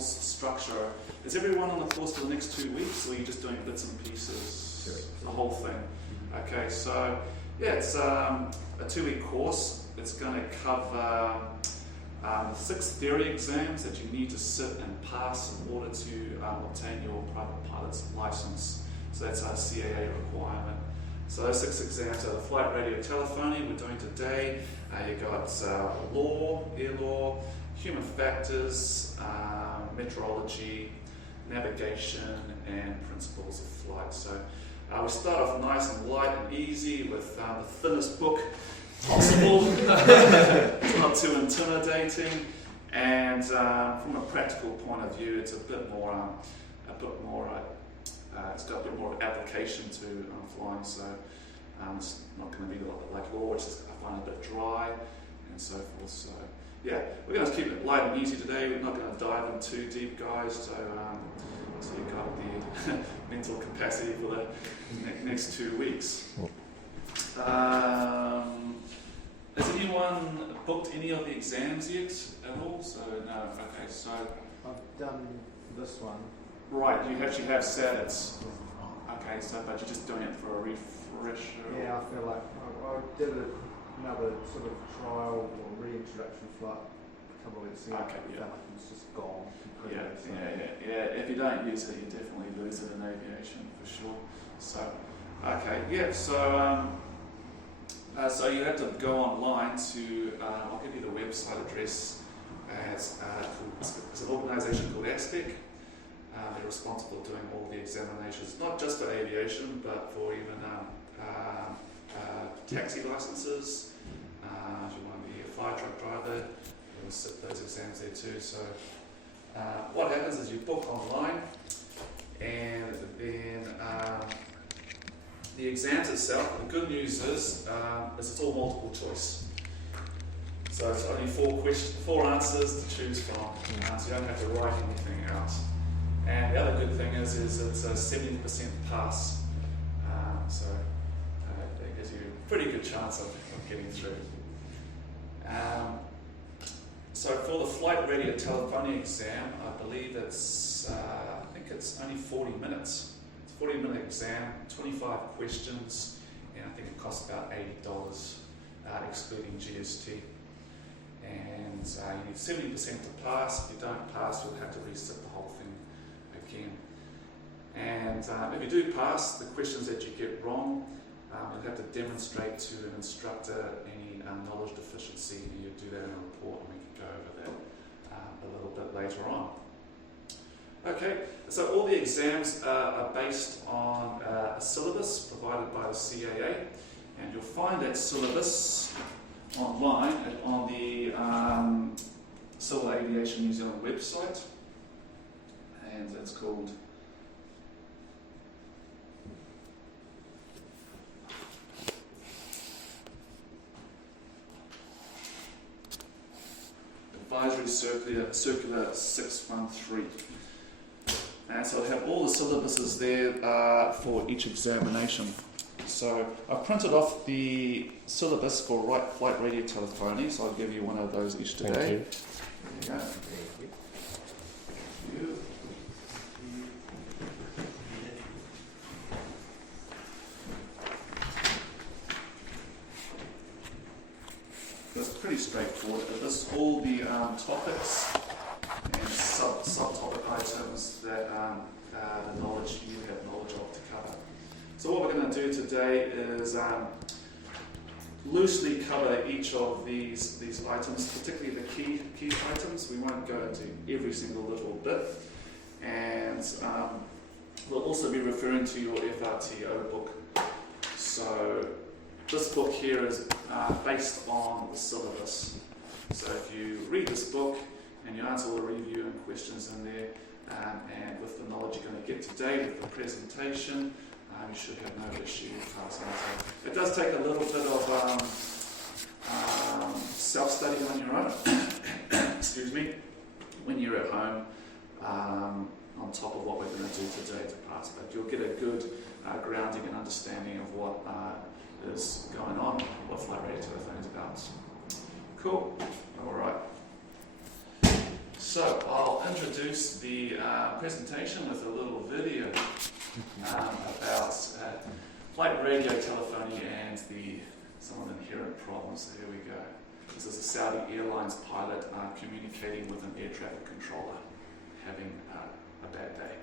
course structure. Is everyone on the course for the next 2 weeks, or are you just doing bits and pieces? The whole thing. Okay, so yeah, it's a 2-week course. It's going to cover 6 theory exams that you need to sit and pass in order to obtain your private pilot's license. So that's our CAA requirement. So those 6 exams are the flight radiotelephony we're doing today. You got law, air law, human factors, meteorology, navigation, and principles of flight. So we start off nice and light and easy with the thinnest book possible. It's not too intimidating, and from a practical point of view, it's a bit more. It's got a bit more application to flying. So it's not going to be like law, which is I find a bit dry and so forth. So yeah, we're going to keep it light and easy today. We're not going to dive in too deep, guys. So you've got the mental capacity for the next 2 weeks. Has anyone booked any of the exams yet at all? So no. Okay, so I've done this one. Right, you actually have said it's okay. So, but you're just doing it for a refresher. Yeah, I feel like I did another sort of trial or reintroduction flight a couple of weeks ago. Okay, yeah. Like it's just gone completely. Yeah. If you don't use it, you definitely lose it in aviation for sure. So, okay, yeah. So you have to go online to. I'll give you the website address. It's an organisation called ASPEC. They're responsible for doing all the examinations, not just for aviation, but for even taxi licenses. If you want to be a fire truck driver, you'll sit those exams there too. So what happens is you book online, and then the exams itself, the good news is it's all multiple choice. So it's only 4 answers to choose from, so you don't have to write anything out. And the other good thing is it's a 70% pass, so that gives you a pretty good chance of getting through. So for the flight radiotelephony exam, I believe I think it's only 40 minutes. It's a 40-minute exam, 25 questions, and I think it costs about $80, excluding GST. And you need 70% to pass. If you don't pass, you'll have to resit the whole thing again. And if you do pass, the questions that you get wrong, you'll have to demonstrate to an instructor any knowledge deficiency, and you do that in a report, and we can go over that a little bit later on. Okay, so all the exams are based on a syllabus provided by the CAA, and you'll find that syllabus online on the Civil Aviation New Zealand website, and it's called Advisory Circular 613. And so I have all the syllabuses there for each examination. So I've printed off the syllabus for flight radiotelephony, so I'll give you one of those each today. Thank you. There you go. Thank you. It's pretty straightforward. There's all the topics and subtopic items that the knowledge you have knowledge of to cover. So what we're going to do today is loosely cover each of these items, particularly the key items. We won't go into every single little bit, and we'll also be referring to your FRTO book. So this book here is based on the syllabus. So if you read this book and you answer all the review and questions in there, and with the knowledge you're going to get today with the presentation, you should have no issue passing. So it does take a little bit of self-study on your own, excuse me, when you're at home, on top of what we're going to do today to pass. But you'll get a good grounding and understanding of what is going on, what flight radiotelephony is about. Cool. All right. So I'll introduce the presentation with a little video about flight radiotelephony and some of the inherent problems. So here we go. This is a Saudi Airlines pilot communicating with an air traffic controller, having a bad day.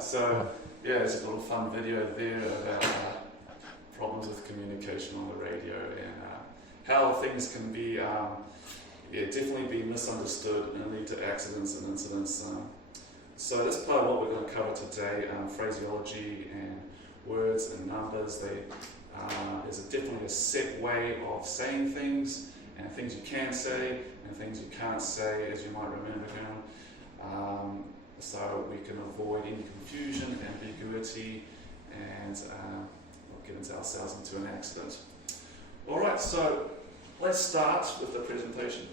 So, yeah, it's a little fun video there about problems with communication on the radio and how things can be, definitely be misunderstood and lead to accidents and incidents. So that's part of what we're going to cover today, phraseology and words and numbers. There's definitely a set way of saying things, and things you can say and things you can't say, as you might remember now. So we can avoid any confusion, ambiguity, and not get ourselves into an accident. Alright, so let's start with the presentation.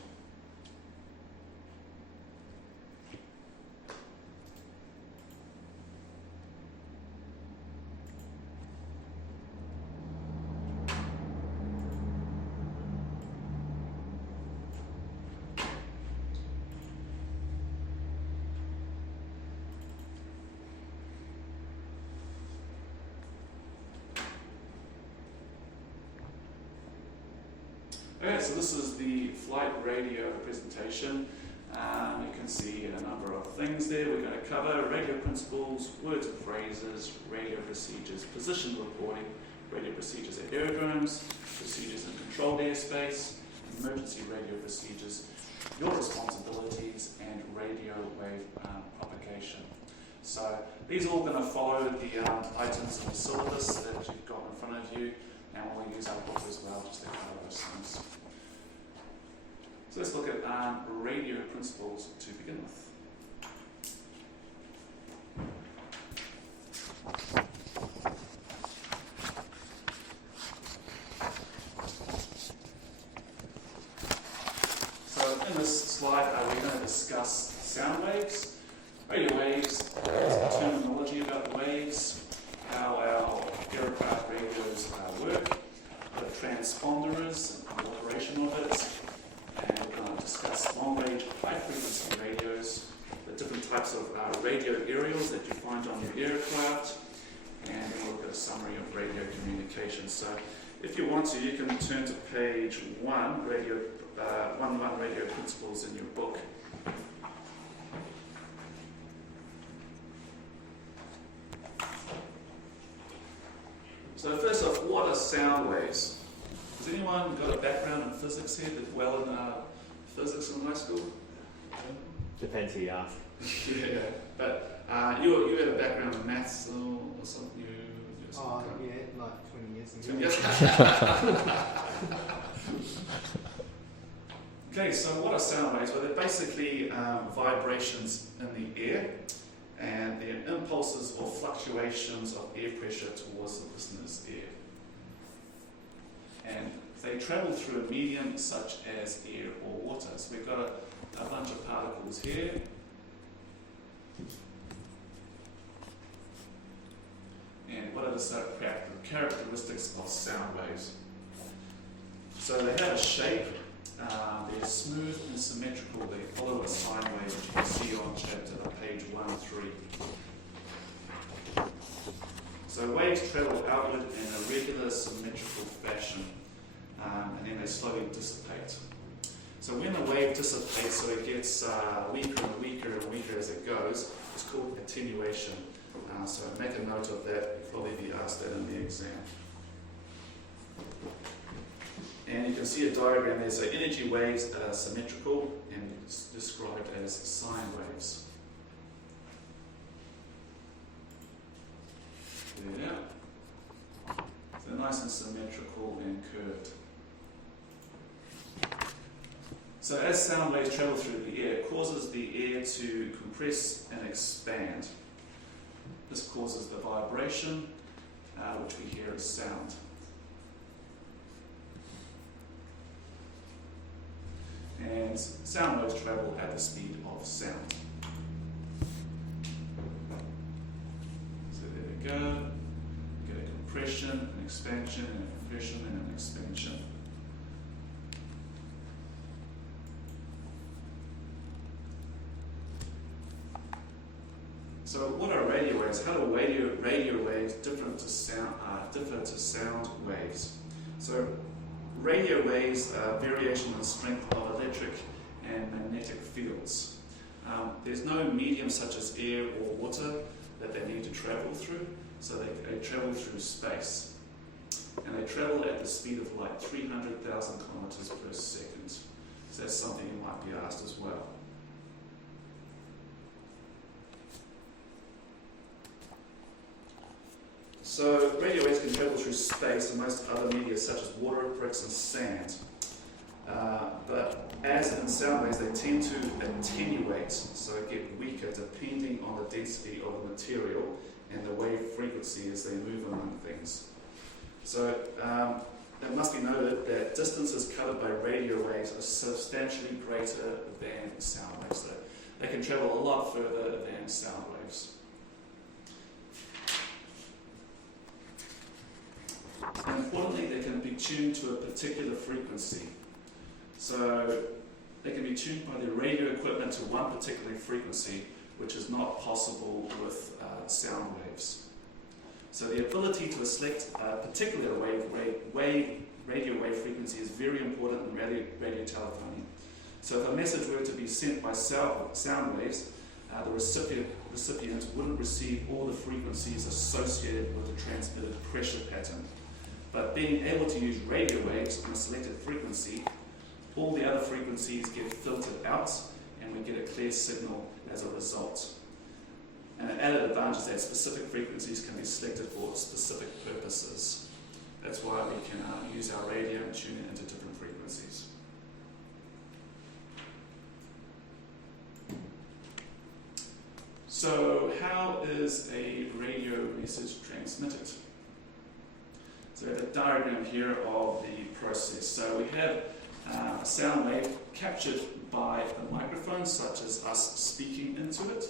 Okay, so this is the flight radio presentation. You can see a number of things there we're going to cover: radio principles, words and phrases, radio procedures, position reporting, radio procedures at aerodromes, procedures in controlled airspace, emergency radio procedures, your responsibilities, and radio wave propagation. So these are all going to follow the items in the syllabus that you've got in front of you, and we'll use our book as well just to cover those things. So let's look at radio principles to begin with. So in this slide, we're going to discuss sound waves, radio waves, terminology about the waves, how our aircraft radios work, what a transponder is, and the operation of it, and we're going to discuss long-range, high-frequency radios, the different types of radio aerials that you find on your aircraft, and then we'll look at a summary of radio communication. So if you want to, you can turn to page 1, radio principles in your book. So first off, what are sound waves? Has anyone got a background in physics here? Did well in physics in high school? Depends who you ask. Yeah, but you had a background in maths or something? Yeah, like 20 years ago. Okay, so what are sound waves? Well, they're basically vibrations in the air, and they're impulses or fluctuations of air pressure towards the listener's ear. And they travel through a medium such as air or water. So we've got a bunch of particles here. is characteristics of sound waves. So they have a shape, they're smooth and symmetrical, they follow a sine wave, which you can see on page 1-3. So waves travel outward in a regular symmetrical fashion, and then they slowly dissipate. So when a wave dissipates, so it gets weaker and weaker and weaker as it goes, it's called attenuation. So make a note of that, you'll probably be asked that in the exam. And you can see a diagram there, so energy waves are symmetrical and it's described as sine waves. There. So nice and symmetrical and curved. So as sound waves travel through the air, it causes the air to compress and expand. This causes the vibration, which we hear as sound. And sound waves travel at the speed of sound. So there we go. You get a compression, an expansion, and a compression, and an expansion. So what are radio waves? How do radio waves differ to sound waves? So radio waves are variation in the strength of electric and magnetic fields. There's no medium such as air or water that they need to travel through, so they travel through space. And they travel at the speed of light, 300,000 kilometers per second. So that's something you might be asked as well. So radio waves can travel through space and most other media such as water, bricks and sand. But as in sound waves, they tend to attenuate, so get weaker depending on the density of the material and the wave frequency as they move among things. So it must be noted that distances covered by radio waves are substantially greater than sound waves. So they can travel a lot further than sound waves. And importantly, they can be tuned to a particular frequency. So they can be tuned by the radio equipment to one particular frequency, which is not possible with sound waves. So the ability to select a particular radio wave frequency is very important in radiotelephony. So if a message were to be sent by sound waves, the recipient wouldn't receive all the frequencies associated with the transmitted pressure pattern. But being able to use radio waves on a selected frequency, all the other frequencies get filtered out and we get a clear signal as a result. And an added advantage is that specific frequencies can be selected for specific purposes. That's why we can use our radio and tune it into different frequencies. So how is a radio message transmitted? So we have a diagram here of the process. So we have a sound wave captured by a microphone, such as us speaking into it.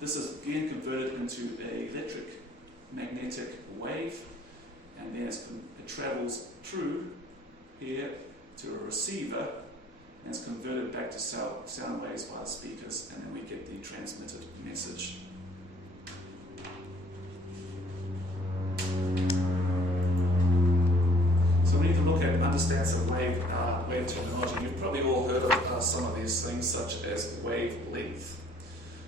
This is again converted into an electric magnetic wave, and then it travels through here to a receiver, and it's converted back to sound waves by the speakers, and then we get the transmitted message. Understand some wave terminology. You've probably all heard of some of these things, such as wavelength.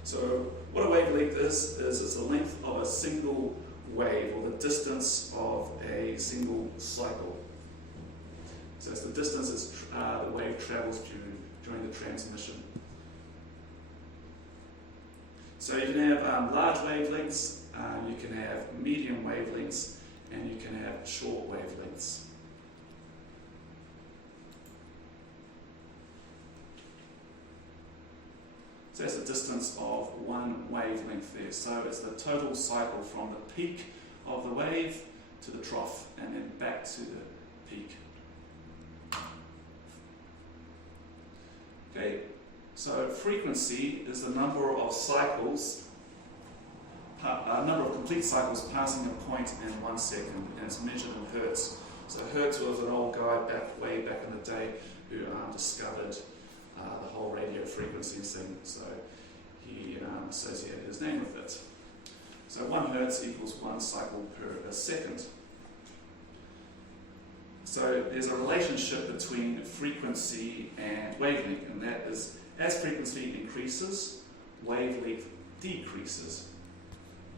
So what a wavelength is it's the length of a single wave, or the distance of a single cycle. So it's the distance the wave travels during the transmission. So you can have large wavelengths, you can have medium wavelengths, and you can have short wavelengths. So that's the distance of one wavelength there. So it's the total cycle from the peak of the wave to the trough and then back to the peak. Okay, so frequency is the number of cycles, number of complete cycle is passing a point in 1 second, and it's measured in hertz. So Hertz was an old guy way back in the day who discovered the whole radio frequency thing. So he associated his name with it. So 1 hertz equals 1 cycle per second. So there's a relationship between frequency and wavelength, and that is, as frequency increases, wavelength decreases.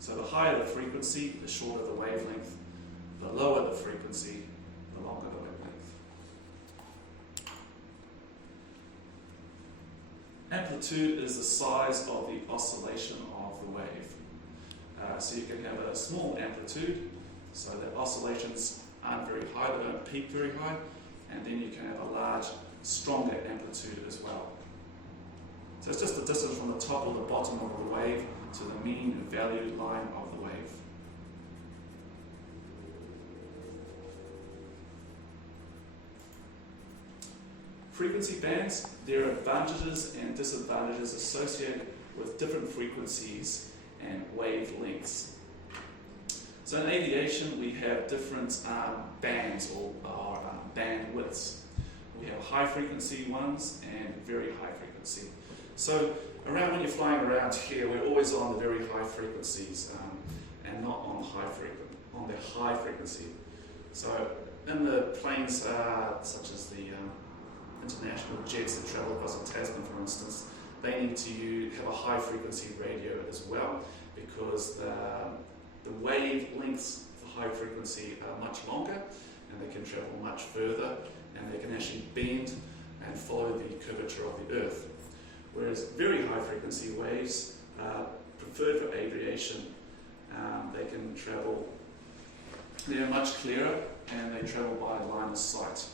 So the higher the frequency, the shorter the wavelength. The lower the frequency, the longer the wavelength. Amplitude is the size of the oscillation of the wave. So you can have a small amplitude, so that oscillations aren't very high, they don't peak very high, and then you can have a large, stronger amplitude as well. So it's just the distance from the top or the bottom of the wave to the mean value line of the wave. Frequency bands, there are advantages and disadvantages associated with different frequencies and wavelengths. So in aviation, we have different bands or bandwidths. We have high frequency ones and very high frequency. So when you're flying around here, we're always on the very high frequencies and not on the high frequency. So in the planes such as the international jets that travel across the Tasman, for instance, they need to have a high frequency radio as well, because the wavelengths for high frequency are much longer and they can travel much further, and they can actually bend and follow the curvature of the Earth. Whereas very high frequency waves are preferred for aviation. They can travel, they're much clearer, and they travel by line of sight.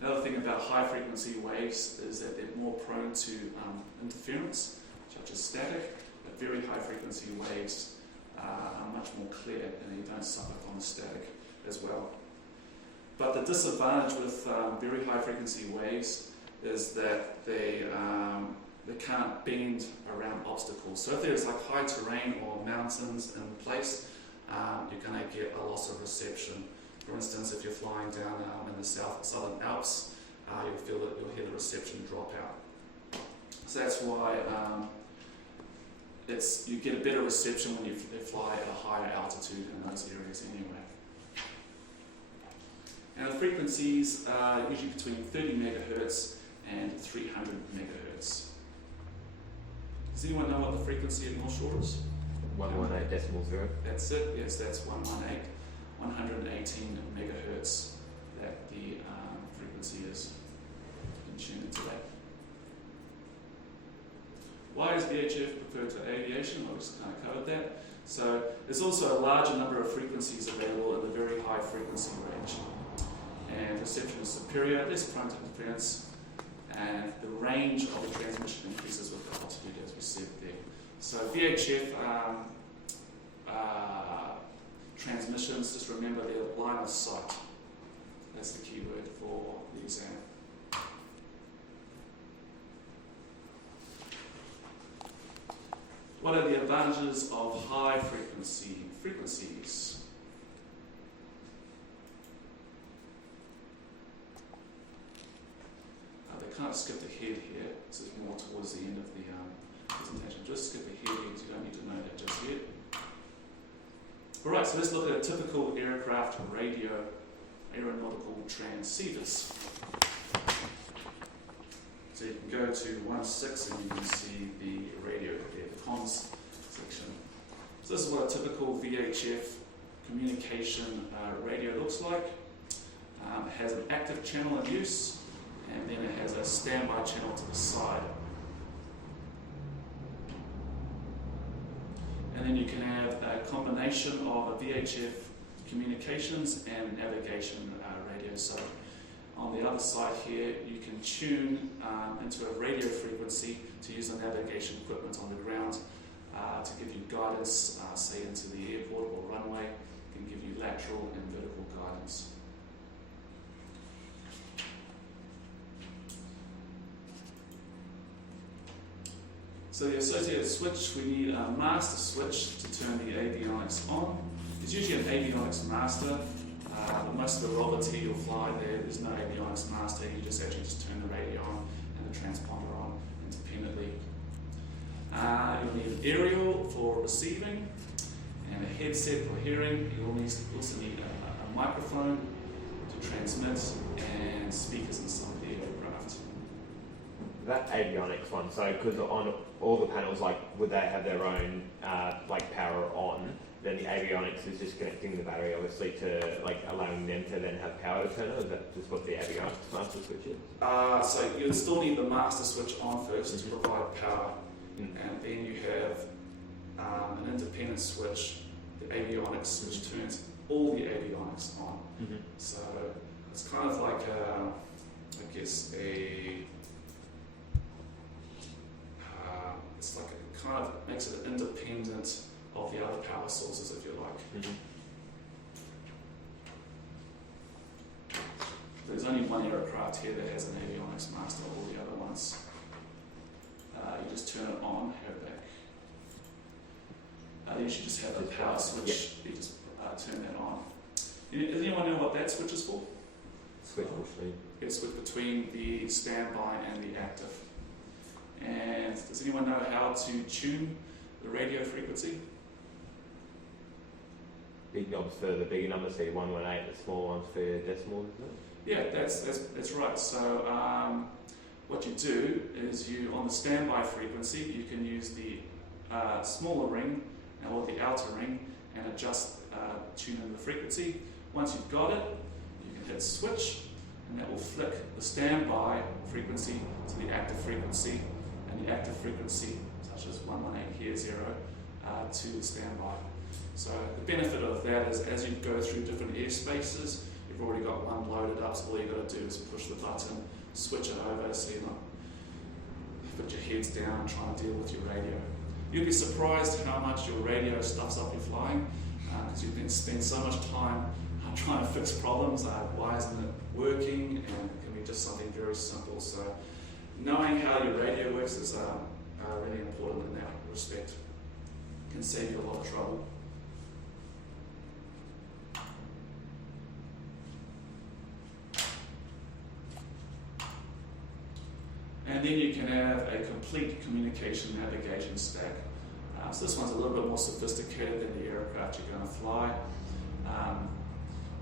Another thing about high frequency waves is that they're more prone to interference, such as static, but very high frequency waves are much more clear and you don't suffer from the static as well. But the disadvantage with very high frequency waves is that they can't bend around obstacles. So if there's like high terrain or mountains in place, you're going to get a loss of reception. For instance, if you're flying down in the southern Alps, you'll hear the reception drop out. So that's why you get a better reception when you fly at a higher altitude in those areas anyway. And the frequencies are usually between 30 megahertz and 300 megahertz. Does anyone know what the frequency of North Shore is? 118.0. That's it, yes, that's 118 megahertz that the frequency is in tune into that. Why is VHF preferred to aviation? I've just kind of covered that. So there's also a larger number of frequencies available in the very high frequency range. And reception is superior, less prone to interference, and the range of the transmission increases with the altitude, as we said there. So VHF transmissions, just remember they're line of sight. That's the key word for the exam. What are the advantages of high frequencies? They kind of skipped ahead here. This is more towards the end of the presentation. Just skip ahead here because you don't need to know that just yet. Alright, so let's look at a typical aircraft radio aeronautical transceivers. So you can go to 1.6 and you can see the radio there, the comms section. So this is what a typical VHF communication radio looks like. It has an active channel in use, and then it has a standby channel to the side. And then you can have a combination of a VHF communications and navigation radio. So on the other side here, you can tune into a radio frequency to use the navigation equipment on the ground to give you guidance, say into the airport or runway. It can give you lateral and vertical guidance. So the associated switch, we need a master switch to turn the avionics on. There's usually an avionics master, but most of the robots here you'll fly, there's no avionics master. You just actually just turn the radio on and the transponder on independently. You'll need an aerial for receiving and a headset for hearing. You'll also need a microphone to transmit and speakers in some of the aircraft. That avionics one, so because on all the panels, like, would they have their own like power on? Then the avionics is just connecting the battery, obviously, to like allowing them to then have power to turn on. Is that just what the avionics master switch is? So you still need the master switch on first to provide power, and then you have an independent switch, the avionics, which turns all the avionics on. So it's kind of like I guess it's like it kind of makes it independent of the other power sources, if you like. There's only one aircraft here that has an avionics master. All the other ones, you just turn it on, have that. You should just have a power switch. You just turn that on. Does anyone know what that switch is for? Switch between. It's switch between the standby and the active. And does anyone know how to tune the radio frequency? Big knobs for the bigger numbers, so 118, the small ones for decimals, isn't it? Yeah, that's right. So what you do is on the standby frequency, you can use the smaller ring or the outer ring and adjust, tune in the frequency. Once you've got it, you can hit switch, and that will flick the standby frequency to the active frequency, and the active frequency, such as 118 here, 0, to the standby. So the benefit of that is as you go through different airspaces, you've already got one loaded up, so all you've got to do is push the button, switch it over, so you're not put your heads down trying to deal with your radio. You'll be surprised how much your radio stuffs up your flying, because you've been spend so much time trying to fix problems. Why isn't it working? And it can be just something very simple. So knowing how your radio works is really important in that respect. It can save you a lot of trouble. And then you can have a complete communication navigation stack. So this one's a little bit more sophisticated than the aircraft you're going to fly.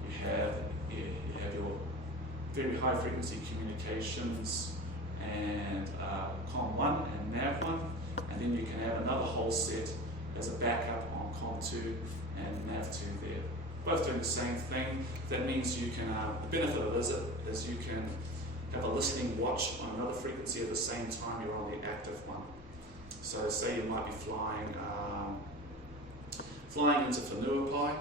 You have your very high frequency communications and COM1 and NAV1, and then you can have another whole set as a backup on COM2 and NAV2 there. Both doing the same thing. That means you can, the benefit of it is you can have a listening watch on another frequency at the same time you're on the active one. So say you might be flying into Whanuapai,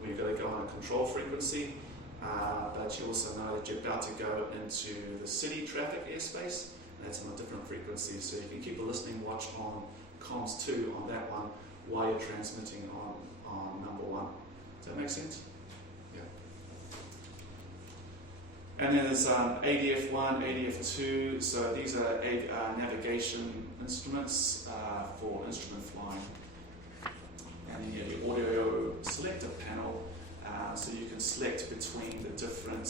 where you've got to go on a control frequency, but you also know that you're about to go into the city traffic airspace, and that's on a different frequency, so you can keep a listening watch on comms 2 on that one while you're transmitting on number 1. Does that make sense? Yeah. And then there's ADF1, ADF2, so these are navigation instruments for instrument flying. And then you have your audio selector panel, so you can select between the different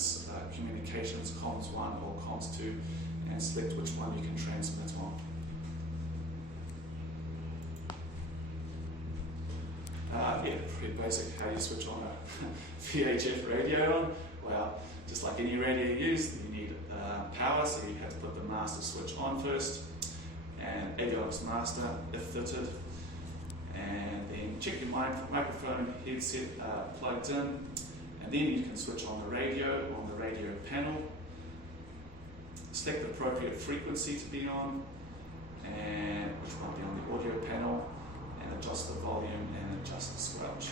communications, comms 1 or comms 2, and select which one you can transmit on. Yeah, pretty basic how you switch on a VHF radio on. Well, just like any radio you use, you need power, so you have to put the master switch on first, and avionics master if fitted, and then check your microphone headset plugged in, and then you can switch on the radio panel, select the appropriate frequency to be on, and which might be on the audio panel, and adjust the volume and adjust the squelch.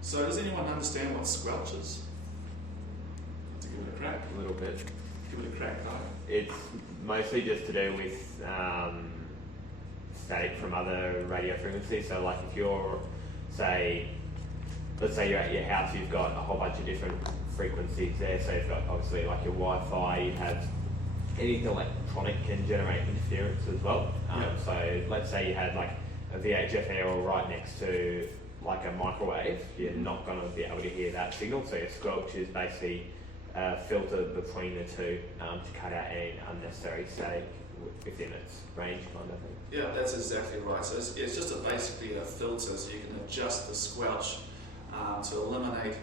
So does anyone understand what squelch is? To give it a crack? A little bit. Give it a crack, though. It's mostly just to do with static from other radio frequencies. So like if you're, say, let's say you're at your house, you've got a whole bunch of different frequencies there. So you've got obviously like your Wi-Fi, you have anything electronic can generate interference as well. So let's say you had like a VHF error right next to like a microwave, you're not going to be able to hear that signal. So your squelch is basically a filter between the two to cut out any unnecessary static within its range kind of thing. Yeah, that's exactly right. So it's just basically a filter, so you can adjust the squelch to eliminate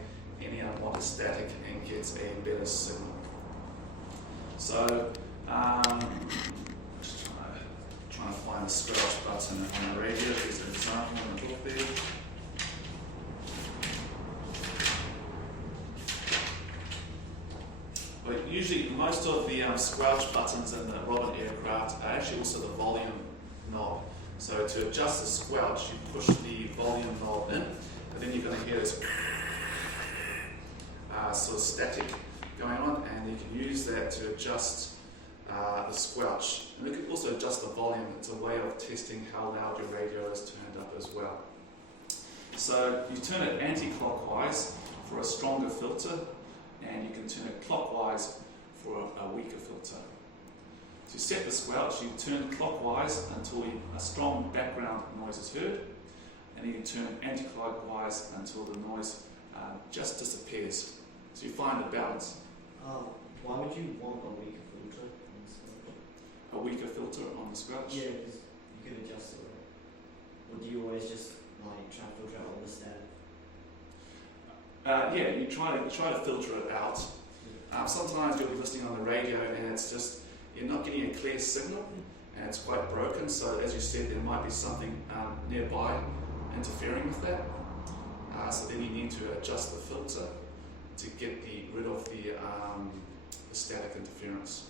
any unwanted static and get a better signal. So just trying to find the squelch button on the radio. There's an example in the book there. But usually most of the squelch buttons in the Robin aircraft are actually also the volume knob. So to adjust the squelch, you push the volume knob in, and then you're going to hear this sort of static going on, and you can use that to adjust the squelch. And you can also adjust the volume. It's a way of testing how loud your radio is turned up as well. So you turn it anti-clockwise for a stronger filter, and you can turn it clockwise for a weaker filter. To set the squelch, you turn clockwise until a strong background noise is heard, and you can turn anti-clockwise until the noise just disappears. So you find the balance. Why would you want a weaker filter on the squelch? A weaker filter on the squelch? Yeah, because you could adjust it, right? Or do you always just like try to filter out all the static? Yeah, you try to filter it out. Sometimes you'll be listening on the radio and it's just, you're not getting a clear signal and it's quite broken. So as you said, there might be something nearby interfering with that. So then you need to adjust the filter to get rid of the static interference.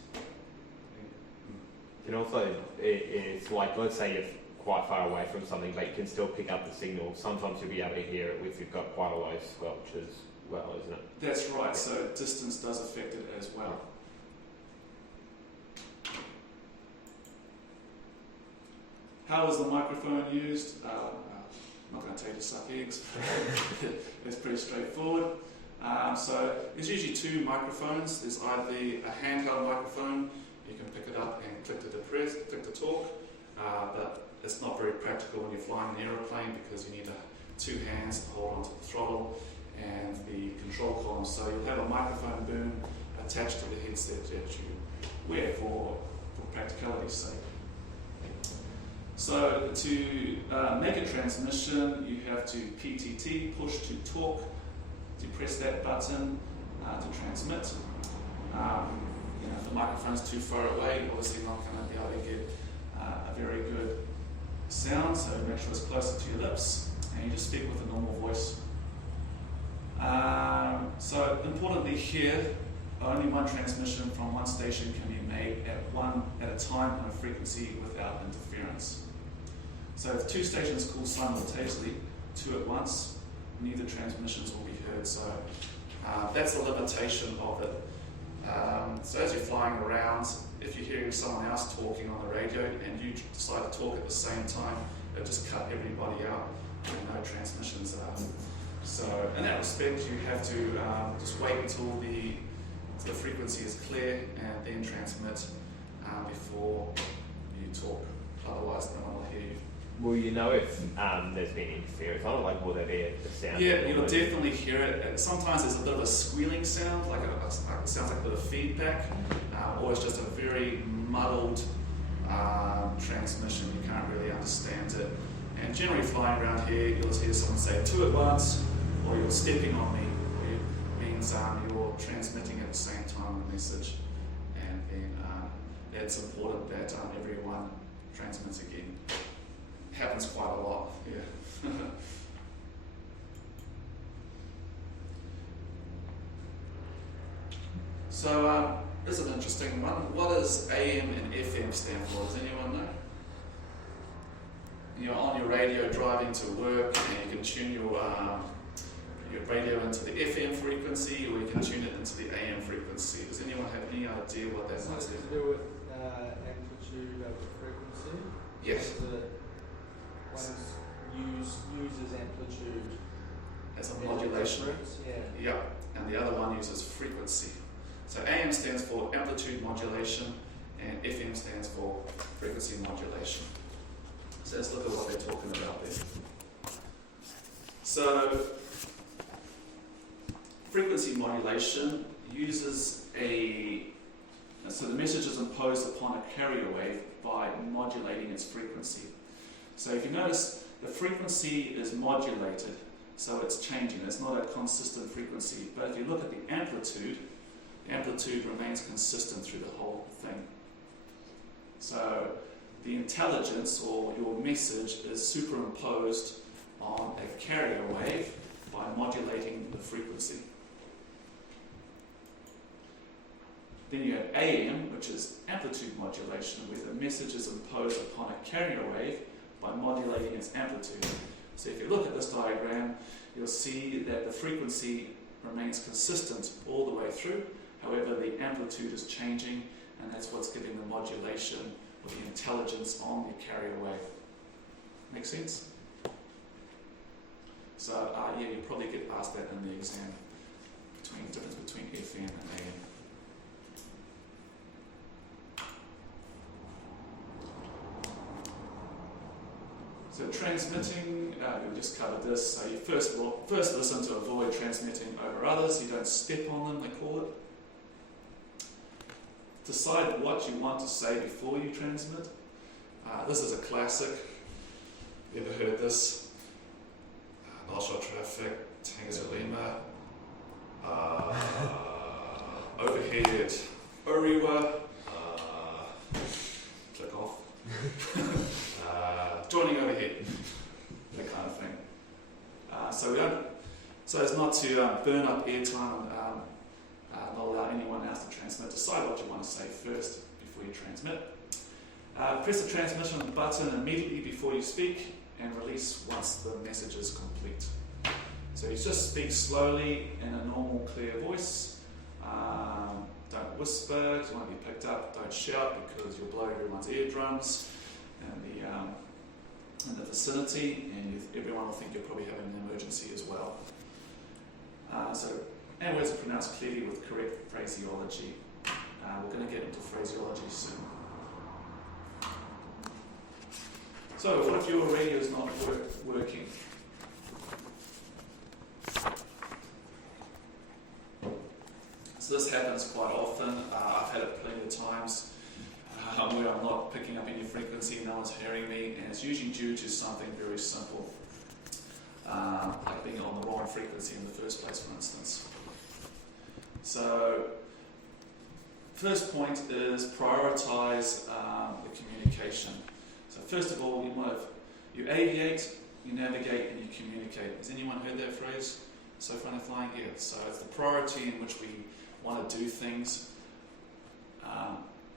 And also, it's like, let's say you're quite far away from something, but you can still pick up the signal. Sometimes you'll be able to hear it if you've got quite a low squelch as well, isn't it? That's right, so distance does affect it as well. How is the microphone used? I'm not going to tell you to suck eggs. It's pretty straightforward. So there's usually two microphones. There's either a handheld microphone, you can pick it up and click to talk, but it's not very practical when you're flying an aeroplane because you need two hands to hold onto the throttle and the control column. So you'll have a microphone boom attached to the headset that you wear for practicality's sake. So to make a transmission, you have to PTT, push to talk, to press that button to transmit. If the microphone's too far away, you're obviously not going to be able to get a very good sound, so make sure it's closer to your lips, and you just speak with a normal voice. So importantly here, only one transmission from one station can be made at a time on a frequency without interference. So if two stations call simultaneously, two at once, neither transmissions will be heard. So that's the limitation of it. So as you're flying around, if you're hearing someone else talking on the radio and you decide to talk at the same time, it'll just cut everybody out and no transmissions are. So in that respect, you have to just wait until the frequency is clear and then transmit before you talk. Otherwise, no one will hear you. Will you know if there's been interference on it? Like, will there be a sound? Yeah, you'll definitely hear it. Sometimes there's a bit of a squealing sound, like it sounds like a bit of feedback, or it's just a very muddled transmission. You can't really understand it. And generally flying around here, you'll just hear someone say two at once, or you're stepping on me, or means you're transmitting at the same time the message. And then it's important that everyone transmits again. Happens quite a lot, yeah. So this is an interesting one. What does AM and FM stand for? Does anyone know? You're on your radio driving to work, and you can tune your radio into the FM frequency, or you can tune it into the AM frequency. Does anyone have any idea what that might Is be? it to do with amplitude over frequency? Yes. One uses amplitude. as a modulation. Yeah. Yeah, and the other one uses frequency. So AM stands for amplitude modulation, and FM stands for frequency modulation. So let's look at what they're talking about there. So frequency modulation uses so the message is imposed upon a carrier wave by modulating its frequency. So if you notice, the frequency is modulated, so it's changing. It's not a consistent frequency. But if you look at the amplitude remains consistent through the whole thing. So the intelligence or your message is superimposed on a carrier wave by modulating the frequency. Then you have AM, which is amplitude modulation, where the message is imposed upon a carrier wave by modulating its amplitude. So if you look at this diagram, you'll see that the frequency remains consistent all the way through. However, the amplitude is changing, and that's what's giving the modulation or the intelligence on the carrier wave. Make sense? So you probably get asked that in the exam, the difference between FM and AM. So transmitting, we just covered this. So you first listen to avoid transmitting over others. You don't step on them, they call it. Decide what you want to say before you transmit. This is a classic. You ever heard this? Northshore traffic, Tangier Lima, overhead, Oriwa, click off. Joining overhead, that kind of thing. So as not to burn up airtime and not allow anyone else to transmit. Decide what you want to say first before you transmit. Press the transmission button immediately before you speak and release once the message is complete. So you just speak slowly in a normal, clear voice. Don't whisper because you want to be picked up. Don't shout because you'll blow everyone's eardrums in the vicinity, and everyone will think you're probably having an emergency as well. And words are pronounced clearly with correct phraseology. We're going to get into phraseology soon. So, what if your radio is not working? So this happens quite often. I've had it plenty of times where I'm not picking up any frequency, no one's hearing me, and it's usually due to something very simple, like being on the wrong frequency in the first place, for instance. So, first point is prioritize the communication. So first of all, you aviate, you navigate, and you communicate. Has anyone heard that phrase so far in flying? Yeah. So it's the priority in which we want to do things.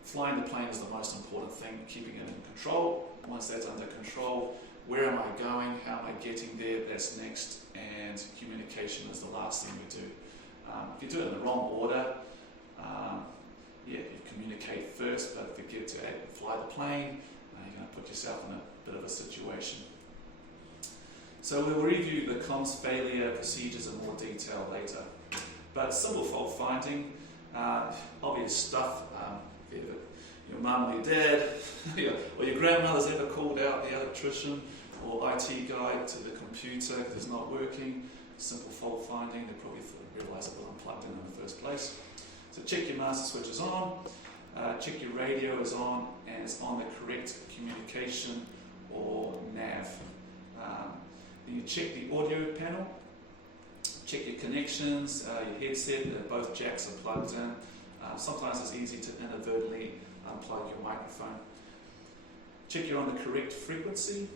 Flying the plane is the most important thing, keeping it in control. Once that's under control, where am I going? How am I getting there? That's next. And communication is the last thing we do. If you do it in the wrong order, you communicate first, but if you get to fly the plane, you're going to put yourself in a bit of a situation. So we'll review the comms failure procedures in more detail later. But simple fault finding, obvious stuff. Your mum or your dad, or your grandmother's ever called out the electrician or IT guy to the computer because it's not working. Simple fault finding, they probably realise it wasn't plugged in the first place. So check your master switch is on, check your radio is on, and it's on the correct communication or nav. Then you check the audio panel, check your connections, your headset, both jacks are plugged in. Sometimes it's easy to inadvertently unplug your microphone. Check you're on the correct frequency,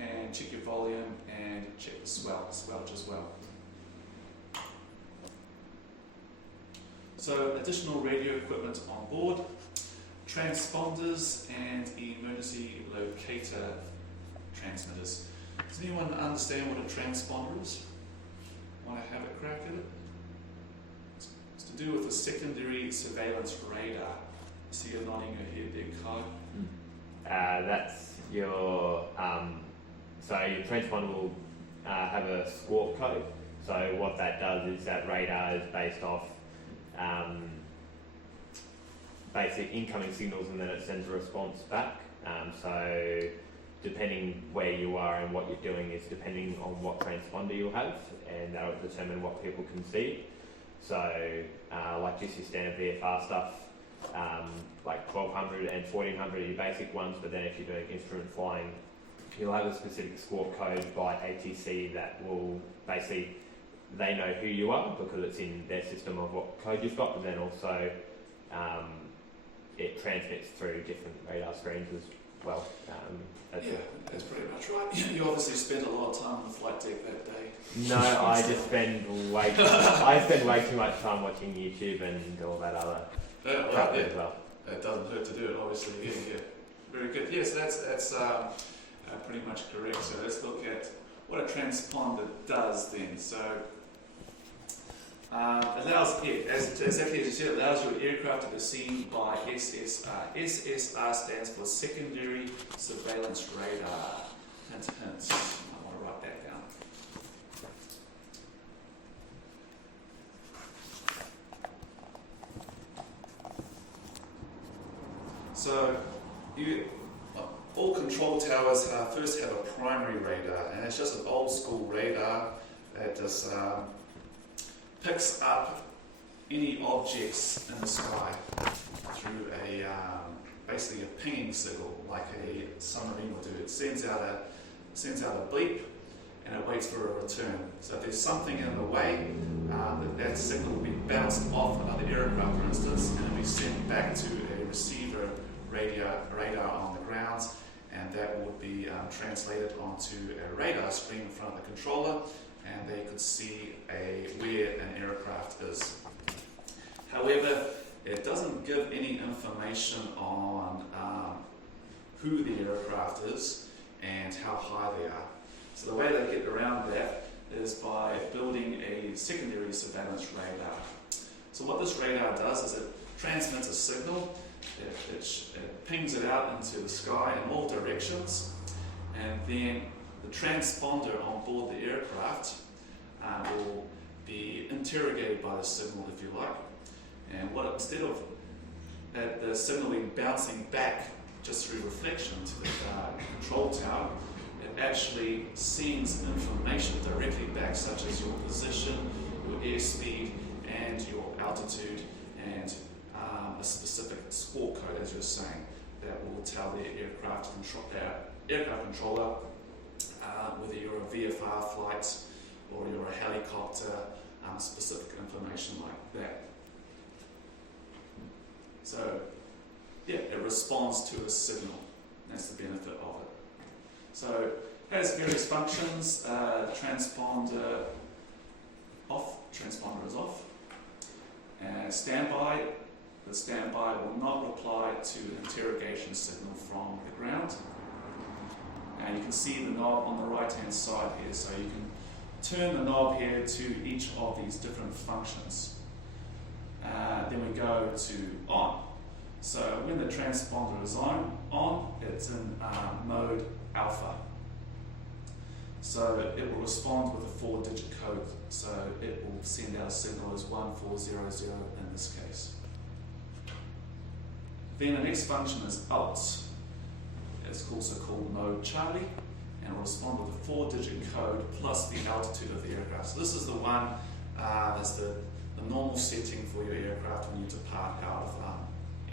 and check your volume, and check the swelch as well. So additional radio equipment on board, transponders and emergency locator transmitters. Does anyone understand what a transponder is? Want to have a crack at it? It's to do with the secondary surveillance radar. I see you're nodding your head there, Kai. That's your so your transponder will have a squawk code. So what that does is that radar is based off basic incoming signals, and then it sends a response back. So depending where you are and what you're doing is depending on what transponder you have, and that will determine what people can see. So like just your standard VFR stuff, like 1200 and 1400 are your basic ones, but then if you're doing instrument flying, you'll have a specific squawk code by ATC that will basically, they know who you are because it's in their system of what code you've got, but then also it transmits through different radar screens as well. That's pretty much right. You obviously spent a lot of time on the flight deck that day. No, I just spend I spend way too much time watching YouTube and all that other crap as well. It doesn't hurt to do it, obviously. Yeah. Very good. Yes, that's pretty much correct. So let's look at what a transponder does then. So allows, exactly as you said, allows your aircraft to be seen by SSR. SSR stands for Secondary Surveillance Radar. Hint, hint. I want to write that down. So, all control towers first have a primary radar, and it's just an old school radar that just picks up any objects in the sky through a basically a pinging signal, like a submarine will do. It sends out a beep, and it waits for a return. So if there's something in the way, that signal will be bounced off another aircraft, for instance, and it'll be sent back to a receiver radar on the ground, and that would be translated onto a radar screen in front of the controller, and they could see where an aircraft is. However, it doesn't give any information on who the aircraft is and how high they are. So the way they get around that is by building a secondary surveillance radar. So what this radar does is it transmits a signal, it pings it out into the sky in all directions, and then the transponder on board the aircraft will be interrogated by the signal, if you like. And instead of the signal being bouncing back just through reflection to the control tower, it actually sends information directly back, such as your position, your airspeed, and your altitude, and a specific squawk code, as you're saying, that will tell the aircraft controller whether you're a VFR flight or you're a helicopter, specific information like that. So, yeah, it responds to a signal. That's the benefit of it. So, it has various functions. Transponder is off. Standby. The standby will not reply to an interrogation signal from the ground. And you can see the knob on the right hand side here, so you can turn the knob here to each of these different functions. Then we go to on. So when the transponder is on, it's in mode alpha. So it will respond with a 4-digit code. So it will send out a signal as 1400 in this case. Then the next function is alt. It's also called mode Charlie, and will respond with a 4-digit code plus the altitude of the aircraft. So this is the one that's the normal setting for your aircraft when you depart out of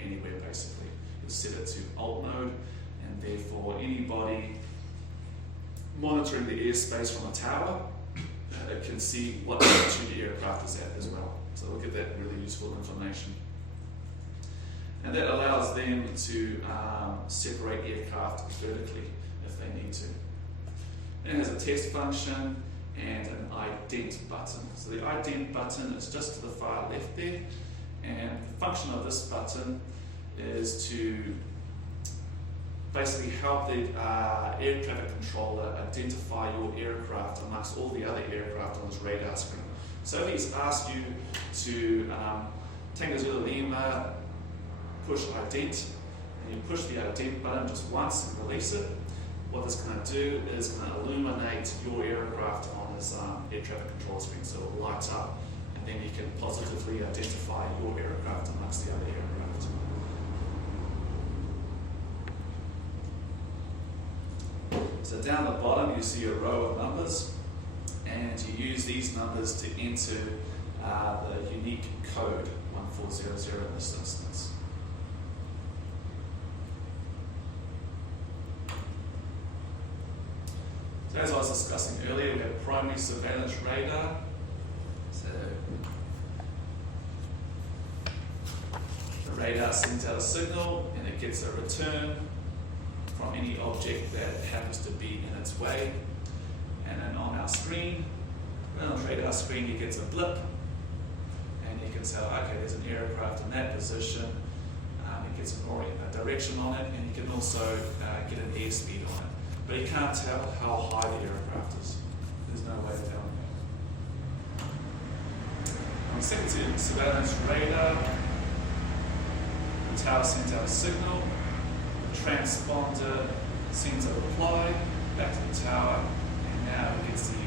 anywhere, basically. You'll set it to alt mode, and therefore anybody monitoring the airspace from a tower it can see what altitude the aircraft is at as well. So we'll get that really useful information. And that allows them to separate aircraft vertically if they need to. It has a test function and an ident button. So the ident button is just to the far left there, and the function of this button is to basically help the air traffic controller identify your aircraft amongst all the other aircraft on this radar screen. So if he's asked you to Tango Zulu Lima, push ident, and you push the ident button just once and release it, what this is going to do is going to illuminate your aircraft on this air traffic control screen, so it will light up, and then you can positively identify your aircraft amongst the other aircraft. So down the bottom you see a row of numbers, and you use these numbers to enter the unique code 1400 in this instance. So as I was discussing earlier, we have primary surveillance radar. So the radar sends out a signal and it gets a return from any object that happens to be in its way. And then on our screen, on the radar screen, you get a blip, and you can say, okay, there's an aircraft in that position. It gets a direction on it, and you can also get an airspeed on it. But you can't tell how high the aircraft is. There's no way of telling that. On second surveillance radar, the tower sends out a signal, the transponder sends a reply back to the tower, and now it gets the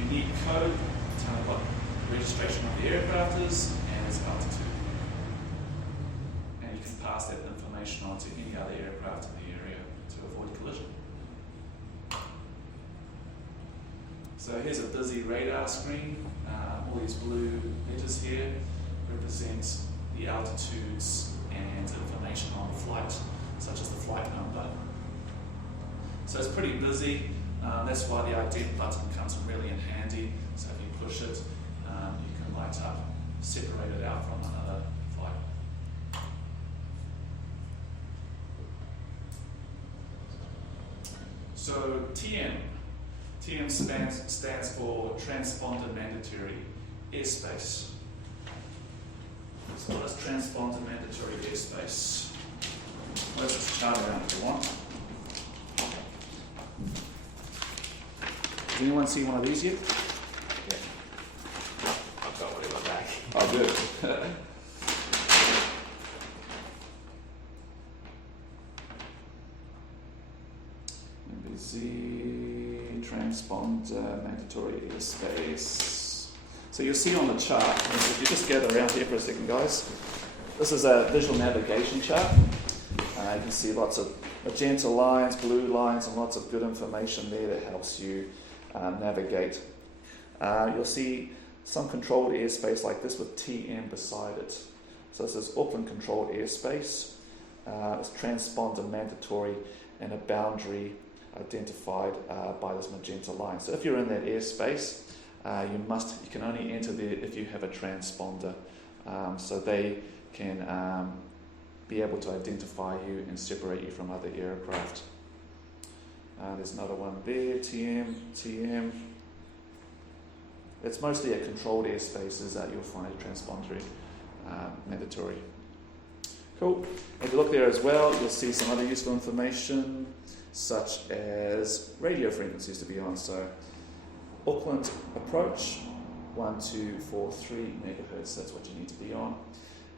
unique code telling what the registration of the aircraft is and its altitude. And you can pass that information on to any other aircraft in the area to avoid collision. So here's a busy radar screen. All these blue letters here represent the altitudes and information on the flight, such as the flight number. So it's pretty busy. That's why the ident button comes really in handy. So if you push it, you can light up, separate it out from another flight. So TM stands for Transponder Mandatory Airspace. So what is Transponder Mandatory Airspace? Where's this chart around if you want? Does anyone see one of these yet? Yeah. I've got one in my bag. Oh, good. MBZ, transponder, mandatory airspace. So you'll see on the chart, if you just gather around here for a second, guys, this is a visual navigation chart. You can see lots of magenta lines, blue lines, and lots of good information there that helps you navigate. You'll see some controlled airspace like this with TM beside it. So this is Auckland controlled airspace. It's transponder mandatory and a boundary identified by this magenta line. So if you're in that airspace, you can only enter there if you have a transponder. So they can be able to identify you and separate you from other aircraft. There's another one there, TM. It's mostly a controlled airspaces that you'll find a transponder mandatory. Cool. If you look there as well, you'll see some other useful information, such as radio frequencies to be on. So Auckland approach, 1243 megahertz, that's what you need to be on.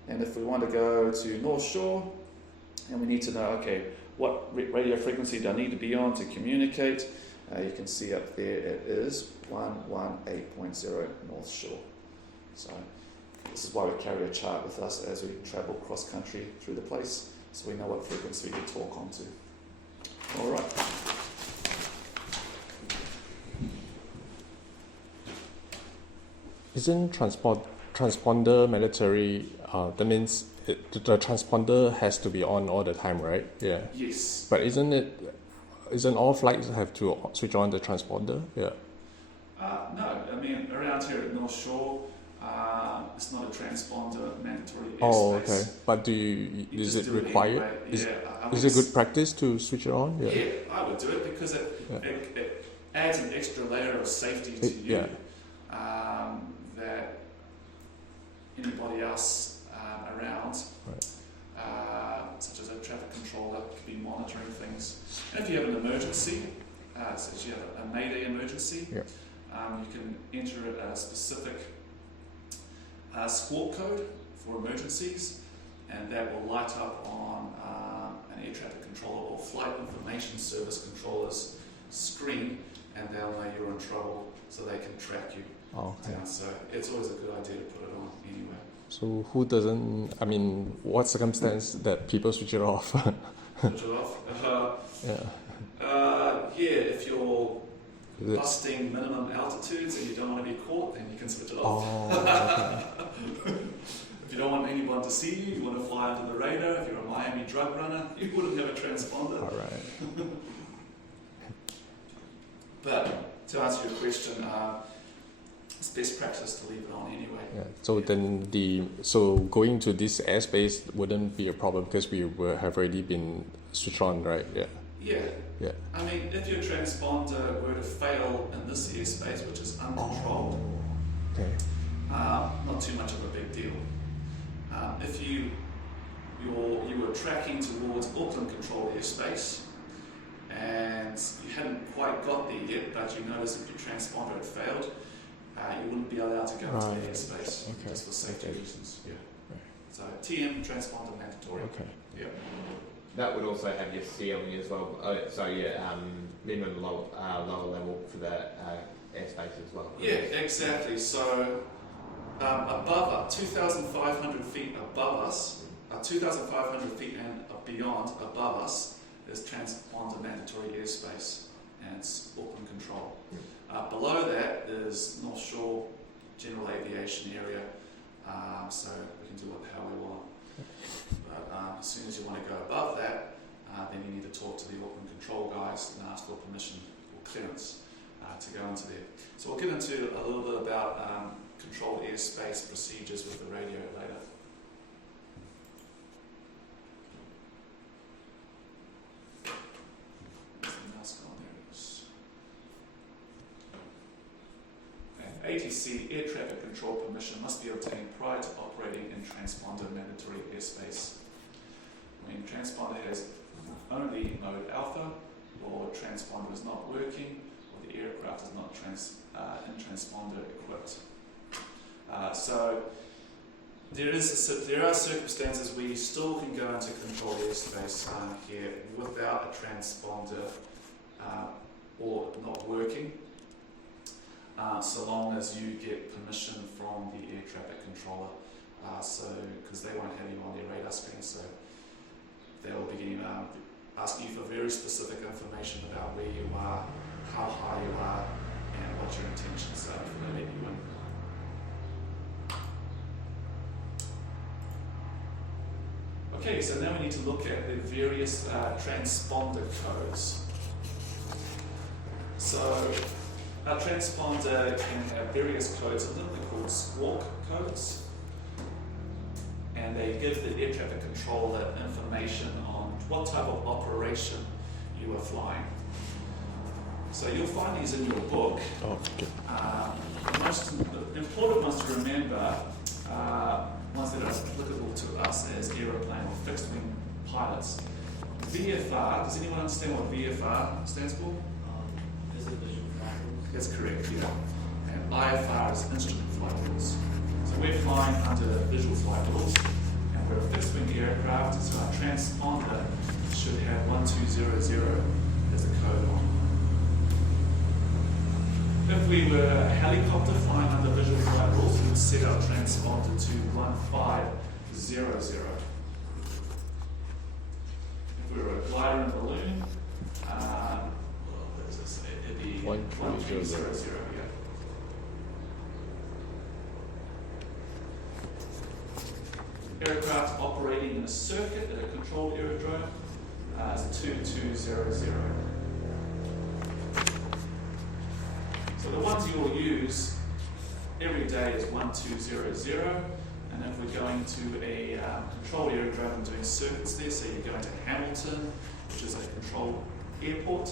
And if we want to go to North Shore, and we need to know, okay, what radio frequency do I need to be on to communicate? You can see up there it is 118.0 North Shore. So this is why we carry a chart with us as we travel cross country through the place, so we know what frequency to talk onto. All right. Isn't transponder mandatory? That means the transponder has to be on all the time, right? Yeah. Yes. But isn't all flights have to switch on the transponder? Yeah. No, I mean around here at North Shore, it's not a transponder mandatory airspace. Oh, okay. But is it required? Anyway. Is it good practice to switch it on? Yeah, I would do it because it adds an extra layer of safety to you. Yeah. That anybody else around, Right. such as a traffic controller, could be monitoring things. And if you have an emergency, such as you have a Mayday emergency, Yeah. you can enter a specific squawk code for emergencies, and that will light up on an air traffic controller or flight information service controller's screen, and they'll know you're in trouble, so they can track you Okay. down. So it's always a good idea to put it on anyway. So who doesn't? I mean, what circumstance that people switch it off? Switch it off. Yeah, if you're Is it- busting minimum altitudes and you don't want to be caught, then you can switch it off. Oh, okay. If you don't want anyone to see you, you want to fly under the radar, if you're a Miami drug runner, you wouldn't have a transponder. All right. But to answer your question, it's best practice to leave it on anyway. Yeah. So then so going to this airspace wouldn't be a problem because we have already been switched on, right? Yeah. Yeah. Yeah. I mean, if your transponder were to fail in this airspace, which is uncontrolled, Okay. not too much of a big deal. If you were tracking towards Auckland controlled airspace and you hadn't quite got there yet, but you noticed that your transponder had failed, you wouldn't be allowed to go into the Right. airspace, Okay. just for safety Okay. reasons. Yeah. Right. So TM transponder mandatory. Okay. Yeah. That would also have your ceiling as well. So yeah, minimum lower level for the airspace as well. Yeah, exactly. So above 2,500 feet above us, 2,500 feet and beyond above us is transponder mandatory airspace, and it's Auckland control. Below that is North Shore general aviation area, so we can do it how we want. But as soon as you want to go above that, then you need to talk to the Auckland control guys and ask for permission or clearance to go into there. So we'll get into a little bit about controlled airspace procedures with the radio later. Where's the mouse gone? There it is. And ATC air traffic control permission must be obtained prior to operating in transponder mandatory airspace. When transponder has only mode alpha, or transponder is not working, or the aircraft is not in transponder equipped. So there are circumstances where you still can go into controlled airspace here without a transponder or not working, so long as you get permission from the air traffic controller. Because they won't have you on their radar screen, so they'll begin asking you for very specific information about where you are, how high you are, and what your intentions are before they let you in. Okay, so now we need to look at the various transponder codes. So a transponder can have various codes in them. They're called squawk codes, and they give the air traffic controller information on what type of operation you are flying. So you'll find these in your book. Oh, okay. The most important ones to remember, ones that are applicable to us as aeroplane or fixed wing pilots. VFR, does anyone understand what VFR stands for? Is it visual flight rules? That's correct, yeah. And IFR is instrument flight rules. So we're flying under visual flight rules, and we're a fixed wing aircraft, so our transponder should have 1200 as a code on. If we were a helicopter flying under visual flight rules, we would set our transponder to 1500. If we were a glider and balloon, it'd be 1300. Yeah. Aircraft operating in a circuit at a controlled aerodrome is 2200. So the ones you will use every day is 1200, and if we're going to a controlled aerodrome and doing circuits there, so you're going to Hamilton, which is a controlled airport,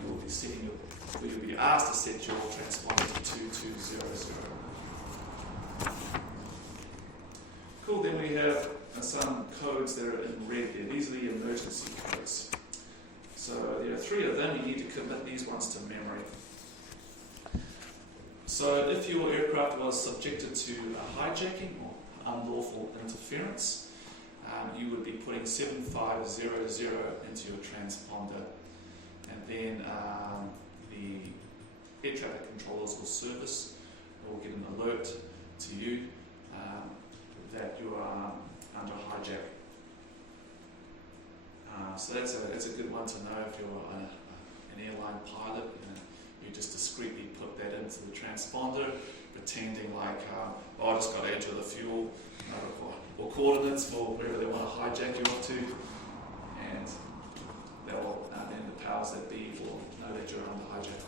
you will be setting you'll be asked to set your transponder to 2200. Cool, then we have some codes that are in red there. These are the emergency codes. So there are 3 of them. You need to commit these ones to memory. So if your aircraft was subjected to a hijacking or unlawful interference, you would be putting 7500 into your transponder, and then the air traffic controllers will service, or get an alert to you that you are under hijack. So that's a good one to know if you're an airline pilot. You just discreetly put that into the transponder, pretending like, I just got to enter the fuel or coordinates for wherever they want to hijack you off to, and that will, then the powers that be will know that you're under hijack.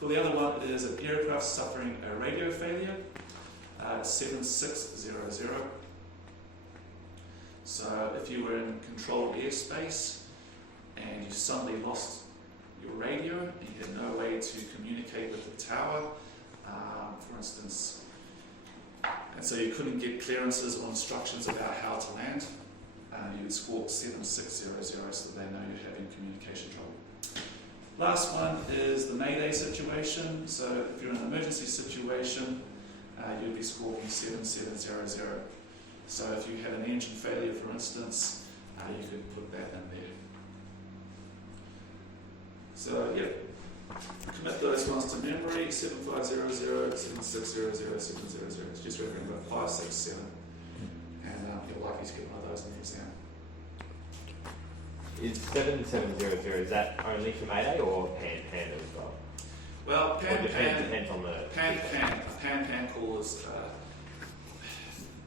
Well, the other one is an aircraft suffering a radio failure, 7600. So if you were in controlled airspace and you suddenly lost your radio and you had no way to communicate with the tower, for instance, and so you couldn't get clearances or instructions about how to land, you would score 7600 so they know you're having communication trouble. Last one is the Mayday situation. So if you're in an emergency situation, you'd be scoring 7700. So if you had an engine failure, for instance, you could put that in there. So yeah, commit those ones to memory: 7500, 7600, 700. Just remember 5, 6, 7, and you're likely to get one of those in the exam. Is 7700, is that only for Mayday or pan as well? Well, depends on the a pan call is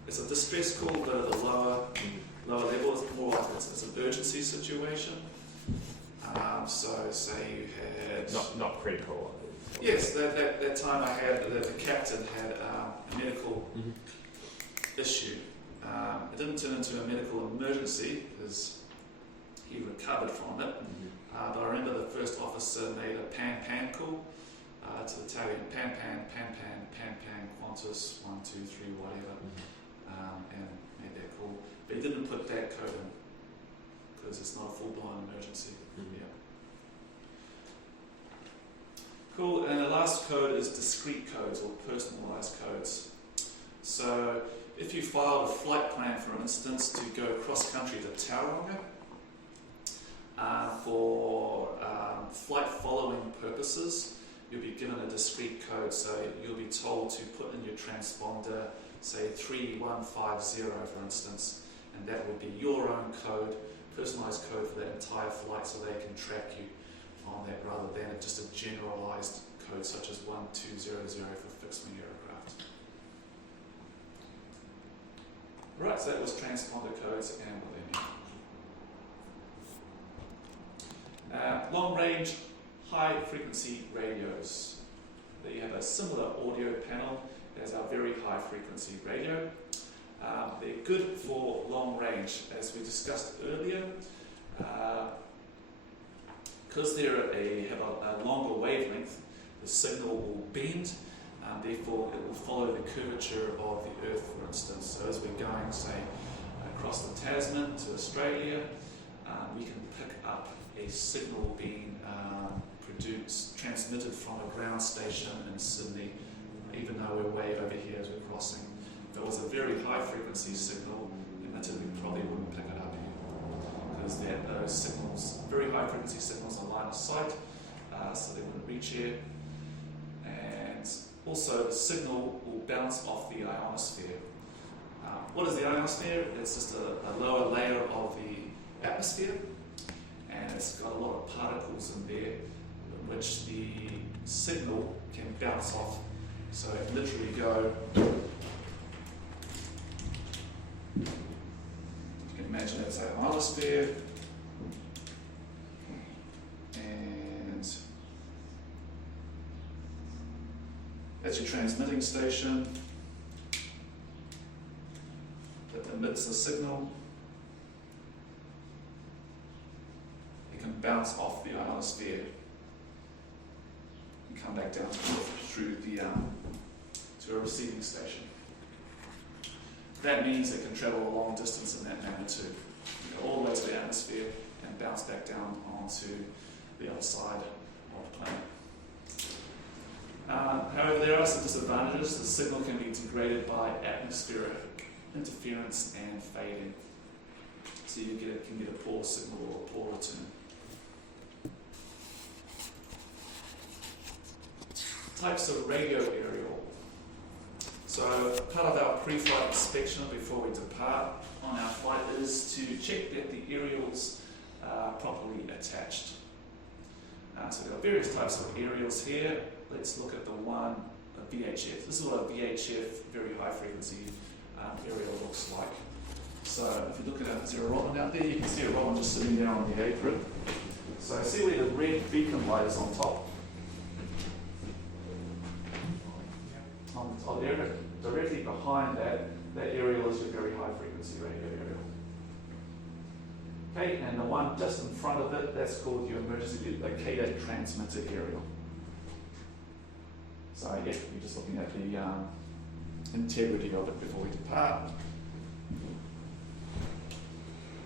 it's a distress call, but at the lower level, it's more like it's an urgency situation. So say you had not critical. Yes, that time I had the captain had a medical issue. It didn't turn into a medical emergency because he recovered from it. But I remember the first officer made a pan call to the battalion, pan, Qantas, 1, 2, 3, whatever, and made that call. But he didn't put that code in because it's not a full-blown emergency. Yeah. Cool, and the last code is discrete codes or personalized codes. So if you filed a flight plan, for instance, to go cross-country to Tauranga, for flight following purposes, you'll be given a discrete code. So you'll be told to put in your transponder, say 3150, for instance, and that will be your own code, personalized code for that entire flight, so they can track you on that rather than just a generalized code such as 1200 for fixed wing aircraft. Right, so that was transponder codes and what they mean. Long range, high frequency radios. They have a similar audio panel as our very high frequency radio. They're good for long range, as we discussed earlier. Because they have a longer wavelength, the signal will bend, therefore it will follow the curvature of the Earth, for instance. So as we're going, say, across the Tasman to Australia, we can pick up a signal being transmitted from a ground station in Sydney, even though we're way over here as we're crossing. If it was a very high frequency signal, emitted, we probably wouldn't pick it up here, because those signals, very high frequency signals, are line of sight, so they wouldn't reach here. And also the signal will bounce off the ionosphere. What is the ionosphere? It's just a lower layer of the atmosphere, and it's got a lot of particles in there which the signal can bounce off. So it can literally go, you can imagine it's an ionosphere, and that's your transmitting station that emits the signal. It can bounce off the ionosphere and come back down through the to a receiving station. That means it can travel a long distance in that magnitude, all the way to the atmosphere and bounce back down onto the other side of the planet. However, there are some disadvantages. The signal can be degraded by atmospheric interference and fading. so you can get a poor signal or a poor return. Types of radio aerial. So part of our pre-flight inspection before we depart on our flight is to check that the aerials are properly attached. So there are various types of aerials here. Let's look at the one, a VHF. This is what a VHF, very high frequency aerial looks like. So if you look at a, is there a Robin out there? You can see a Robin just sitting down on the apron. So see where the red beacon light is on top? On there, directly behind that aerial is your very high frequency radio aerial. Okay, and the one just in front of it, that's called your emergency locator transmitter aerial. So yeah, you're just looking at the integrity of it before we depart.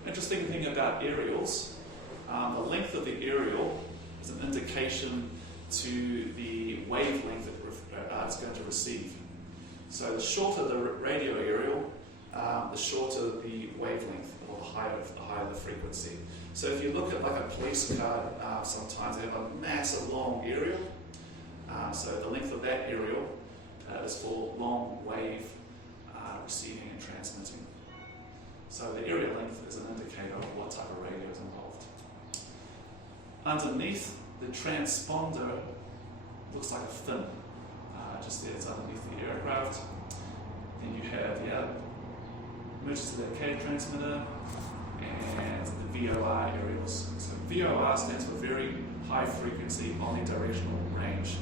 Interesting thing about aerials, the length of the aerial is an indication to the wavelength that it's going to receive. So the shorter the radio aerial, the shorter the wavelength, or the higher the frequency. So if you look at like a police car, sometimes they have a massive long aerial. So the length of that aerial is for long wave receiving and transmitting. So the aerial length is an indicator of what type of radio is involved. Underneath the transponder looks like a fin. Just there, it's underneath the aircraft. Then you have the emergency locator transmitter and the VOR aerials. So VOR stands for very high frequency omnidirectional range.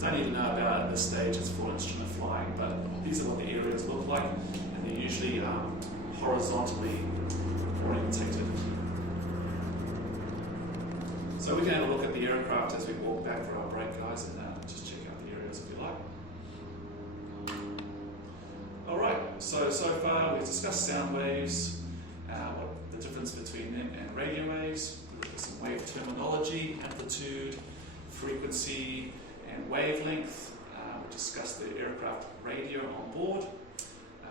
Don't need to know about it at this stage, it's for instrument flying, but these are what the aerials look like, and they're usually horizontally orientated. So we can have a look at the aircraft as we walk back for our break, guys, and just check out the aerials if you like. Alright, so far we've discussed sound waves, what the difference between them and radio waves. We looked at some wave terminology, amplitude, frequency, and wavelength. We discussed the aircraft radio on board.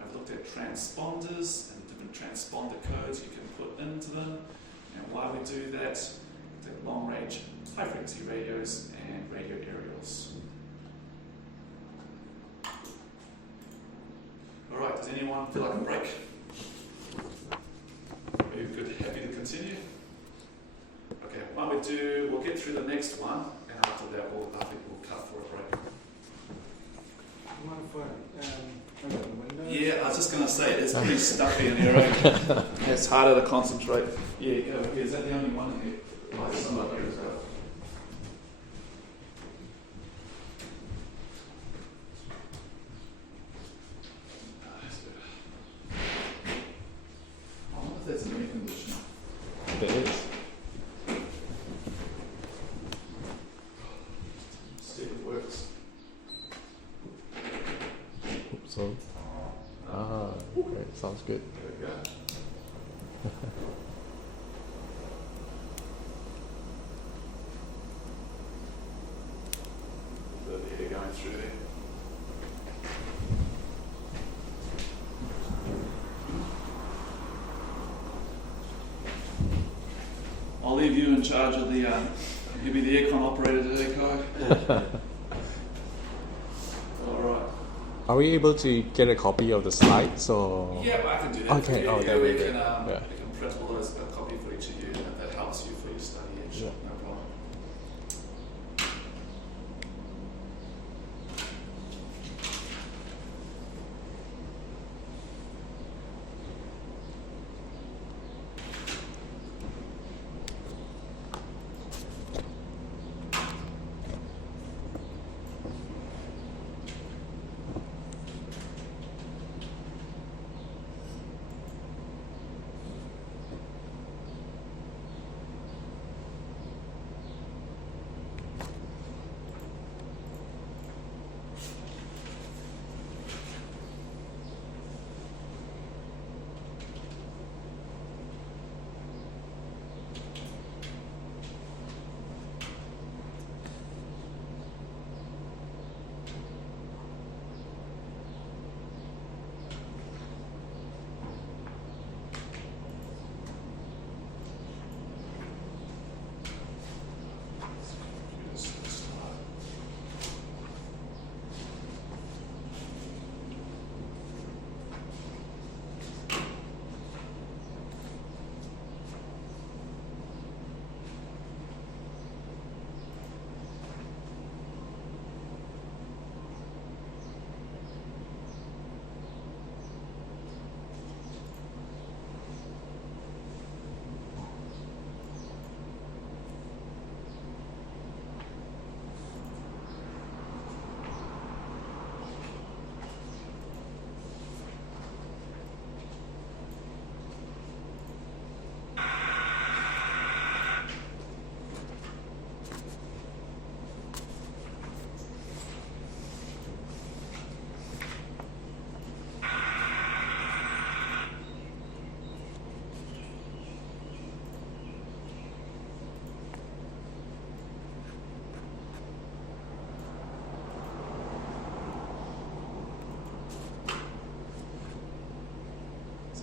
We've looked at transponders and different transponder codes you can put into them, and why we do that. We take long range, high frequency radios and radio aerials. Alright, does anyone feel like a break? Are you good, happy to continue? Okay, we'll get through the next one, and after that I think we'll cut for a break. You mind if I open the window? Yeah, I was just going to say, it's pretty stuffy in here, right? It's harder to concentrate. Yeah, is that the only one in here? Oh, there's some up here as well. I wonder if there's an air conditioner. There is. See if it works. So, okay, sounds good. There we go. The air going through there. I'll leave you in charge of the, you'll be the aircon operator today, Kai. Alright. Are we able to get a copy of the slides or? Yeah, I can do that. Okay, for you. oh, Yeah, that'd be we great. can, Yeah. we can print all those, a copy for each of you, and if that helps you for your study, yeah, sure, Yeah. no problem.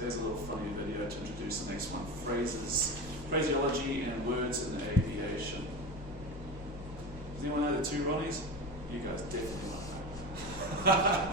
there's a little funny video to introduce the next one. Phraseology and words in aviation. Does anyone know the two Ronnies? You guys definitely won't know.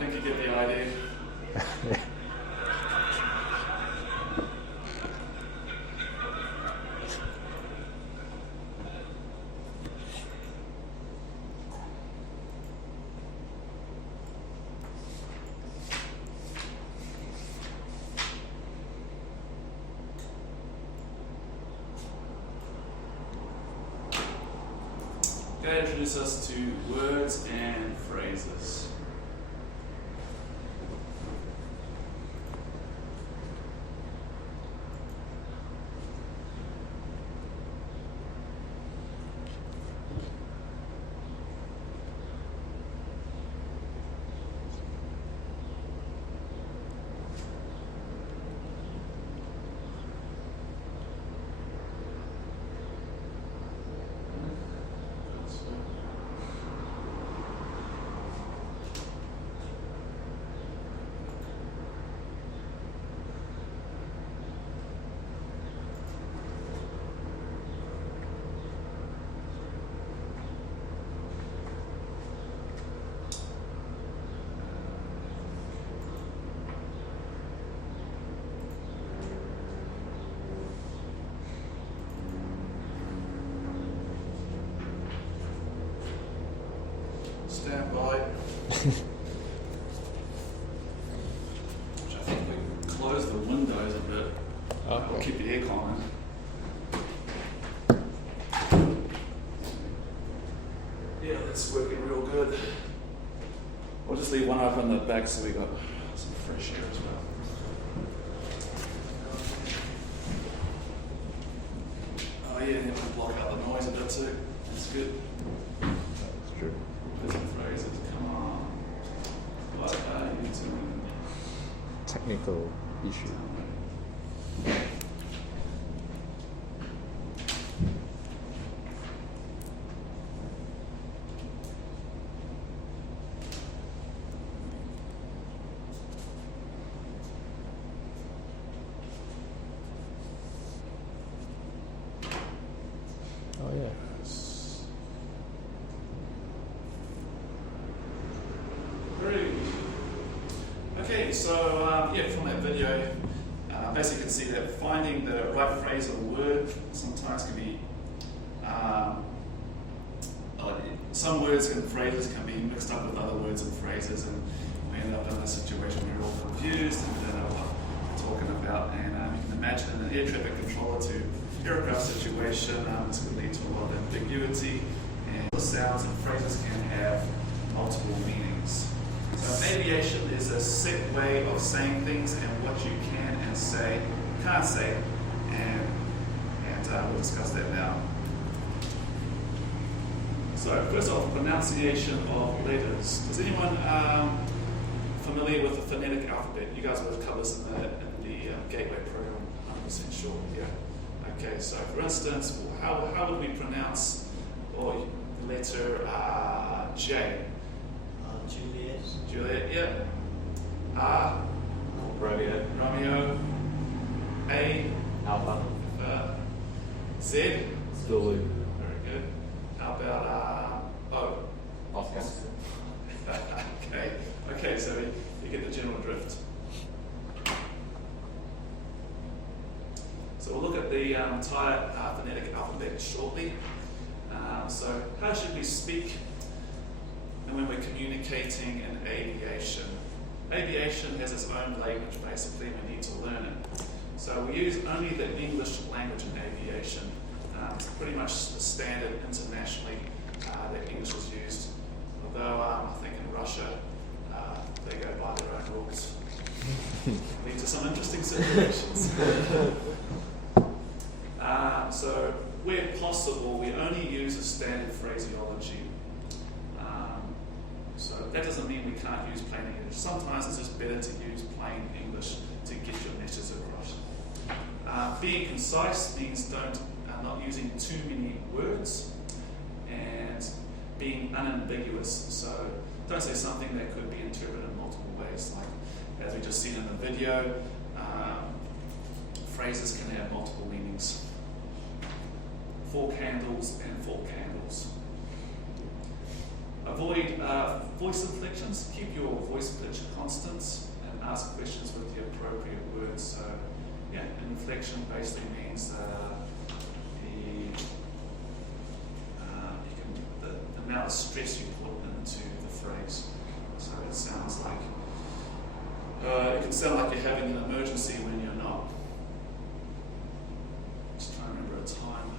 You get the idea. Going to introduce us to words and phrases. Stand by. Which I think we close the windows a bit. Okay. Keep the aircon in. Yeah, that's working real good. We'll just leave one up in the back so we got some fresh air as well. Oh yeah, and we'll block out the noise a bit too. That's good. That's true. Different phrases, come on. What are you doing? Technical issue. Oh yeah. Great. Okay, so from that video, basically you can see that finding the right phrase or word sometimes can be, some words and phrases can be mixed up with other words and phrases, and we end up in a situation where we're all confused and we don't know what we're talking about. And you can imagine in an air traffic controller to aircraft situation, this could lead to a lot of ambiguity, and the sounds and phrases can have multiple meanings. So aviation is a set way of saying things and what you can and say, can't say, and we'll discuss that now. So first off, pronunciation of letters. Is anyone familiar with the phonetic alphabet? You guys will have covered this in the Gateway program, 100% sure. Yeah. Okay. So for instance, how would we pronounce or letter J? Juliet. Juliet. Yeah. R. Romeo. A. Alpha. Z. Zulu. Very good. How about O? Oscar. Okay, so you get the general drift. So we'll look at the entire phonetic alphabet shortly. So how should we speak and when we're communicating in aviation? Aviation has its own language basically, and we need to learn it. So we use only the English language in aviation. It's pretty much the standard internationally that English is used. Although I think in Russia they go by their own rules. Lead to some interesting situations. So where possible, we only use a standard phraseology. So that doesn't mean we can't use plain English. Sometimes it's just better to use plain English to get your message across. Being concise means not using too many words, and being unambiguous. So don't say something that could be interpreted in multiple ways. Like as we just seen in the video, phrases can have multiple meanings. 4 candles and 4 candles. Avoid voice inflections. Keep your voice pitch constant and ask questions with the appropriate words. So, yeah, an inflection basically means the amount of stress you put into the phrase. So it sounds like it can sound like you're having an emergency when you're not. Just trying to remember a time.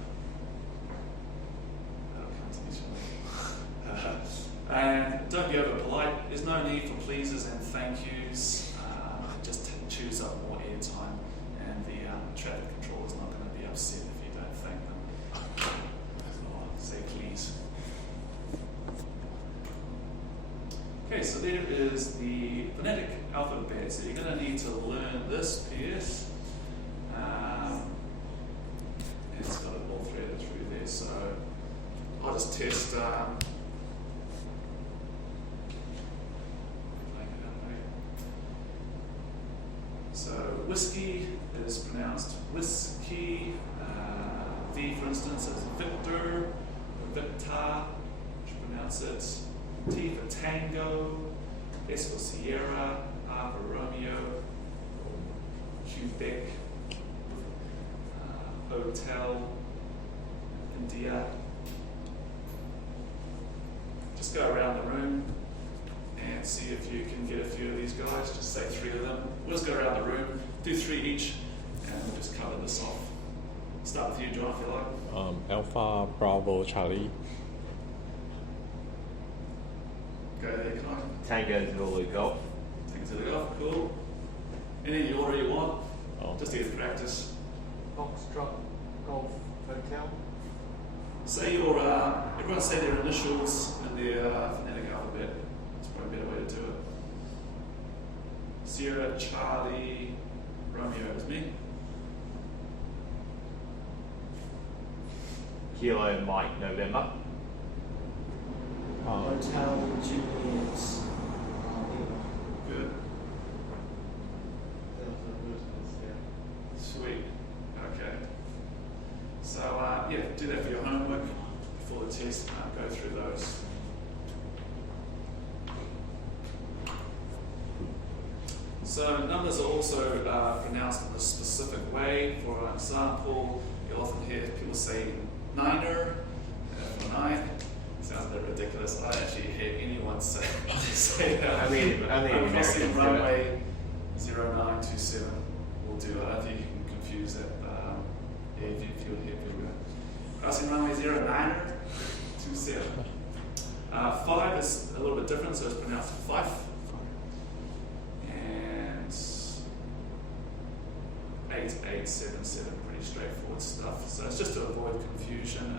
That'll come to me shortly. And don't be over polite. There's no need for pleases and thank yous. Just chews up more airtime, and the traffic controller is not going to be upset if you don't thank them. Or say please. Okay, so there is the phonetic alphabet. So you're going to need to learn this piece. It's got it all threaded through there. So I'll just test. So whiskey is pronounced whiskey. V, for instance, is Victor, or Victor, which you pronounce it. T for tango. S for Sierra. R for Romeo. Quebec. Hotel. India. Just go around the room and see if you can get a few of these guys. Just say 3 of them. We'll just go around the room, do 3 each, and we'll just cover this off. Start with you, John, if you like. Alpha, Bravo, Charlie. Go there, can I? Tango, Zulu, Golf. Take it to the golf, cool. Any order you want, Oh. just to get practice. Foxtrot, Golf, Hotel. Say your, everyone say their initials in their phonetic alphabet. It's probably a better way to do it. Sierra, Charlie, Romeo is me. Kilo Mike November. Hotel Juliet. Good. Sweet. Okay. So yeah, do that for your homework before the test. Go through those. So numbers are also pronounced in a specific way. For an example, you'll often hear people say niner, nine. Sounds a bit ridiculous. I don't actually hear anyone say that. I mean, only I'm crossing Americans do it. runway 0927 will do it. I don't think you can confuse that. Yeah, if you'll hear people go. Crossing runway 0927. 5 is a little bit different, so it's pronounced five. And 8877, pretty straightforward stuff. So it's just to avoid confusion,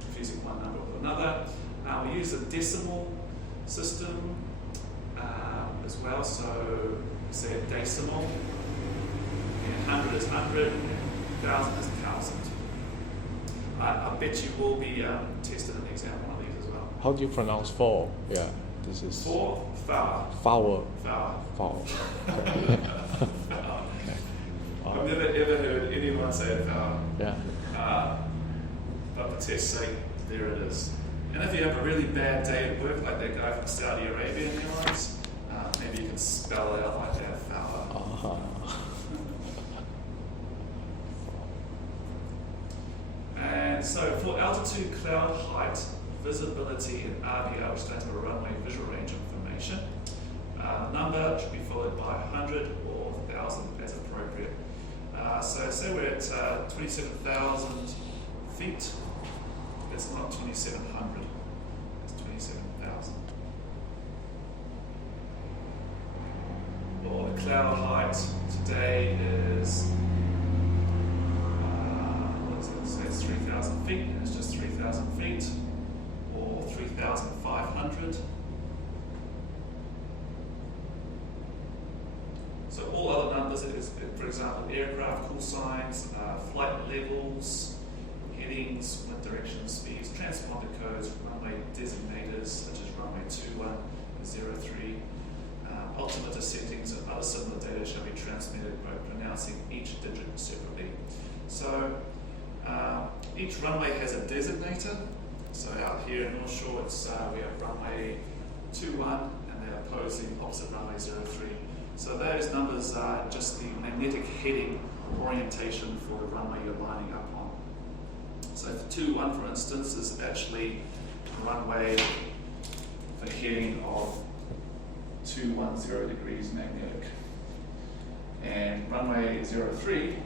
confusing one number with another. We use a decimal system as well, so we say a decimal. And 100 is 100, 1,000 is 1,000. I bet you will be tested in the exam one of these as well. How do you pronounce four? Yeah, this is 4, flower. flower. Flower. Flower. I've never ever heard anyone say it flower. Yeah. But for test's sake, there it is. And if you have a really bad day at work, like that guy from Saudi Arabian Airlines, maybe you can spell it out like that, flower. And so for altitude, cloud height, visibility, and RVR, which stands for runway visual range information, number should be followed by 100 or 1,000 as appropriate. So say we're at 27,000 feet. It's not 2,700. It's 27,000. Or the cloud height today is say it's 3,000 feet, and it's just 3,000 feet, or 3,500. So all other numbers is, for example, aircraft call signs, flight levels, headings, wind direction, speeds, transponder codes, runway designators such as runway 21, 03, altimeter settings, and other similar data shall be transmitted by pronouncing each digit separately. So each runway has a designator. So out here in North Shore, it's, we have runway 21, and they're opposing opposite runway 03. So those numbers are just the magnetic heading orientation for the runway you're lining up on. So for 21, for instance, is actually a runway for heading of 210 degrees magnetic. And runway 03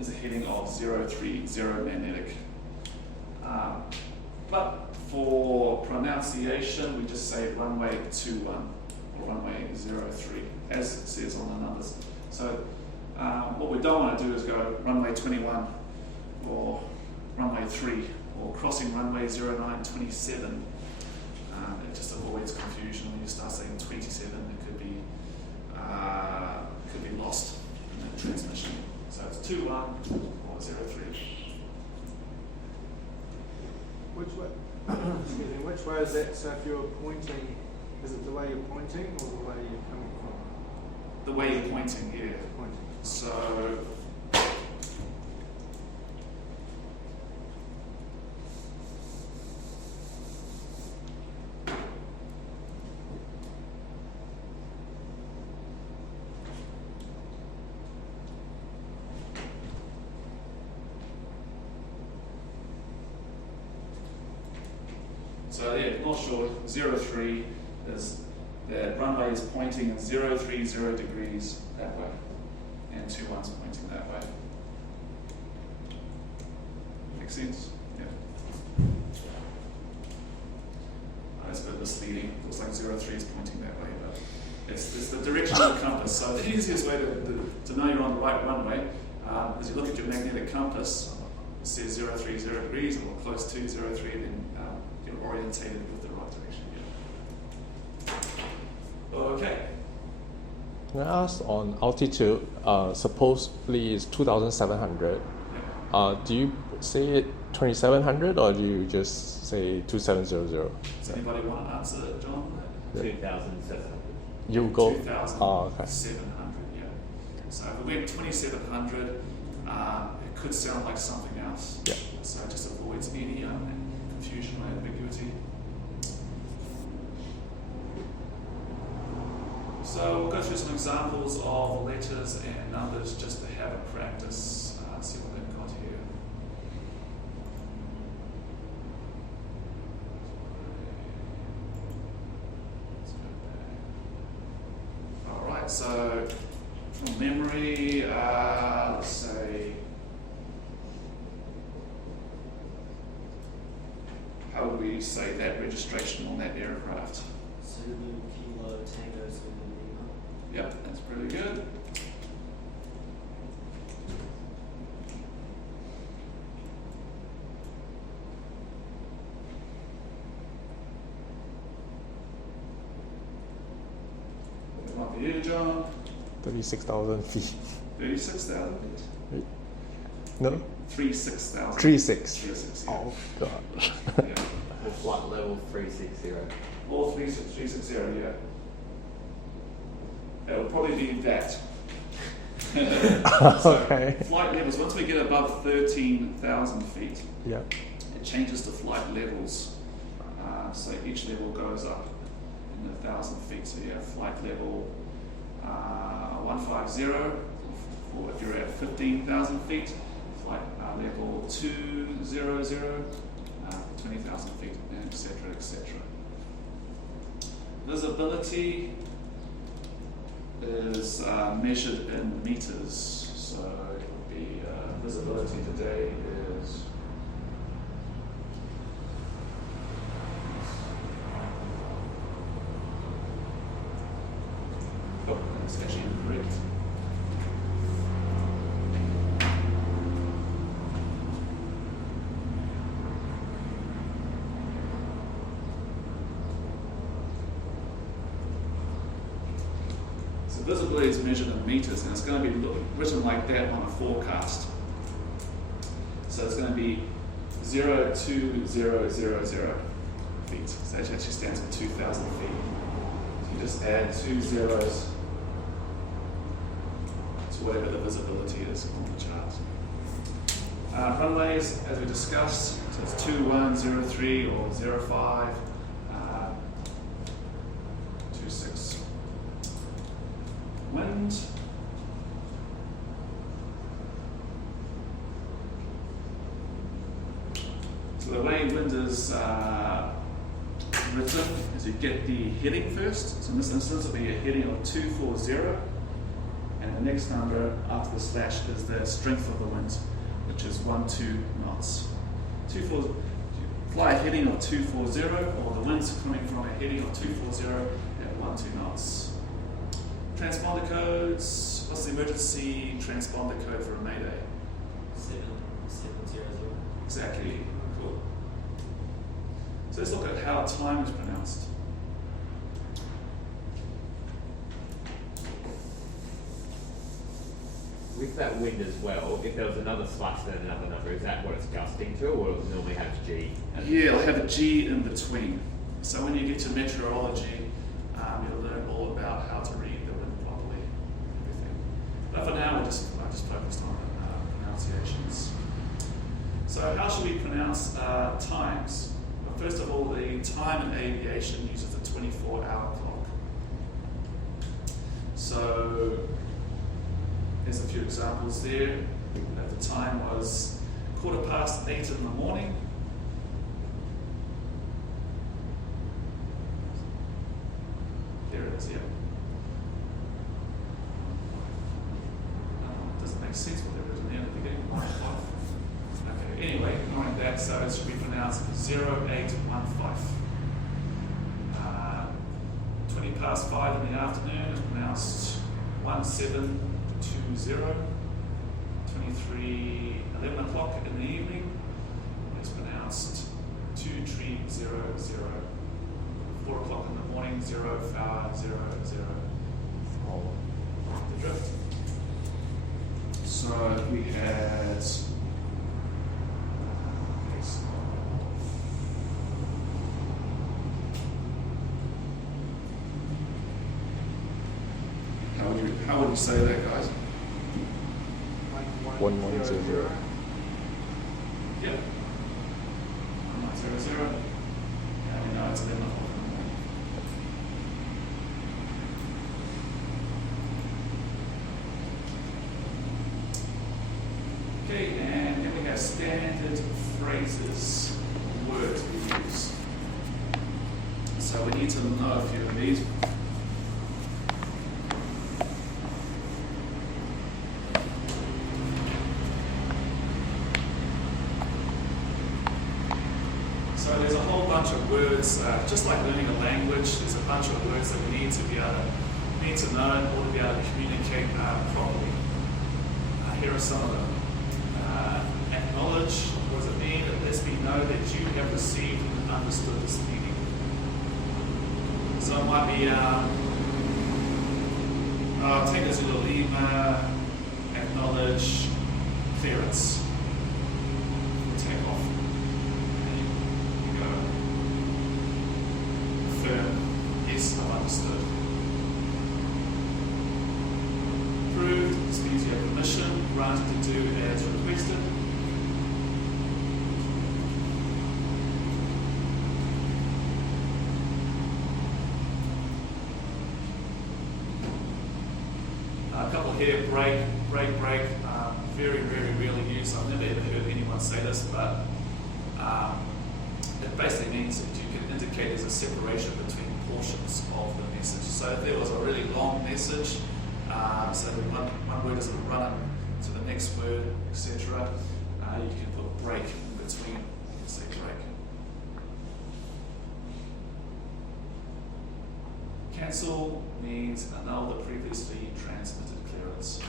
is a heading of 030 magnetic. But for pronunciation, we just say runway 21 or runway 03, as it says on the numbers. So what we don't want to do is go runway 21 or runway 3 or crossing runway 0927. It just avoids confusion when you start saying 27. It could be lost in the transmission. So it's 21 or 03. Which way? Excuse me. Which way is that? So if you're pointing, is it the way you're pointing or the way you're coming from? The way you're pointing, yeah. Pointing. So yeah, North Shore 03 is the runway is pointing in 030 degrees that way, and 21's pointing that way. Makes sense? Yeah. It's a bit misleading. It looks like 03 is pointing that way, but it's the direction of the compass. So the easiest way to know you're on the right runway is you look at your magnetic compass. It says 030 degrees or close to 03, then you're orientated with the right direction. Yeah. Okay. Can I ask on altitude? Supposedly it's 2,700. Do you say it 2,700 or do you just say 2,700? Does anybody want to answer that, John? 2,700. You go. 2,700, yeah. So if we went 2,700, it could sound like something else. Yeah. So it just avoids any confusion or ambiguity. So we'll go through some examples of letters and numbers just to have a practice, see what they've got here. Let's go back. All right, so from memory, let's say, how would we say that registration on that aircraft? Zulu, Kilo, Tango, Zulu, Lima. Yep, that's pretty good. What about you, John? 36,000 feet. 36,000 feet? No? 36,000. 36. 36, yeah. Oh, God. Yeah. Flight level 360. Or 360, yeah. It'll probably be that. So, Okay. flight levels, once we get above 13,000 feet, Yeah. it changes to flight levels. So each level goes up in 1,000 feet. So you have flight level 150 for if you're at 15,000 feet, flight level 200 for 20,000 feet, and etc. etc. Visibility is measured in meters. So it would be visibility today is that's actually incorrect. So visibility is measured in meters, and it's going to be written like that on a forecast. So it's going to be 02000 feet. So that actually stands for 2,000 feet. So you just add 2 zeros to whatever the visibility is on the chart. Runways, as we discussed, so it's 2103 or 05, 26. Wind. So the way wind is written is you get the heading first. So in this instance, it'll be a heading of 240, and the next number after the slash is the strength of the wind, which is 12 knots. 24, fly a heading of 240, or the wind's coming from a heading of 240 at 12 knots. Transponder codes. What's the emergency transponder code for a Mayday? 7700. Exactly. Cool. So let's look at how time is pronounced. With that wind as well, if there was another slash then another number, is that what it's gusting to, or does it normally have G? Yeah, it'll have a G in between. So when you get to meteorology, you'll learn all about how to read the wind properly, everything. But for now, I just focused on pronunciations. So how should we pronounce times? Well, first of all, the time in aviation uses a 24-hour clock. So here's a few examples there. The time was 8:15 in the morning. There it is, yeah. Doesn't make sense what they've written there at the beginning. 1 o'clock. Okay, anyway, ignoring that, so it should be pronounced 0815. 5:20 in the afternoon is pronounced 1720. 11 o'clock in the evening is pronounced 2300. 4 o'clock in the morning, 0500. the drift. So we had. How would you say that, guys? 1100. Yep. 1100. Yeah, we know it's a bit much. Okay, and then we have standard phrases, words we use. So we need to know a few of these. So there's a whole bunch of words, just like learning a language, there's a bunch of words that we need to know in order to be able to communicate properly. Here are some of them. Acknowledge, what does it mean? It lets me know that you have received and understood this meaning. So it might be, take us to the Lima, acknowledge, clearance, take off. Yes, I've understood. Approved, this means you have permission, granted to do as requested. A couple here, break. Very, very rarely used. I've never ever heard anyone say this, but it basically means that you can indicate there's a separation between portions of the message. So if there was a really long message, so that one word doesn't run to the next word, etc., you can put break in between, you can say break. Cancel means annul the previously transmitted clearance.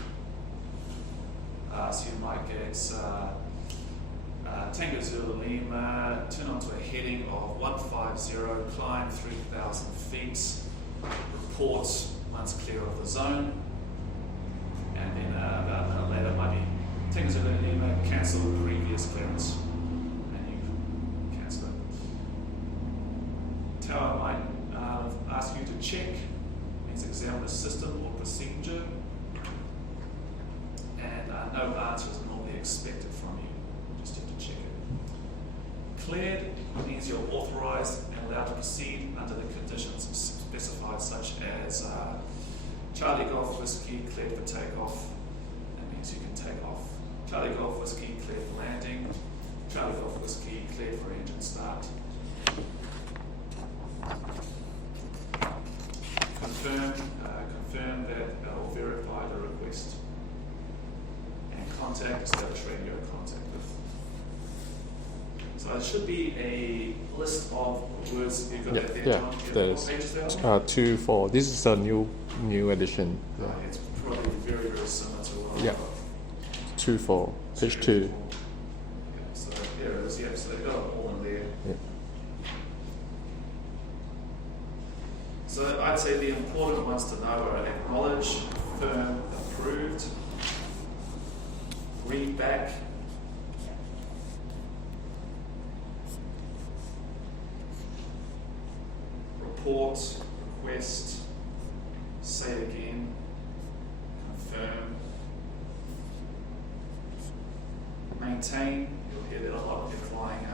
So you might get Tango Zulu Lima, turn onto a heading of 150, climb 3,000 feet, report once clear of the zone, and then about a minute later it might be Tango Zulu Lima, cancel previous clearance, and you cancel it. Tower might ask you to check, means examine the system or procedure, and no answer is normally expected from you. Just have to check it. Cleared means you're authorized and allowed to proceed under the conditions specified, such as Charlie Golf Whiskey cleared for takeoff. That means you can take off. Charlie Golf Whiskey cleared for landing. Charlie Golf Whiskey cleared for engine start. Confirm that or verify the request. And contact, establish radio contact with. So it should be a list of words you've got there, John. There's what pages they are? 2, 4. This is a new edition. Yeah. It's probably very, very similar to what I've Yeah. got. 2, 4. Page 2. Yeah, so there it is, yeah, so they've got it all in there. Yeah. So I'd say the important ones to know are acknowledge, confirm, approved, read back, report, request, say it again, confirm, maintain. You'll hear that a lot if you're flying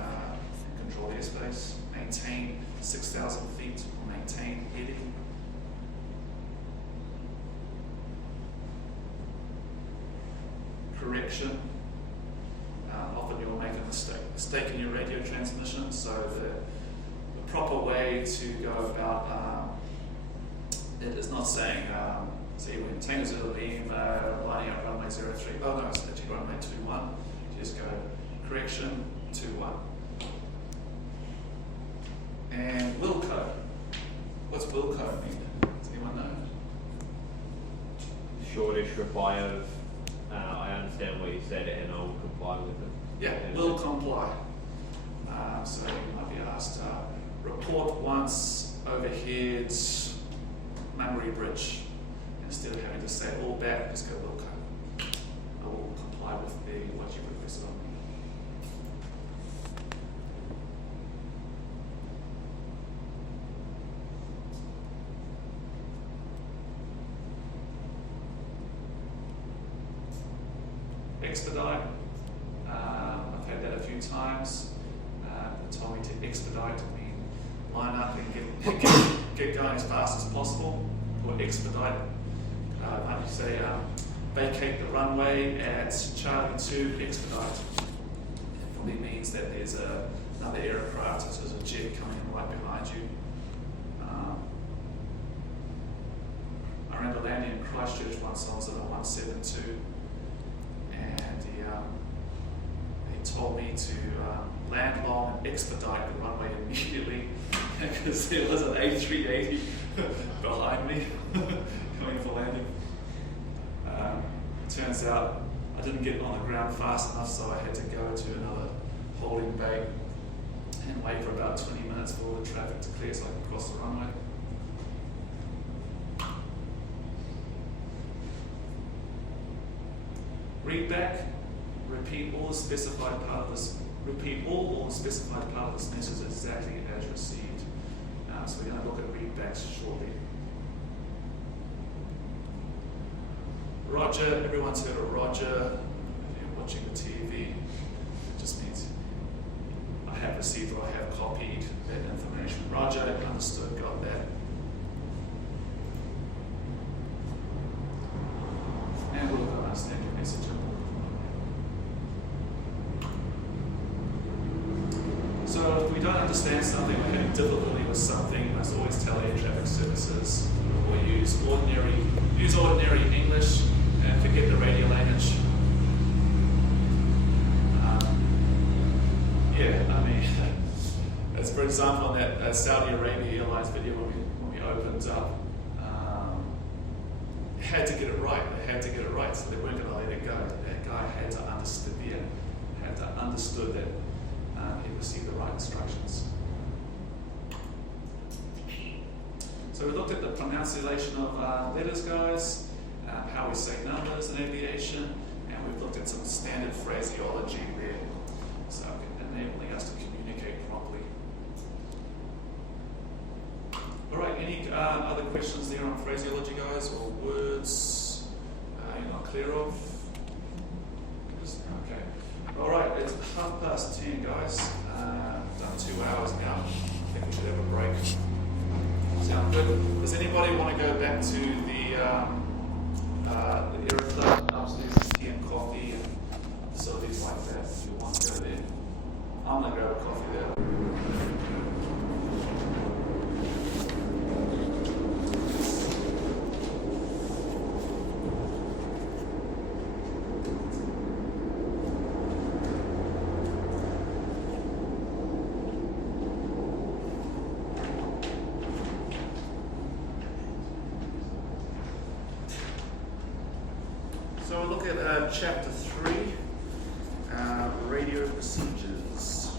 controlled airspace. Maintain 6,000 feet, or maintain heading. Correction. Often you'll make a mistake in your radio transmission, so the proper way to go about it is not saying, see, when Tango Zulu Lima lining up runway 03, oh no, it's actually runway 21, you just go correction 21. And Wilco. What's Wilco mean? Does anyone know? Shortish reply of, I understand what you said and I'll comply with it. Yeah, will comply. So you might be asked, report once overhead Mangere Bridge. instead of having to say it all back, just go, look, I will comply with what you requested of me. Expedite. I've had that a few times. They told me to expedite, I mean line up and get going as fast as possible, or expedite. Like you say, vacate the runway at Charlie 2, expedite. It probably means that there's another aircraft, so there's a jet coming in right behind you. I remember landing in Christchurch once. I was in a 172. And he told me to land long and expedite the runway immediately because there was an A380 behind me coming for landing. Turns out I didn't get on the ground fast enough, so I had to go to another holding bay and wait for about 20 minutes for all the traffic to clear so I could cross the runway. Read back, repeat all the specified part of this. Repeat all the specified part of this message exactly as received. So we're going to look at readbacks shortly. Roger, everyone's heard of Roger. If you're watching the TV, it just means I have received or I have copied that information. Roger, understood, got that. And we'll understand your message. So if we don't understand something, we're having difficulty with something, let's always tell air traffic services or use ordinary English and forget the radio language. As for example, on that Saudi Arabia Airlines video when we opened up, had to get it right. They had to get it right, so they weren't going to let it go. That guy had to understood that he received the right instructions. So we looked at the pronunciation of letters, guys, how we say numbers in aviation, and we've looked at some standard phraseology there, so enabling us to communicate properly. All right, any other questions there on phraseology, guys, or words you're not clear of? Okay. All right, it's 10:30, guys. Done 2 hours now. I think we should have a break. Sound good? Does anybody want to go back to the Aero Club upstairs? There's tea and coffee and facilities like that. If you want to go there, I'm gonna grab a coffee there. So we'll look at chapter 3, radio procedures.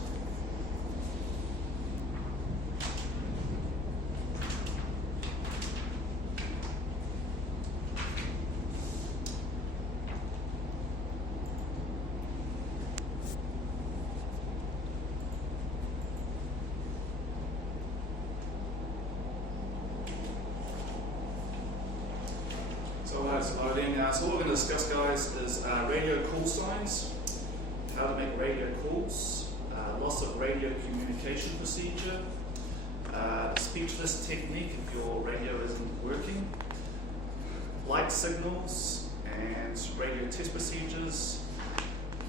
So while it's loading, so what we're going to discuss, guys, is radio call signs, how to make radio calls, loss of radio communication procedure, speechless technique if your radio isn't working, light signals and radio test procedures,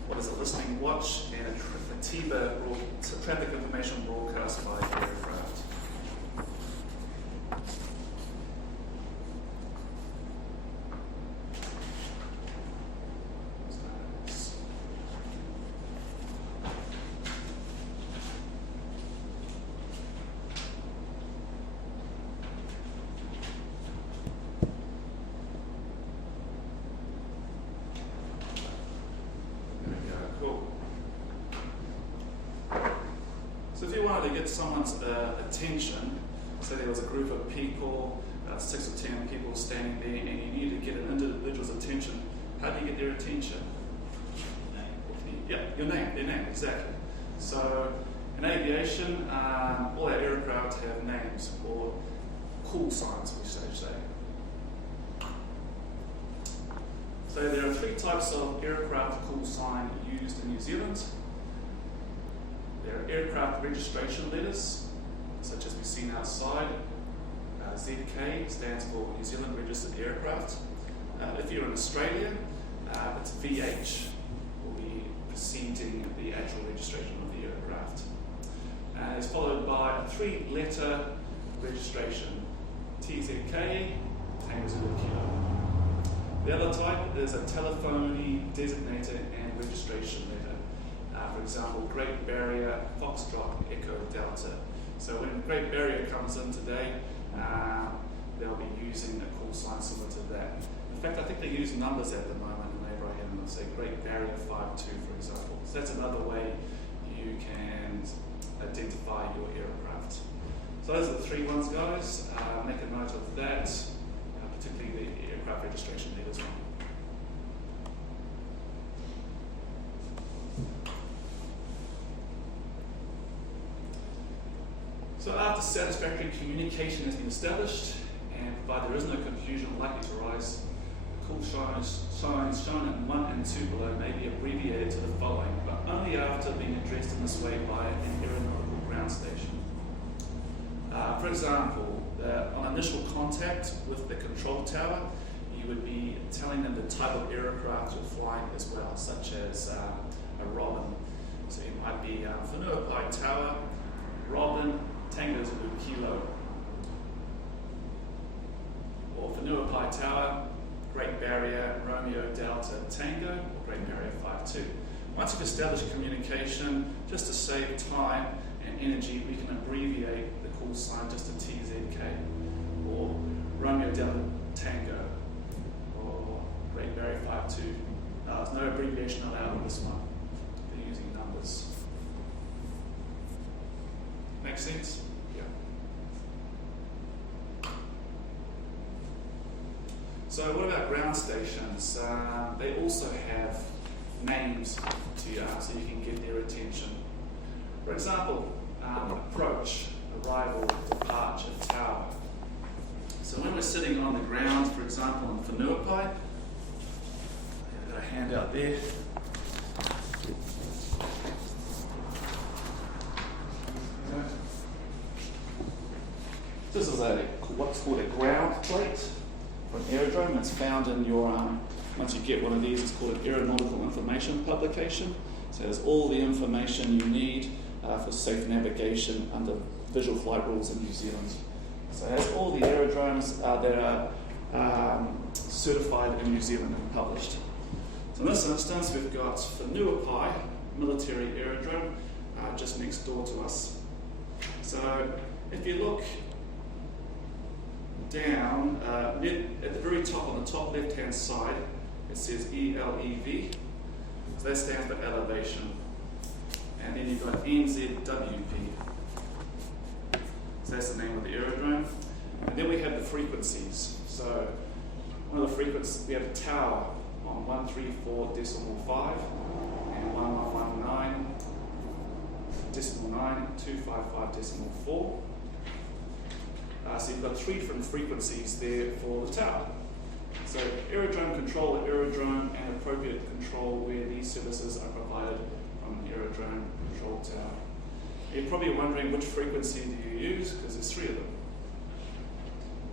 what is a listening watch, and a TIBA, traffic information broadcast by aircraft. So if you wanted to get someone's attention, so say there was a group of people, 6 or 10 people standing there, and you need to get an individual's attention. How do you get their attention? Yeah, your name, their name, exactly. So in aviation, all our aircraft have names, or call signs, we should say. So there are 3 types of aircraft call sign used in New Zealand. There are aircraft registration letters, such as we've seen outside. ZK stands for New Zealand Registered Aircraft. If you're in Australia, it's VH, will be preceding the actual registration of the aircraft. It's followed by a 3-letter registration, TZK, Tango Zulu Kilo. The other type is a telephony designator and registration letter. For example, Great Barrier, Foxtrot, Echo Delta. So when Great Barrier comes in today, they'll be using a call sign similar to that. In fact, I think they use numbers at the moment in Abraham, and they'll say Great Barrier 52, for example. So that's another way you can identify your aircraft. So those are the 3 ones, guys. Make a note of that, particularly the aircraft registration letters one. So after satisfactory communication has been established, and provided there is no confusion likely to arise, call signs shown in 1 and 2 below may be abbreviated to the following, but only after being addressed in this way by an aeronautical ground station. For example, on initial contact with the control tower, you would be telling them the type of aircraft you're flying as well, such as a Robin. So it might be Whenuapai Tower, Robin, Tango Zulu Kilo. Or Whenuapai Tower, Great Barrier, Romeo Delta Tango, or Great Barrier 52. Once you've established communication, just to save time and energy, we can abbreviate the call sign just to TZK, or Romeo Delta Tango, or Great Barrier 52. There's no abbreviation allowed on this one. They're using numbers. Make sense? Yeah. So what about ground stations? They also have names so you can get their attention. For example, approach, arrival, departure, tower. So when we're sitting on the ground, for example, in Whenuapai, I've got a handout there. This is what's called a ground plate for an aerodrome. It's found in your, once you get one of these, it's called an aeronautical information publication. So there's all the information you need for safe navigation under visual flight rules in New Zealand. So it has all the aerodromes that are certified in New Zealand and published. So in this instance, we've got Whenuapai military aerodrome just next door to us. So if you look down, at the very top, on the top left-hand side, it says ELEV. So that stands for elevation. And then you've got NZWP. So that's the name of the aerodrome. And then we have the frequencies. So one of the frequencies, we have a tower on 134.5 and 1119.9, 255.4. So you've got 3 different frequencies there for the tower. So aerodrome control, aerodrome, and appropriate control where these services are provided from an aerodrome control tower. You're probably wondering which frequency do you use, because there's 3 of them.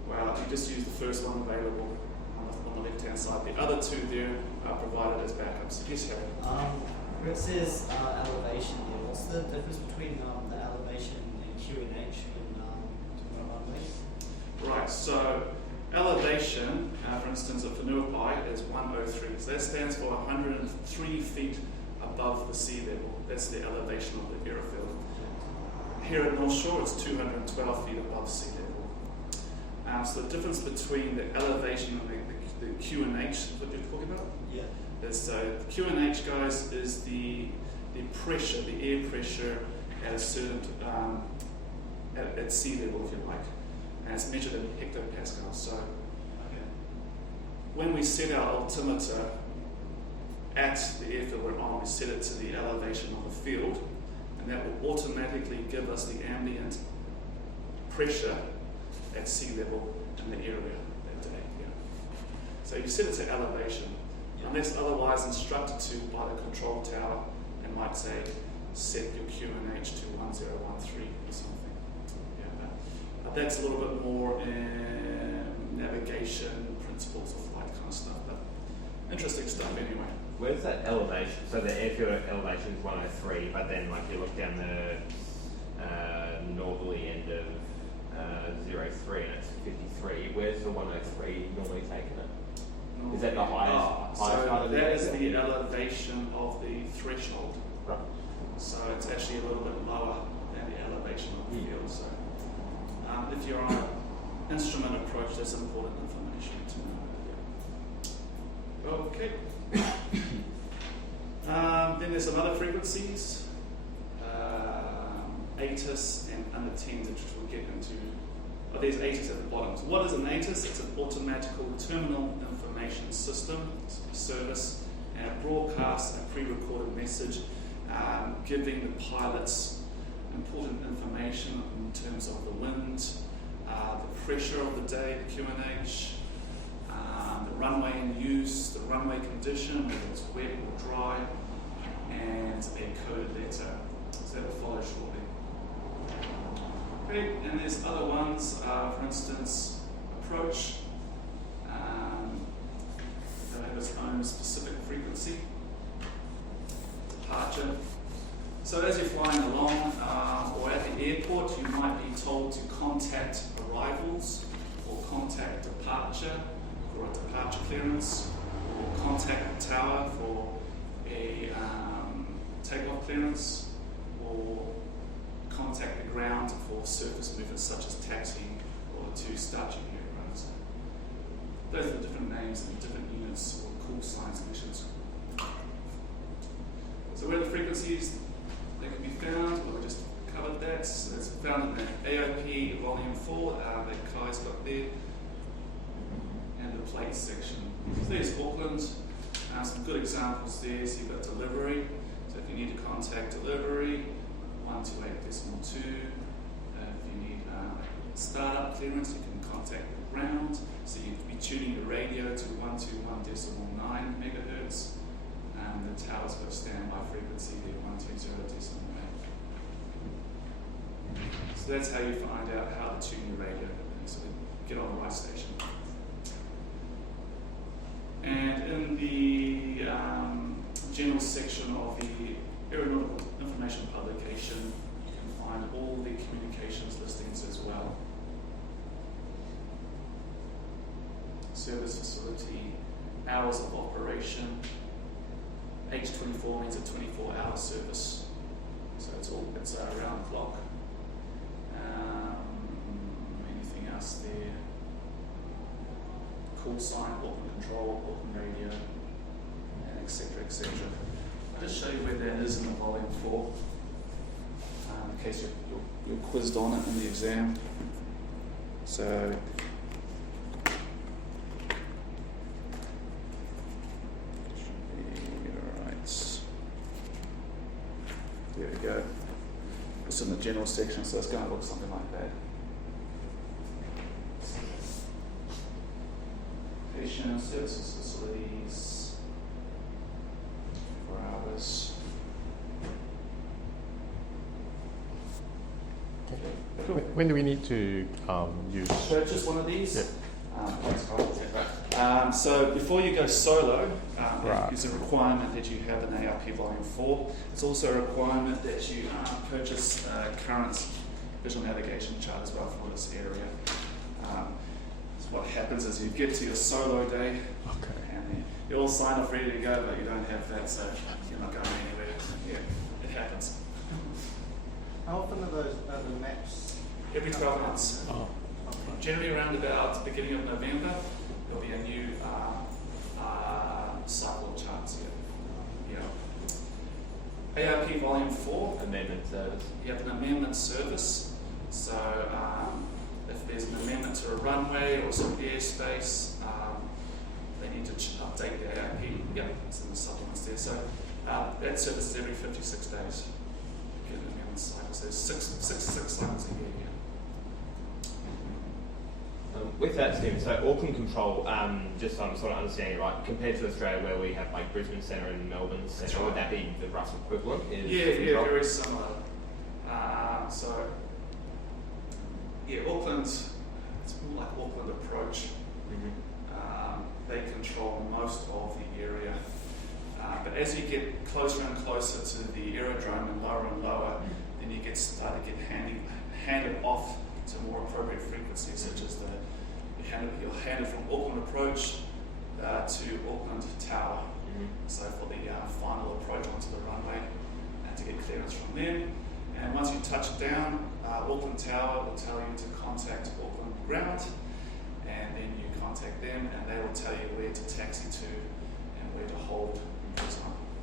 Well, you just use the first one available on the left-hand side. The other 2 there are provided as backups. Yes, Harry? Where it says elevation here, what's the difference between the elevation in QNH and runways? Right, so elevation, for instance, of Whenuapai is 103. So that stands for 103 feet above the sea level. That's the elevation of the airfield. Here at North Shore, it's 212 feet above sea level. So the difference between the elevation and the QNH, what you're talking about? Yeah. Is the QNH, guys, is the pressure, the air pressure at a certain at sea level, if you like. and it's measured in hectopascals. So when we set our altimeter at the airfield we're on, we set it to the elevation of the field, and that will automatically give us the ambient pressure at sea level in the area that day. Yeah. So you set it to elevation, unless otherwise instructed to by the control tower, and might say set your QNH to 1013 or something. Yeah, but that's a little bit more in navigation, principles of flight kind of stuff, but interesting stuff anyway. Where's that elevation? So the airfield elevation is 103, but then like you look down the northerly end of 03 and it's 53. Where's the 103 normally taken at? Is that the highest part So of the that is airfield? the elevation of the threshold. Right. So it's actually a little bit lower than the elevation of the field. So if you're on an instrument approach, that's important information to know. Okay. Then there's some other frequencies, ATIS and under 10, which we'll get into. Oh, there's ATIS at the bottom. So what is an ATIS? It's an automatical terminal information system, service, and it broadcasts a pre-recorded message giving the pilots important information in terms of the wind, the pressure of the day, the QNH, the runway in use, the runway condition, whether it's wet or dry, and a coded letter. So that will follow shortly. Okay, and there's other ones, for instance, approach, that have its own specific frequency, departure. So as you're flying along or at the airport, you might be told to contact arrivals or contact departure for a departure clearance, or contact the tower for a takeoff clearance, or contact the ground for surface movements such as taxiing or to start your aircraft. Those are the different names and different units or call signs missions. So where are the frequencies that can be found? Well, we just covered that. So it's found in the AOP Volume 4 that Kai's got there, and the plate section. So there's Auckland. Some good examples there. So you've got delivery. So if you need to contact delivery, 128.2. If you need startup clearance, you can contact the ground. So you'd be tuning your radio to 121.9 megahertz. The tower's got a standby frequency there, 120.8. So that's how you find out how to tune your radio, so get on the right station. And in the general section of the aeronautical information publication, you can find all the communications listings as well. Service facility, hours of operation. H24 means a 24-hour service, so it's around the clock. Anything else there? Call sign, Auckland control, Auckland radio, and etc. etc. I'll just show you where that is in the volume 4, in case you're quizzed on it in the exam. So. There we go. It's in the general section, so it's going to look something like that. Patient services facilities, 4 hours. When do we need to use? Purchase one of these. Yep. Thanks, Carl. So before you go solo, Right. it's a requirement that you have an ARP Volume 4. It's also a requirement that you purchase current visual navigation chart as well for this area. So what happens is you get to your solo day, Okay. and you're all signed off ready to go, but you don't have that, so you're not going anywhere. Yeah, it happens. How often are the maps? Every 12 months. Oh. Generally around about the beginning of November, there'll be a new cycle of charts here. Yeah. ARP Volume 4. Amendment service. You have an amendment service. So if there's an amendment to a runway or some airspace, they need to update their AIP. Yep, it's in the supplements there. So that service is every 56 days. Get an amendment cycle. So there's six cycles a year. With that, Stephen, so Auckland Control, just so I'm sort of understanding it right, compared to Australia where we have like Brisbane Centre and Melbourne Centre, right. would that be the rough equivalent? Yeah, very similar. Auckland, it's more like Auckland approach. Mm-hmm. They control most of the area. But as you get closer and closer to the aerodrome and lower, then you start to get handed off to more appropriate frequencies, such as you're handed from Auckland approach to Auckland Tower. Mm-hmm. So for the final approach onto the runway, and to get clearance from them. And once you touch down, Auckland Tower will tell you to contact Auckland Ground, and then you contact them, and they will tell you where to taxi to and where to hold.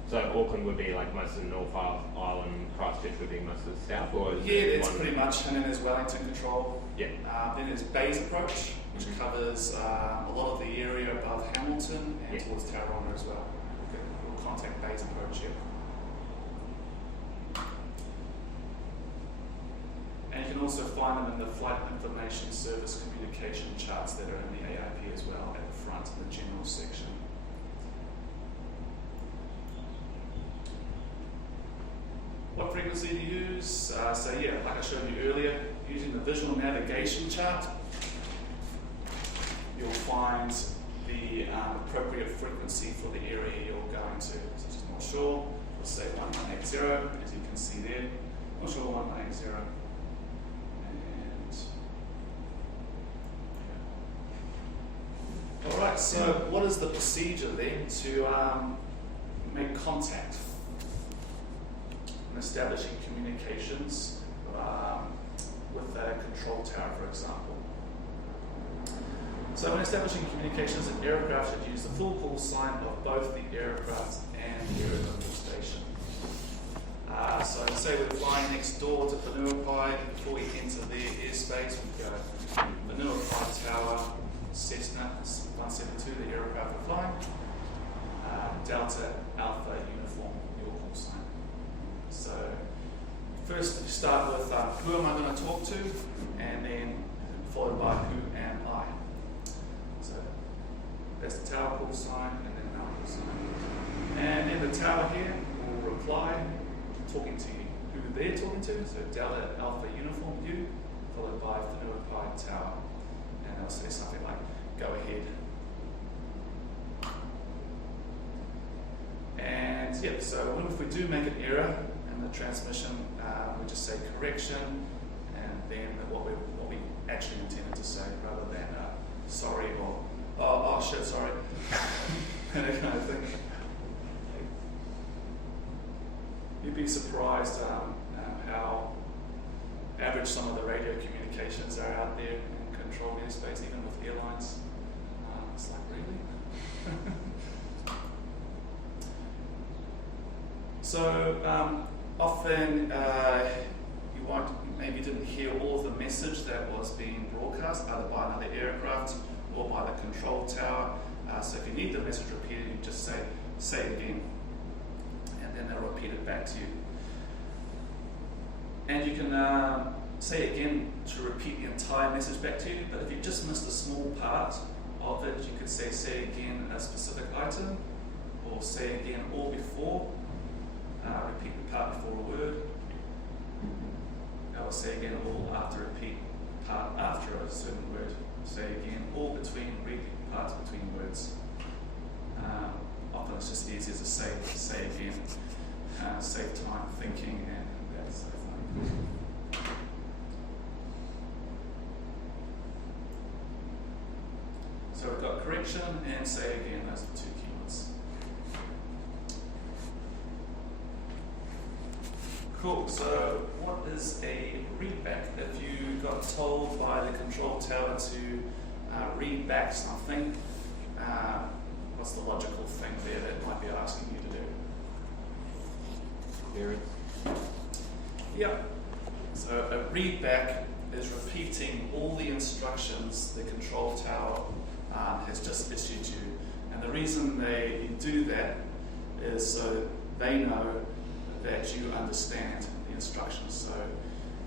So Auckland would be like most of the North Island, Christchurch would be most of the south, or is Yeah, it that's one? pretty much. And then there's Wellington Control. Yeah. Then there's Bayes Approach, which Mhm. covers a lot of the area above Hamilton and Yeah. towards Tauranga as well. We'll contact Bayes Approach here. And you can also find them in the Flight Information Service communication charts that are in the AIP as well at the front in the general section. What frequency to use? Like I showed you earlier, using the visual navigation chart, you'll find the appropriate frequency for the area you're going to. Such as North Shore, we'll say 1180, as you can see there. North Shore 1180. And alright, so what is the procedure then to make contact? Establishing communications with a control tower, for example. So when establishing communications, an aircraft should use the full call sign of both the aircraft and the aerodrome station. So say we're flying next door to Whenuapai. Before we enter their airspace, we go Whenuapai Tower, Cessna 172, the aircraft we're flying, Delta Alpha Uniform, your call sign. So first you start with who am I going to talk to, and then followed by who am I. So that's the tower call sign, and then our call sign. And then the tower here will reply, talking to you, who they're talking to. So Delta Alpha Uniform U, followed by Whenuapai Tower. And they'll say something like, go ahead. And yeah, so what if we do make an error in the transmission, we just say correction, and then what we actually intended to say, rather than sorry or oh shit, sorry, and that kind of thing. You'd be surprised how average some of the radio communications are out there in controlled airspace, even with airlines. It's like, really? So often you maybe didn't hear all of the message that was being broadcast either by another aircraft or by the control tower. So if you need the message repeated, you just say it again, and then they'll repeat it back to you. And you can say it again to repeat the entire message back to you, but if you just missed a small part of it, you could say again a specific item, or say again all before. Repeat the part before a word. I will say again all after repeat part after a certain word. Say again all between, repeat parts between words. Often it's just easier to say again. Save time thinking and that sort of thing. So we've got correction and say again, those are the two keywords. Cool, so what is a readback? If you got told by the control tower to read back something, what's the logical thing there that might be asking you to do? Clearance. Yep. So a readback is repeating all the instructions the control tower has just issued you. And the reason they do that is so they know that you understand the instructions. So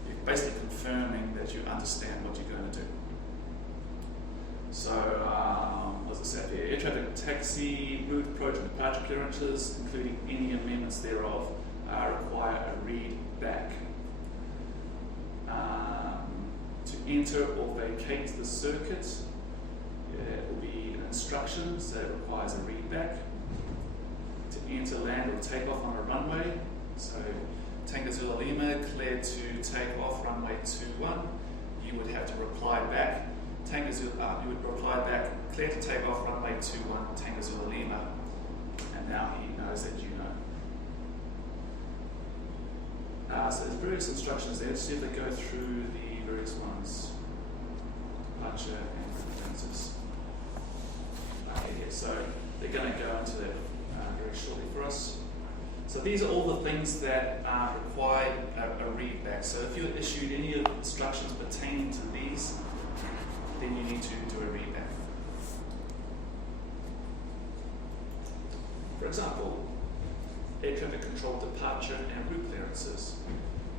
you're basically confirming that you understand what you're going to do. So, what does it say here? Air traffic taxi route approach and departure clearances, including any amendments thereof, require a read back. To enter or vacate the circuit, it will be an instruction, so it requires a read back. To enter, land, or take off on a runway, so Tango Zulu Lima cleared to take off runway 21, you would have to reply back. Tango Zulu, you would reply back, clear to take off runway 21, Tango Zulu Lima, and now he knows that you know. So there's various instructions there. Let's see if they go through the various ones. Departure and clearances. Okay, yeah, so they're going to go into that very shortly for us. So these are all the things that require a read back. So if you're issued any of the instructions pertaining to these, then you need to do a read back. For example, air traffic control departure and route clearances.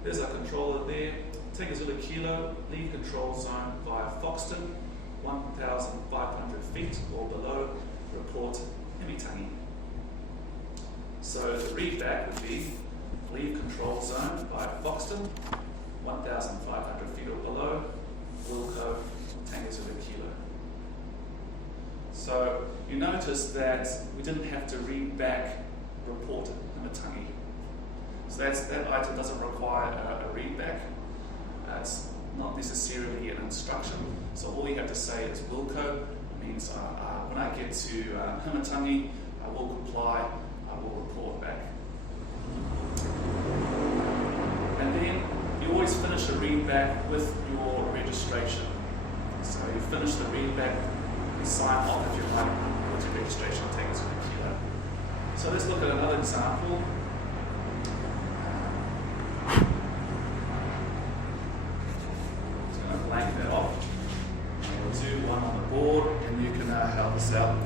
There's our controller there. Take a Zulu Kilo, leave control zone via Foxton, 1,500 feet or below, report Hemitangi. So the read back would be leave control zone via Foxton, 1,500 feet or below, Wilco, Tango Zulu Kilo. So you notice that we didn't have to read back report Hemitangi. So that item doesn't require a read back. It's not necessarily an instruction. So all you have to say is Wilco. It means when I get to Hemitangi, I will comply, I will report back. And then you always finish a read back with your registration. So you finish the read back, you sign off if you like with your registration, take it to the kilo. So let's look at another example. So I'm going to blank that off. We'll do one on the board and you can help us out.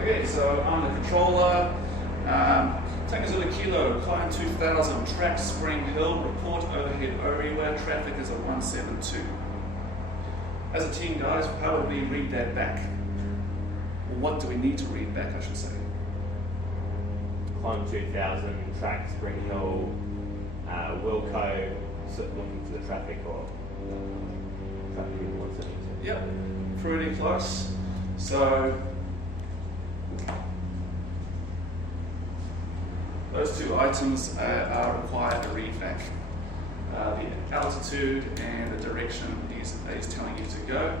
Okay, so on the controller, Tango Zulu Kilo, climb 2000, track Spring Hill, report overhead everywhere, traffic is a 172. As a team, guys, how would we read that back? Or what do we need to read back, I should say? Climb 2000, track Spring Hill, Wilco, looking for the traffic or traffic in 172. Yep, pretty close. So those two items are required to read back. The altitude and the direction is telling you to go.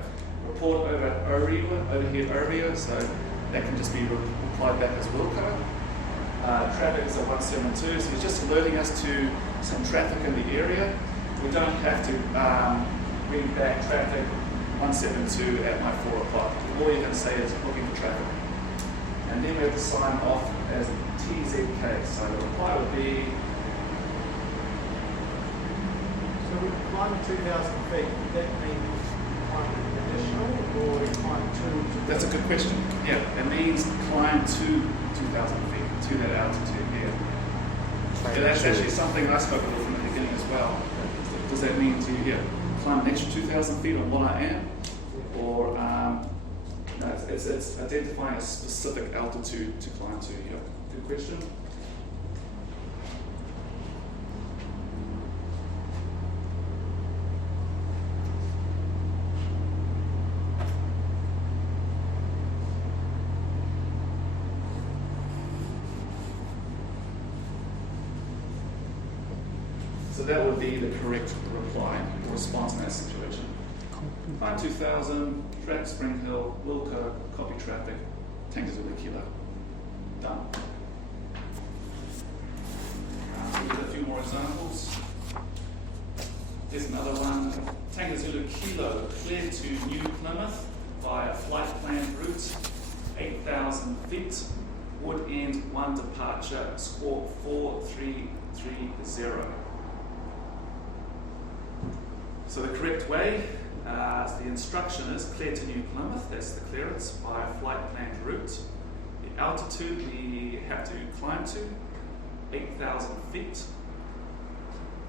Report over overhead area, so that can just be replied back as Wilco. Traffic is a 172, so it's just alerting us to some traffic in the area. We don't have to read back traffic 172 at my 4 o'clock. All you can say is looking for traffic. And then we have to sign off as TZK. So the reply would be. So we climbed 2,000 feet. That means climbing or climb to? That's a good question. Yeah, it means climb to 2,000 feet, to that altitude. Yeah, that's actually something I spoke about from the beginning as well. Does that mean to climb an extra 2,000 feet on what I am, or no, it's identifying a specific altitude to climb to. Yeah, good question. So that would be the correct reply or response in that situation. Climb 2000, track Spring Hill, Wilco, copy traffic, Tanker Zulu Kilo. Done. We'll get a few more examples. Here's another one. Tanker Zulu Kilo, clear to New Plymouth via flight plan route, 8,000 feet, wood end 1 departure, squawk 4330. So the correct way, the instruction is clear to New Plymouth, that's the clearance, via flight planned route. The altitude we have to climb to, 8,000 feet.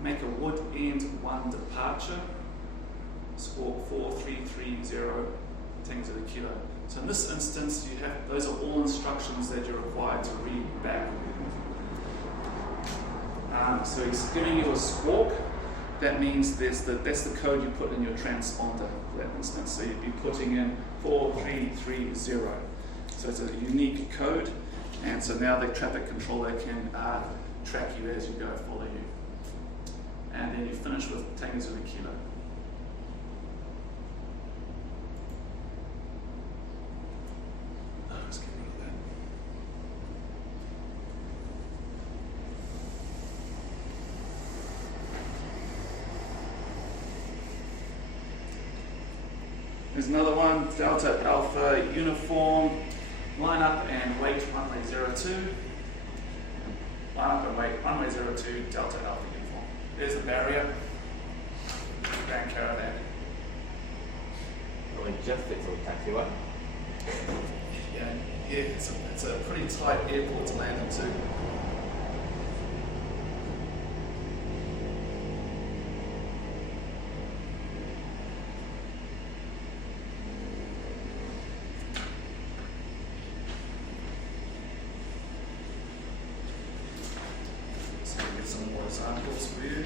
Make a wood end 1 departure, squawk 4330, Tango Zulu Kilo. So in this instance, you have those are all instructions that you're required to read back. So he's giving you a squawk. That means that's the code you put in your transponder for that instance. So you'd be putting in 4330. So it's a unique code, and so now the traffic controller can track you as you go, follow you. And then you finish with Tango Zulu Kilo. Let's get rid of that. There's another one, Delta Alpha Uniform, line up and wait runway 02. Line up and wait runway 02, Delta Alpha Uniform. There's the barrier, Grand Caravan. Well, it just fits on the taxiway. Yeah, it's a pretty tight airport to land into. Some more examples for you.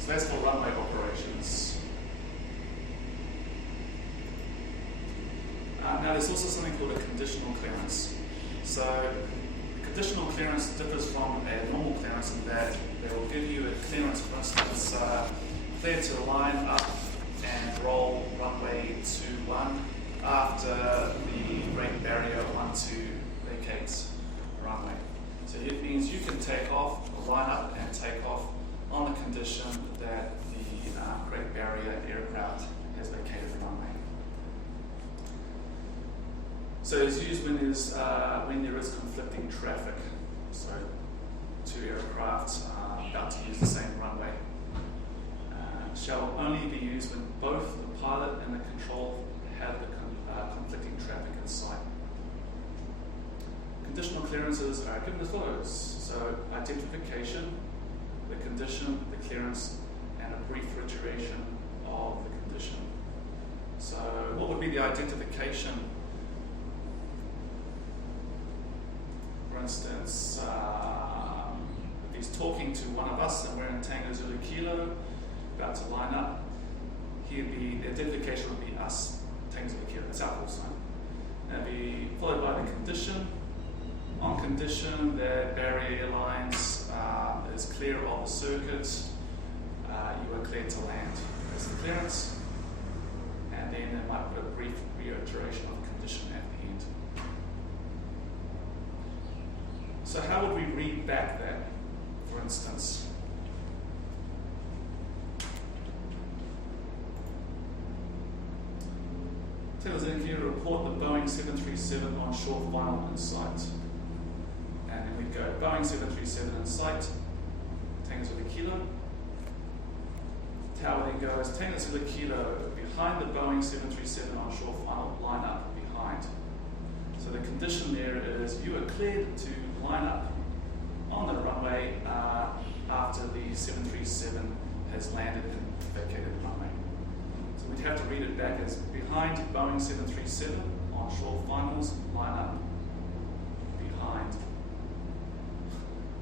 So that's for runway operations. Now there's also something called a conditional clearance. So conditional clearance differs from a normal clearance in that they will give you a clearance, for instance, clear to line up and roll runway 21 after the Great Barrier 12 vacates the runway. So it means you can take off, line up and take off on the condition that the Great Barrier aircraft has vacated the runway. So it's used when there is conflicting traffic. So two aircraft about to use the same runway. Shall only be used when both the pilot and the control have the conflicting traffic in sight. Conditional clearances are given as follows. So identification, the condition, the clearance, and a brief reiteration of the condition. So what would be the identification? For instance, if he's talking to one of us and we're in Tango Zulu Kilo, about to line up, the identification would be us, Tango Zulu Kilo, that's our call sign. And be followed by the condition. On condition that Barrier Airlines is clear of the circuit, you are cleared to land. That's the clearance. And then they might put a brief reiteration of condition at the end. So how would we read back that, for instance? Taylor's indicator to report the Boeing 737 onshore final in sight. And then we go Boeing 737 in sight, Tango Zulu Kilo. Tower then goes Tango Zulu Kilo behind the Boeing 737 onshore final, line up behind. So the condition there is you are cleared to line up on the runway after the 737 has landed and vacated the runway. So we'd have to read it back as behind Boeing 737 onshore finals, line up behind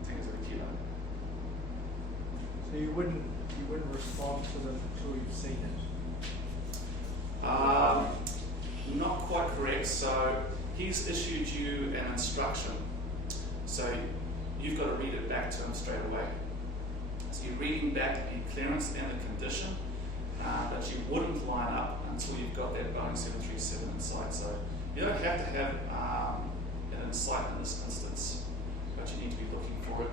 Tango Zulu Kilo. So you wouldn't respond to them until you've seen it. Not quite correct. So he's issued you an instruction. So you've got to read it back to him straight away. So you're reading back the clearance and the condition, but you wouldn't line up until you've got that Boeing 737 in sight. So you don't have to have it in sight in this instance, but you need to be looking for it.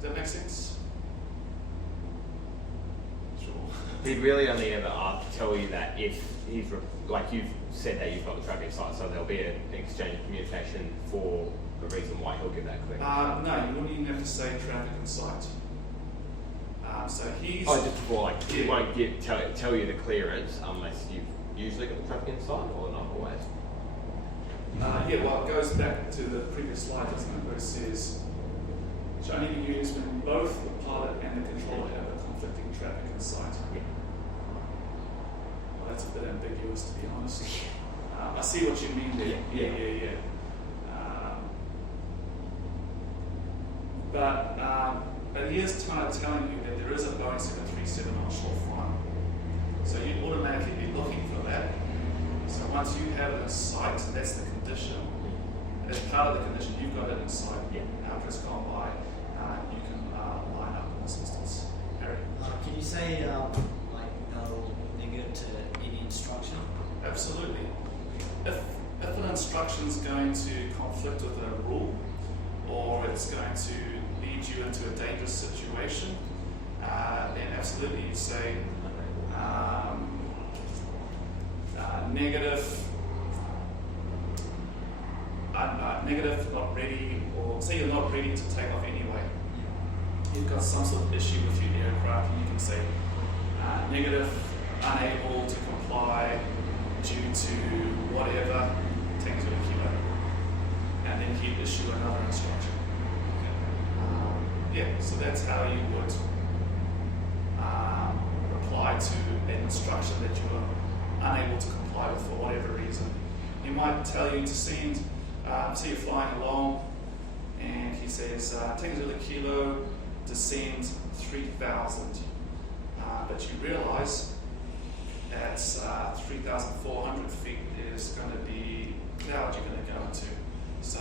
Does that make sense? Sure. He'd really only ever tell you that if like you've said that you've got the traffic in sight, so there'll be an exchange of communication for the reason why he'll give that clearance. No, you wouldn't even have to say traffic in sight. So he's. Oh, just before, like, he won't tell you the clearance unless you've usually got the traffic in sight, or not always? Yeah, well, it goes back to the previous slide, doesn't it, where it says, which only be used when both the pilot and the controller have a conflicting traffic in sight. Yeah. Well, that's a bit ambiguous, to be honest. I see what you mean there. Yeah. But he is kind of telling you that there is a Boeing 737 onshore final. So you'd automatically be looking for that. So once you have it in sight, that's the condition. As part of the condition, you've got it in sight. After it's gone by, you can line up in this instance. Harry? Can you say like no negative to any instruction? Absolutely. If an instruction is going to conflict with a rule, or it's going to lead you into a dangerous situation, then absolutely you say negative, not ready, or say you're not ready to take off anyway. You've got some sort of issue with your aircraft, and you can say negative, unable to comply due to whatever, Tango Zulu Kilo, and then he'd issue another instruction. So that's how you would reply to an instruction that you are unable to comply with for whatever reason. He might tell you to send, say you're flying along, and he says, Tango Zulu Kilo, descend 3,000. But you realise at 3,400 feet there's going to be cloud you're going to go into. So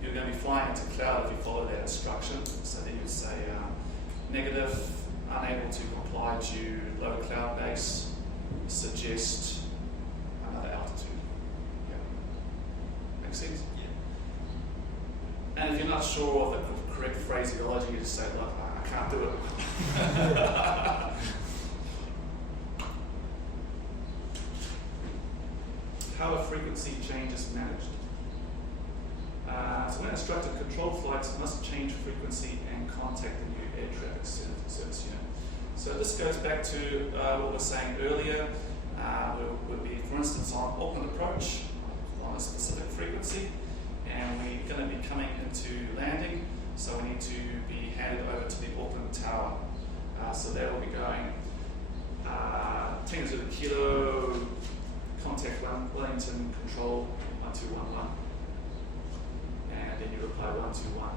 you're going to be flying into cloud if you follow that instruction. So then you would say negative, unable to comply due low cloud base, suggest another altitude. Yeah. Make sense? Yeah. And if you're not sure of the correct phraseology, you just say, look, I can't do it. How are frequency changes managed? So when instructed controlled flights must change frequency and contact the new air traffic service unit. So this goes back to what we were saying earlier. We'll be, for instance, on Auckland approach on a specific frequency, and we're going to be coming into landing, so we need to be handed over to the Auckland Tower. So that will be going Tango Zulu Kilo, contact Wellington Control 1211. And then you reply 121,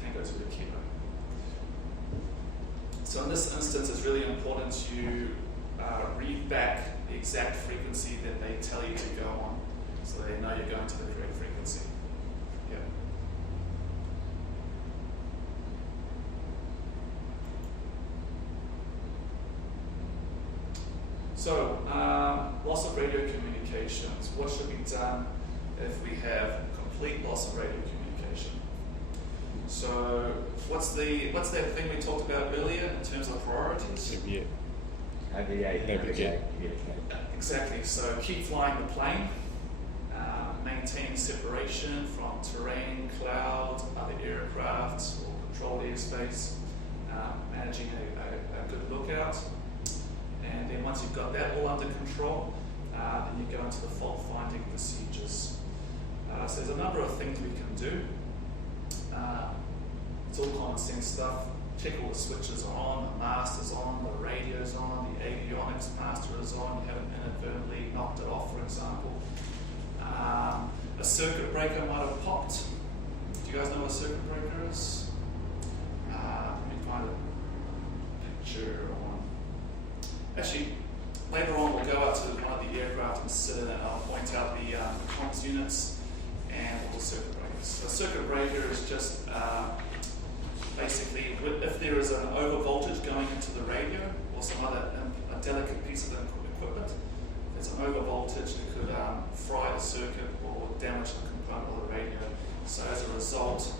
Tango Zulu Kilo. So in this instance, it's really important you read back the exact frequency that they tell you to go on, so they know you're going to the correct frequency. Yeah. So, loss of radio communications. What should be done if we have complete loss of radio communication? So, what's that thing we talked about earlier in terms of priorities? Navigate, Navigate. communicate. Exactly. So keep flying the plane, maintain separation from terrain, cloud, other aircraft, or controlled airspace, managing a good lookout. And then once you've got that all under control, then you go into the fault finding procedures. So there's a number of things we can do. It's all common sense stuff. Check all the switches are on, the mast is on, the radio's on, the avionics master is on, you haven't inadvertently knocked it off, for example. A circuit breaker might have popped. Do you guys know what a circuit breaker is? Let me find a picture on. Actually, later on we'll go out to one of the aircraft and sit in it and I'll point out the comms units and all the circuit breakers. So a circuit breaker is just basically if there is an over voltage going into the radio or some other a delicate piece of equipment, if there's an over voltage it could fry the circuit or damage the component of the radio. So as a result,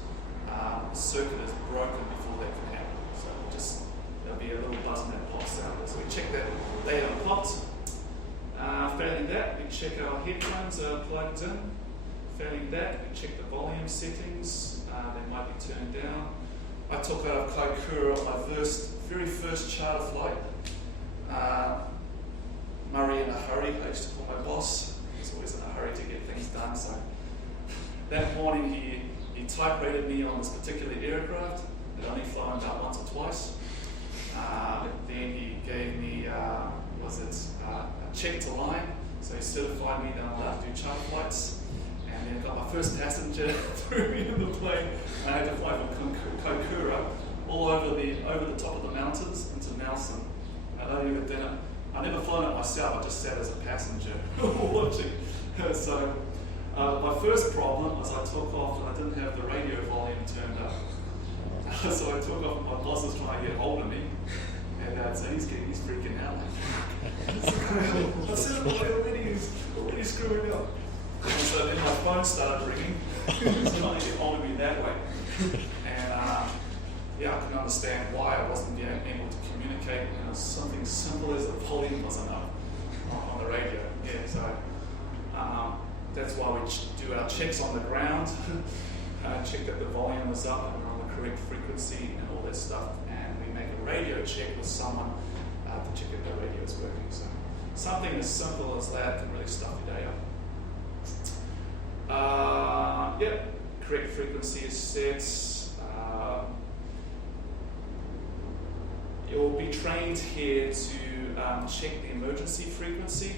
the circuit is broken before that can happen. So there'll be a little button that pops out. So we check that they are popped. Failing that, we check our headphones are plugged in. Failing that, we check the volume settings. They might be turned down. I took out of Kaikoura on my very first charter flight. Murray in a hurry, I used to call my boss. He's always in a hurry to get things done. So that morning he type rated me on this particular aircraft. I'd only flown about once or twice. Then he gave me, a check to line. So he certified me that I'm allowed to do charter flights. And then got my first passenger, threw me in the plane. I had to fly from Kaikoura all over the top of the mountains into Nelson. I never flown it myself, I just sat as a passenger watching. So my first problem was I took off and I didn't have the radio volume turned up. So I took off and my boss was trying to get hold of me. And so he's freaking out. I said, already screwing up. And so then my phone started ringing. So trying to get hold of me that way. And I couldn't understand why I wasn't able to communicate. Something simple as the volume wasn't up on the radio. Yeah, so that's why we do our checks on the ground, check that the volume is up and we're on the correct frequency and all that stuff. And we make a radio check with someone to check if the radio is working. So something as simple as that can really stuff your day up. Correct frequency is set. You'll be trained here to check the emergency frequency.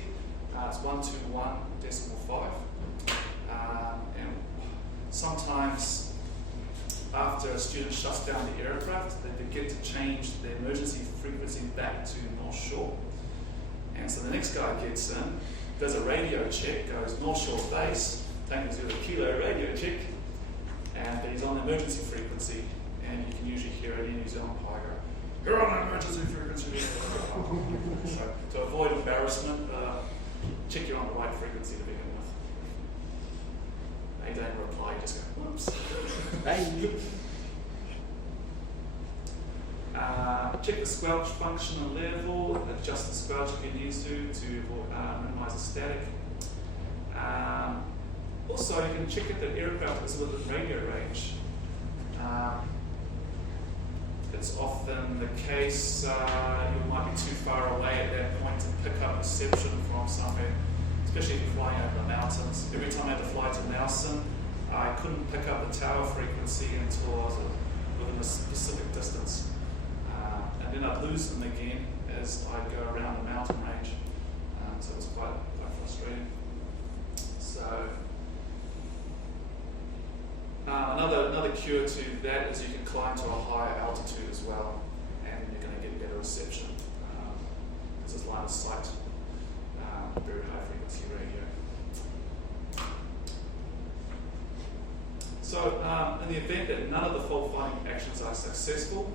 It's 121.5. And sometimes after a student shuts down the aircraft, they get to change the emergency frequency back to North Shore. And so the next guy gets in, does a radio check, goes North Shore base, takes a kilo radio check, and he's on the emergency frequency, and you can usually hear it in New Zealand Pie go, "You're on emergency frequency." So to avoid embarrassment, check you're on the right frequency to begin with. They don't reply, you just go, "Whoops." Check the squelch function and level, adjust the squelch if you need to minimize the static. Also, you can check if the aircraft is within radio range. It's often the case you might be too far away at that point to pick up reception from somewhere, especially if you're flying over the mountains. Every time I had to fly to Nelson, I couldn't pick up the tower frequency until I was within a specific distance. And then I'd lose them again as I go around the mountain range. So it was quite frustrating. So another cure to that is you can climb to a higher altitude as well, and you're going to get better reception. This is line of sight, very high frequency radio. So in the event that none of the fault finding actions are successful,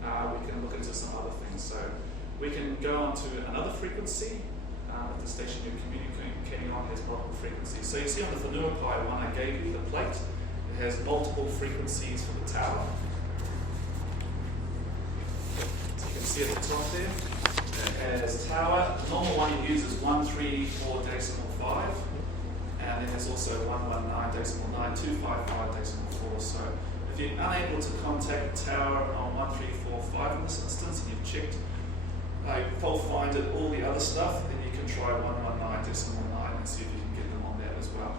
we can look into some other things. So we can go on to another frequency. If the station you're communicating on has multiple frequencies. So you see on the Whanuapai one I gave you, the plate, it has multiple frequencies for the tower. So you can see at the top there. It has tower. The normal one you use is 134.5, and then there's also 119.9, 255.4. So if you're unable to contact the tower on 1345 in this instance, and you've checked, fault finded all the other stuff, then you can try 119.9 and see if you can get them on that as well.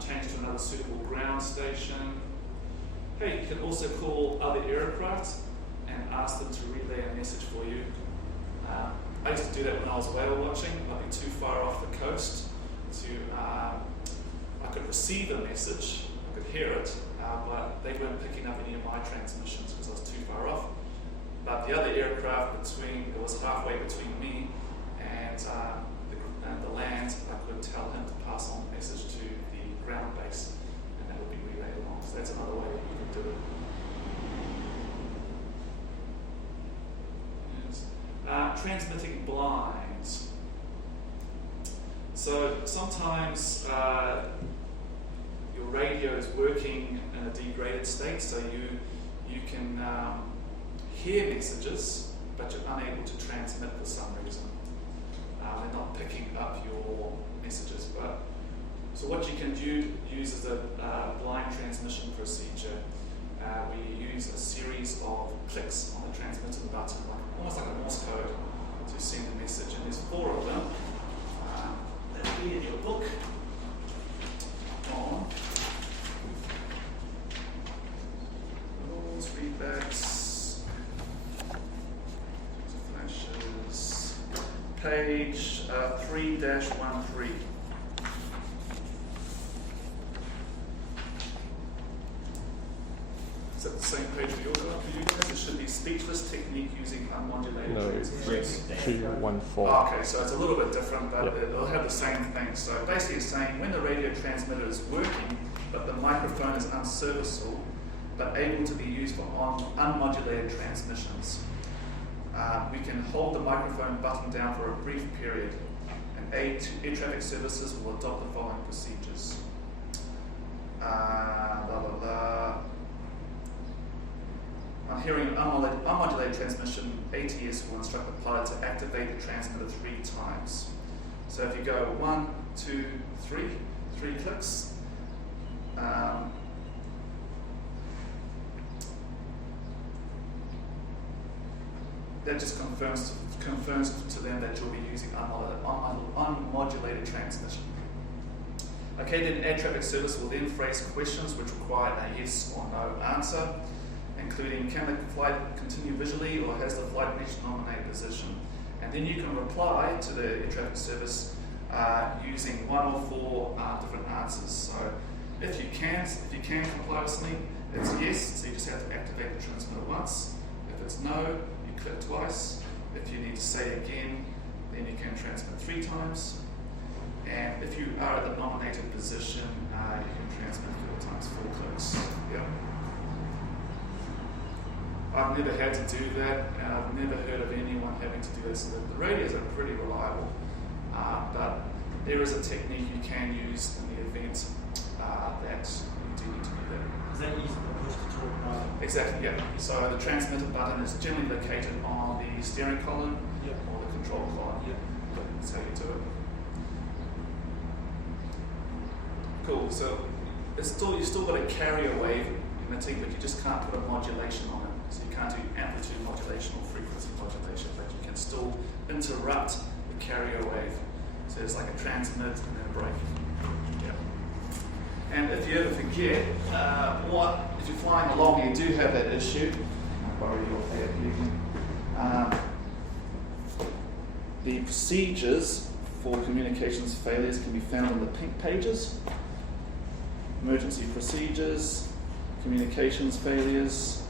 Change to another suitable ground station. Hey, you can also call other aircraft and ask them to relay a message for you. I used to do that when I was whale watching. I'd be too far off the coast to, I could receive a message, I could hear it, but they weren't picking up any of my transmissions because I was too far off. But the other aircraft it was halfway between me and the land, I could tell him to pass on the message to the ground base, and that would be relayed along. So that's another way that you can do it. Yes. Transmitting blind. So sometimes your radio is working in a degraded state, so you can hear messages, but you're unable to transmit for some reason. They're not picking up your messages. So what you can use is a blind transmission procedure. We use a series of clicks on the transmitter button, almost like a Morse code, to send a message. And there's 4 of them. That'll be in your book. On rules, readbacks, flashes, page 3-13. Is that the same page for you guys? It should be speechless technique using unmodulated No, it's transmission. 314. Okay, so it's a little bit different, but it'll have the same thing. So basically it's saying when the radio transmitter is working, but the microphone is unserviceable, but able to be used for unmodulated transmissions, we can hold the microphone button down for a brief period, and air traffic services will adopt the following procedures. On hearing an unmodulated transmission, ATS will instruct the pilot to activate the transmitter 3 times. So if you go 1, 2, 3, 3 clicks, that just confirms to them that you'll be using unmodulated transmission. Okay, then air traffic service will then phrase questions which require a yes or no answer, including can the flight continue visually or has the flight reached nominated position? And then you can reply to the air traffic service using 1 or 4 different answers. So if you can comply with something, it's yes, so you just have to activate the transmitter once. If it's no, you click twice. If you need to say again, then you can transmit 3 times. And if you are at the nominated position, you can transmit 4 times, 4 clicks. Yeah. I've never had to do that, and I've never heard of anyone having to do this. So the radios are pretty reliable, but there is a technique you can use in the event that you do need to do that. Is that using the push to talk button? Exactly, yeah. So the transmitter button is generally located on the steering column or the control column. That's how you do it. Cool. So you still got a carrier wave emitting, but you just can't put a modulation on it. So you can't do amplitude modulation or frequency modulation, but you can still interrupt the carrier wave. So it's like a transmit and then a break. Yeah. And if you ever forget, if you're flying along and you do have that issue, I'll borrow your head here. The procedures for communications failures can be found in the pink pages. Emergency procedures, communications failures,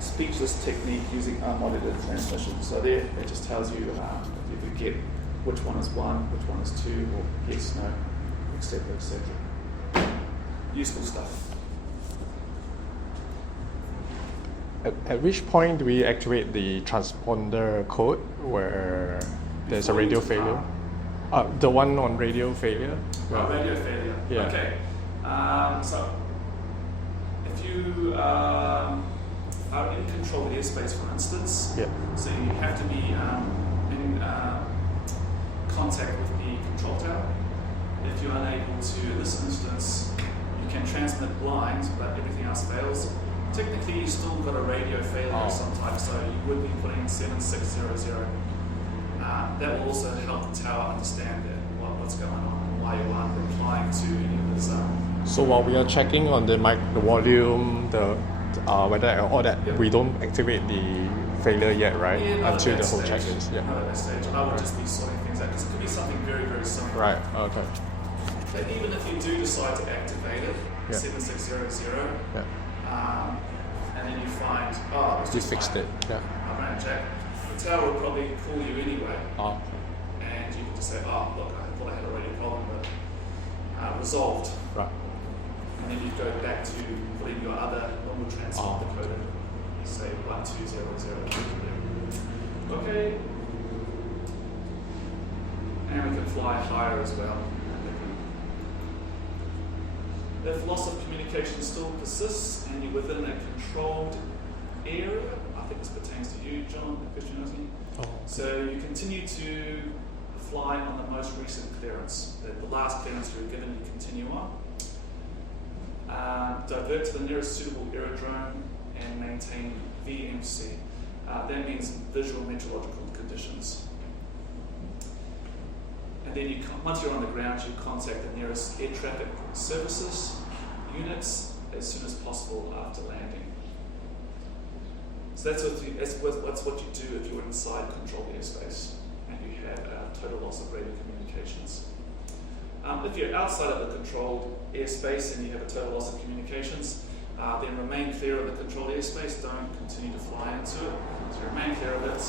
speechless technique using unmodulated transmission. So there, it just tells you if you forget which one is 1, which one is 2, or yes, no, etc., etc. Useful stuff. At which point do we activate the transponder code where there's a radio failure? The one on radio failure? Radio failure. Yeah. Okay. So if you are in controlled airspace, for instance, Yeah. so you have to be in contact with the control tower. If you're unable to, in this instance, you can transmit blind, but everything else fails. Technically, you still got a radio failure of some type, so you would be putting in 7600. That will also help the tower understand what's going on and why you aren't replying to any of the zone. So while we are checking on the mic, the volume, the whether all that, Yep. we don't activate the failure yet, right? Yeah, not Until at the that whole stage. check is, yeah. Not at that stage. I would just be sorting things out because it could be something very, very simple. Right, okay. But even if you do decide to activate it, Yeah. 7600, Yeah. and then you find, oh, it's You just fixed fine. it, yeah. I ran a jack. The tower will probably call you anyway, Oh, and you can just say, oh, look, I thought I had a radio problem, but resolved. right. And then you go back to putting your other normal transport decoder, say 1200. Okay. And we can fly higher as well. If loss of communication still persists and you're within a controlled area, I think this pertains to you, John, Christianity. Oh, So you continue to fly on the most recent clearance. The last clearance you were given, you continue on. Divert to the nearest suitable aerodrome and maintain VMC. That means visual meteorological conditions. And then once you're on the ground, you contact the nearest air traffic services units as soon as possible after landing. So that's what you do if you're inside controlled airspace and you have total loss of radio communications. If you're outside of the controlled airspace and you have a total loss of communications, then remain clear of the controlled airspace. Don't continue to fly into it. So remain clear of it.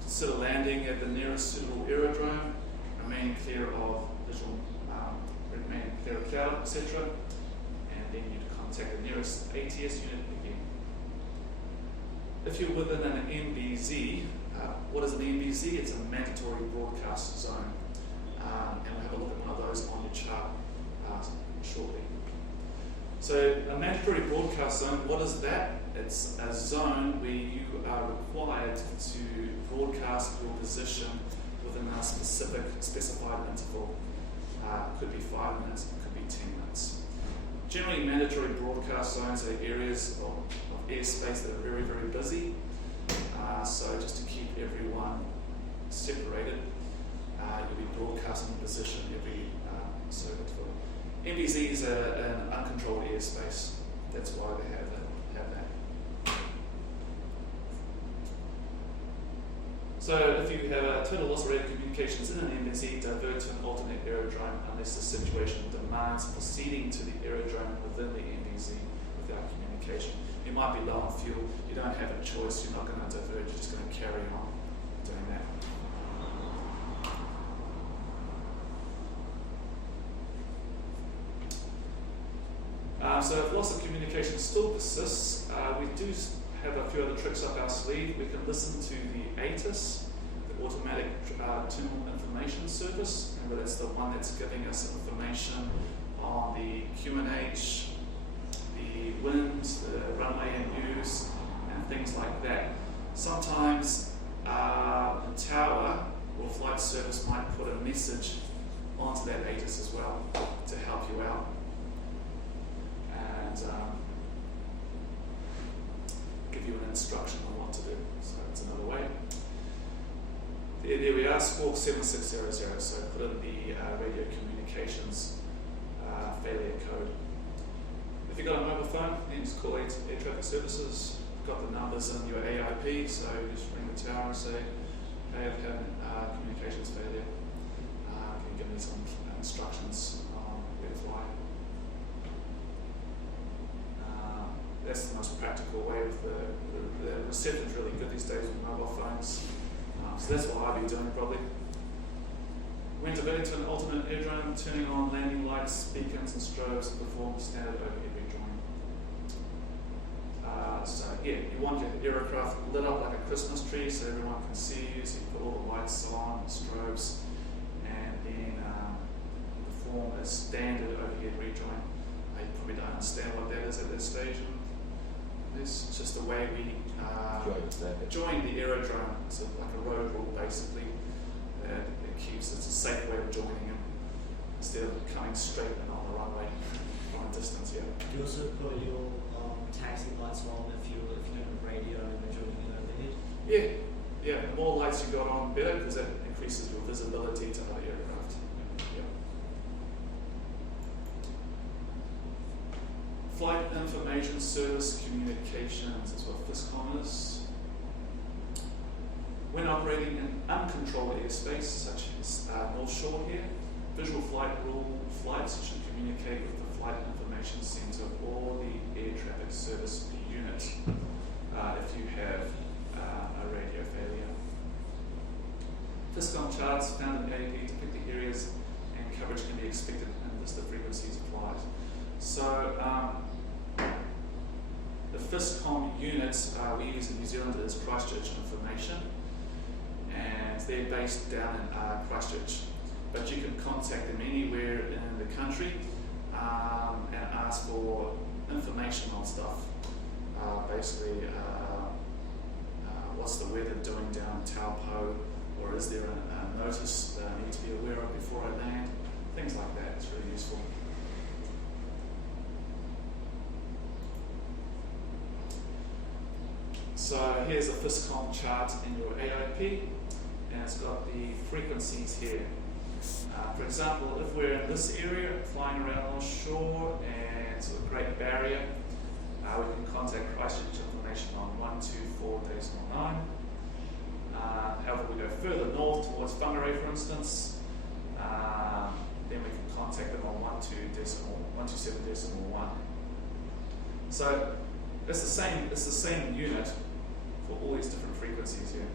Consider landing at the nearest suitable aerodrome. Remain clear of visual, remain clear of cloud, etc. And then you contact the nearest ATS unit again. If you're within an MBZ, what is an MBZ? It's a mandatory broadcast zone. And we'll have a look at one of those on your chart shortly. So a mandatory broadcast zone, what is that? It's a zone where you are required to broadcast your position within a specified interval. Could be 5 minutes, it could be 10 minutes. Generally, mandatory broadcast zones are areas of airspace that are very, very busy. So just to keep everyone separated, you'll be broadcasting position every so interval. MBZ is an uncontrolled airspace. That's why they have that. So if you have a total loss of radio communications in an MBZ, divert to an alternate aerodrome unless the situation demands proceeding to the aerodrome within the MBZ without communication. You might be low on fuel, you don't have a choice, you're not going to divert, you're just going to carry on doing that. So if loss of communication still persists, we do have a few other tricks up our sleeve. We can listen to the ATIS, the Automatic Terminal Information Service. Remember, that's the one that's giving us information on the QNH, the wind, the runway in use, and things like that. Sometimes the tower or flight service might put a message onto that ATIS as well to help you out. And give you an instruction on what to do. So that's another way. There we are, squawk 7600. So put in the radio communications failure code. If you've got a mobile phone, then just call air traffic services. You've got the numbers in your AIP, so you just ring the tower and say, hey, I've had communications failure. Can you give me some instructions on where to fly? That's the most practical way. With the reception's really good these days with mobile phones. So that's what I'd be doing probably. When diverting to an alternate aerodrome, turning on landing lights, beacons and strobes and perform standard overhead redrawing. So yeah, you want your aircraft lit up like a Christmas tree so everyone can see you, so you put all the lights on, strobes, and then perform a standard overhead redrawing. You probably don't understand what that is at this stage. This is just the way we join the aerodrome. It's like a road rule basically. That it keeps, it's a safe way of joining them instead of coming straight in on the runway from a distance. Yeah. Do you also put your taxi lights on if you're in a radio and you're joining it overhead? Yeah. The more lights you got on, better, because that increases your visibility to other aircraft. Yeah. Flight Information Service Communications is what FISCOM is. When operating in uncontrolled airspace, such as North Shore here, visual flight rule flights should communicate with the Flight Information Center or the Air Traffic Service unit if you have a radio failure. FISCOM charts found in AAP depict the areas and coverage can be expected and list the frequencies applied. So the FISCOM units we use in New Zealand is Christchurch Information, and they're based down in Christchurch. But you can contact them anywhere in the country and ask for information on stuff. Basically, what's the weather doing down in Taupo, or is there a notice that I need to be aware of before I land? Things like that. It's really useful. So here's a FISCOM chart in your AIP, and it's got the frequencies here. For example, if we're in this area, flying around North Shore and sort of Great Barrier, we can contact Christchurch Information on 124.9. However, we go further north towards Whangarei, for instance, then we can contact them on 127.1. So it's the same unit for all these different frequencies here.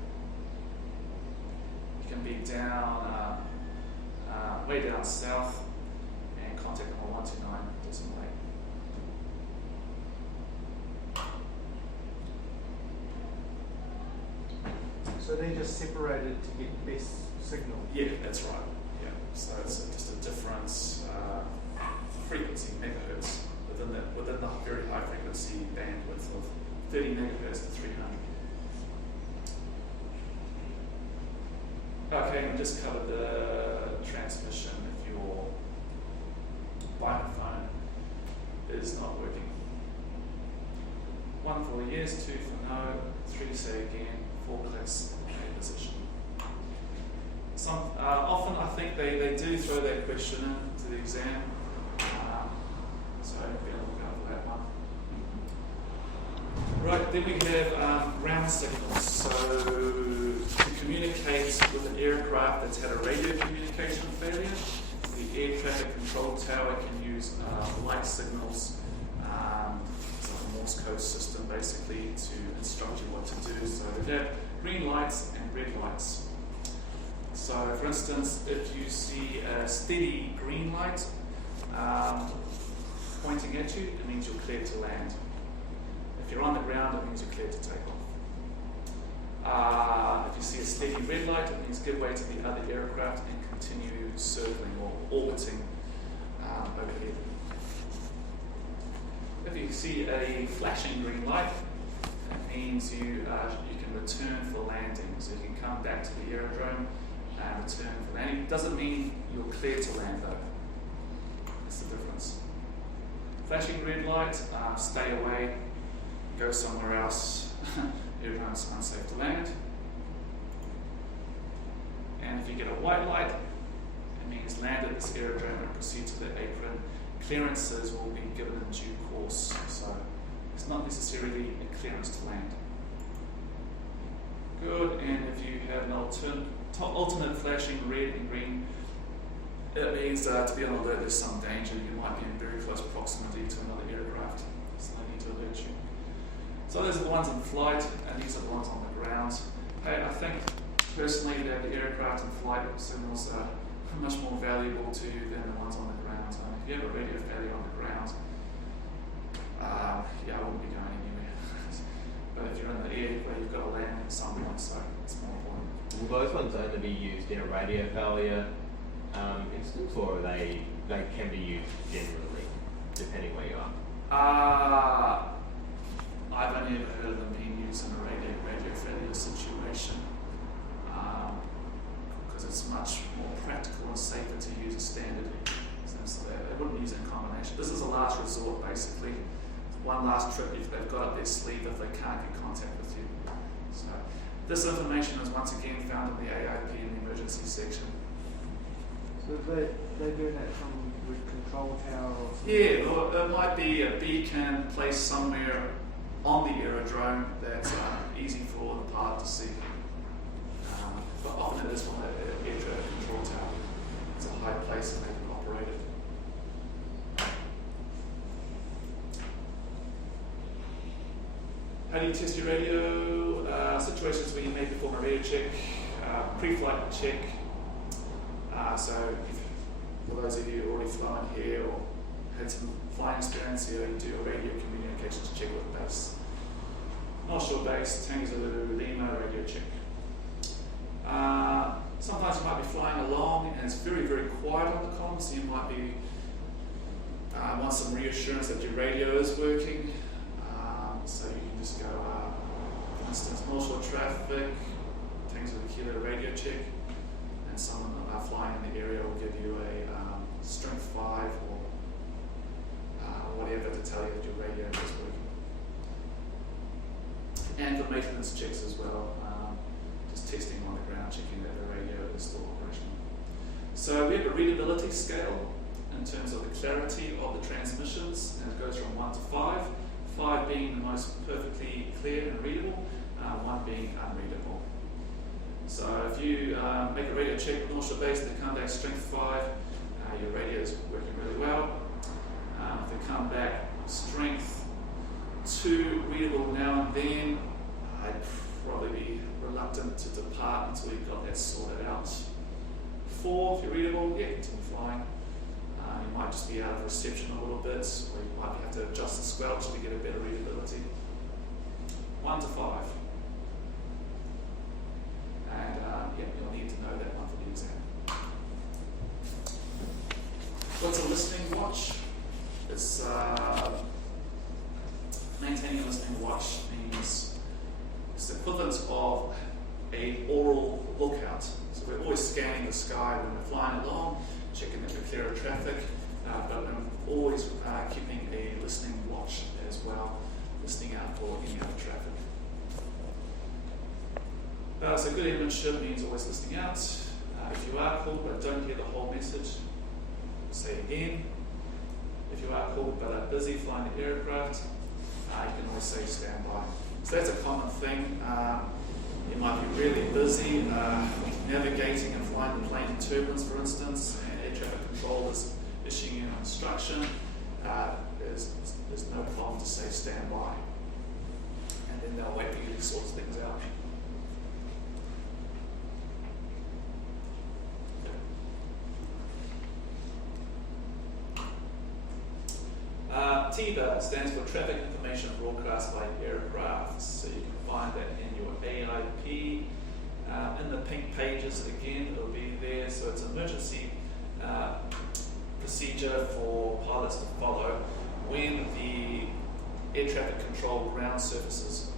You can be down, way down south, and contact them on 129.8. So they're just separated to get best signal. Yeah, that's right. Yeah, so it's just a difference frequency megahertz within the very high frequency bandwidth of 30 megahertz to 300. Okay, we just covered the transmission if your microphone is not working. 1 for yes, 2 for no, 3 say again, 4 clicks, OK position. Often I think they do throw that question into the exam, so be on the lookout for that one. Right, then we have ground signals. So to communicate with an aircraft that's had a radio communication failure, the air traffic control tower can use light signals. It's like a Morse code system basically to instruct you what to do. So we have green lights and red lights. So for instance, if you see a steady green light pointing at you, it means you're cleared to land. If you're on the ground, it means you're cleared to take off. If you see a steady red light, it means give way to the other aircraft and continue circling or orbiting overhead. If you see a flashing green light, it means you can return for landing. So you can come back to the aerodrome and return for landing. It doesn't mean you're cleared to land though. That's the difference. Flashing red light, stay away, go somewhere else. Aerodrome's unsafe to land. And if you get a white light, it means land at this aerodrome and proceed to the apron. Clearances will be given in due course, so it's not necessarily a clearance to land. Good, and if you have an alternate flashing red and green, it means to be on alert, there's some danger. You might be in very close proximity to another aircraft, so they need to alert you. So those are the ones in flight, and these are the ones on the ground. Hey, I think personally that the aircraft and flight signals are much more valuable to you than the ones on the ground. If you have a radio failure on the ground, I wouldn't be going anywhere. But if you're in the air where you've got to land at some point, so it's more important. Will those ones only be used in a radio failure instance, or they can be used generally? depending where you are? I've only ever heard of them being used in a radio failure situation, because it's much more practical and safer to use a standard. So they wouldn't use it in combination. This is a last resort, basically. One last trip if they've got up their sleeve if they can't get contact with you. So this information is once again found in the AIP in the emergency section. So they're doing that from the control tower or something? Yeah, or it might be a beacon placed somewhere on the aerodrome that's easy for the pilot to see. But often it is from the air traffic control tower. It's a high place and they can operate it. How do you test your radio? Situations where you may perform a radio check, pre-flight check. For those of you who already flown here or had some flying experience here, you do a radio communications check with the base. North Shore base, Tango Zulu, Lima, radio check. Sometimes you might be flying along and it's very, very quiet on the comms, so you might be want some reassurance that your radio is working. So you can just go, for instance, North Shore traffic, Tango Zulu Kilo radio check, and someone flying in the area will give you a strength 5 or whatever to tell you that your radio is working. And for maintenance checks as well, just testing on the ground, checking that the radio is still operational. So we have a readability scale in terms of the clarity of the transmissions, and it goes from 1 to 5, 5 being the most perfectly clear and readable, 1 being unreadable. So if you make a radio check with North Shore base, they come back strength 5, your radio is working really well. If they come back strength 2, readable now and then, I'd probably be reluctant to depart until you've got that sorted out. 4, if you're readable, yeah, continue flying. You might just be out of reception a little bit, or you might have to adjust the squelch to get a better readability. 1 to 5. And you'll need to know that one for the exam. What's a listening watch? It's maintaining a listening watch means it's the equivalent of a oral lookout. So we're always scanning the sky when we're flying along, checking that we're clear of traffic, but we're always keeping a listening watch as well, listening out for any other traffic. So good airmanship means always listening out. If you are called but don't hear the whole message, say again. If you are called but are busy flying the aircraft, you can always say standby. So that's a common thing. You might be really busy navigating and flying the plane in turbulence, for instance, and air traffic control is issuing you an instruction. There's no problem to say standby. And then they'll wait for you to sort things out. TIBA stands for Traffic Information Broadcast by Aircraft. So you can find that in your AIP. In the pink pages, again, it'll be there. So it's an emergency procedure for pilots to follow when the air traffic control ground services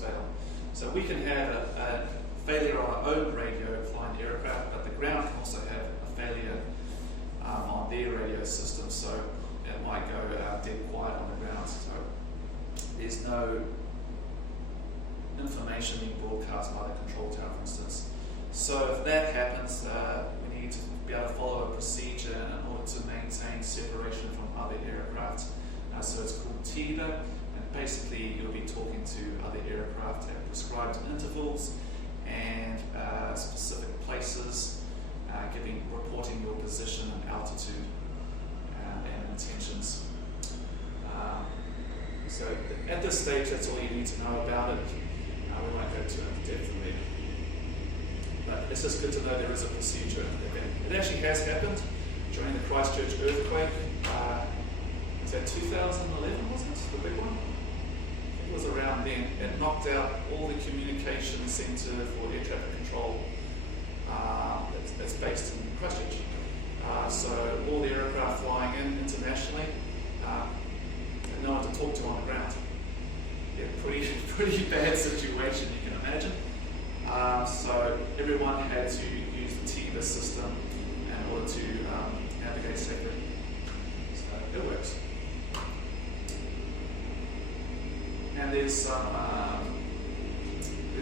fail. So we can have a failure on our own radio flying aircraft, but the ground can also have a failure on their radio system. So it might go dead quiet on the ground. So there's no information being broadcast by the control tower, for instance. So if that happens, we need to be able to follow a procedure in order to maintain separation from other aircraft. So it's called TIBA, and basically you'll be talking to other aircraft at prescribed intervals and specific places, reporting your position and altitude and intentions. So at this stage, that's all you need to know about it. We won't go too into depth from there. But it's just good to know there is a procedure. It actually has happened during the Christchurch earthquake. Was that 2011, was it? The big one? It was around then. It knocked out all the communication centre for air traffic control that's based in Christchurch. So all the aircraft flying in internationally and no one to talk to on the ground. Yeah, pretty bad situation, you can imagine. So everyone had to use the TIVA system in order to navigate safely. So it works. And there's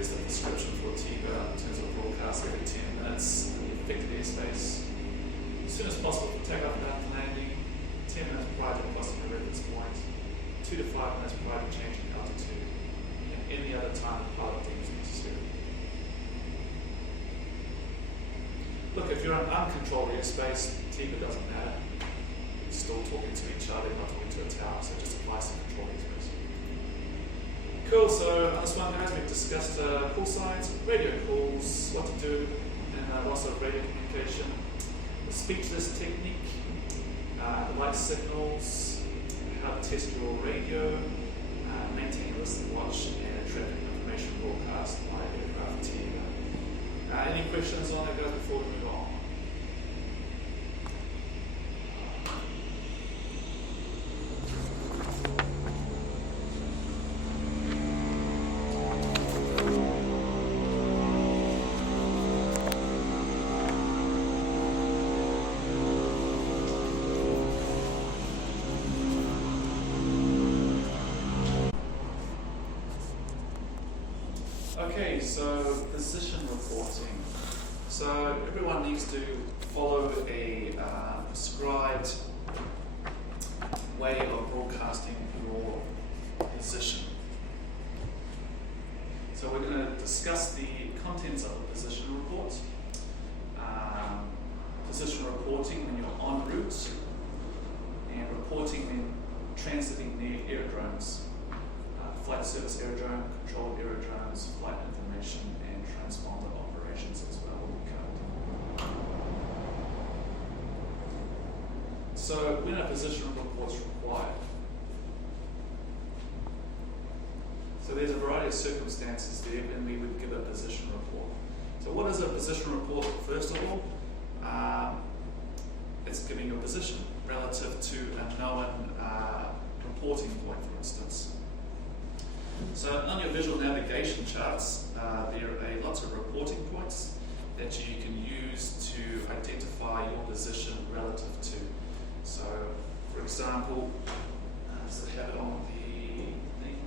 the prescription for TIVA in terms of broadcast every 10 minutes in the affected airspace. As soon as possible for takeoff and after landing, 10 minutes prior to crossing the reference point, 2 to 5 minutes prior to changing altitude, and any other time the pilot deems necessary. Look, if you're in uncontrolled airspace, TIVA doesn't matter. You're still talking to each other, you're not talking to a tower, so it just applies to controlled airspace. Cool, so on this one, guys, we've discussed call signs, radio calls, what to do, and lots of radio communication, the speechless technique, the light signals, how to test your radio, maintain a listen watch, and traffic information broadcast by aircraft TIVA. Any questions on that, guys, before we move on? Okay, so position reporting. So everyone needs to follow a prescribed way of broadcasting your position. So we're going to discuss the contents of the position report, position reporting when you're en route, and reporting when transiting near aerodromes. Flight service aerodrome, controlled aerodromes, flight information, and transponder operations as well will be covered. So when a position report is required, so there's a variety of circumstances there when we would give a position report. So what is a position report? First of all, it's giving your position relative to a known reporting point, for instance. So on your visual navigation charts, there are lots of reporting points that you can use to identify your position relative to. So, for example, so I have it on the thing.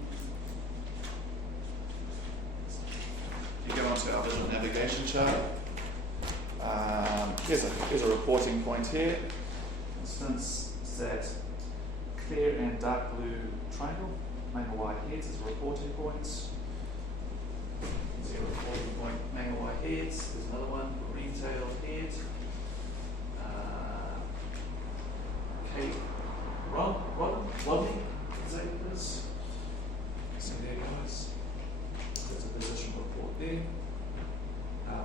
You go onto our visual navigation chart. Here's a reporting point here. For instance, it's that clear and dark blue triangle. Mango White Heads is a reporting point. See a reporting point, Mango White Heads. There's another one, Green-tailed Head. Cape Rodney, is that what it is? So there goes. There's a position report there.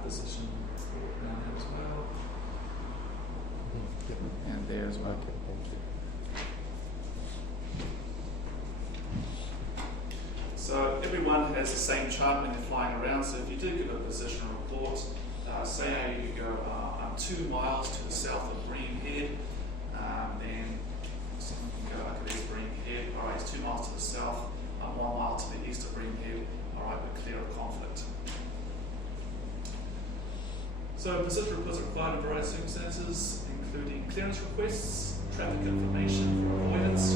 Position report around there as well. And there as well. So everyone has the same chart when they're flying around. So if you do give a position report, say you go, I'm 2 miles to the south of Bream Head, then someone can go, okay, there's Bream Head. All right, it's 2 miles to the south. I'm 1 mile to the east of Bream Head. All right, we're clear of conflict. So position reports are required in a variety of circumstances, including clearance requests, traffic information for avoidance,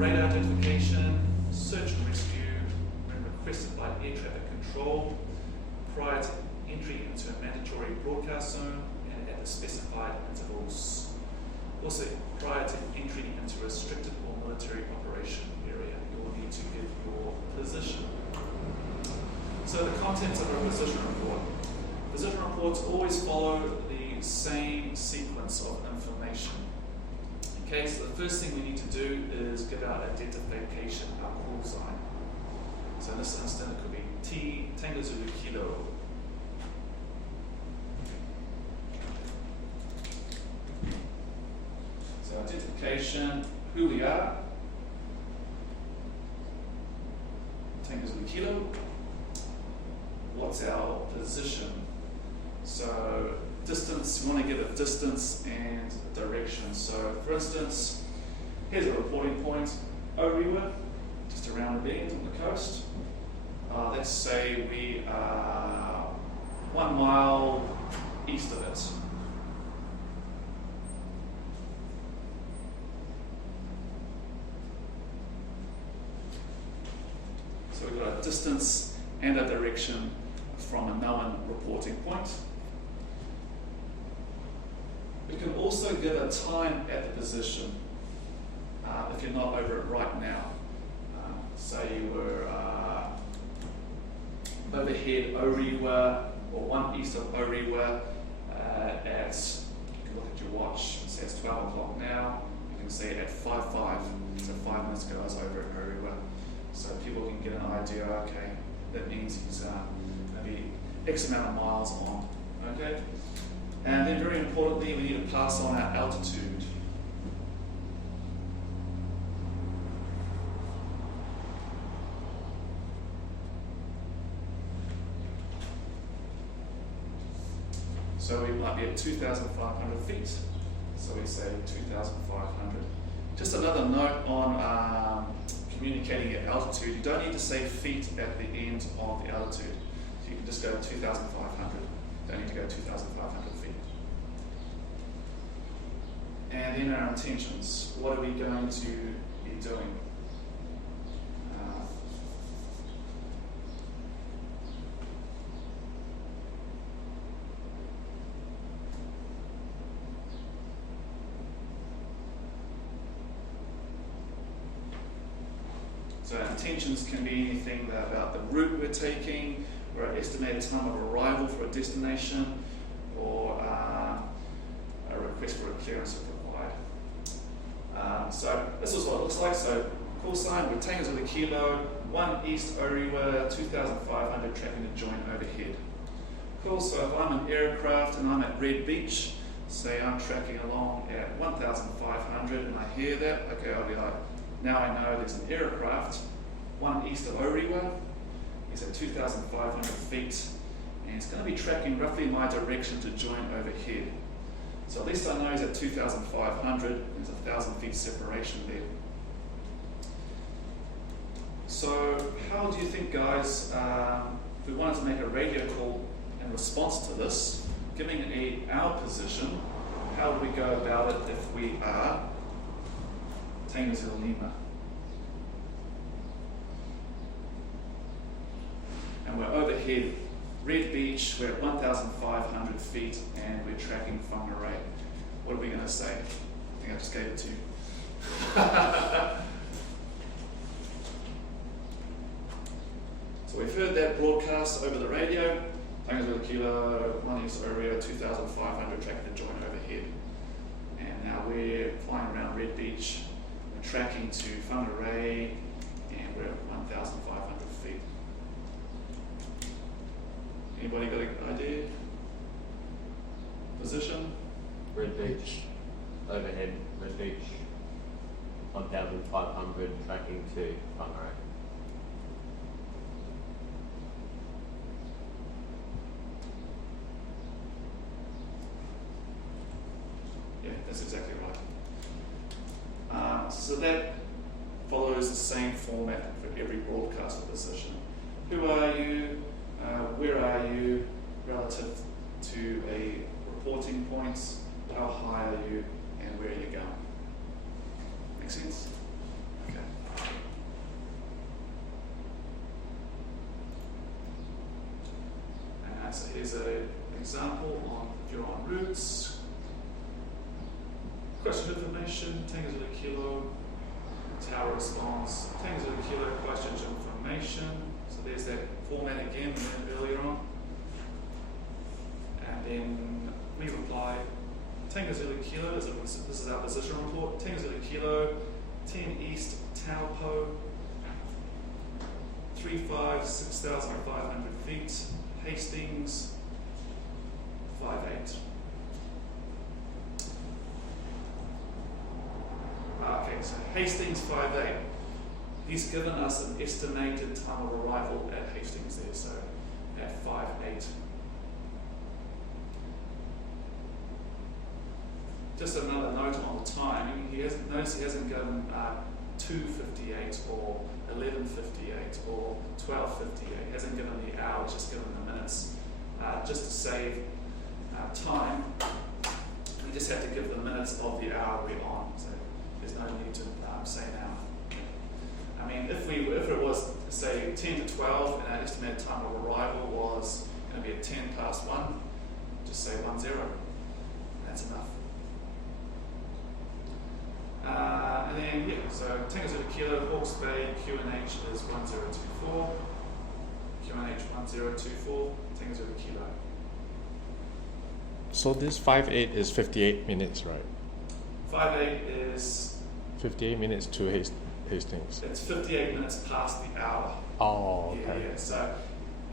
radar identification, search and rescue, requested by air traffic control, prior to entry into a mandatory broadcast zone and at the specified intervals. Also, prior to entry into a restricted or military operation area, you will need to give your position. So the contents of a position report. Position reports always follow the same sequence of information. Okay, so the first thing we need to do is give our identification, our call sign. So in this instance, it could be T, Tango Zulu Kilo. So identification, who we are, Tango Zulu Kilo. What's our position? So distance, we want to give a distance and direction. So for instance, here's a reporting point, Orewa, just around the bend on the coast. Let's say we are 1 mile east of it. So we've got a distance and a direction from a known reporting point. We can also give a time at the position if you're not over it right now. Say you were overhead Orewa, or 1 east of Orewa at, you can look at your watch, it says 12 o'clock now, you can see it at 5:05, so 5 minutes ago I was over at Orewa. So people can get an idea, okay, that means he's maybe X amount of miles on, okay? And then very importantly, we need to pass on our altitude. So we might be at 2,500 feet. So we say 2,500. Just another note on communicating at altitude. You don't need to say feet at the end of the altitude. So you can just go 2,500. Don't need to go 2,500 feet. And then our intentions. What are we going to be doing? So our intentions can be anything about the route we're taking, or our estimated time of arrival for a destination, or a request for a clearance if required. So this is what it looks like. So call sign, we're taking to the kilo, 1 east Orewa, 2,500 tracking to join overhead. Cool, so if I'm an aircraft and I'm at Red Beach, say I'm tracking along at 1,500 and I hear that, okay, I'll be like, now I know there's an aircraft 1 east of Orewa, it's at 2,500 feet, and it's going to be tracking roughly my direction to join overhead. So at least I know he's at 2,500, there's 1,000 feet separation there. So how do you think, guys, if we wanted to make a radio call in response to this, giving our position, how do we go about it if we are Tango Zulu Lima? And we're overhead, Red Beach, we're at 1,500 feet, and we're tracking Whangarei. What are we going to say? I think I just gave it to you. So we've heard that broadcast over the radio. Tango Zulu Kilo, 1 east Orewa, 2,500 tracking to join overhead. And now we're flying around Red Beach. We're tracking to Whangarei, and we're at 1,500 feet. Anybody got an idea? Position? Red Beach, overhead, Red Beach, 1,500 tracking to Whangarei. Yeah, that's exactly right. So that follows the same format for every broadcaster position. Who are you? Where are you relative to a reporting point? How high are you? And where are you going? Make sense? Okay. So here's an example on if you're on routes. Question information, Tango Zulu Kilo, tower response, Tango Zulu Kilo, question information. So there's that format again we learned earlier on. And then we reply, Tango Zulu Kilo, this is our position report, Tango Zulu Kilo, 10 East Taupo, 6,500 feet, Hastings, 5'8". Okay, so Hastings 5'8". He's given us an estimated time of arrival at Hastings there, so at 5'8". just another note on the time. Notice he hasn't given 2:58 or 11:58 or 12:58. He hasn't given the hours, just given the minutes. Just to save time, we just have to give the minutes of the hour we're on. So there's no need to say an hour. I mean, if it was, say, 10 to 12 and our estimated time of arrival was going to be at 10 past 1, just say 10. That's enough. And then, yeah, so Tango Zulu Kilo, Hawke's Bay, QNH is 1024. QNH 1024, Tango Zulu Kilo. So this 5.8 is 58 minutes, right? 5.8 is 58 minutes to Hastings. It's 58 minutes past the hour. Oh, okay. Yeah. So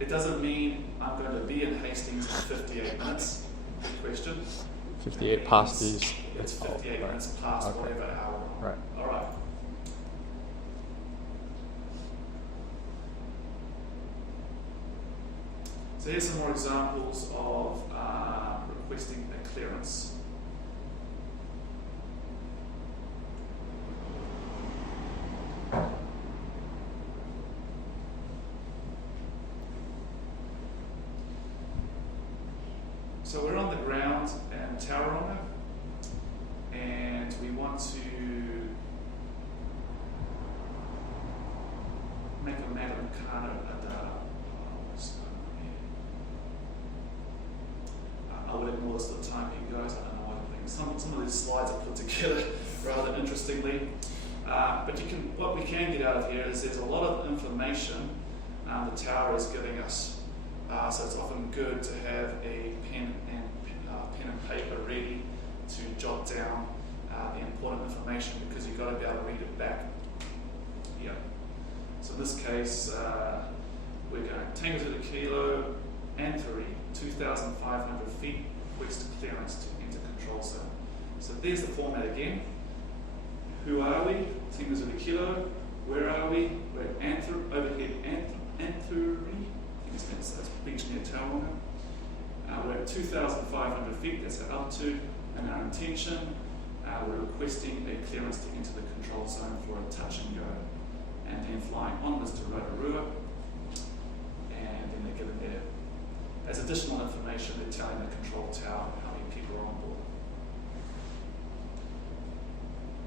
it doesn't mean I'm going to be in Hastings in 58 minutes. Good question. 58 past these. It's 58 minutes past whatever hour. Right. All right. So here's some more examples of requesting a clearance. So we're on the ground in Tauranga, and we want to make a map of kind of data. I would ignore this at the time, you guys. I don't know what I'm thinking. Some of these slides are put together rather interestingly. But what we can get out of here is there's a lot of information the tower is giving us. So it's often good to have a pen and paper ready to jot down the important information, because you've got to be able to read it back. Yeah. So in this case, we're going Tango Zulu Kilo, Anthony, 2,500 feet, request clearance to enter control zone. So there's the format again. Who are we? Tango Zulu Kilo. Where are we? We're at overhead Anthony. That's beach near Tauranga. We're at 2,500 feet, that's our altitude, and our intention, we're requesting a clearance to enter the control zone for a touch and go, and then flying onwards to Rotorua, and then they're given there, as additional information, they're telling the control tower how many people are on board.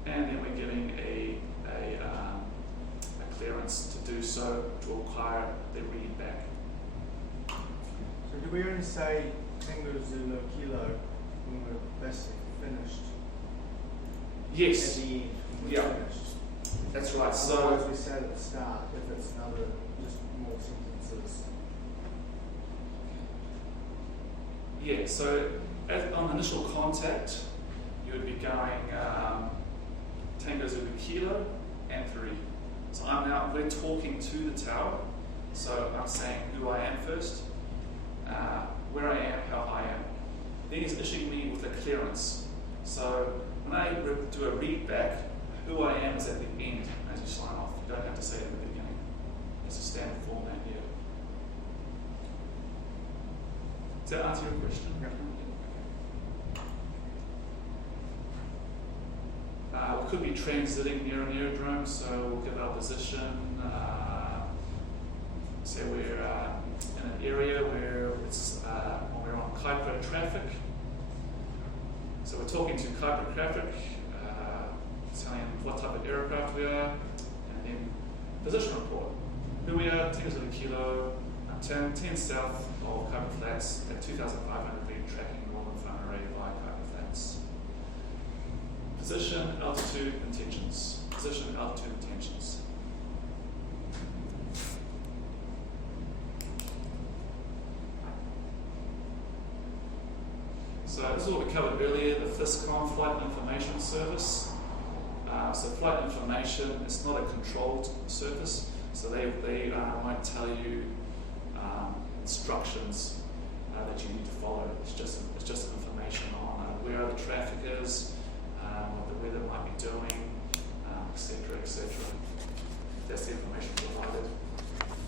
And then we're giving a clearance to do so, to acquire the read back. So do we only say Tango Zulu Kilo when we're basically finished? Yes. At the end, when we're Yeah. finished. That's right. Otherwise So we say at the start if it's another, just more sentences. yeah, so on initial contact, you would be going Tango Zulu Kilo and 3. So we're talking to the tower. So I'm saying who I am first, where I am, how high I am. Then he's issuing me with a clearance. So when I do a read back, who I am is at the end as you sign off. You don't have to say it at the beginning. It's a standard format here. Does that answer your question? Yeah. We could be transiting near an aerodrome, so we'll give our position. Say we're in an area where it's when we're on Kuiper traffic. So we're talking to Kuiper traffic, telling them what type of aircraft we are, and then position report. Who we are, 10 Zulu Kilo, 10 south of Kuiper Flats at 2,500 feet, tracking northern phone array via Kuiper Flats. Position, altitude, intentions. Position, altitude, intentions. So this is what we covered earlier, the FISCOM, Flight Information Service. So flight information, it's not a controlled service, so they won't tell you instructions that you need to follow. It's just information on where the traffic is, what the weather might be doing, etc., etc. That's the information provided.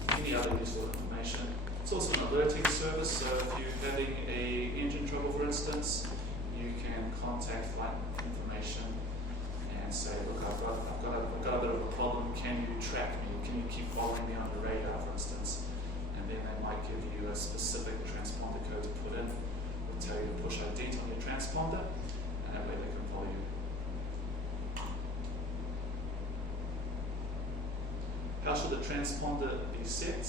Any other useful information. It's also an alerting service, so if you're having an engine trouble, for instance, you can contact flight information and say, look, I've got a bit of a problem. Can you track me? Can you keep following me on the radar, for instance? And then they might give you a specific transponder code to put in. They'll tell you to push a date on your transponder, and that way they can follow you. How should the transponder be set?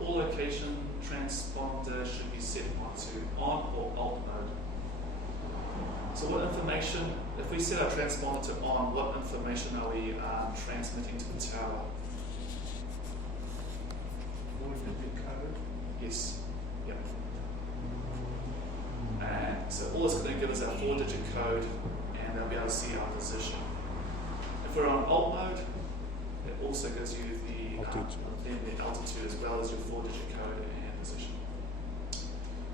All location transponder should be set onto on or alt mode. So what information, if we set our transponder to on, what information are we transmitting to the tower? 4-digit code. Yes. Yep. And so all it's going to give us that 4-digit code, and they'll be able to see our position. If we're on alt mode, it also gives you the altitude as well as your 4-digit code and position.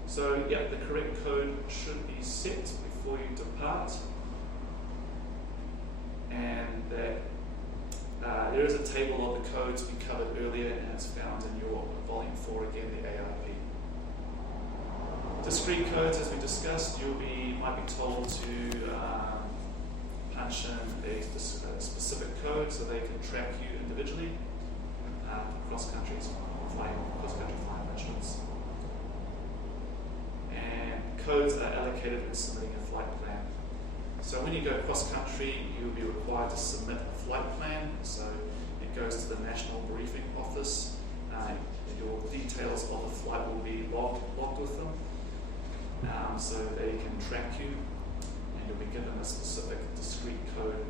So yeah, the correct code should be set before you depart, and that there is a table of the codes we covered earlier, and it's found in your volume 4 again, the ARP. Discrete codes, as we discussed, might be told to punch in a specific code so they can track you individually cross-country flying missions. And codes are allocated when submitting a flight plan. So when you go cross-country, you'll be required to submit a flight plan. So it goes to the National Briefing Office. Your details of the flight will be logged with them, so they can track you, and you'll be given a specific discrete code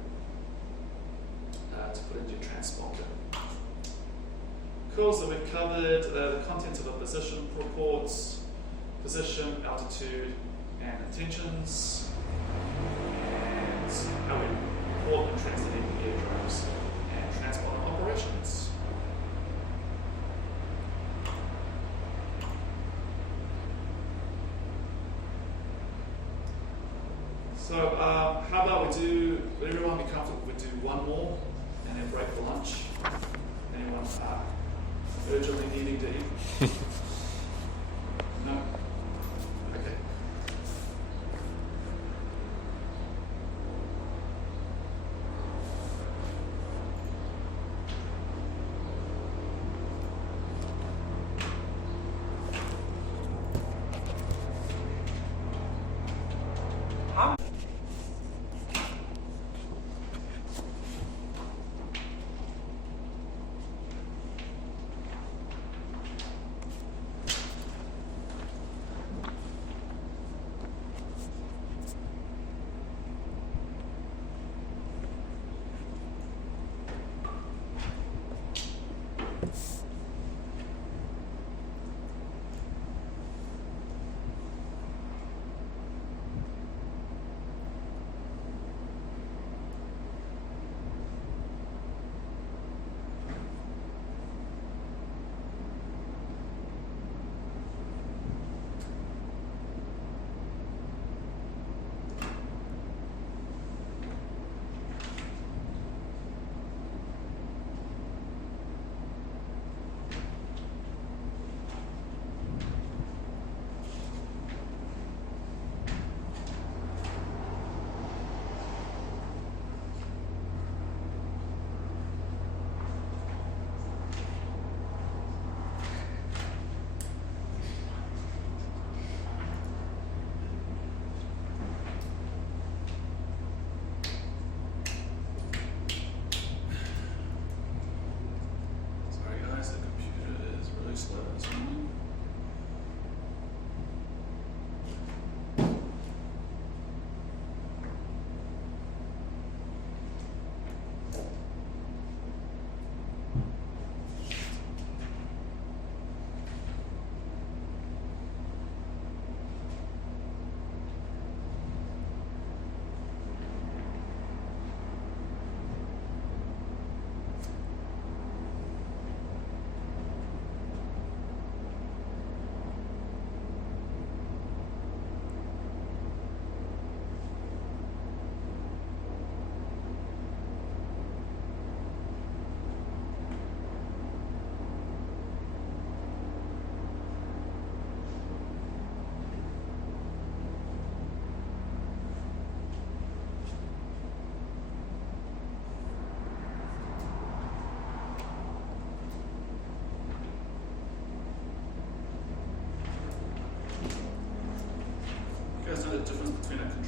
to put into your transponder. Cool, so we've covered the contents of the position reports, position, altitude, and intentions, and how we report and translate airdromes and transponder operations. So how about would everyone be comfortable we do one more and then break for lunch? Anyone urgently needing to eat? No? Okay.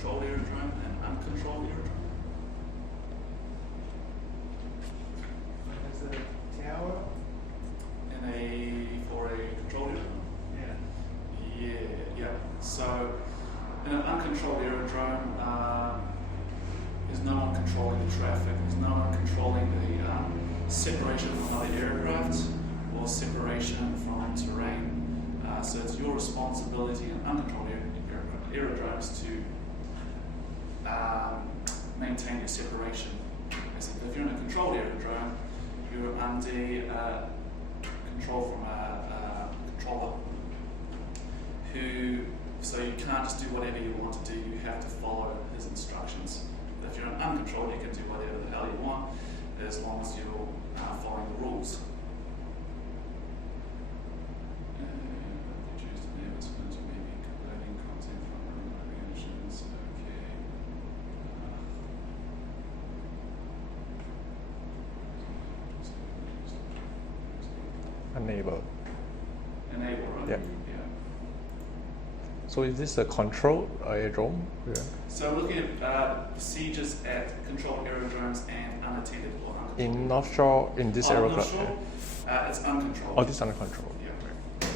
controlled aerodrome and uncontrolled aerodrome. There's a tower. For a controlled aerodrome. Yeah. Yeah. So in an uncontrolled aerodrome, there's no one controlling the traffic. There's no one controlling the separation from other aircraft or separation from terrain. So it's your responsibility in uncontrolled aerodromes to maintain your separation. If you're in a controlled aerodrome, you're under control from a controller so you can't just do whatever you want to do, you have to follow his instructions. If you're uncontrolled, you can do whatever the hell you want as long as you're following the rules. Enable. Enable, right? Yeah. So is this a controlled aerodrome? Yeah. So looking at procedures at controlled aerodromes and unattended or uncontrolled. In offshore, in this aerodrome? Offshore, it's uncontrolled. Oh, this is uncontrolled.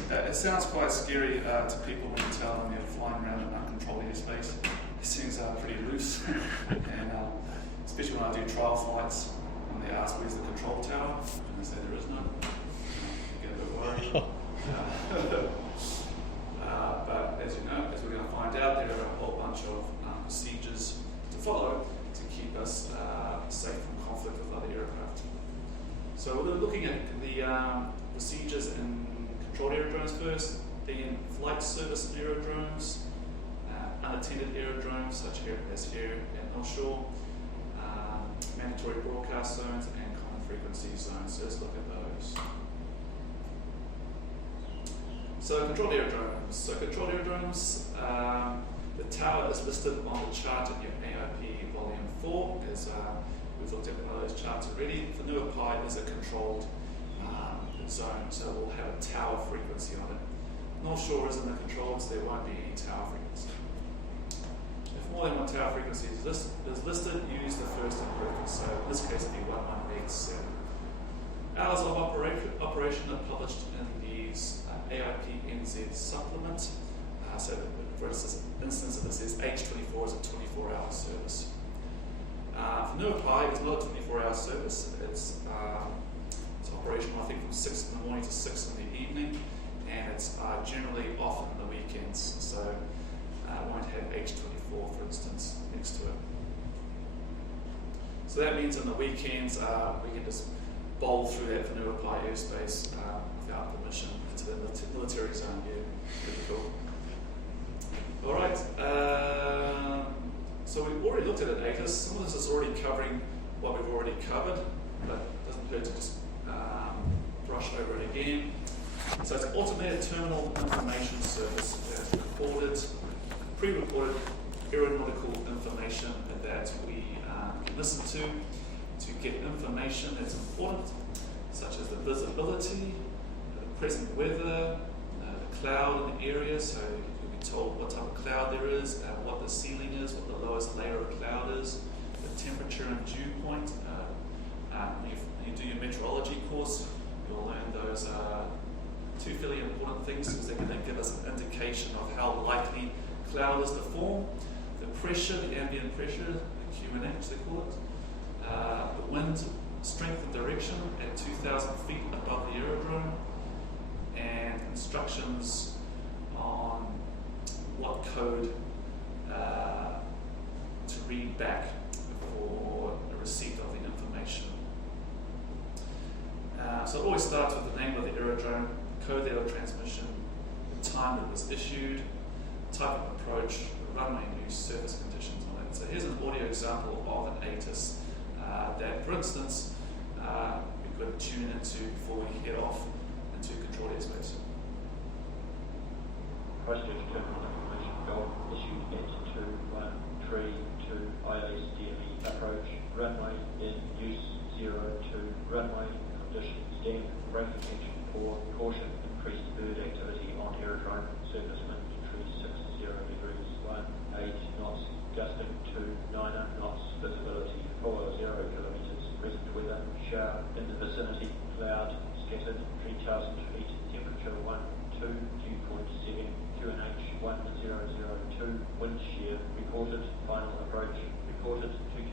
Yeah. It sounds quite scary to people when you tell them they're flying around in uncontrolled airspace. These things are pretty loose, and especially when I do trial flights, when they ask where's the control tower, and I say there is none. You get a bit worried. But as you know, as we're going to find out, there are a whole bunch of procedures to follow to keep us safe from conflict with other aircraft. So we're looking at the procedures in controlled aerodromes first, then flight service aerodromes, unattended aerodromes such as here at North Shore, mandatory broadcast zones, and common frequency zones. So let's look at those. So controlled aerodromes. The tower is listed on the chart in your AIP Volume 4. We've looked at one of those charts already. The newer Pi is a controlled zone, so we'll have a tower frequency on it. North Shore isn't a controlled, so there won't be any tower frequency. If more than one tower frequency is listed, use the first improvement. So in this case, it'll be 1187. Hours of operation are published in these AIP NZ supplement. So for instance, this says H24 is a 24-hour service. For newer Pi, it's not a 24-hour service. It's operational, I think, from 6 in the morning to 6 in the evening, and it's generally off on the weekends. So it won't have H24, for instance, next to it. So that means on the weekends we can just bowl through that for newer Pi airspace without permission into the military zone. Yeah, pretty cool. All right. So we've already looked at it, ATIS. Some of this is already covering what we've already covered, but it doesn't hurt to just brush over it again. So it's automated terminal information service. It's pre-recorded aeronautical information that we can listen to get information that's important, such as the visibility, the present weather, the cloud in the area, so you'll be told what type of cloud there is, what the ceiling is, what the lowest layer of cloud is, the temperature and dew point. When you do your meteorology course, you'll learn those two fairly important things, because they're going to give us an indication of how likely cloud is to form. The pressure, the ambient pressure, the QNH they call it, the wind strength and direction at 2,000 feet above the aerodrome, and instructions on what code to read back for the receipt of the information. So it always starts with the name of the aerodrome, code of transmission, the time it was issued, type of approach, runway use, surface conditions on it. So here's an audio example of an ATIS that, for instance, we could tune into before we head off into controlled airspace. Christchurch Terminal Information Golf issued at 213 to IASDME approach, runway in use 02, runway condition stand, brake attention for caution, increased bird activity on aerodrome, surface wind 360 degrees, 18 knots, gale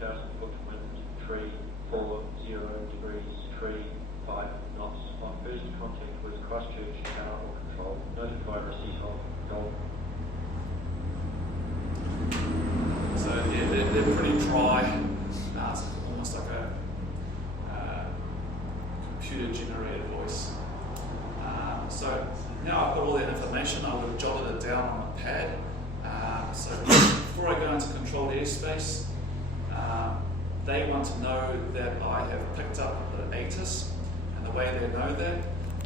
2,000 foot wind, tree 40 degrees, tree 5 knots. On first contact with Christchurch Tower or Control, notify receipt of Golf. So yeah, they're pretty dry. It's almost like a computer-generated voice. So now I've got all that information. I would have jotted it down on a pad. So before I go into controlled airspace, they want to know that I have picked up the ATIS, and the way they know that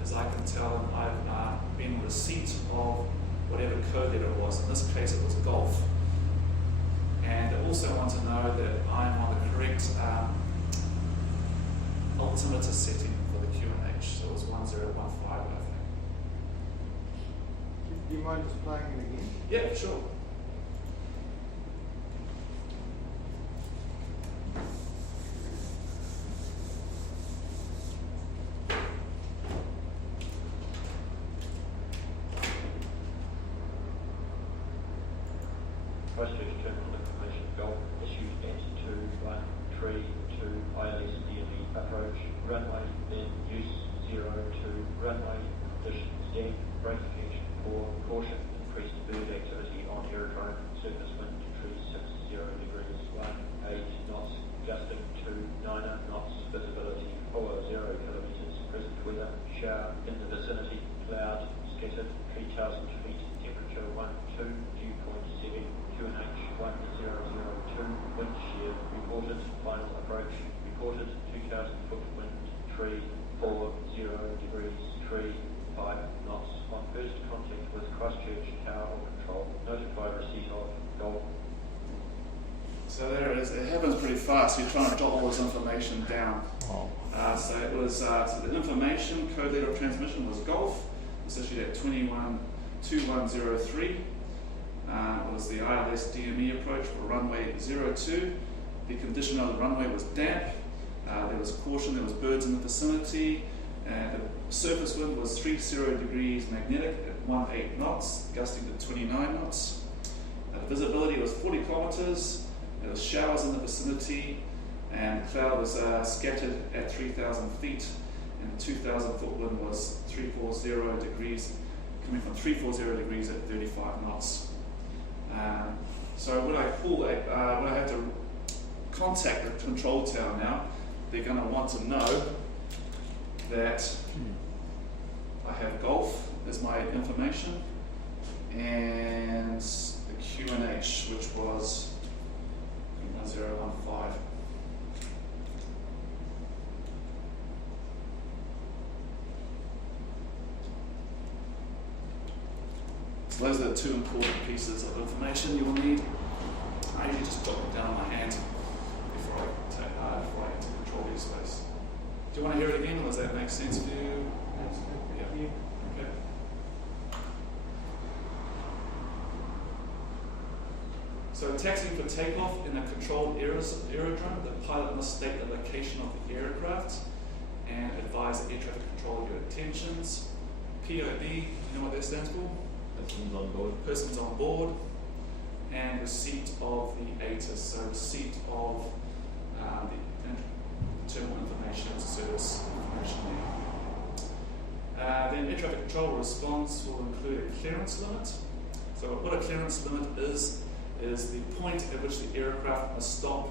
is I can tell them I've been in receipt of whatever code letter it was. In this case, it was Golf. And they also want to know that I'm on the correct altimeter setting for the QNH. So it was 1015, I think. Do you mind just playing it again? Yeah, sure. Christchurch Terminal Information Golf issued at 213 to ILS DME approach, runway in use 02, runway conditions damp, braking edge for caution, increased bird activity on aerodrome, surface wind tree 60 degrees, 18 knots, gusting to 9 knots, visibility 40 kilometres, present weather, shower in the vicinity, cloud, scattered, 3,000 feet, temperature 12, dew point 7, QNH 1002, wind shear reported, final approach reported, 2,000 foot wind, tree 40 degrees, tree 5 knots. On first contact with Christchurch Tower or Control, notify receipt of Golf. So there it is. It happens pretty fast. You're trying to jot all this information down. Oh. So it was so the information code letter of transmission was Golf. It was issued at 212103. It was the ILS DME approach for runway 02. The condition of the runway was damp. There was caution. There was birds in the vicinity. The surface wind was 30 degrees magnetic at 18 knots, gusting to 29 knots. The visibility was 40 kilometers. There was showers in the vicinity, and the cloud was scattered at 3,000 feet, and the 2,000 foot wind was 340 degrees, coming from 340 degrees at 35 knots. So when I when I have to contact the control tower now, they're going to want to know that I have Golf as my information, and the QNH, which was 1015. So those are the two important pieces of information you will need. I usually just jot them down on my hand before I enter control airspace. Do you want to hear it again, or does that make sense for you? Yeah. Okay. So taxiing for takeoff in a controlled aerodrome, the pilot must state the location of the aircraft and advise the air traffic controller of your intentions. POB, you know what that stands for? Persons on board. Persons on board. And receipt of the ATIS, so receipt of the Terminal Information Service information there. Then air traffic control response will include a clearance limit. So what a clearance limit is the point at which the aircraft must stop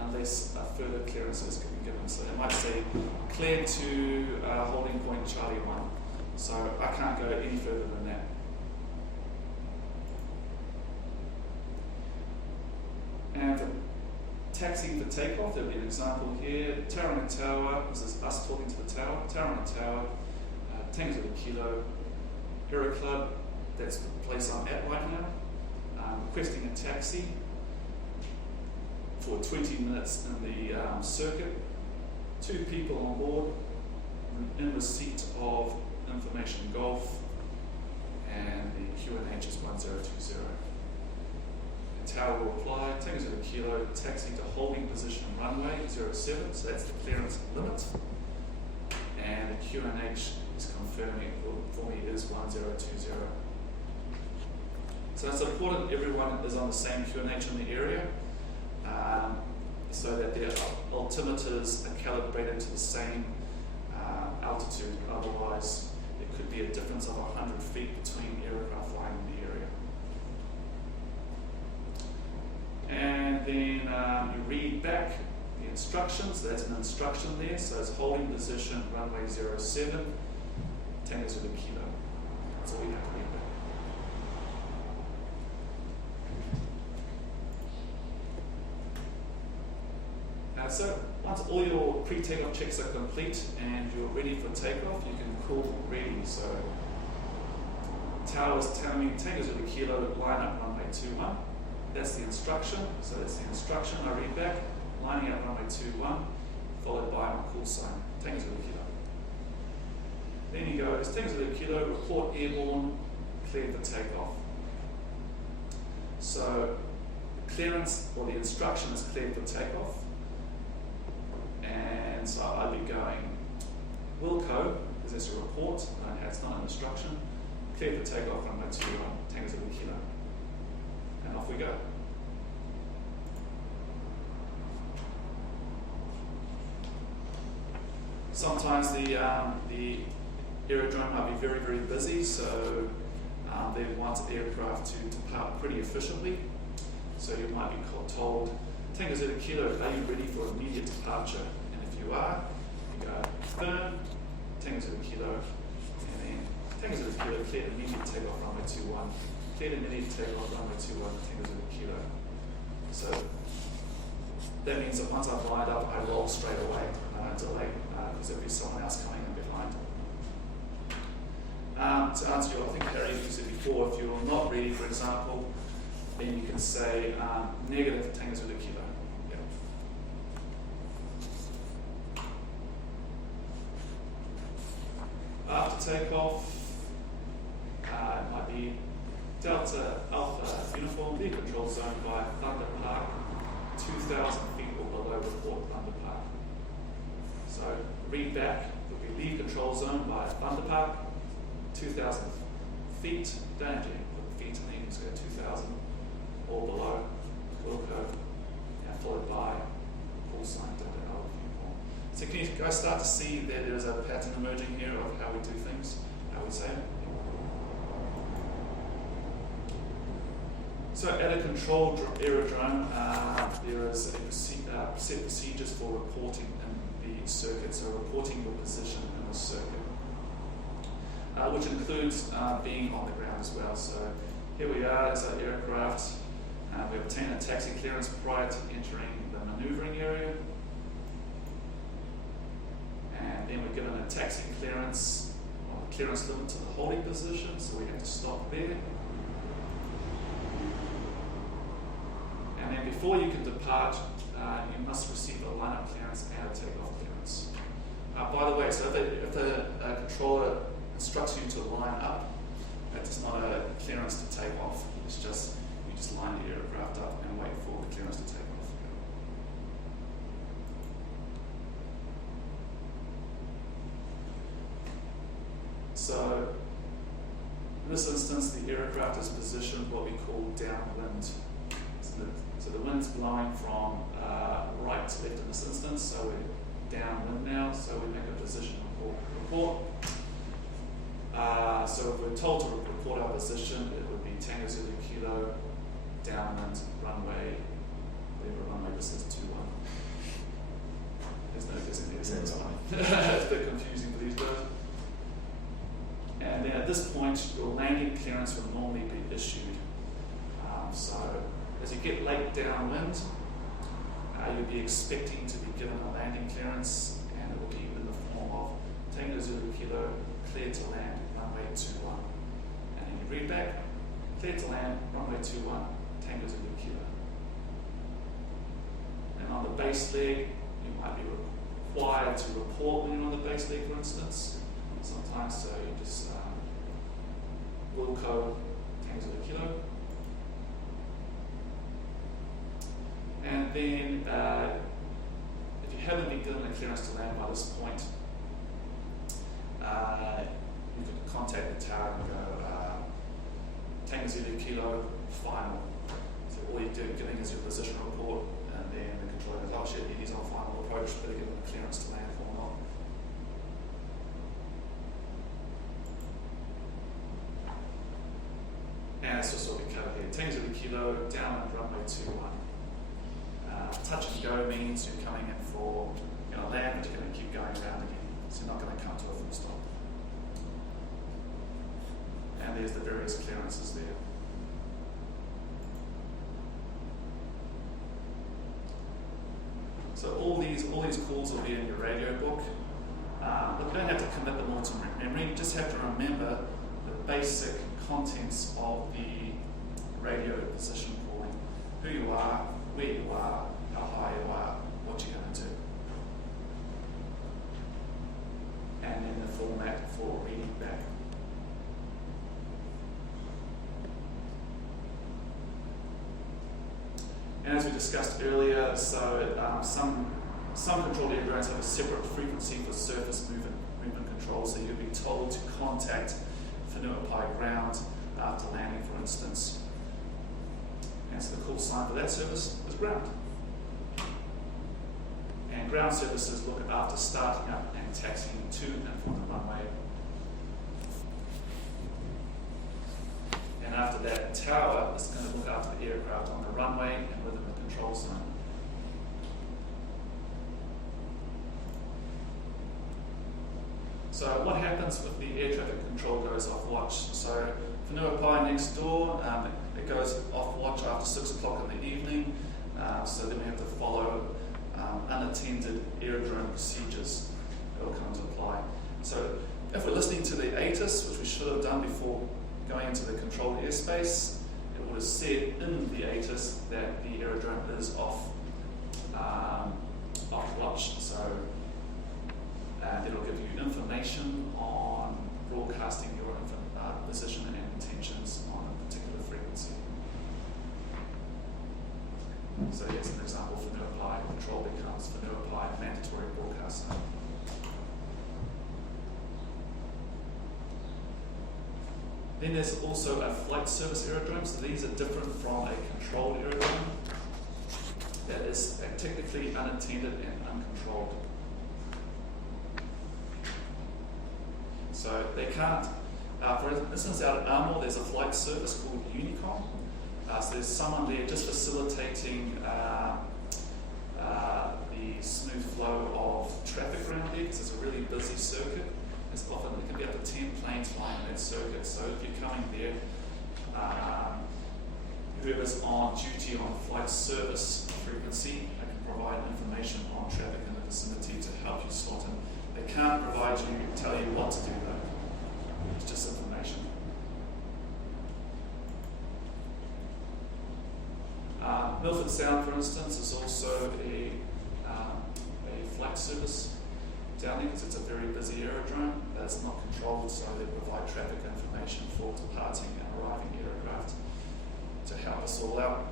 unless further clearances can be given. So it might say cleared to holding point Charlie 1. So I can't go any further than that. And for taxiing for takeoff, there'll be an example here. Tauranga Tower, this is us talking to the tower. Tauranga Tower, Tango to the Kilo, Hero Club, that's the place I'm at right now. Requesting a taxi for 20 minutes in the circuit. 2 people on board, in receipt of information Golf, and the QNH is 1020. The tower will apply, Tango to the Kilo, taxi to holding position runway 07, so that's the clearance limit. And the QNH is confirming for me is 1020. So it's important everyone is on the same QNH in the area. So altimeters are calibrated to the same altitude. Otherwise, there could be a difference of 100 feet between aircraft flying in the area. And then you read back the instructions. There's an instruction there. So it's holding position runway 07, Tango Zulu Kilo. That's all you have to read back. So once all your pre-takeoff checks are complete and you're ready for takeoff, you can call ready. So tower is telling me Tango Zulu Kilo, line up runway 21. That's the instruction. So that's the instruction I read back, lining up runway 21, followed by my call sign, Tango Zulu Kilo. Then he goes, Tango Zulu Kilo, report airborne, cleared for takeoff. So the clearance or the instruction is cleared for takeoff. And so I'd be going Wilco, because that's a report, it's not an instruction, clear for takeoff runway 21, Tango Zulu Kilo. And off we go. Sometimes the aerodrome might be very, very busy, so they want the aircraft to depart pretty efficiently. So you might be told, Tango Zulu Kilo, are you ready for immediate departure? And if you are, you go firm, Tango Zulu Kilo, and then Tango Zulu Kilo, clear immediate takeoff runway 21, clear immediate takeoff runway 21, Tango Zulu Kilo. So that means that once I've lined up, I roll straight away. I don't delay because there'll be someone else coming in behind. To answer your, I think Harry used it before, if you're not ready, for example, then you can say negative Tango Zulu Kilo. Yeah. After takeoff, it might be Delta Alpha Uniform, leave control zone by Thunder Park, 2,000 feet or below report Thunder Park. So read back, will be leave control zone by Thunder Park, 2,000 feet, don't have to put feet in there, just go 2,000 or below, Wilco, and followed by call sign Delta Alpha Uniform. So can you guys start to see that there's a pattern emerging here of how we do things, how we say it? So at a controlled aerodrome, there is a set procedures for reporting in the circuit, so reporting your position in the circuit, which includes being on the ground as well. So here we are as our aircraft. We obtain a taxi clearance prior to entering the maneuvering area. And then we're given a taxi clearance, or a clearance limit to the holding position, so we have to stop there. And then before you can depart, you must receive a line-up clearance and a takeoff clearance. By the way, so if the controller instructs you to line up, that's not a clearance to take off. It's just, you just line the aircraft up and wait for the clearance to take off. So in this instance, the aircraft is positioned what we call downwind. So the wind's blowing from right to left in this instance, so we're downwind now, so we make a position report. So if we're told to report our position, it would be Tango Zulu Kilo, downwind, runway, whatever runway this is, 21. There's no designated time. It's a bit confusing for these guys. And then at this point, your landing clearance will normally be issued. So as you get late downwind, you'll be expecting to be given a landing clearance, and it will be in the form of Tango Zulu Kilo, cleared to land, runway 21. And then you read back, cleared to land, runway 21, Tango Zulu Kilo. And on the base leg, you might be required to report when you're on the base leg, for instance. Sometimes, so you just Wilco, Tango Zulu Kilo. And then, if you haven't been given a clearance to land by this point, you could contact the tower and go, Tango Zulu Kilo, final. So all you're giving is your position report, and then the controller goes, oh shit, he's on final approach, approach, better give them clearance to land or not. And it's just what we covered here. 10 to the kilo, down and runway 21. Touch and go means you're coming in for land, but you're going to keep going around again. So you're not going to come to a full stop. And there's the various clearances there. So all these calls will be in your radio book. But you don't have to commit them all to memory. You just have to remember the basic contents of the radio position calling. Who you are, where you are, how high you are, what you're going to do. And then the format for reading back. And as we discussed earlier, so some controlled air drones have a separate frequency for surface movement control, so you'll be told to contact Whenuapai ground after landing, for instance. And so the call sign for that service is ground. And ground services look after starting up and taxiing to and from the runway. And after that, tower is going to look after the aircraft on the runway and within the control zone. So what happens if the air traffic control goes off watch? So Whenuapai next door, it goes off watch after 6 o'clock in the evening. So then we have to follow unattended aerodrome procedures that will come to apply. So if we're listening to the ATIS, which we should have done before going into the controlled airspace, it would have said in the ATIS that the aerodrome is off watch. So it'll give you information on broadcasting your position and intentions on a particular frequency. So here's an example for Whenuapai. Control becomes Whenuapai mandatory broadcast zone. Then there's also a flight service aerodrome. So these are different from a controlled aerodrome that is technically unattended and uncontrolled. So they can't, for instance, out at Armour, there's a flight service called Unicom. So there's someone there just facilitating the smooth flow of traffic around there, because it's a really busy circuit. It's often, it can be up to 10 planes flying in that circuit. So if you're coming there, whoever's on duty on flight service frequency, they can provide information on traffic in the vicinity to help you slot in. They can't tell you what to do though. It's just information. Milford Sound, for instance, is also a flight service down there because it's a very busy aerodrome that's not controlled, so they provide traffic information for departing and arriving aircraft to help us all out.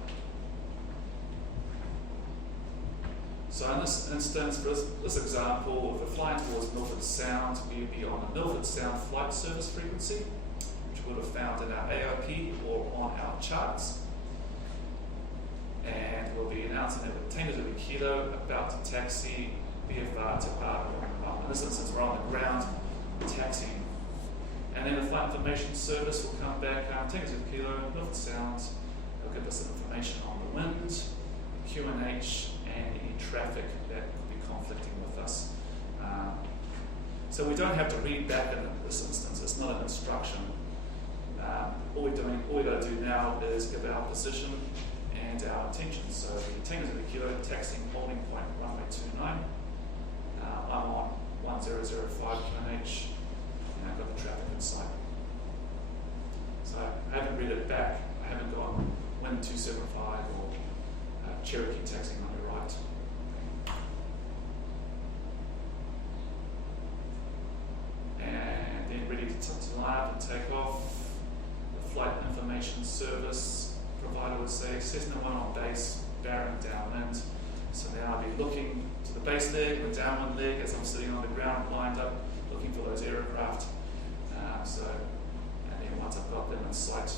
So in this instance, for this example, if we're flying towards Milford Sound, we'd be on a Milford Sound flight service frequency, which we would have found in our AIP or on our charts. And we'll be announcing that we're 10 to the kilo, about to taxi, VFR to in this instance, we're on the ground, taxiing. And then the flight information service will come back, 10 to the kilo, Milford Sound. They'll give us information on the wind, QNH, and any traffic that could be conflicting with us. So we don't have to read back in this instance. It's not an instruction. All we've got to do now is give our position and our intentions. So the 10 to the kilo, taxiing holding point runway 29. I'm on 1005 QNH, and I've got the traffic in sight. So I haven't read it back. I haven't gone wind 275 or Cherokee taxiing on your right. And then ready to line up and take off. The flight information service provider would say Cessna 1 on base, bearing downwind. So now I'll be looking to the base leg and the downwind leg as I'm sitting on the ground lined up, looking for those aircraft. And then once I've got them in sight,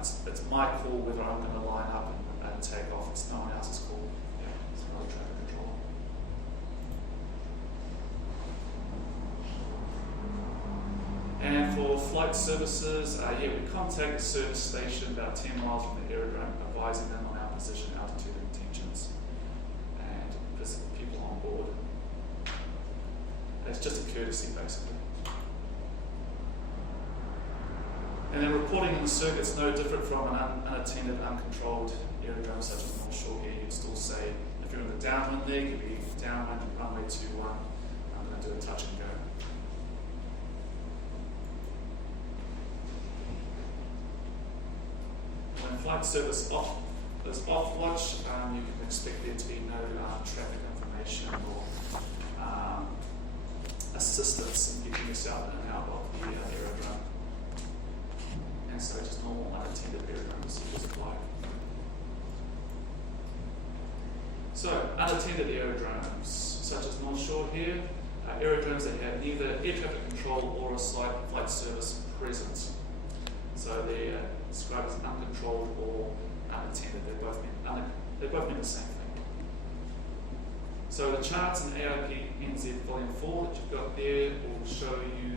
it's my call whether I'm going to line up and take off. It's no one else's call. Yeah, it's not a traffic control. flight services, we contact the service station about 10 miles from the aerodrome, advising them on our position, altitude, and intentions, and visit people on board. It's just a courtesy, basically. And then reporting in the circuit's no different from an unattended, uncontrolled aerodrome such as North Shore here. You'd still say, if you're in the downwind leg, you'd be downwind, runway 21. I'm going to do a touch and go. When flight service is off watch, you can expect there to be no traffic information or assistance in getting yourself in and out of the aerodrome. And so just normal unattended aerodrome procedures apply. So unattended aerodromes, such as North Shore here, aerodromes that have neither air traffic control or a flight service present. So they're described as uncontrolled or unattended. They both mean the same thing. So the charts in AIP NZ Volume 4 that you've got there will show you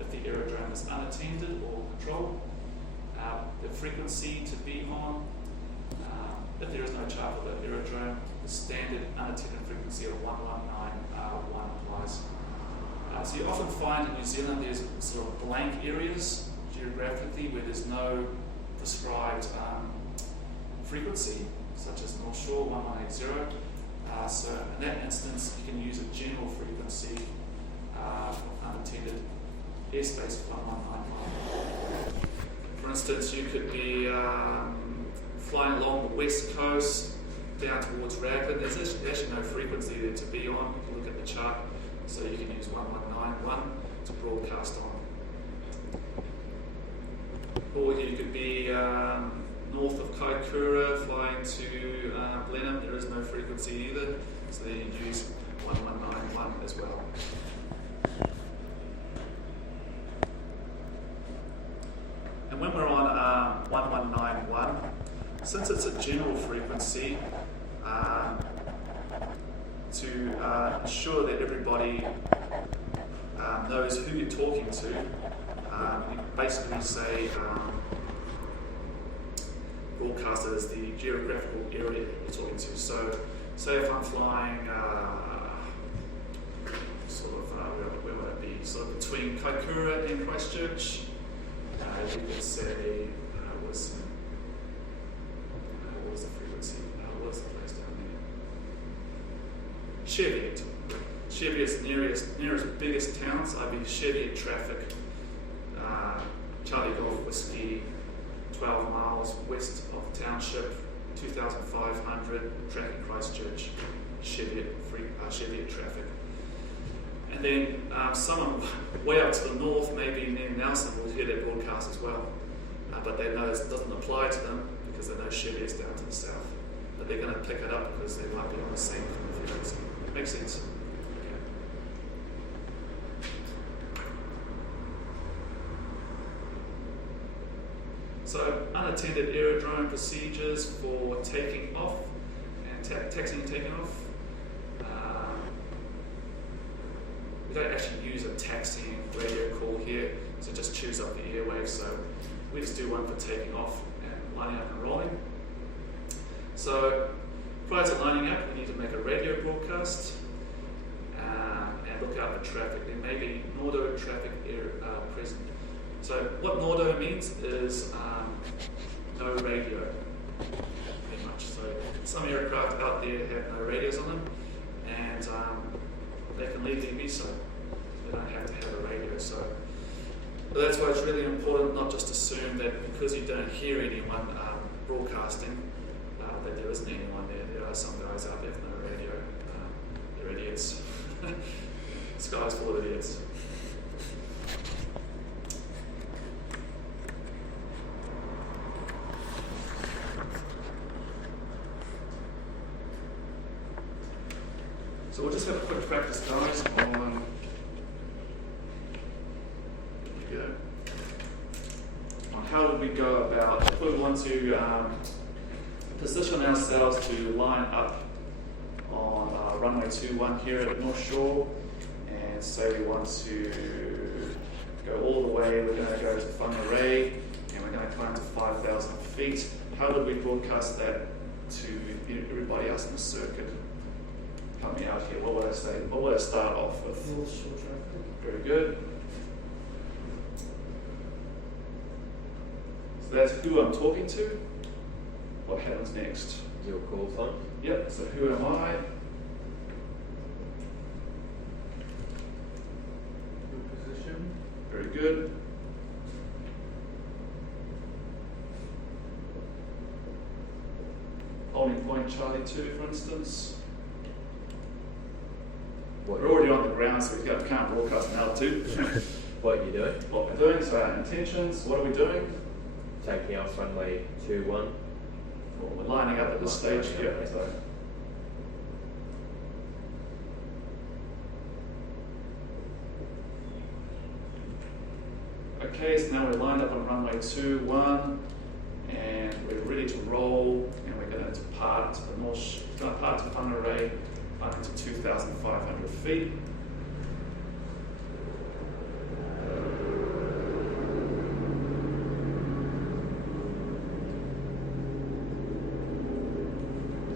if the aerodrome is unattended or controlled, the frequency to be on. If there is no chart for the aerodrome, the standard unattended frequency of 119.1 applies. So you often find in New Zealand there's sort of blank areas geographically where there's no prescribed frequency, such as North Shore 1180. So in that instance, you can use a general frequency for unattended airspace of 1191. For instance, you could be flying along the west coast down towards Raglan. There's actually no frequency there to be on. You can look at the chart, so you can use 1191 to broadcast on. Or you could be north of Kaikoura flying to Blenheim. There is no frequency either, so then you use 1191 as well. And when we're on 1191, since it's a general frequency, to ensure that everybody knows who you're talking to, you basically say broadcast it as the geographical area you're talking to. So, say if I'm flying where would it be? Sort of between Kaikoura and Christchurch, you could say, what was the frequency? What was the place down there? Cheviot. Cheviot's nearest biggest town, so I'd be Cheviot traffic. Charlie Golf Whiskey, 12 miles west of the township, 2,500, tracking Christchurch, Cheviot traffic. And then someone way up to the north, maybe near Nelson, will hear that broadcast as well. But they know it doesn't apply to them because they know Cheviot's down to the south. But they're going to pick it up because they might be on the same frequency. Makes sense? So unattended aerodrome procedures for taking off and taxiing and taking off. We don't actually use a taxiing radio call here to just choose up the airwaves, so we just do one for taking off and lining up and rolling. So prior to lining up, we need to make a radio broadcast and look out for traffic. There may be Nordo traffic present. So what Nordo means is no radio, pretty much. So some aircraft out there have no radios on them, and they can legally be so. They don't have to have a radio. So but that's why it's really important not just assume that because you don't hear anyone broadcasting, that there isn't anyone there. There are some guys out there with no radio. They're idiots. Sky's full of idiots. So we'll just have a quick practice, guys, on how would we go about if we want to position ourselves to line up on runway 21 here at North Shore, and say we want to go all the way, we're going to go to Whangarei, and we're going to climb to 5,000 feet. How would we broadcast that to everybody else in the circuit? Help me out here. What would I say? What would I start off with? North shore traffic. Very good. So that's who I'm talking to. What happens next? Your call sign. Yep, so who am I? Your position. Very good. Holding point Charlie 2, for instance. What We're already on the ground, so we can't broadcast an altitude. What you're doing? What we're doing, so our intentions, what are we doing? Taking off runway 21. Well, we're lining up at this stage here. So. Okay, so now we're lined up on runway 21, and we're ready to roll, and we're going to depart to the north, depart to Whangarei up into 2,500 feet.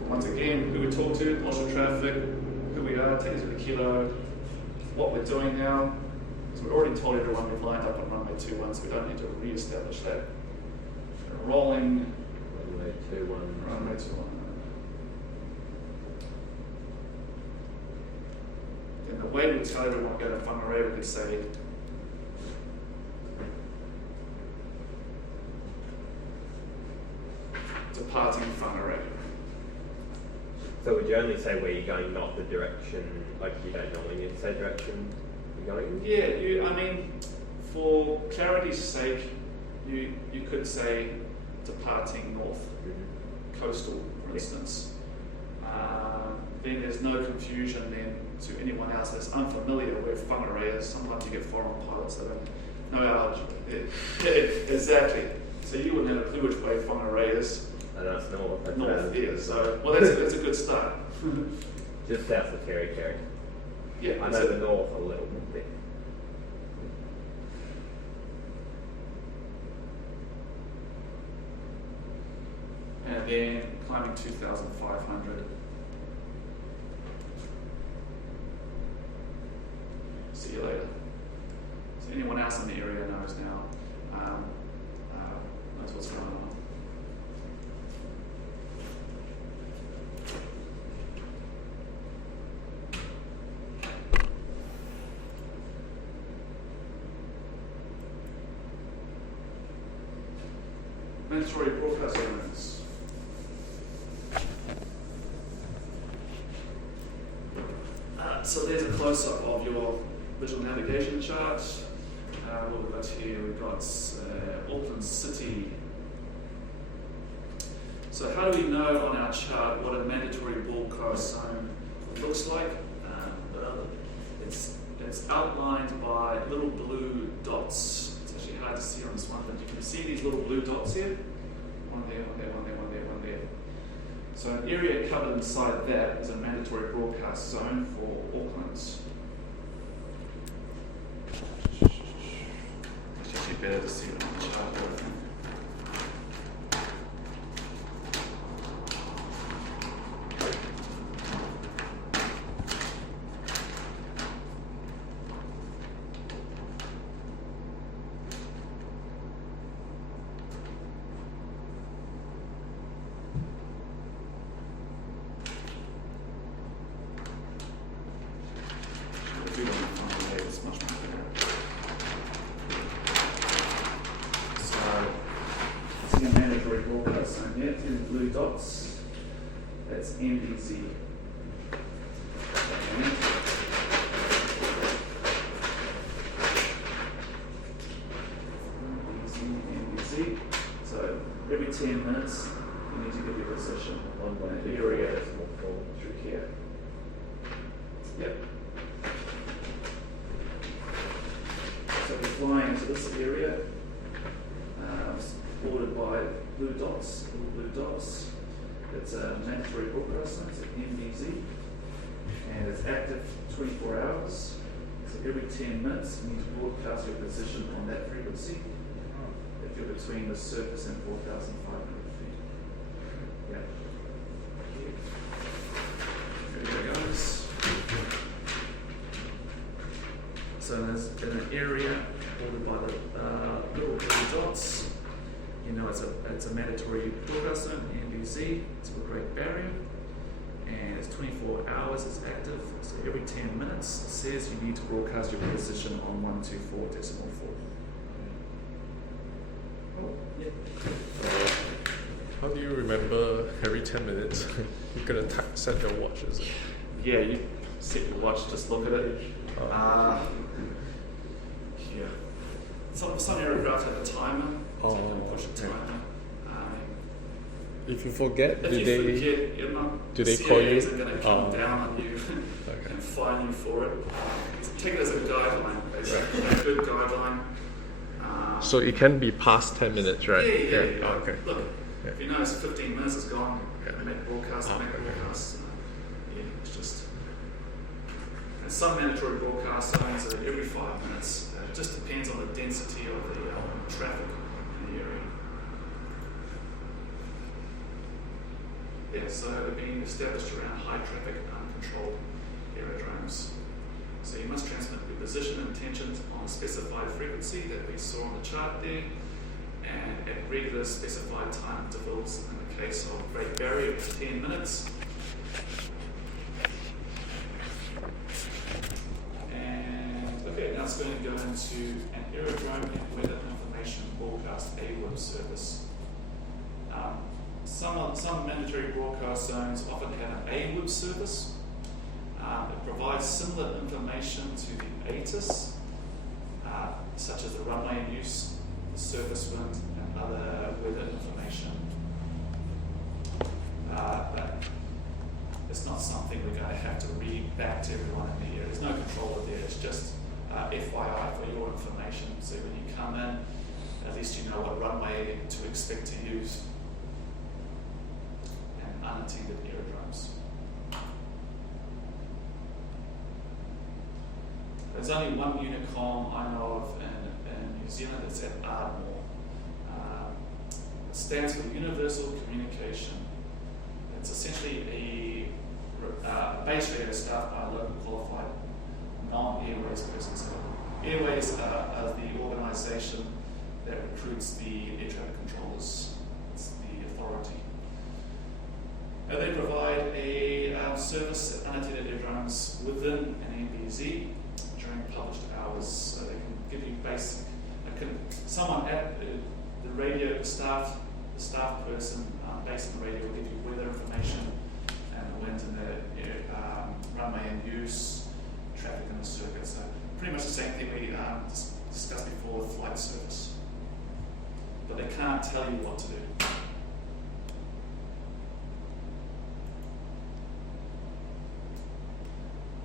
Once again, who we talk to, north traffic, who we are, take us to the kilo, what we're doing now. So we've already told everyone we've lined up on runway 21, so we don't need to re-establish that. We're rolling. Runway 21. Runway 21. And the way we tell everyone to go to Whangarei, we could say, departing Whangarei. So would you only say where you're going, not the direction, like you don't normally need to say direction you're going? Yeah, I mean, for clarity's sake, you could say departing north, coastal, for instance. Then there's no confusion then to anyone else that's unfamiliar with Whangarei is. Sometimes you get foreign pilots that have no allergy. Yeah, exactly. So you wouldn't have a clue which way Whangarei is. And that's north. That's North, yeah. So, well, that's a good start. Just south of Terry. Yeah, I that's know it. the north a little bit. And then climbing 2,500. See you later. So anyone else in the area knows now, knows what's going on. Mandatory broadcast elements. So there's a close-up of your visual navigation chart. What we've got here, we've got Auckland City. So how do we know on our chart what a mandatory broadcast zone looks like? It's outlined by little blue dots. It's actually hard to see on this one, but you can see these little blue dots here. One there, one there, one there, one there, one there. So an area covered inside that is a mandatory broadcast zone for Auckland. It's actually better to see it on the chart, I think. It's much more clear. So, see a mandatory broadcast zone here, two blue dots. That's NBZ. NBZ. So every 10 minutes, you need to give your position on the area through here. Yep. So we're flying into this area, bordered by blue dots, little blue dots. It's a mandatory broadcast zone, it's an MBZ, and it's active 24 hours. So every 10 minutes you need to broadcast your position on that frequency if you're between the surface and 4,500 feet. Yeah. There it goes. So there's an area bordered by the little blue dots. You know it's a mandatory broadcast zone, NBZ. It's a Great Barrier. And it's 24 hours, it's active, so every 10 minutes it says you need to broadcast your position on 124.4. Oh, yeah. How do you remember every 10 minutes? You're gonna set your watch, is it? Yeah, you set your watch, just look at it. Yeah. Some aircraft have a timer, so you can push a timer. If you forget, If do you they forget, you're not, do they the call you? CAAs are going to come down on you Okay. and fine you for it. Take it as a guideline, basically, a good guideline. So it can be past 10 minutes, right? Yeah. Oh, okay. Look, Yeah. if you notice 15 minutes is gone, Yeah. make broadcasts. Okay. Yeah, it's just. And some mandatory broadcast zones are every 5 minutes. It just depends on the density of the traffic in the area. Yeah, so they're being established around high traffic, uncontrolled aerodromes. So you must transmit your position and intentions on a specified frequency that we saw on the chart there, and at regular specified time intervals. In the case of Great Barrier, it's 10 minutes. And okay, now it's going to go into an aerodrome and weather information broadcast AWIB service. Some mandatory broadcast zones often have an AWIB service. It provides similar information to the ATIS, such as the runway in use, the surface wind, and other weather information. But it's not something we're going to have to read back to everyone in the area. There's no controller there. It's just FYI for your information. So when you come in, at least you know what runway to expect to use. Unattended aerodromes. There's only one Unicom I know of in New Zealand. It's at Ardmore. It stands for Universal Communication. It's essentially a base radio staffed by a local qualified non-airways person. So Airways are the organisation that recruits the air traffic controllers. It's the authority. They provide a service at unattended aerodromes within an NBZ during published hours, so they can give you basic. Someone at the radio, the staff person based on the radio will give you weather information and the wind and the runway in use, traffic in the circuit. So pretty much the same thing we discussed before with flight service, but they can't tell you what to do.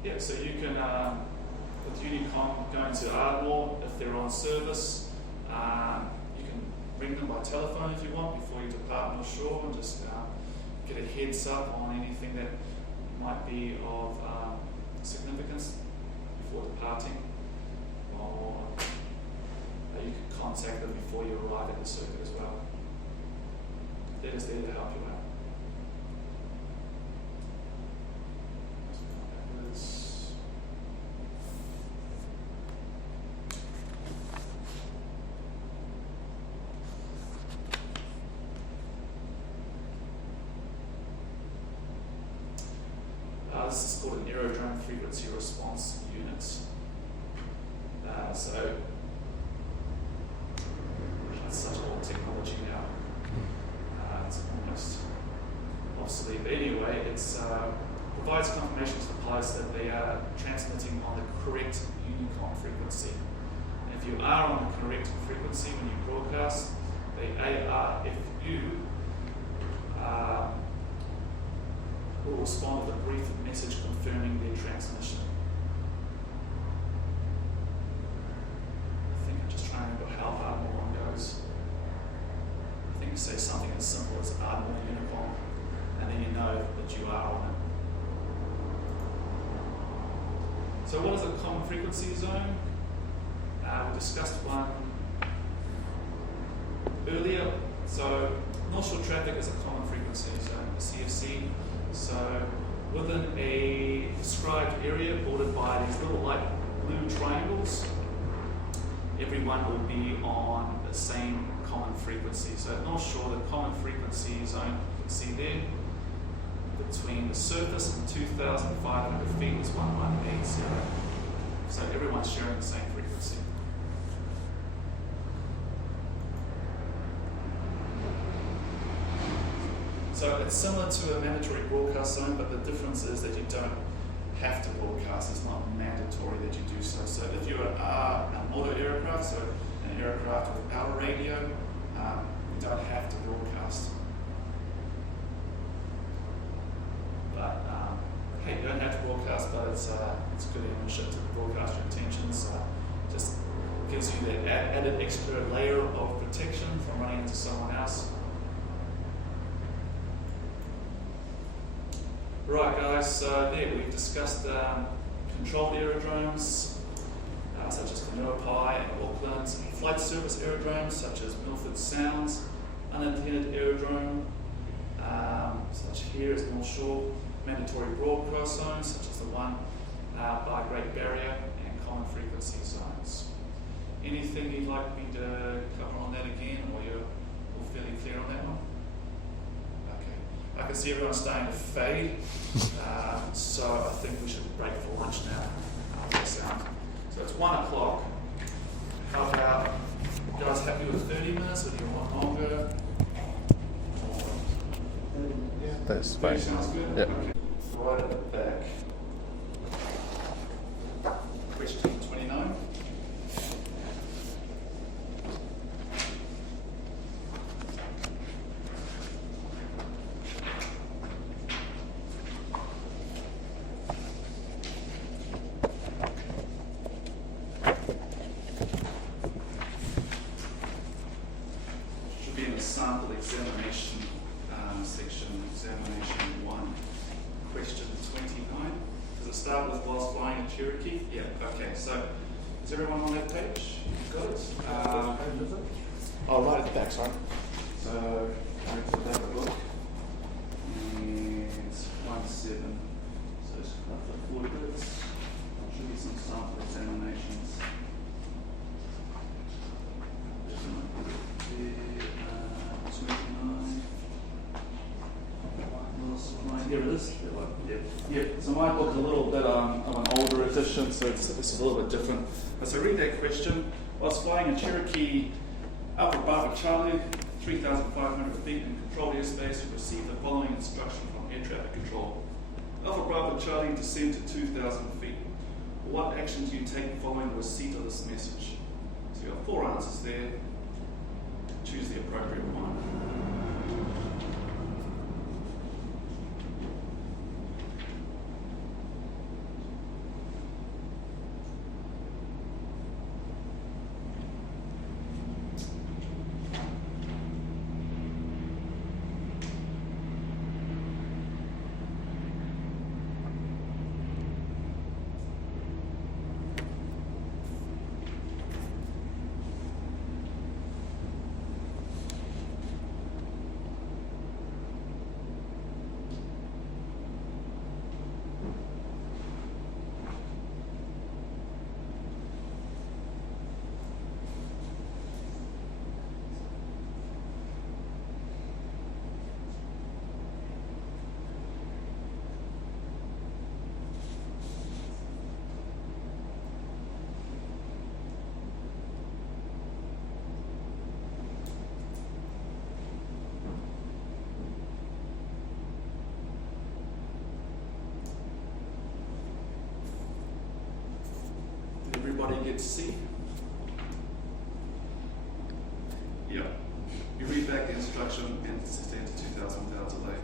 Yeah, so you can, with Unicom, go into Ardmore if they're on service. You can ring them by telephone if you want before you depart North Shore and just get a heads up on anything that might be of significance before departing. Or you can contact them before you arrive at the circuit as well. They're just there to help you out. This is called an aerodrome frequency response unit. So that's such old technology now. It's almost obsolete. But anyway, it provides confirmation to the pilots that they are transmitting on the correct Unicom frequency. And if you are on the correct frequency when you broadcast, the ARFU will respond with a brief message confirming their transmission. I think I'm just trying to remember how Ardmore one goes. I think you say something as simple as Ardmore Unicom, and then you know that you are on it. So what is a common frequency zone? We discussed one earlier. So North Shore traffic is a common frequency zone, the CFC. So within a described area bordered by these little light blue triangles, everyone will be on the same common frequency. So at North Shore, the common frequency zone you can see there between the surface and 2,500 feet is 1180. So everyone's sharing the same frequency. So it's similar to a mandatory broadcast zone, but the difference is that you don't have to broadcast. It's not mandatory that you do so. So if you're an auto aircraft, so an aircraft without a radio, you don't have to broadcast. But hey, you don't have to broadcast, but it's good ownership to broadcast your intentions. Just gives you that added extra layer of protection from running into someone else. Right, guys, so there we've discussed controlled aerodromes, such as Kanoa and Auckland, flight service aerodromes, such as Milford Sounds, unintended aerodrome, such here as North Shore, mandatory broadcast zones, such as the one by Great Barrier, and common frequency zones. Anything you'd like me to cover on that again, or you're all fairly clear on that one? I can see everyone starting to fade, so I think we should break for lunch now. So it's 1 o'clock. How about, you guys happy with 30 minutes, or do you want longer? That's 30 fine. sounds good? Yeah. Okay. Right at the back. Question 29. Sample examination section, examination 1, question 29. Does it start with whilst flying a Cherokee? Yeah, okay, so is everyone on that page? Got it? Oh, right at the back, sorry. So, go to the back of the book. And 1.7. So it's roughly 40 bits. Should be some sample examinations. Here it is. Yeah. So my book is a little bit of an older edition, so this is a little bit different. So read that question. Whilst flying a Cherokee Alpha Bravo Charlie, 3,500 feet in controlled airspace, you received the following instruction from air traffic control. Alpha Bravo Charlie, descend to 2,000 feet. What action do you take following the receipt of this message? So you have 4 answers there. Choose the appropriate one. Everybody get C? Yeah. You read back the instruction and descend to 2,000 without delay.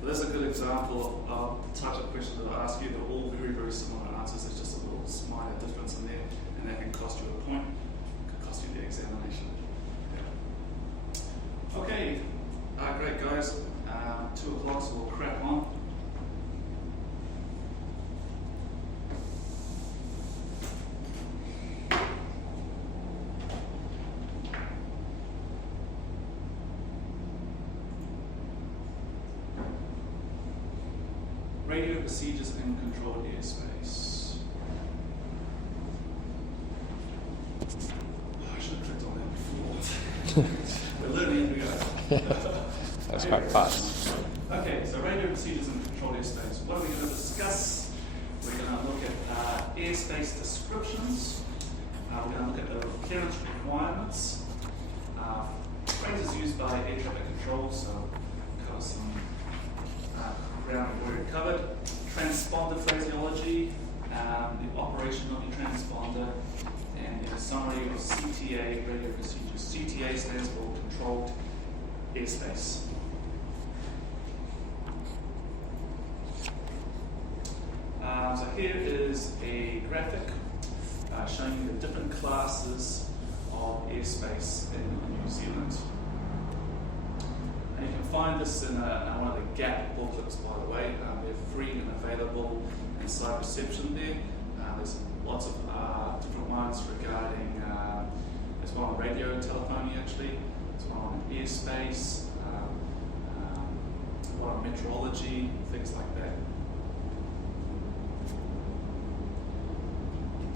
But that's a good example of the type of questions that I ask you. They're all very, very similar answers. There's just a little minor difference in there, and that can cost you a point. It could cost you the examination. Yeah. Okay. Great, guys. 2 o'clock, so we'll crack on. procedures in controlled airspace. I should have clicked on that before. We're learning as we go. That's quite fast. Okay, so radio procedures in controlled airspace. What are we going to discuss? We're going to look at airspace descriptions. We're going to look at the clearance requirements. Phrases used by air traffic control, so cover some ground we've already covered. Transponder phraseology, the operation of the transponder, and a summary of CTA radio procedures. CTA stands for controlled airspace. So here is a graphic showing you the different classes of airspace in New Zealand. And you can find this in one of the GAP booklets, by the way. They're free and available inside reception there. There's lots of different ones regarding, there's one on radiotelephony actually, there's one on airspace, one on meteorology, things like that.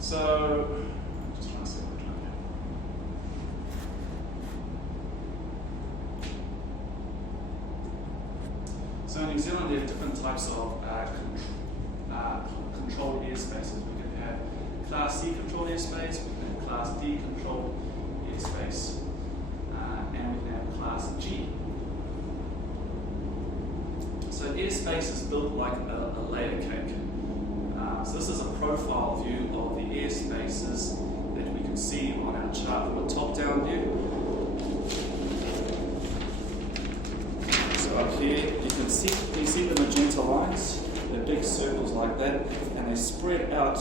So, just trying to see what we're trying to do. So in New Zealand, there are different types of controlled airspaces. We can have Class C controlled airspace, we can have Class D controlled airspace, and we can have Class G. So airspace is built like a layer cake. So this is a profile view of the airspaces that we can see on our chart from a top-down view. So up here, you can see the magenta lines. They're big circles like that, and they spread out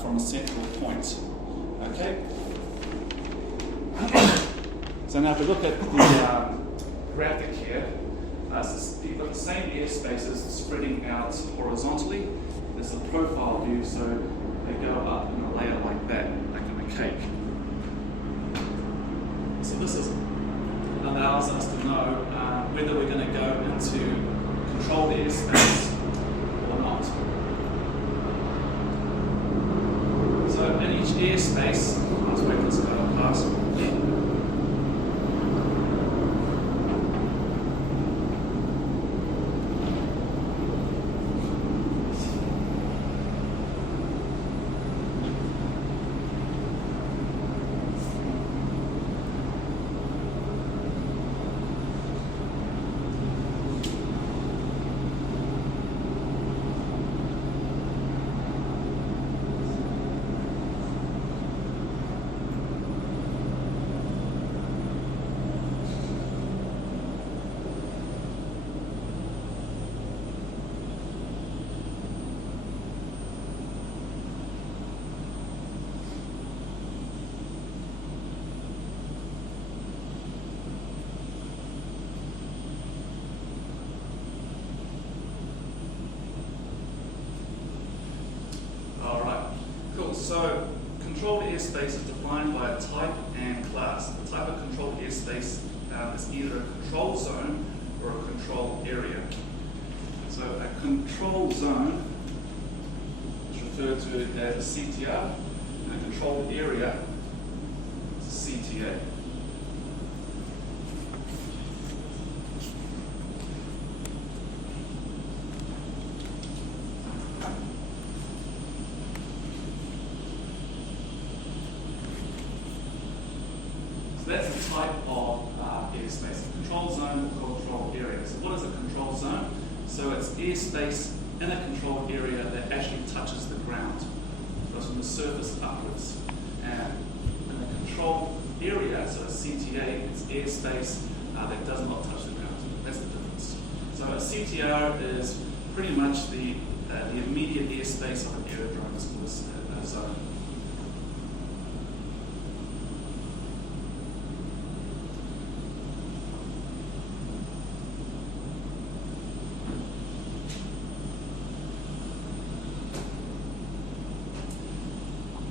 from a central point. Okay. So now if we look at the graphic here, you've got the same airspaces spreading out horizontally. This is a profile view, so they go up in a layer like that, like in a cake. So this allows us to know whether we're going to go into controlled airspace or not. So in each airspace, let's wait for this guy to pass. So, controlled airspace is defined by a type and class. The type of controlled airspace is either a control zone or a control area. So, a control zone is referred to as a CTR, and a controlled area is a CTA. So that's the type of airspace, a control zone or control area. So what is a control zone? So it's airspace in a controlled area that actually touches the ground. It goes from the surface upwards. And in a controlled area, so a CTA, it's airspace that does not touch the ground. That's the difference. So a CTR is pretty much the immediate airspace of an aerodrome. It's called a zone.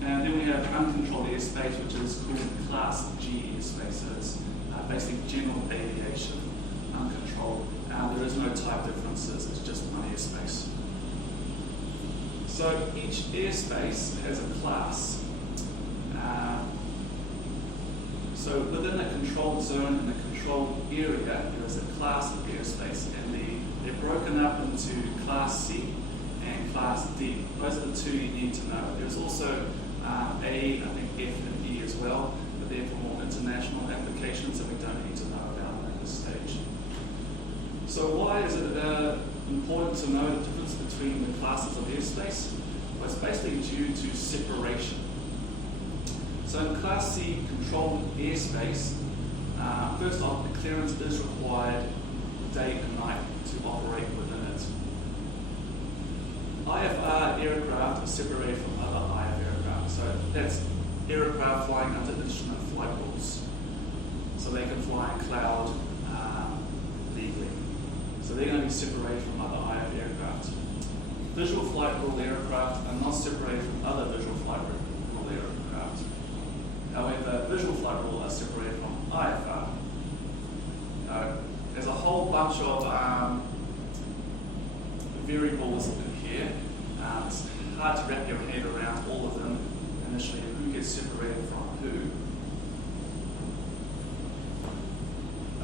And then we have uncontrolled airspace, which is called Class G airspace. So it's basically general aviation, uncontrolled. There is no type differences, it's just one airspace. So each airspace has a class. So within a controlled zone and a controlled area, there is a class of airspace, and they're broken up into Class C and Class D. Those are the two you need to know. There's also A, I think F and E as well, but they're for more international applications that we don't need to know about at this stage. So why is it important to know the difference between the classes of airspace? Well, it's basically due to separation. So in Class C controlled airspace, first off, the clearance is required day and night to operate within it. IFR aircraft are separated from other IF aircraft. So that's aircraft flying under instrument flight rules. So they can fly in cloud legally. So they're going to be separated from other IF aircraft. Visual flight rule aircraft are not separated from other visual flight rule aircraft. However, visual flight rule are separated from IFR. There's a whole bunch of variables in here. It's hard to wrap your head around all of them initially, who gets separated from who.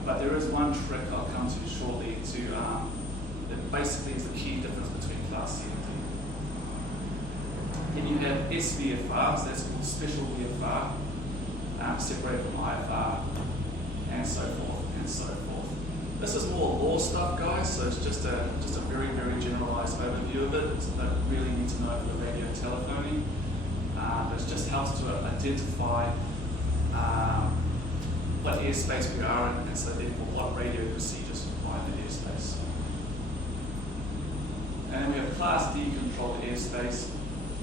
But there is one trick I'll come to shortly that basically is the key difference between Class C and D. Then you have SVFR, so that's called Special VFR, separated from IFR, and so forth, and so forth. This is more law stuff, guys, so it's just a very, very generalized overview of it. It's not really need to know for radio telephony, but it just helps to identify what airspace we are in, and so therefore what radio procedures apply in the airspace. And then we have Class D controlled airspace.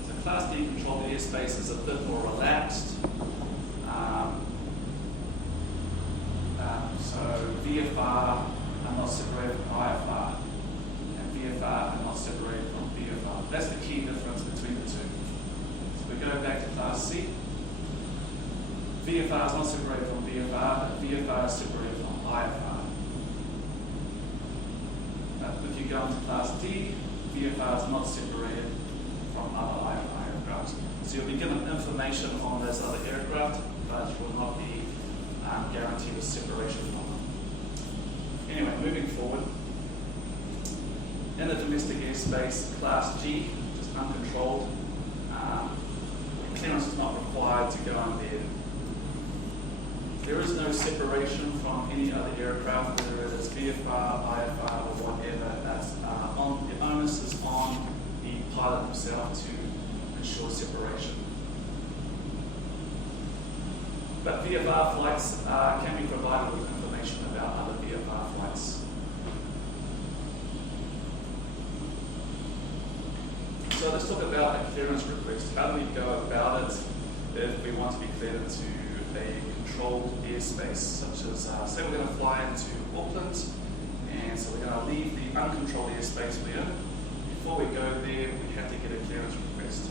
So Class D controlled airspace is a bit more relaxed. So VFR are not separated from IFR, and VFR are not separated from VFR. That's the key difference between the two. So we go back to Class C. VFR is not separated from VFR, but VFR is separated from IFR. If you go into Class D, VFR is not separated from other IFR aircraft. So you'll be given information on those other aircraft, but you will not be guaranteed a separation from them. Anyway, moving forward. In the domestic airspace, Class G, which is uncontrolled, clearance is not required to go in there. There is no separation from any other aircraft, whether it is VFR, IFR, or whatever. That's the onus is on the pilot himself to ensure separation. But VFR flights can be provided with information about other VFR flights. So let's talk about a clearance request. How do we go about it if we want to be cleared into a controlled airspace, such as, say we're going to fly into Auckland, and so we're going to leave the uncontrolled airspace we're in. Before we go there, we have to get a clearance request.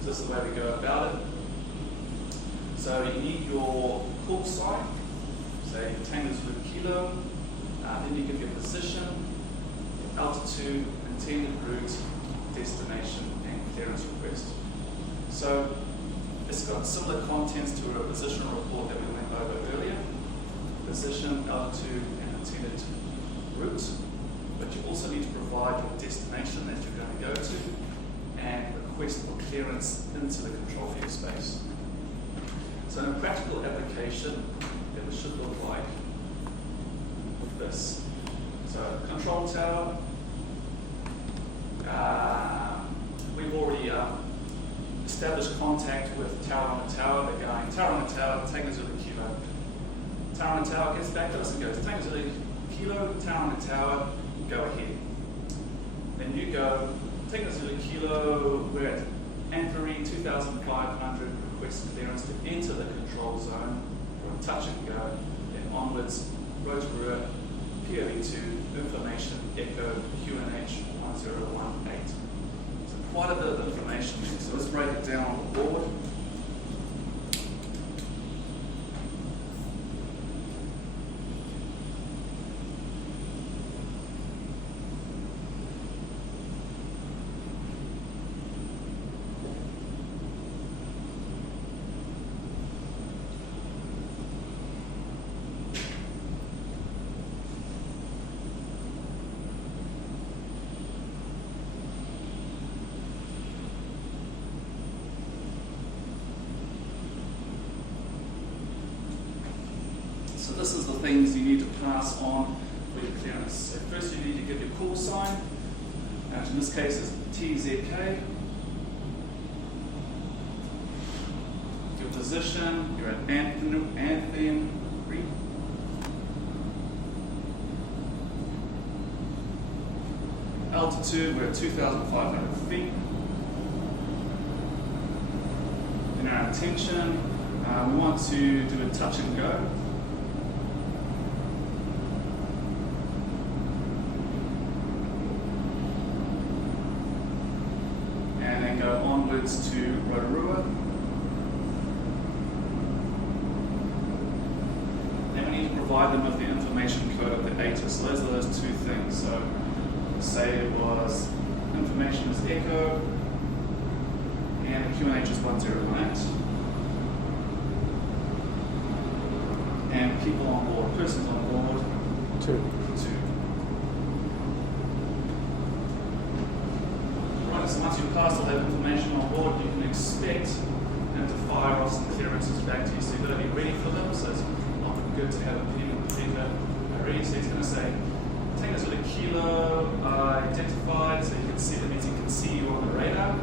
So this is the way we go about it. So you need your call sign, say Tango Zulu Kilo, then you give your position, your altitude, intended route, destination, and clearance request. So it's got similar contents to a position report that we went over earlier, position, altitude, and intended route, but you also need to provide your destination that you're going to go to and request for clearance into the controlled airspace. So in a practical application, it should look like this. So control tower, we've already established contact with tower on the tower. They're going, tower on the tower, Tango Zulu Kilo. Tower on the tower gets back to us and goes, Tango Zulu Kilo, tower on the tower, go ahead. Then you go, Tango Zulu Kilo, we're at anchoring 2,500, request clearance to enter the control zone from touch and go, then onwards, Rotorua, POE2, information, echo, QNH 1018. So quite a bit of information here. So let's break it down on the board. this is the things you need to pass on for your clearance. So first you need to give your call sign, which in this case is TZK. Your position, you're at Anthem. Altitude, we're at 2,500 feet. In our intention, we want to do a touch and go. And then go onwards to Rotorua. Then we need to provide them with the information code of the ATIS. So those are those two things. So say it was information is echo and the QNH is 1018. And people on board, persons on board, 2. Right, so once you've passed all that information on board, you can expect them to fire off some clearances back to you. So you've got to be ready for them. So it's often good to have a pen and paper ready. So he's going to say, take this with a kilo identified, so you can see, that means he can see you on the radar.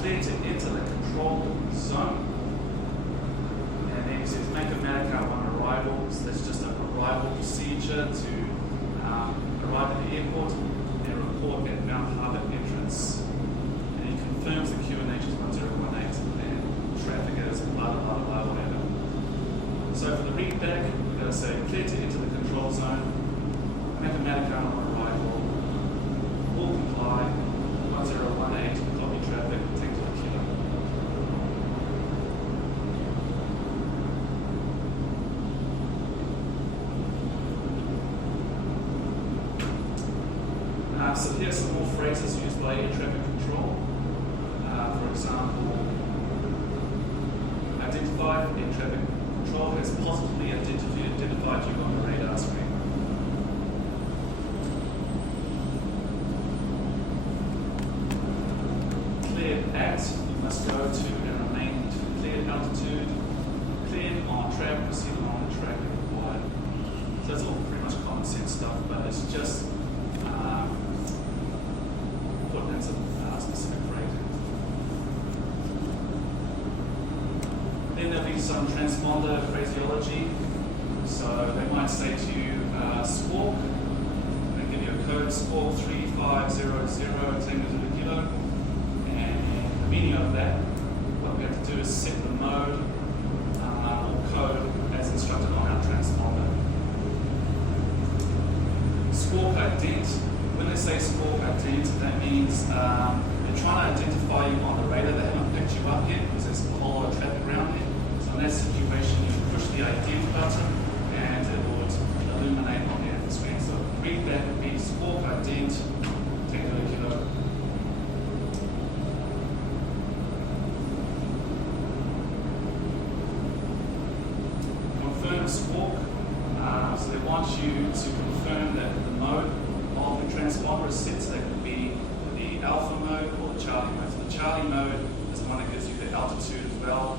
Clear to enter the control zone. And then he says make a Medical on arrival. So that's just an arrival procedure to arrive at the airport and report at Mount Harbour entrance. And he confirms the QNH is 1018 and traffic is blah blah blah whatever. So for the read back, we're going to say clear to enter the control zone. Make a Medical on arrival, will comply, 1018, copy traffic, take to the kilo. So here's some more phrases used by air traffic control. For example, identified, air traffic control has positively identified you on the radar screen. You must go to and remain to cleared altitude, cleared on track, proceed along the track if required. So that's all pretty much common sense stuff, but it's just putting in some specific phrasing. Then there'll be some transponder phraseology. So they might say to you, squawk, they give you a code, squawk 3500, tango to the kilo. The meaning of that, what we have to do is set the mode or code as instructed on our transponder. Squawk ident. When they say squawk ident, that means they're trying to identify you on the radar. They haven't picked you up yet because there's a whole lot of traffic around there. So in that situation, you push the ident button and it would illuminate on the screen. So read back would be squawk ident, tango kilo. Squawk, so they want you to confirm that the mode of the transponder is set, so that could be the alpha mode or the Charlie mode. So the Charlie mode is the one that gives you the altitude as well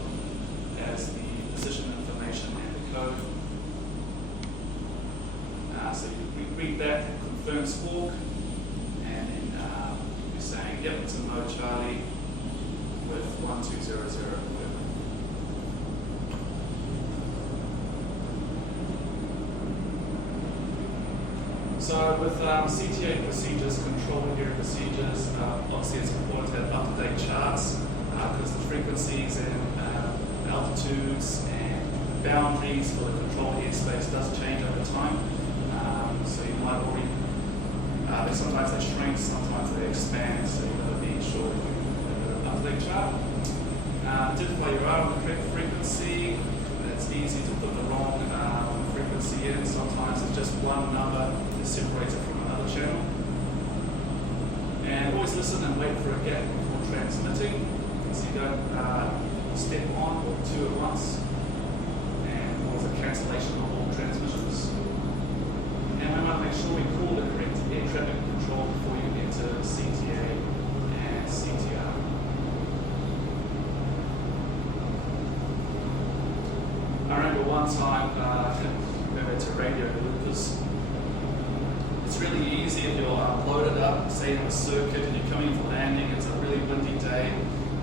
as the position information and the code. So you read back, confirm squawk, and then you're saying, yep, it's a mode Charlie with 1200. So with CTA procedures, control area procedures, obviously it's important to have up-to-date charts because the frequencies and altitudes and boundaries for the control airspace does change over time. So you might already, sometimes they shrink, sometimes they expand, so you've got to be sure that you have an up-to-date chart. Identify your R on the correct frequency. It's easy to put the wrong frequency in. Sometimes it's just one number that separates it from another channel. And always listen and wait for a gap before transmitting. So you don't step on or two at once. And cause a cancellation of all transmissions. And we might make sure we call the correct air traffic control before you enter CTA and CTR. I remember one time compared to radio loopers. It's really easy if you're loaded up, say you have a circuit and you're coming for landing, it's a really windy day,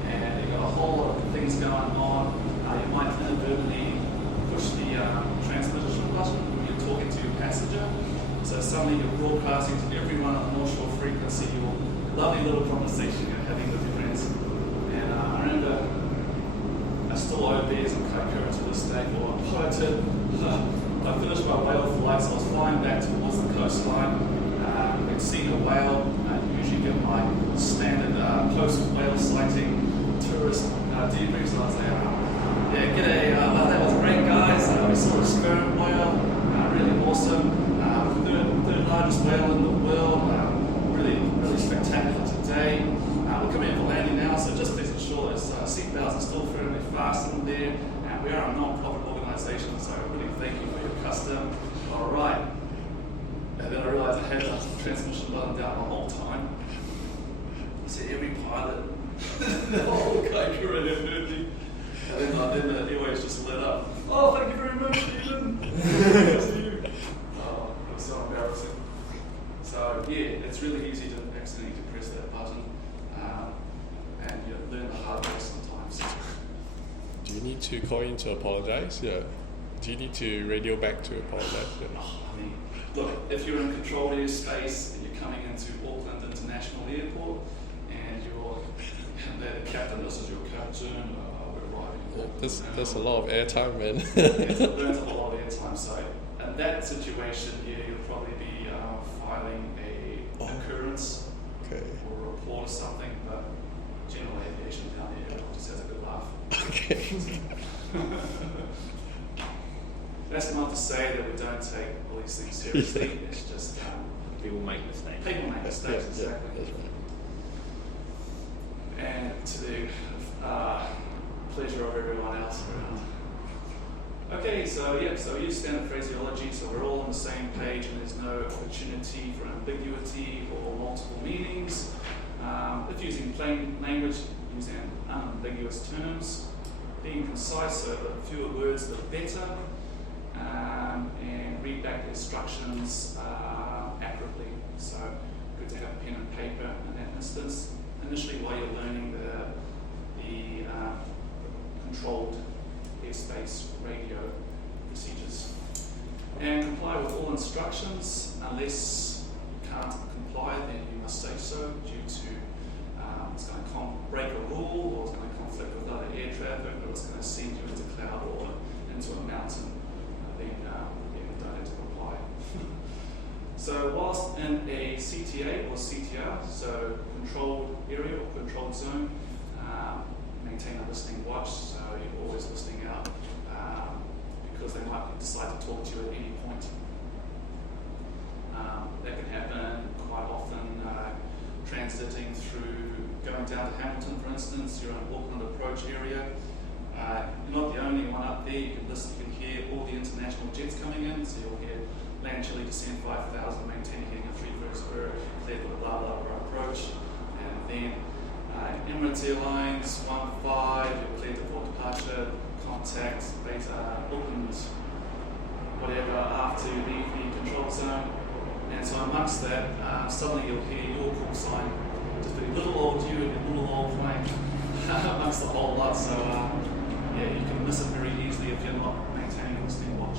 and you've got a whole lot of things going on. You might inadvertently push the transmission button when you're talking to your passenger. So suddenly you're broadcasting to everyone on the North Shore frequency your lovely little conversation you're having with your friends. And I remember I still owe beers and Coca to this day, or I finished my whale flight, so I was flying back towards the coastline. We'd seen a whale. I usually get my standard post-whale sighting tourist debriefs, and I was like, yeah, g'day, that was great, guys. We saw a sperm whale, really awesome. Third largest whale in the world, really spectacular today. We're coming in for landing now, so just please ensure those seatbelts are still firmly fastened there. And we are a non-profit organisation, so really thank you for your custom. All right. And then I realised I had the transmission button down the whole time. So every pilot, the whole country really heard me. And then the airways just lit up. Oh, thank you very much, Stephen. Thanks to you. Oh, it was so embarrassing. So yeah, it's really easy to accidentally press that button, and you learn the hard way sometimes. Do you need to call in to apologize? Yeah. Do you need to radio back to apologize? Yeah. I mean, look, if you're in controlled airspace and you're coming into Auckland International Airport, and the captain, this is your captain, we're arriving. There's a lot of airtime, man. It burns a lot of airtime. So in that situation, yeah, you'll probably be filing a occurrence or a report or something, but general aviation down there just has a good laugh. Okay. That's not to say that we don't take all these things seriously. It's just People make mistakes. people make mistakes, exactly. That's right. And to the pleasure of everyone else around. Okay, so we use standard phraseology, so we're all on the same page and there's no opportunity for ambiguity or multiple meanings. If using plain language, using unambiguous terms, being concise, so the fewer words the better, and read back the instructions accurately. So good to have pen and paper in that instance. Initially, while you're learning the controlled airspace radio procedures, and comply with all instructions. Unless you can't comply, then you must say so due to it's going to break a rule, or it's going to conflict with other air traffic, or it's going to send you into cloud or into a mountain. Then you don't have to comply. So whilst in a CTA or CTR, so controlled area or controlled zone, maintain a listening watch, so you're always listening out because they might decide to talk to you at any point. That can happen quite often, transiting through, going down to Hamilton for instance, you're in Auckland approach area. You're not the only one up there, you can hear all the international jets coming in, so you'll hear land Chile descend 5,000, maintain heading at 3 clear for the blah blah blah approach, and then Emirates Airlines 15, you're cleared for departure, contact, beta, Auckland, whatever, after you leave the control zone. And so amongst that, suddenly you'll hear your call sign, just be little old you and your little old plane amongst the whole lot. So yeah, you can miss it very easily if you're not maintaining a listening watch.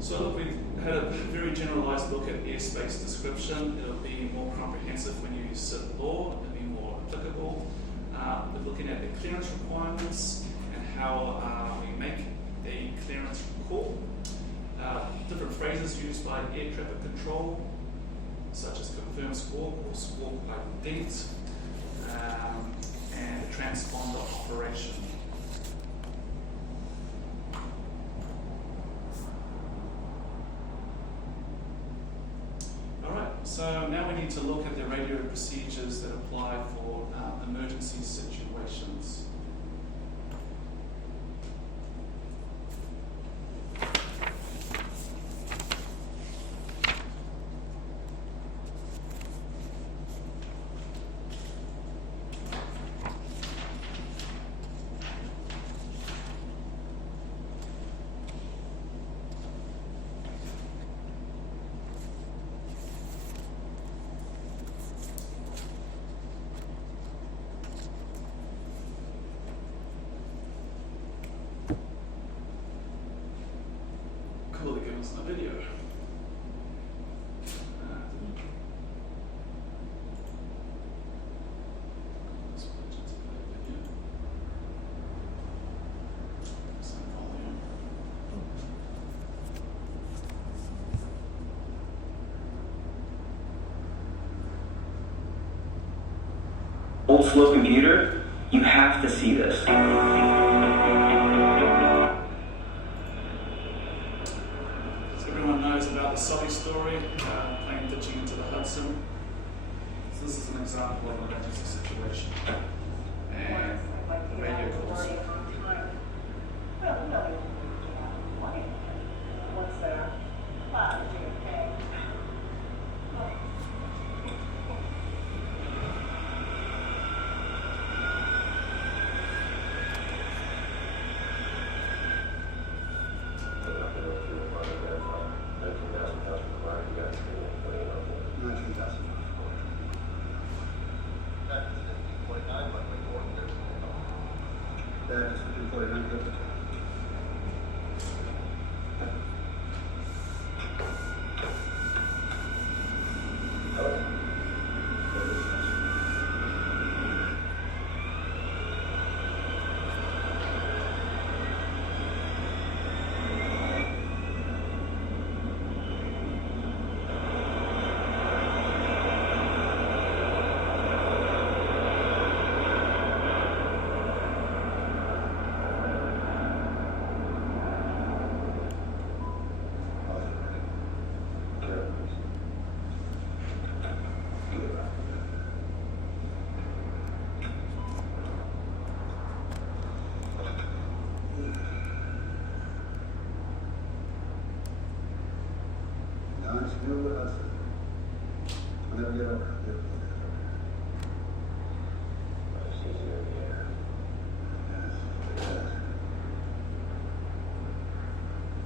So look, we've had a very generalised look at airspace description. It'll be more comprehensive when you sit law, it'll be more applicable. We're looking at the clearance requirements and how we make a clearance call. Different phrases used by air traffic control, such as confirm squawk or squawk ident, and the transponder operation. Alright, so now we need to look at the radio procedures that apply for emergency situations. Where's my video? Old slow computer, you have to see this. So everyone knows about the Sully story, plane ditching into the Hudson. So this is an example of an emergency situation. And the radio calls. What's there? Okay.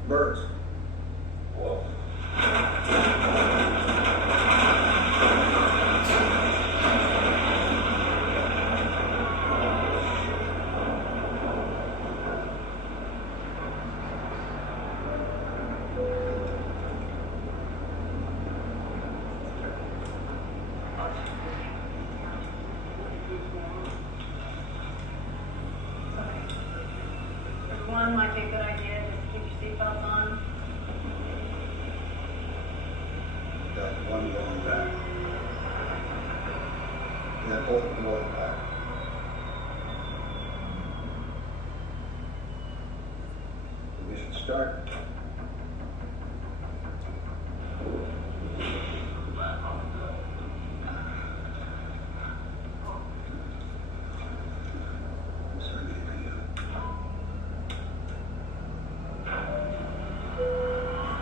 Birds. Whoa. Everyone, might be a good idea just to keep your seatbelts on. Got one going back. And then both going back. We should start.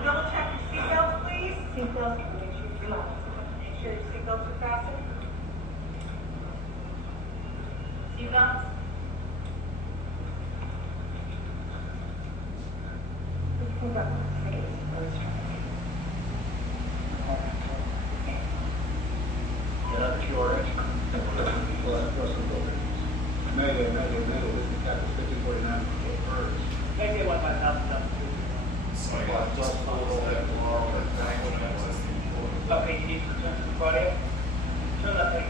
Double check your seatbelts, please. Seatbelts, make sure you relax. Make sure your seatbelts are fastened. Seatbelts. Hold on. That's QRS. Well, that's Russell Building. Mayday, mayday, mayday. This is Captain 5049. Birds. Maybe 1,000. Okay, you need to return to the radio. Turn that thing.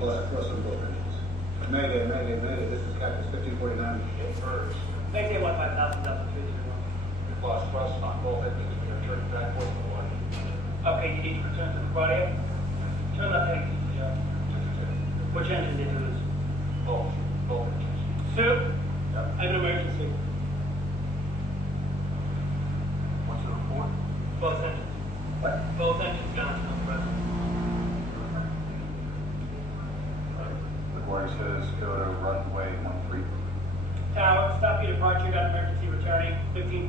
Well, that's Russell Building. Mayday, mayday, mayday. This is Captain 5049. Birds. Maybe 1,000. Lost thrust on both engines. We are turning back towards the water. Okay, you need to return to the radio. Turn that thing. Which engine did you lose? Both engines. Sue? I have an emergency. What's the report? Both engines. What? Both engines gone to the present.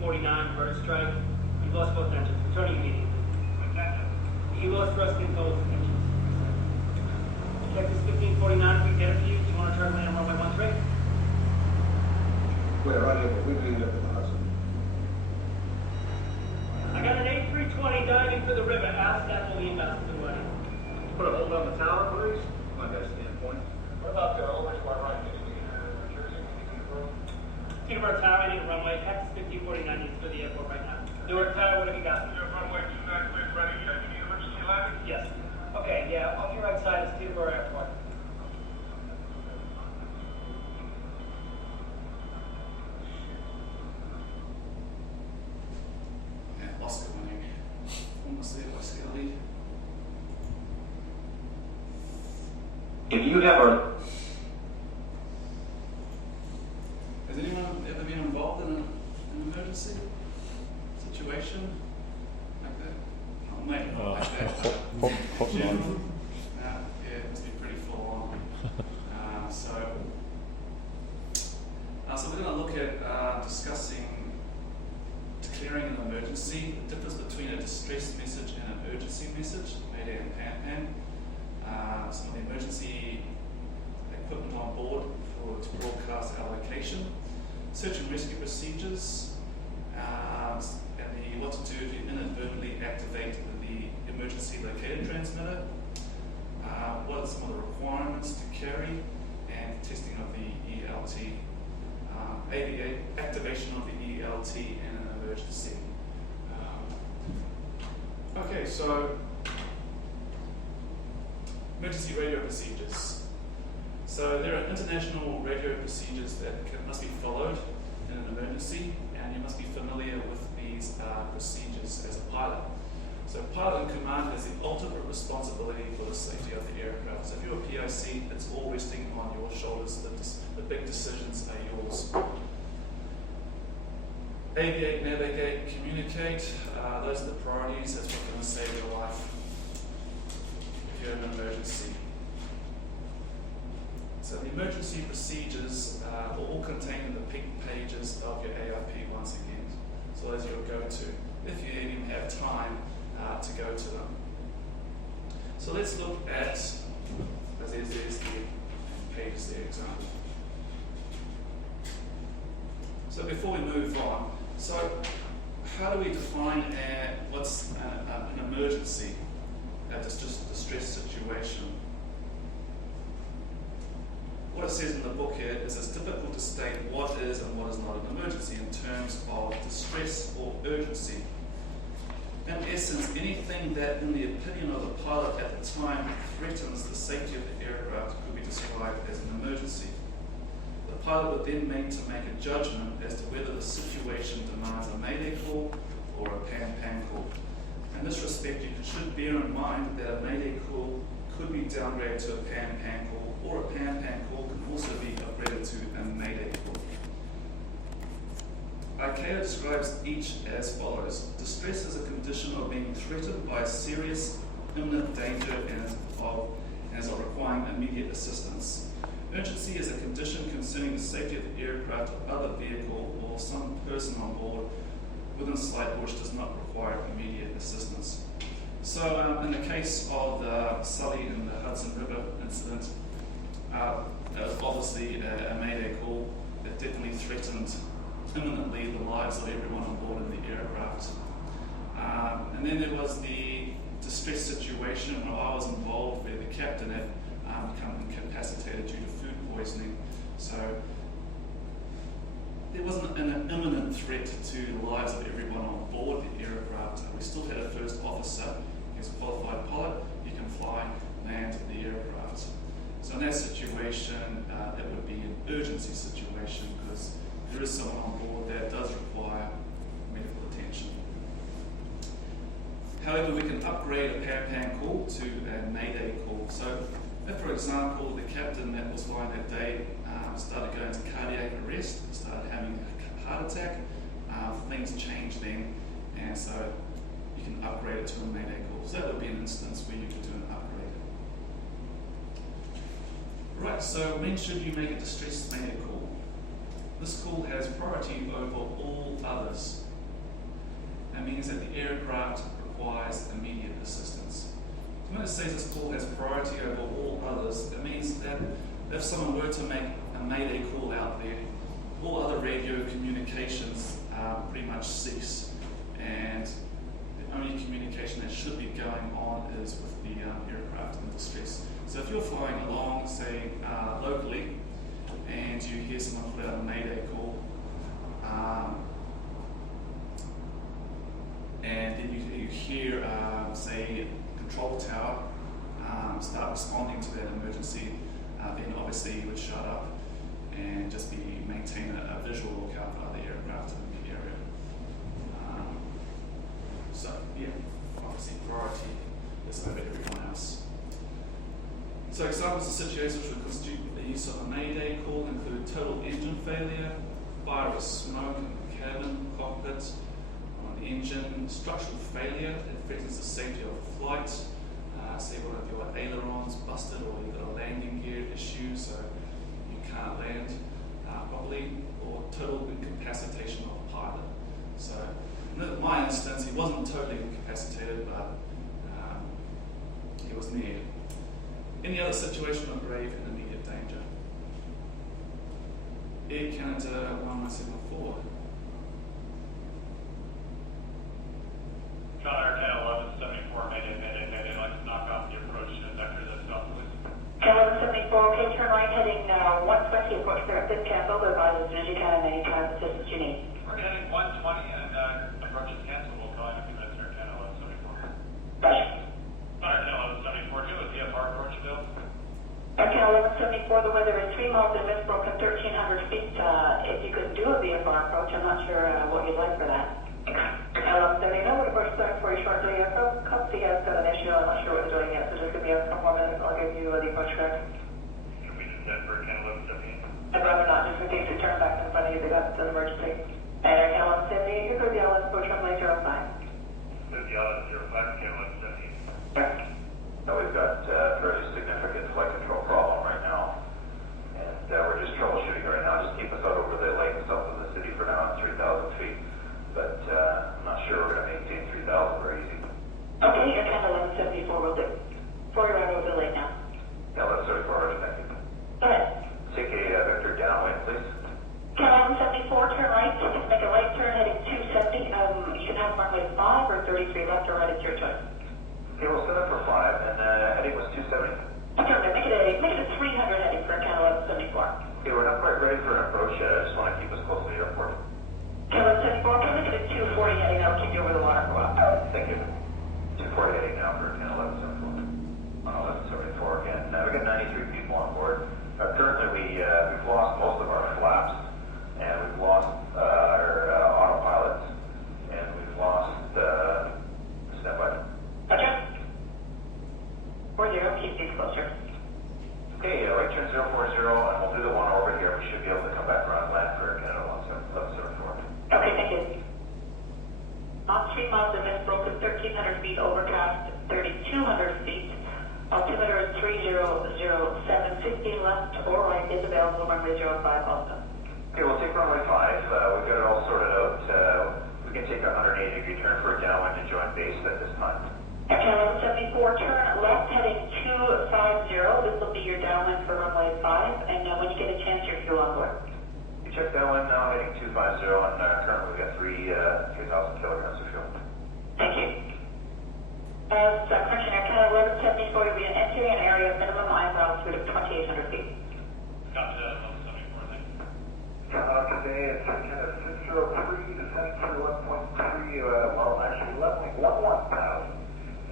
1549, reverse strike. You've lost both engines. Returning immediately. You lost thrust in both engines. Texas 1549, we get it for you. Do you want to turn land on runway 13? We're right here, but we're going to end up in the Hudson. I got an A320 diving for the river. Ask that will leave us to the way. Put a hold on the tower, please. Like that standpoint. What about over to our right? Peterborough Tower, I need a runway. Texas 1549 needs for the airport right now. Newark Tower, what have you got? Runway 29 clear ready. You need emergency landing? Yes. Okay, yeah, off your right side is Peterborough Airport. Yeah, Oscar winning. Almost there by Skelly. If you have a Has anyone ever been involved in an emergency situation like that? Oh, maybe not like that. Hold on. Yeah, it must be pretty full on. So we're going to look at discussing declaring an emergency, the difference between a distress message and an urgency message, Mayday and Pan. Some of the emergency equipment on board to broadcast allocation, search and rescue procedures, and what to do if you inadvertently activate the emergency locator transmitter, what are some of the requirements to carry, and testing of the ELT, activation of the ELT in an emergency. Okay, so emergency radio procedures. So there are international radio procedures that must be followed in an emergency, and you must be familiar with these procedures as a pilot. So pilot in command has the ultimate responsibility for the safety of the aircraft. So if you're a POC, it's all resting on your shoulders. The big decisions are yours. Aviate, navigate, communicate. Those are the priorities. That's what's going to save your life if you're in an emergency. So the emergency procedures are all contained in the pink pages of your AIP once again. So those you'll go to, if you even have time to go to them. So let's look at, there's the pages there, example. So before we move on, so how do we define what's an emergency, just a distress situation? What it says in the book here is it's difficult to state what is and what is not an emergency in terms of distress or urgency. In essence, anything that, in the opinion of the pilot at the time, threatens the safety of the aircraft could be described as an emergency. The pilot would then make a judgment as to whether the situation demands a mayday call or a pan call. In this respect, you should bear in mind that a mayday call could be downgraded to a pan call, or a pan call can also be upgraded to a mayday call. ICAO describes each as follows. Distress is a condition of being threatened by a serious, imminent danger and is of requiring immediate assistance. Urgency is a condition concerning the safety of the aircraft or other vehicle or some person on board within sight which does not require immediate assistance. So in the case of the Sully and the Hudson River incident, it was obviously a mayday call that definitely threatened imminently the lives of everyone on board in the aircraft. And then there was the distress situation where I was involved where the captain had become incapacitated due to food poisoning. So there wasn't an imminent threat to the lives of everyone on board the aircraft. We still had a first officer, he's a qualified pilot, he can fly, land the aircraft. So in that situation, that would be an urgency situation because there is someone on board that does require medical attention. However, we can upgrade a pan call to a mayday call. So if, for example, the captain that was flying that day started going into cardiac arrest, started having a heart attack, things change then, and so you can upgrade it to a mayday call. So that would be an instance where you could do an upgrade. Right, so when should you make a distress mayday call? This call has priority over all others. means that the aircraft requires immediate assistance. So when it says this call has priority over all others, it means that if someone were to make a mayday call out there, all other radio communications pretty much cease, and the only communication that should be going on is with the aircraft in distress. So if you're flying along, say locally, and you hear someone put out a mayday call, and then you hear, say, control tower start responding to that emergency, then obviously you would shut up and just maintain a visual lookout for other aircraft in the area. So yeah, obviously priority is over everyone else. So examples of situations which would constitute the use of a mayday call include total engine failure, fire or smoke in the cabin, cockpit, on the engine, structural failure that threatens the safety of the flight, say one of your ailerons busted or you've got a landing gear issue so you can't land properly, or total incapacitation of the pilot. So in my instance, he wasn't totally incapacitated, but he was near. Any other situation of grave and immediate danger? Air Canada 1174. Connor, 10-11-74, mayday, let's knock off the approach vector that's southwest. 10-11-74, okay, turn right heading 120, approach there at this cancel, advise as soon as you can and any time assistance you need. We're heading 120 and approach is canceled, we'll call in a few minutes here, 10-11-74. Gotcha. Connor, 10-11-74, do a VFR approach, Bill. 10-11-74, the weather is 3 miles in mist, broken 1,300 feet. If you could do a VFR approach, I'm not sure what you'd like for that. 10-11-70, no, we'll approach back for you shortly. Copy has got an issue, I'm not sure what they're doing yet, so just give me a couple more minutes and I'll give you the approach correct. Can we just set for 10-11-78? I'd rather not, just in case they turn back in front of you, they got an emergency. And 10-11-78, you're good, the Alice approach runway 05. Good, the Alice 05, 10-11-78. Now we've got fairly significant flight control problem right now, and we're just troubleshooting right now. Just keep us out over the lake south of the city for now at 3,000 feet, but I'm not sure we're going to maintain 3,000 very easy. Okay, your 10-11-74 will do. For your arrival over the lake now. Yeah, let's start forward, thank you. Go ahead. Take a vector downwind, please. 10-11-74, turn right. Make a right turn heading 270. You can have runway 5 or 33 left or right, it's your choice. Okay, we'll set up for 5, and heading was 270. Affirmative. Make it a 300 heading for 10-11-74. Okay, we're not quite ready for an approach yet. I just want to keep us close to the airport. 10-11-74, okay, make it a 240 heading. That'll keep you over the water for a while. Thank you. 240 heading now for 10-11-74. On 11-74 again. We've got 93 people on board. Currently, we've lost most of our flaps, and we've lost our autopilots, and we've lost standby. Gotcha. 40, keep these closer. Okay, right turn 040, and we'll do the one over here. We should be able to come back around land for Canada 1174. Okay, thank you. On 3 miles of mist, broken 1,300 feet, overcast 3,200 feet. Altimeter is 3007, 15 left or right is available, runway 05 also. Okay, we'll take runway 5. We've got it all sorted out. We can take a 180-degree turn for a downwind and join base at this time. Okay, 1174, turn left heading 250. This will be your downwind for runway 5, and when you get a chance, your fuel on board. You check downwind now, heading 250, and currently we've got 3,000 kilograms of fuel. Thank you. Correction, Air Canada 1174, you'll be entering an area of minimum ISO altitude of 2,800 feet. Copy that, 1174, thank you. Today it's Canada 603, descending through 11.3, well actually 11.11,000.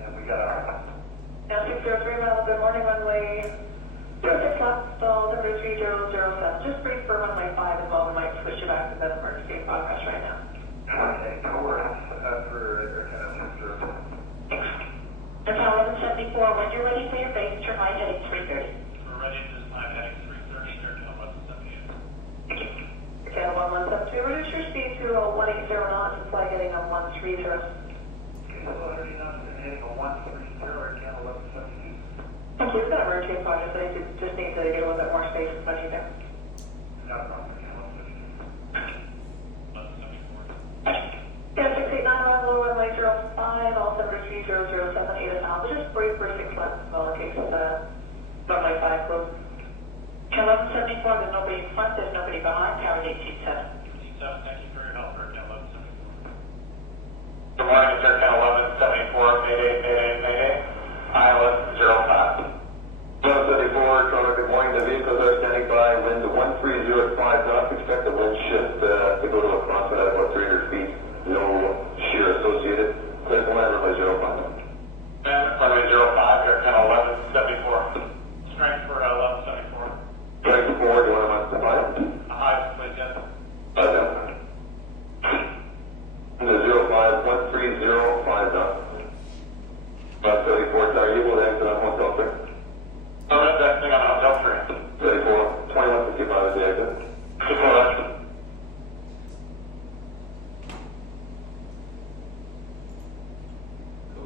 And we got our... Now 603 miles, good morning, runway 06 left, stall, number 3007. Just brief for runway 5 as well, we might switch you back to that emergency progress right now. Okay, towards for Air Canada 603. Air Canada 1174, when you're ready for your base, turn right heading 330. We're ready at this time, heading 330, Air Canada 1178. Thank you. Air Canada 1172, reduce your speed to 180 knots and fly heading on 130. Okay, so 30 knots and heading on 130, Air Canada 1172. Thank you. We've got a rotate project, so you just need to get a little bit more space in front of you there. Not a problem, Air Canada 1172. 1174. Yeah, 689 on low Glasgow. 1174, there's nobody in front, there's nobody behind, Tower 827. 827, thank you for your help for 1174. Good morning, it's Air 1174, Mayday, Mayday, Mayday. ILS 05. 1174, Toronto, good morning. The vehicles are standing by. Wind 130 at 5 knots. Expect the wind shift to go to a crosswind at about 300 feet. No shear associated. Clear to land runway 05. Runway 05, Air 1174. Strength for 1174. Strength 4, do you want to match the pilot? Hi, please, yes. The 05, 130, 5 knots. 34, are you able to exit on Hotel 3? I'm exiting on Hotel 3. 34, 2155 is the exit. 64.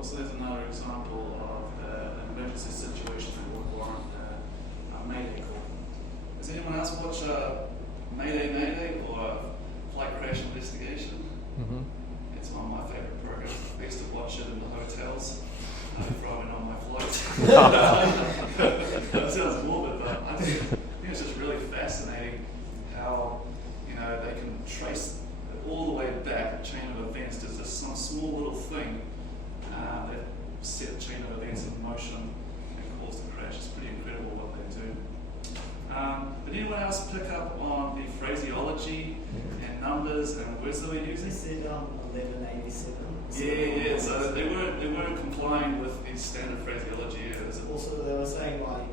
So there's another example of an emergency situation that would warrant a Mayday call. Does anyone else watch Mayday Mayday or Flight Crash Investigation? Mm-hmm. It's one of my favorite programs. I used to watch it in the hotels before I went on my flight. That sounds morbid, but I think it's just really fascinating how they can trace all the way back the chain of events. There's just some small little thing that set the chain of events in motion and cause the crash. It's pretty incredible what they do. Did anyone else pick up on the phraseology and numbers and words that we're They using? said 1187. Yeah. So they weren't complying with the standard phraseology. Yeah, Also, they were saying like,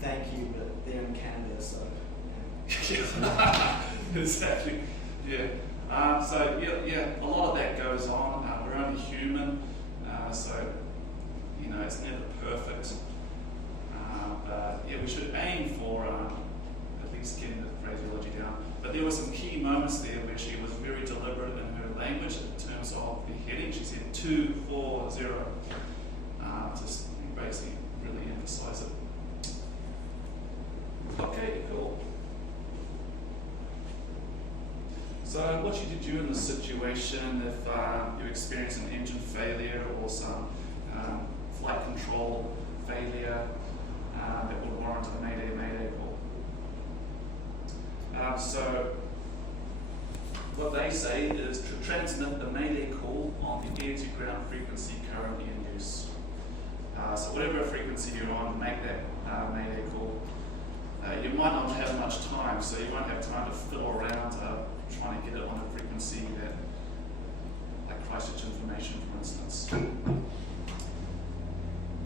thank you, but they're in Canada, so. Exactly. Yeah. So a lot of that goes on. We're only human, so it's never perfect. But we should aim for at least getting the phraseology down. But there were some key moments there where she was very deliberate in her language in terms of the heading. She said 240, just basically really emphasize it. Okay, cool. So what should you do in this situation if you experience an engine failure or some flight control failure that would warrant a Mayday call? So what they say is to transmit the Mayday call on the air-to-ground frequency currently in use. So whatever frequency you're on, make that Mayday call. You might not have much time, so you won't have time to fiddle around trying to get it on a frequency that, like Christchurch information, for instance.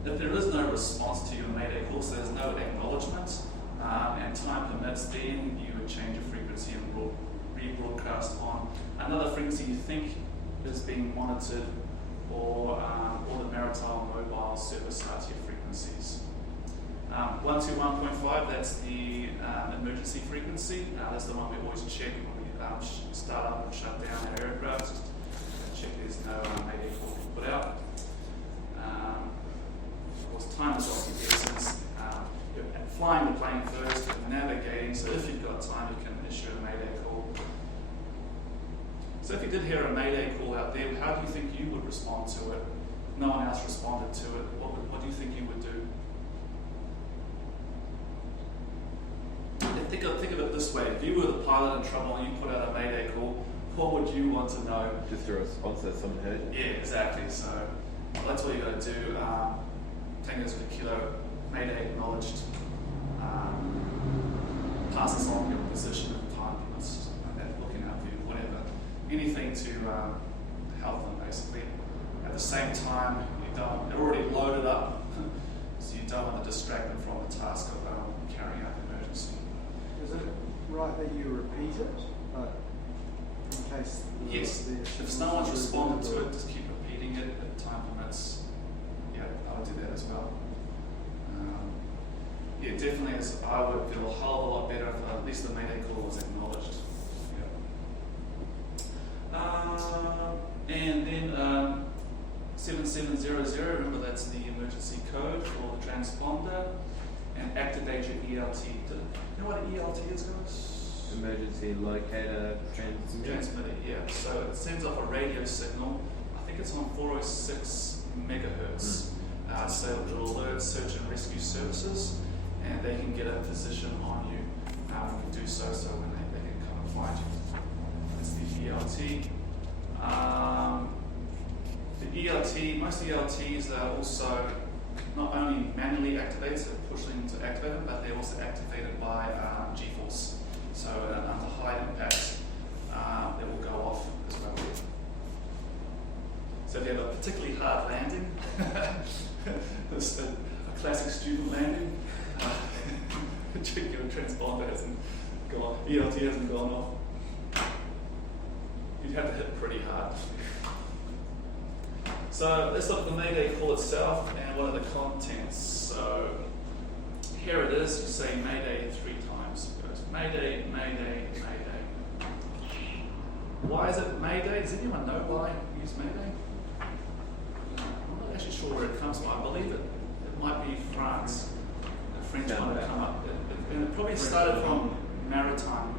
If there is no response to your Mayday call, so there's no acknowledgement, and time permits, then you would change your frequency and rebroadcast on another frequency you think is being monitored, or the maritime mobile service RTF frequencies. 121.5, that's the emergency frequency. That's the one we always check when we start up and shut down our aircraft. Just check there's no Mayday call put out. Of course, time is of the essence. You're flying the plane first, you're navigating, so if you've got time, you can issue a Mayday call. So if you did hear a Mayday call out there, how do you think you would respond to it? No one else responded to it. What do you think you would do? Think of it this way: if you were the pilot in trouble and you put out a Mayday call, what would you want to know? Just a response that someone heard. Yeah, exactly. So that's what you got to do. Tango Zulu Kilo, Mayday acknowledged. Pass us on your position at the time, looking out for you, whatever. Anything to help them, basically. At the same time, they're already loaded up, so you don't want to distract them from the task of carrying out the emergency. Is it right that you repeat it, in case? Yes. If no one's responded to it, just keep repeating it. If time permits, I would do that as well. Definitely. I would feel a hell of a lot better if at least the Mayday call was acknowledged. And then 7700. Remember that's the emergency code for the transponder. And activate your ELT. Do you know what an ELT is, guys? Emergency locator Transmitter, yeah. So it sends off a radio signal. I think it's on 406 megahertz. So it will alert search and rescue services. and they can get a position on you when you do so when they can come and find you. That's the ELT. The ELT, most ELTs are also not only manually activated, so pushing to activate them, but they're also activated by G-force. So under high impact, they will go off as well. So if you have a particularly hard landing, this a classic student landing, your transponder hasn't gone, ELT hasn't gone off, you'd have to hit pretty hard. So let's look at the Mayday call itself and what are the contents. So here it is, you say Mayday 3 times. It goes Mayday, Mayday, Mayday. Why is it Mayday? Does anyone know why we use Mayday? I'm not actually sure where it comes from. I believe it might be France. The French one would come up. And it probably started from maritime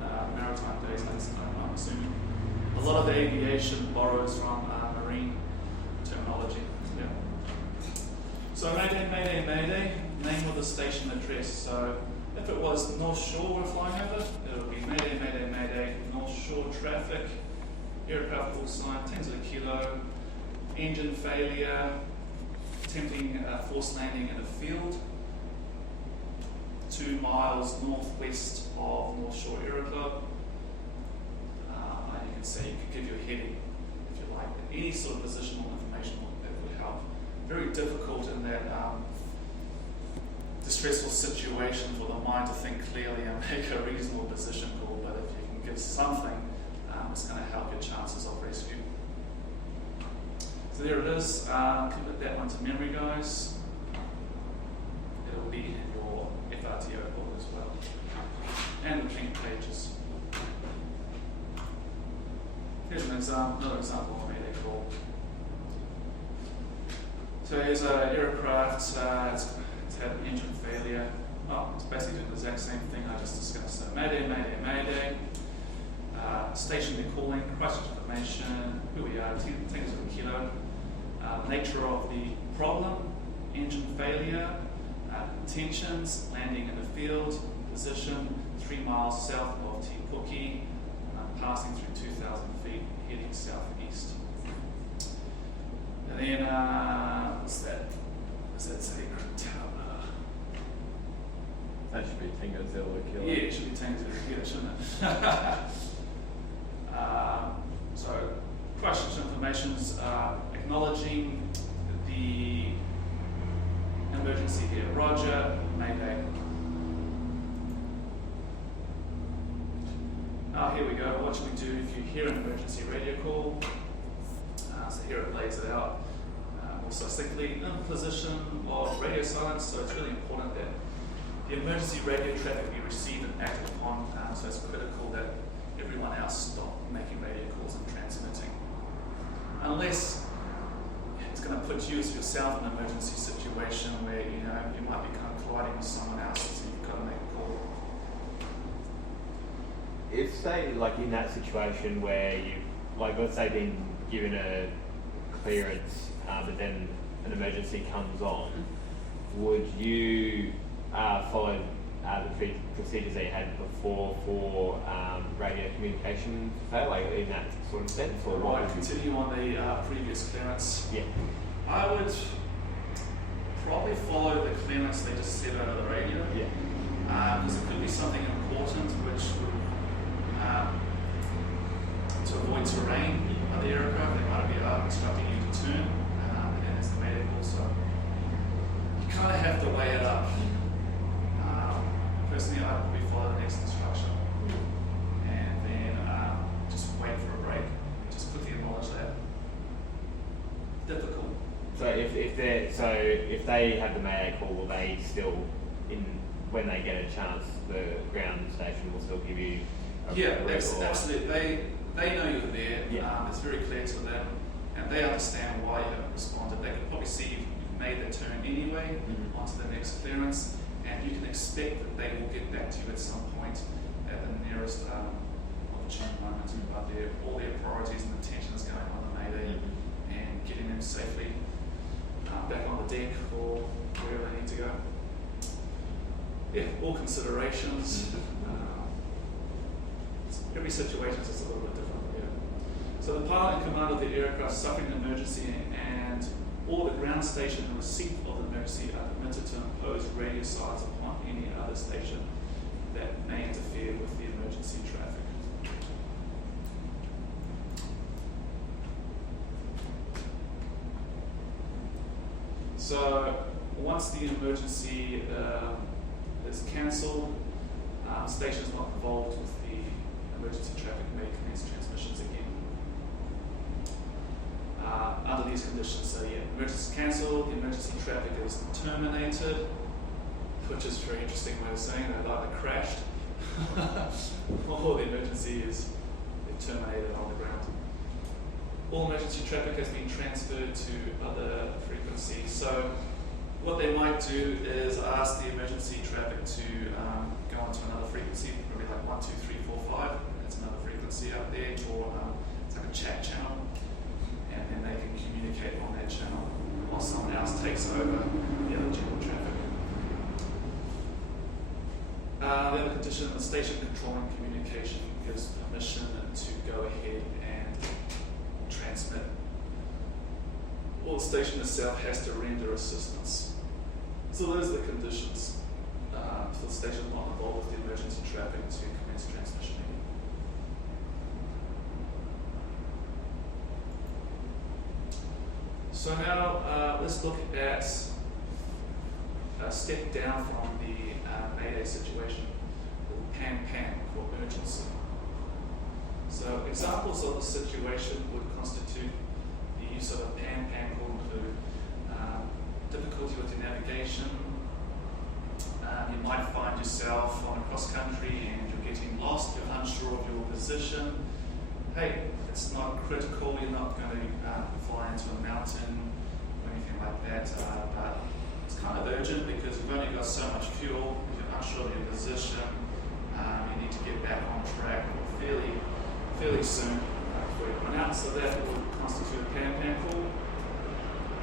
days, I'm assuming. A lot of the aviation borrows from marine terminology. Yeah. So Mayday, Mayday, Mayday, name of the station address. So if it was North Shore we're flying over, it would be Mayday, Mayday, Mayday, North Shore traffic, aircraft call sign, 10 to the kilo, engine failure, attempting forced landing in a field, 2 miles northwest of North Shore Aero Club. And you can say you could give your heading if you like. Any sort of positional information that would help. Very difficult in that distressful situation for the mind to think clearly and make a reasonable position call, but if you can give something, it's going to help your chances of rescue. So there it is. Commit that one to memory, guys. It will be in your FRTO book as well, and the pink pages. Here's another example of a Mayday call. So here's an aircraft, it's had an engine failure. Oh, it's basically doing the exact same thing I just discussed. So Mayday, Mayday, Mayday. Station they're calling, crisis information, who we are, 10 to the kilo. Nature of the problem, engine failure, intentions, landing in the field, position 3 miles south of Te Puke, passing through 2,000 feet, heading southeast. And then, what's that? What's that say? That should be Tango Zero Kilo. Yeah, it should be Tango Zero Kilo, shouldn't it? So, crisis information's acknowledging the emergency here. Roger, Mayday. Here we go. What should we do if you hear an emergency radio call? So here it lays it out. Also succinctly, in position of radio silence, so it's really important that the emergency radio traffic be received and acted upon, so it's critical that everyone else stop making radio calls and transmitting. Unless it's going to put you as yourself in an emergency situation where you might be kind of colliding with someone else, so you've got to make a call. If say like in that situation where you've let's say been given a clearance but then an emergency comes on, would you follow the procedures that you had before for radio communication to fail, like in that sort of sense? Or right, continue on the previous clearance. Yeah. I would probably follow the clearance they just said over the radio. Yeah. Because it could be something important which would, to avoid terrain of the aircraft, they might be instructing you to turn, and it's the medical, so you kind of have to weigh it up. Personally, I would probably follow the next instruction, and then just wait for a break, just quickly acknowledge that. Difficult. So if they have the Mayday call, will they still, when they get a chance, the ground station will still give you absolutely. They know you're there. Yeah. It's very clear to them, and they understand why you haven't responded. They can probably see you've made the turn anyway onto the next clearance, and you can expect that they will get back to you at some point at the nearest opportune moment. But all their priorities and attention is going on the Mayday and getting them safely back on the deck or wherever they need to go. yeah, all considerations. Every situation is a little bit different. Yeah. So the pilot in command of the aircraft suffering an emergency and or the ground station in receipt of the emergency are permitted to impose radio silence upon any other station that may interfere with the emergency traffic. So once the emergency is cancelled, station is not involved with the emergency traffic may commence transmissions again. Under these conditions, so yeah, emergency is cancelled, the emergency traffic is terminated, which is a very interesting way of saying it. It either crashed or the emergency is terminated on the ground. All emergency traffic has been transferred to other frequencies. So what they might do is ask the emergency traffic to go onto another frequency, probably like 1, 2, 3, 4, 5. That's another frequency up there, or it's like a chat channel, and then they can communicate on that channel while someone else takes over the other general traffic. The other condition, the station controlling communication gives permission to go ahead and transmit. Or the station itself has to render assistance. So those are the conditions for the station not involved with the emergency traffic to commence transmission. So now let's look at a step down from the Mayday situation, the PAN for emergency. So examples of the situation would constitute the use of a PAN call include difficulty with your navigation. You might find yourself on a cross country and you're getting lost, you're unsure of your position. Hey, it's not critical, you're not going to fly into a mountain or anything like that, but it's kind of urgent because you've only got so much fuel, you're unsure of your position, you need to get back on track fairly soon before you run out. So that would constitute a PAN call.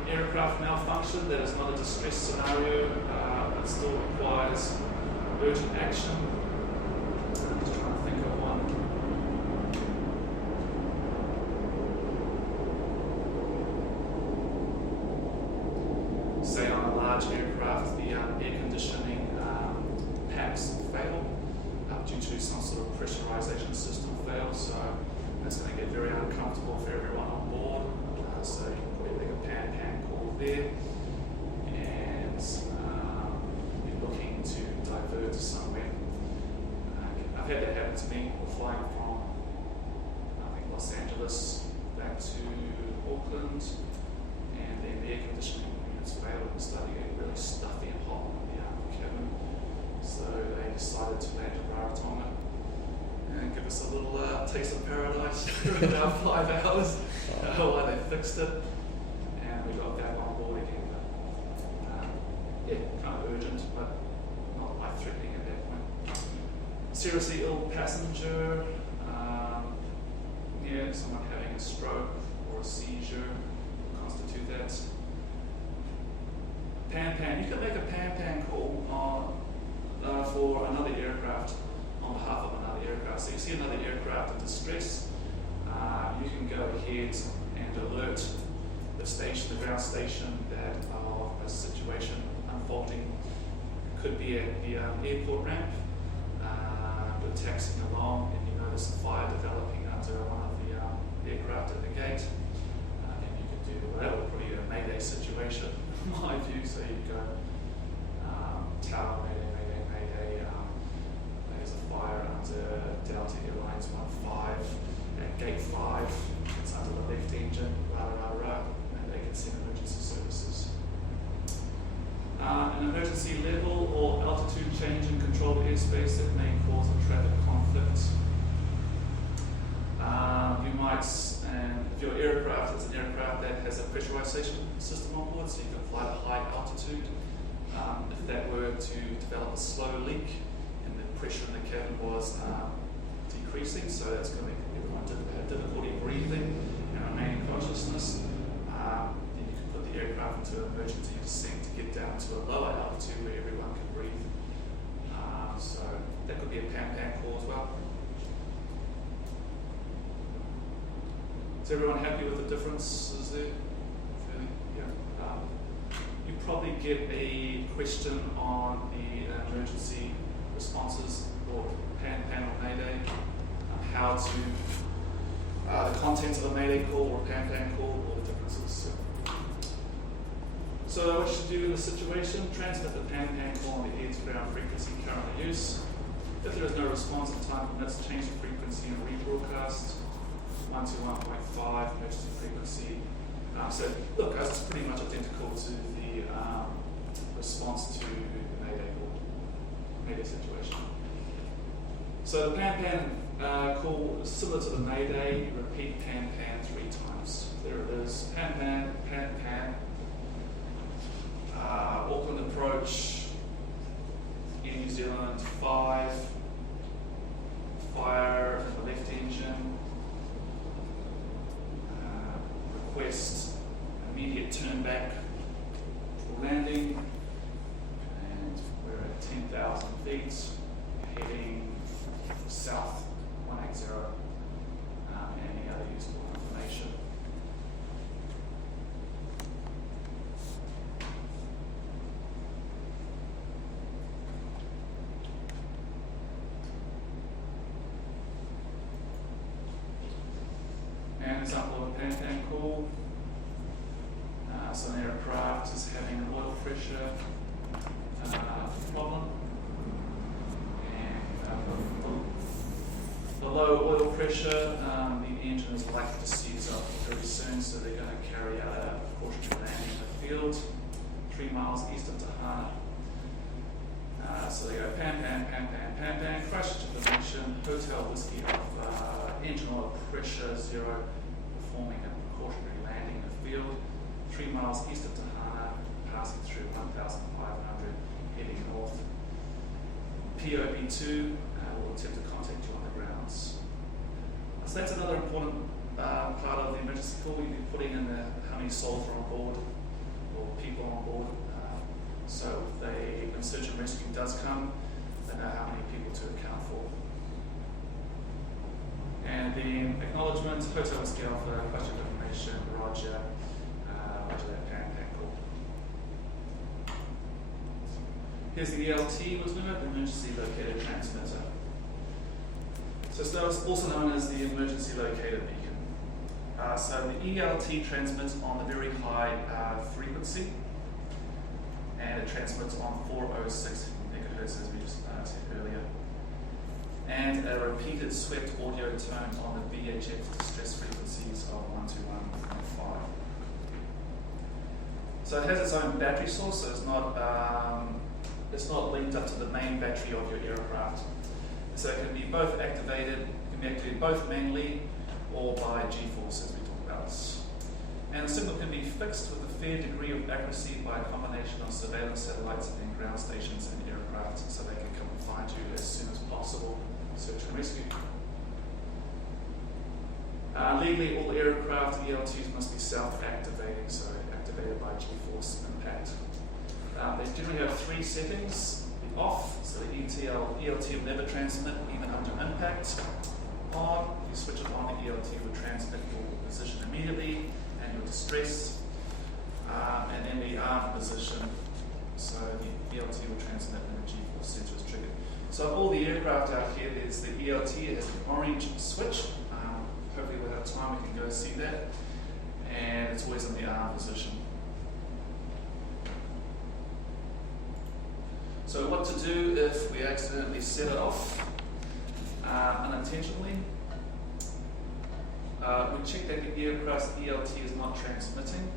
Aircraft malfunction, that is not a distress scenario, but still requires urgent action. I'm just trying to think of one. Say on a large aircraft, the air conditioning packs fail due to some sort of pressurization system fail, so that's going to get very uncomfortable for everyone on board. So you can probably make a PAN call there, and you're looking to divert somewhere. I've had that happen to me. We're flying from, I think, Los Angeles back to Auckland, and then the air conditioning units failed and started getting really stuffy and hot in the cabin. So they decided to land at Radiotelephony and give us a little taste of paradise for about 5 hours while they fixed it, and we got back on board again. But, yeah, kind of urgent, but not life-threatening at that point. Seriously ill passenger, someone having a stroke or a seizure will constitute that. PAN, you can make a PAN call on for another aircraft on behalf of another aircraft. So you see another aircraft in distress, you can go ahead and alert the ground station that of a situation unfolding. It could be at the airport ramp, you're taxiing along and you notice a fire developing under one of the aircraft at the gate. And you could do, well, that would probably be a Mayday situation, in my view. So you go, tower, Mayday, there's a fire under Delta Airlines 15 at gate 5, it's under the left engine, and they can send emergency services. An emergency level or altitude change in controlled airspace that may cause a traffic conflict. You might, if your aircraft is an aircraft that has a pressurization system on board, so you can fly at a high altitude, if that were to develop a slow leak and the pressure in the cabin was decreasing, so that's going to make everyone have difficulty breathing and remaining consciousness, then you can put the aircraft into emergency descent to get down to a lower altitude where everyone can breathe So that could be a pan-pan call as well. Is everyone happy with the differences there? Fairly, yeah. You probably get a question on the emergency responses or pan-pan or mayday, how to, the contents of a mayday call or pan-pan call, all the differences. So what you should do in this situation, transmit the pan-pan call on the air-to-ground frequency currently in use. If there is no response in time permits, change the frequency and rebroadcast. 121.5 emergency frequency. So look, guys, it's pretty much identical to the response to the Mayday situation. So the pan-pan call is similar to the Mayday. You repeat pan-pan 3 times. There it is. Pan-pan, pan-pan. Auckland approach. Air New Zealand 5. Fire in the left engine. Request immediate turn back for landing, and we're at 10,000 feet, heading south 180. Any other useful information? An example of a pan-pan call. So an aircraft is having an oil pressure problem, and the low oil pressure, the engine is likely to seize up very soon, so they're going to carry out a precautionary landing in the field, 3 miles east of Tahana. So they go pan-pan, pan-pan, pan-pan, Christchurch information, hotel whiskey of engine oil pressure 0, performing a precautionary landing in the field, 3 miles east of Tahana, passing through 1,500, heading north. POB2 will attempt to contact you on the grounds. So that's another important part of the emergency call. You'll be putting in how many souls are on board, or people on board. So if when search and rescue does come, they know how many people to account for. And then acknowledgement, hotel whiskey alpha, budget information, roger that pan-pan call. Here's the ELT, was known as the emergency locator transmitter. So it's also known as the emergency locator beacon. So the ELT transmits on the very high frequency, and it transmits on 406 megahertz, as we just said earlier. And a repeated swept audio tone on the VHF distress frequencies of 121.5. So it has its own battery source, so it's not linked up to the main battery of your aircraft. So it can be both activated, it can be activated both manually or by G-force, as we talked about. And the signal can be fixed with a fair degree of accuracy by a combination of surveillance satellites and ground stations and aircraft, so they can come and find you as soon as possible. Search and rescue. Legally, all aircraft ELTs must be self-activating, so activated by G-force impact. They generally have 3 settings. The off, so the ELT will never transmit even under impact. On, you switch it on, the ELT will transmit your position immediately and your distress. And then the arm position, so the ELT will transmit when the G-force sensor is triggered. So all the aircraft out here, there's the ELT, it has an orange switch. Hopefully we'll have time, we can go see that. And it's always in the arm position. So what to do if we accidentally set it off unintentionally? We check that the aircraft's ELT is not transmitting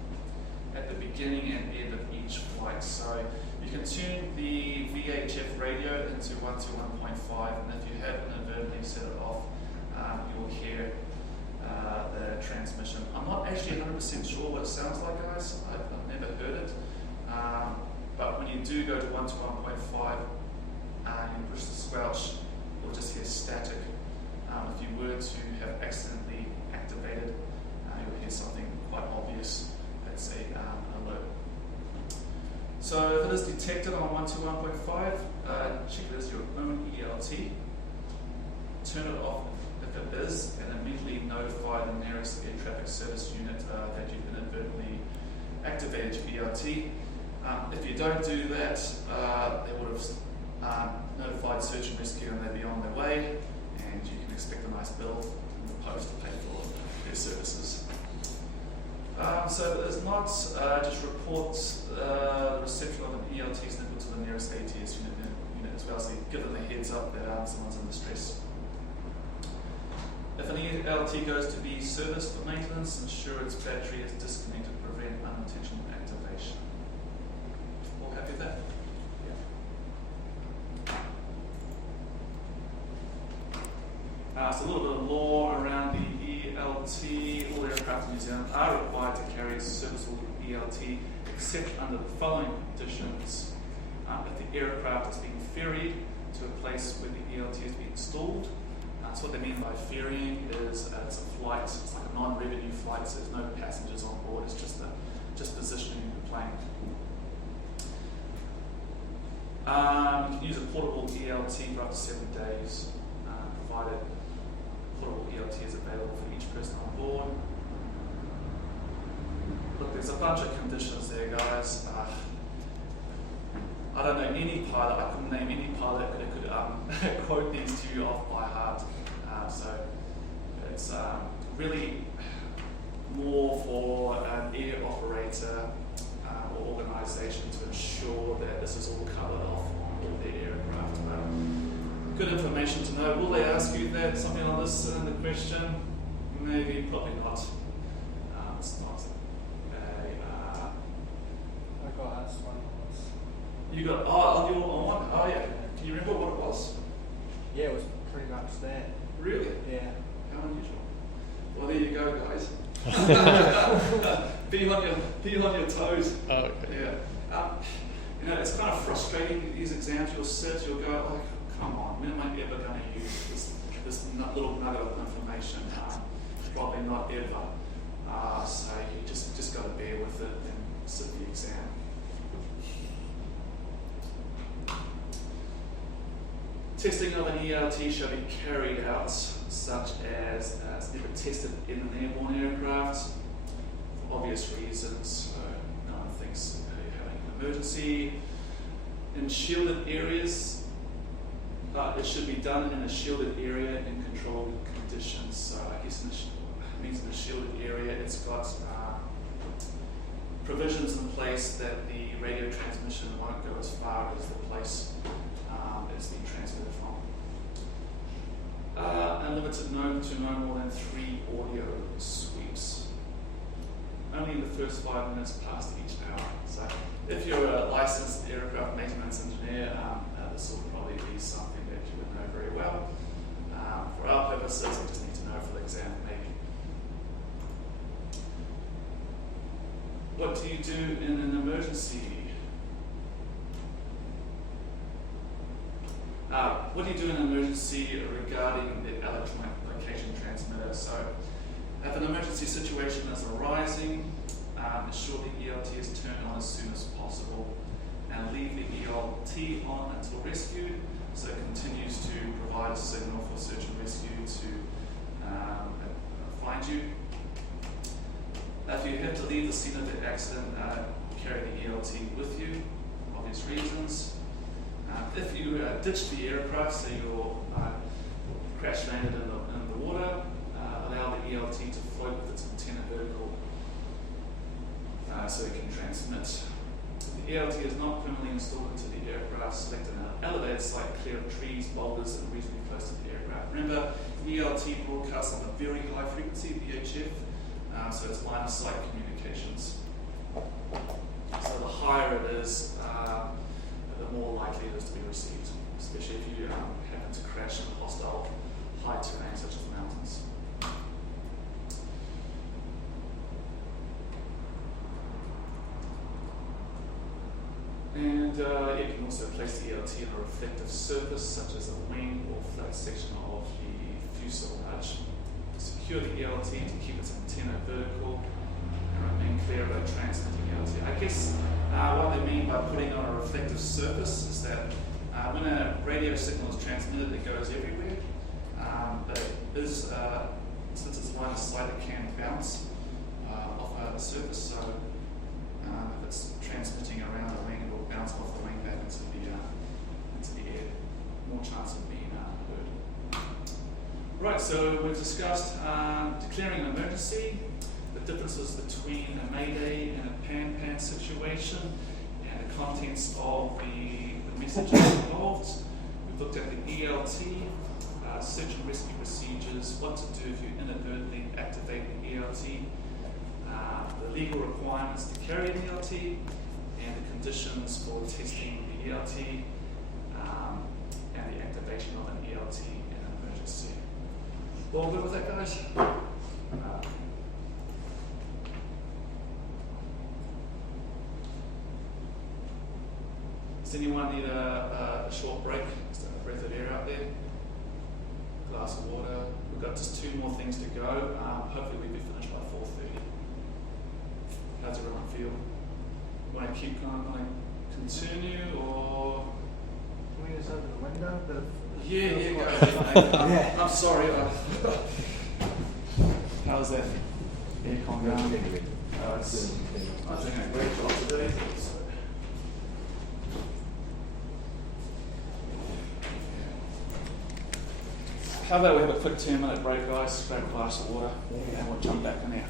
at the beginning and end of each flight. So you can tune the VHF radio into 121.5, and if you have inadvertently set it off, you will hear the transmission. I'm not actually 100% sure what it sounds like, guys. I've never heard it. But when you do go to 121.5 and you push the squelch, you'll just hear static. If you were to have accidentally activated, you'll hear something quite obvious. That's an alert. So if it is detected on 121.5, check it as your own ELT, turn it off if it is, and immediately notify the nearest air traffic service unit that you've inadvertently activated your ELT. If you don't do that, they would have notified search and rescue and they'd be on their way, and you can expect a nice bill in the post to pay for their services. So it's not just report the reception of an ELT snippet to the nearest ATS unit as well, so you give them a heads up that someone's in distress. If an ELT goes to be serviced for maintenance, ensure its battery is disconnected to prevent unintentional activation. All happy with that? So a little bit of law around the ELT. All aircraft in New Zealand are required to carry a serviceable ELT, except under the following conditions. If the aircraft is being ferried to a place where the ELT is being installed. So what they mean by ferrying is it's a flight, it's like a non-revenue flight, so there's no passengers on board, it's just positioning the plane. You can use a portable ELT for up to 7 days, provided portable ELT is available for each person on board. Look, there's a bunch of conditions there, guys. I don't know any pilot, I couldn't name any pilot that could quote these to you off by heart. So it's really more for an air operator or organisation to ensure that this is all covered off on all their aircraft. Good information to know. Will they ask you that, something like this in the question? Maybe, probably not. It's not I got asked one once. You got, on one? Oh yeah. Can you remember what it was? Yeah, it was pretty much that. Really? Yeah. How unusual. Well, there you go, guys. Be on your toes. Oh, okay. Yeah. It's kind of frustrating, these exams. You'll sit, you'll go, like, come on, when am I ever going to use this little nugget of information? Probably not ever. So you just got to bear with it and sit the exam. Testing of an ELT shall be carried out, such as it's never tested in an airborne aircraft, for obvious reasons. So no one thinks you're having an emergency. In shielded areas, it should be done in a shielded area in controlled conditions. So I guess it means in a shielded area, it's got provisions in place that the radio transmission won't go as far as the place it's being transmitted from. Unlimited to no more than 3 audio sweeps. Only in the first 5 minutes past each hour. So if you're a licensed aircraft maintenance engineer, this will probably be something that you would know very well. For our purposes, we just need to know for the exam, maybe. What do you do in an emergency? What do you do in an emergency regarding the electronic location transmitter? So, if an emergency situation is arising, ensure the ELT is turned on as soon as possible and leave the ELT on until rescued, so it continues to provide a signal for search and rescue to find you. If you have to leave the scene of the accident, carry the ELT with you, for obvious reasons. If you ditch the aircraft, so you're crash landed in the water, allow the ELT to float with its antenna vertical so it can transmit. If the ELT is not permanently installed into the aircraft, select an elevated site clear of trees, boulders, and reasonably close to the aircraft. Remember, ELT broadcasts on a very high frequency, VHF, so it's line of sight communications. So the higher it is, the more likely it is to be received, especially if you happen to crash in hostile high terrain such as mountains. And you can also place the ELT on a reflective surface such as a wing or flat section of the fuselage. Secure the ELT to keep its antenna vertical and remain clear about transmitting ELT. I guess what they mean by putting on a reflective surface is that When a radio signal is transmitted, it goes everywhere, but it is, since it's line of sight, it can bounce off the surface, so if it's transmitting around the wing, it will bounce off the wing back into the air, more chance of being heard. Right, so we've discussed declaring an emergency, the differences between a mayday and a pan-pan situation, and the contents of the messages involved. We've looked at the ELT, search and rescue procedures, what to do if you inadvertently activate the ELT, the legal requirements to carry an ELT, and the conditions for testing the ELT, and the activation of an ELT in an emergency. All good with that, guys? Does anyone need a short break? Just a breath of air out there? Glass of water. We've got just 2 more things to go. Hopefully we'll be finished by 4:30. How's everyone feel? Want to keep going? Want to continue or? Can we just open the window? Yeah, go ahead, mate. I'm sorry. How's that aircon going? I'm doing a great job today. How about we have a quick 10-minute break, guys? Grab a glass of water, and we'll jump back in here.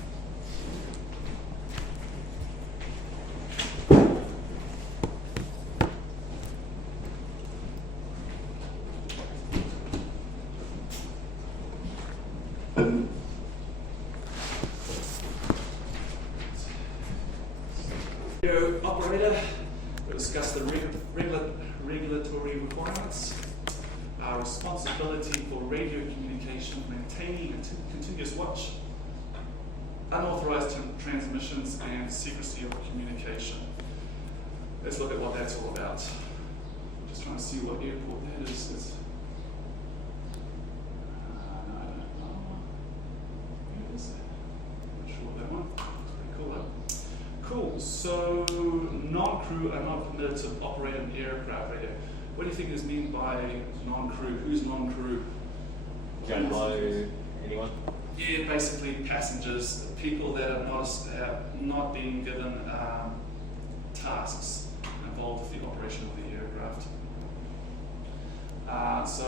Operator, we'll discuss the regulatory requirements. Our responsibility for radio communication, maintaining a continuous watch, unauthorized transmissions, and secrecy of communication. Let's look at what that's all about. I'm just trying to see what airport that is. I don't know. Where is that? Not sure what that one. Pretty cool, though. Cool. So, non-crew are not permitted to operate an aircraft radio. What do you think is meant by non-crew? Who's non-crew? Hello, anyone? Yeah, basically passengers, people that are not being given tasks involved with the operation of the aircraft. So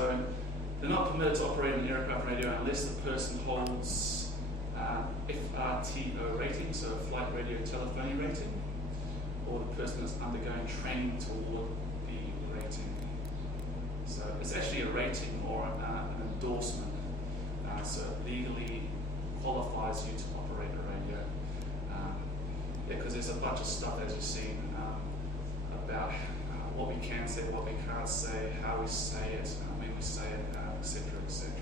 they're not permitted to operate an aircraft radio unless the person holds FRTO rating, so flight radiotelephony rating, or the person is undergoing training toward the rating. So it's actually a rating or an endorsement, so it legally qualifies you to operate a radio. Because there's a bunch of stuff, as you've seen, about what we can say, what we can't say, how we say it, when we say it, etc., etc.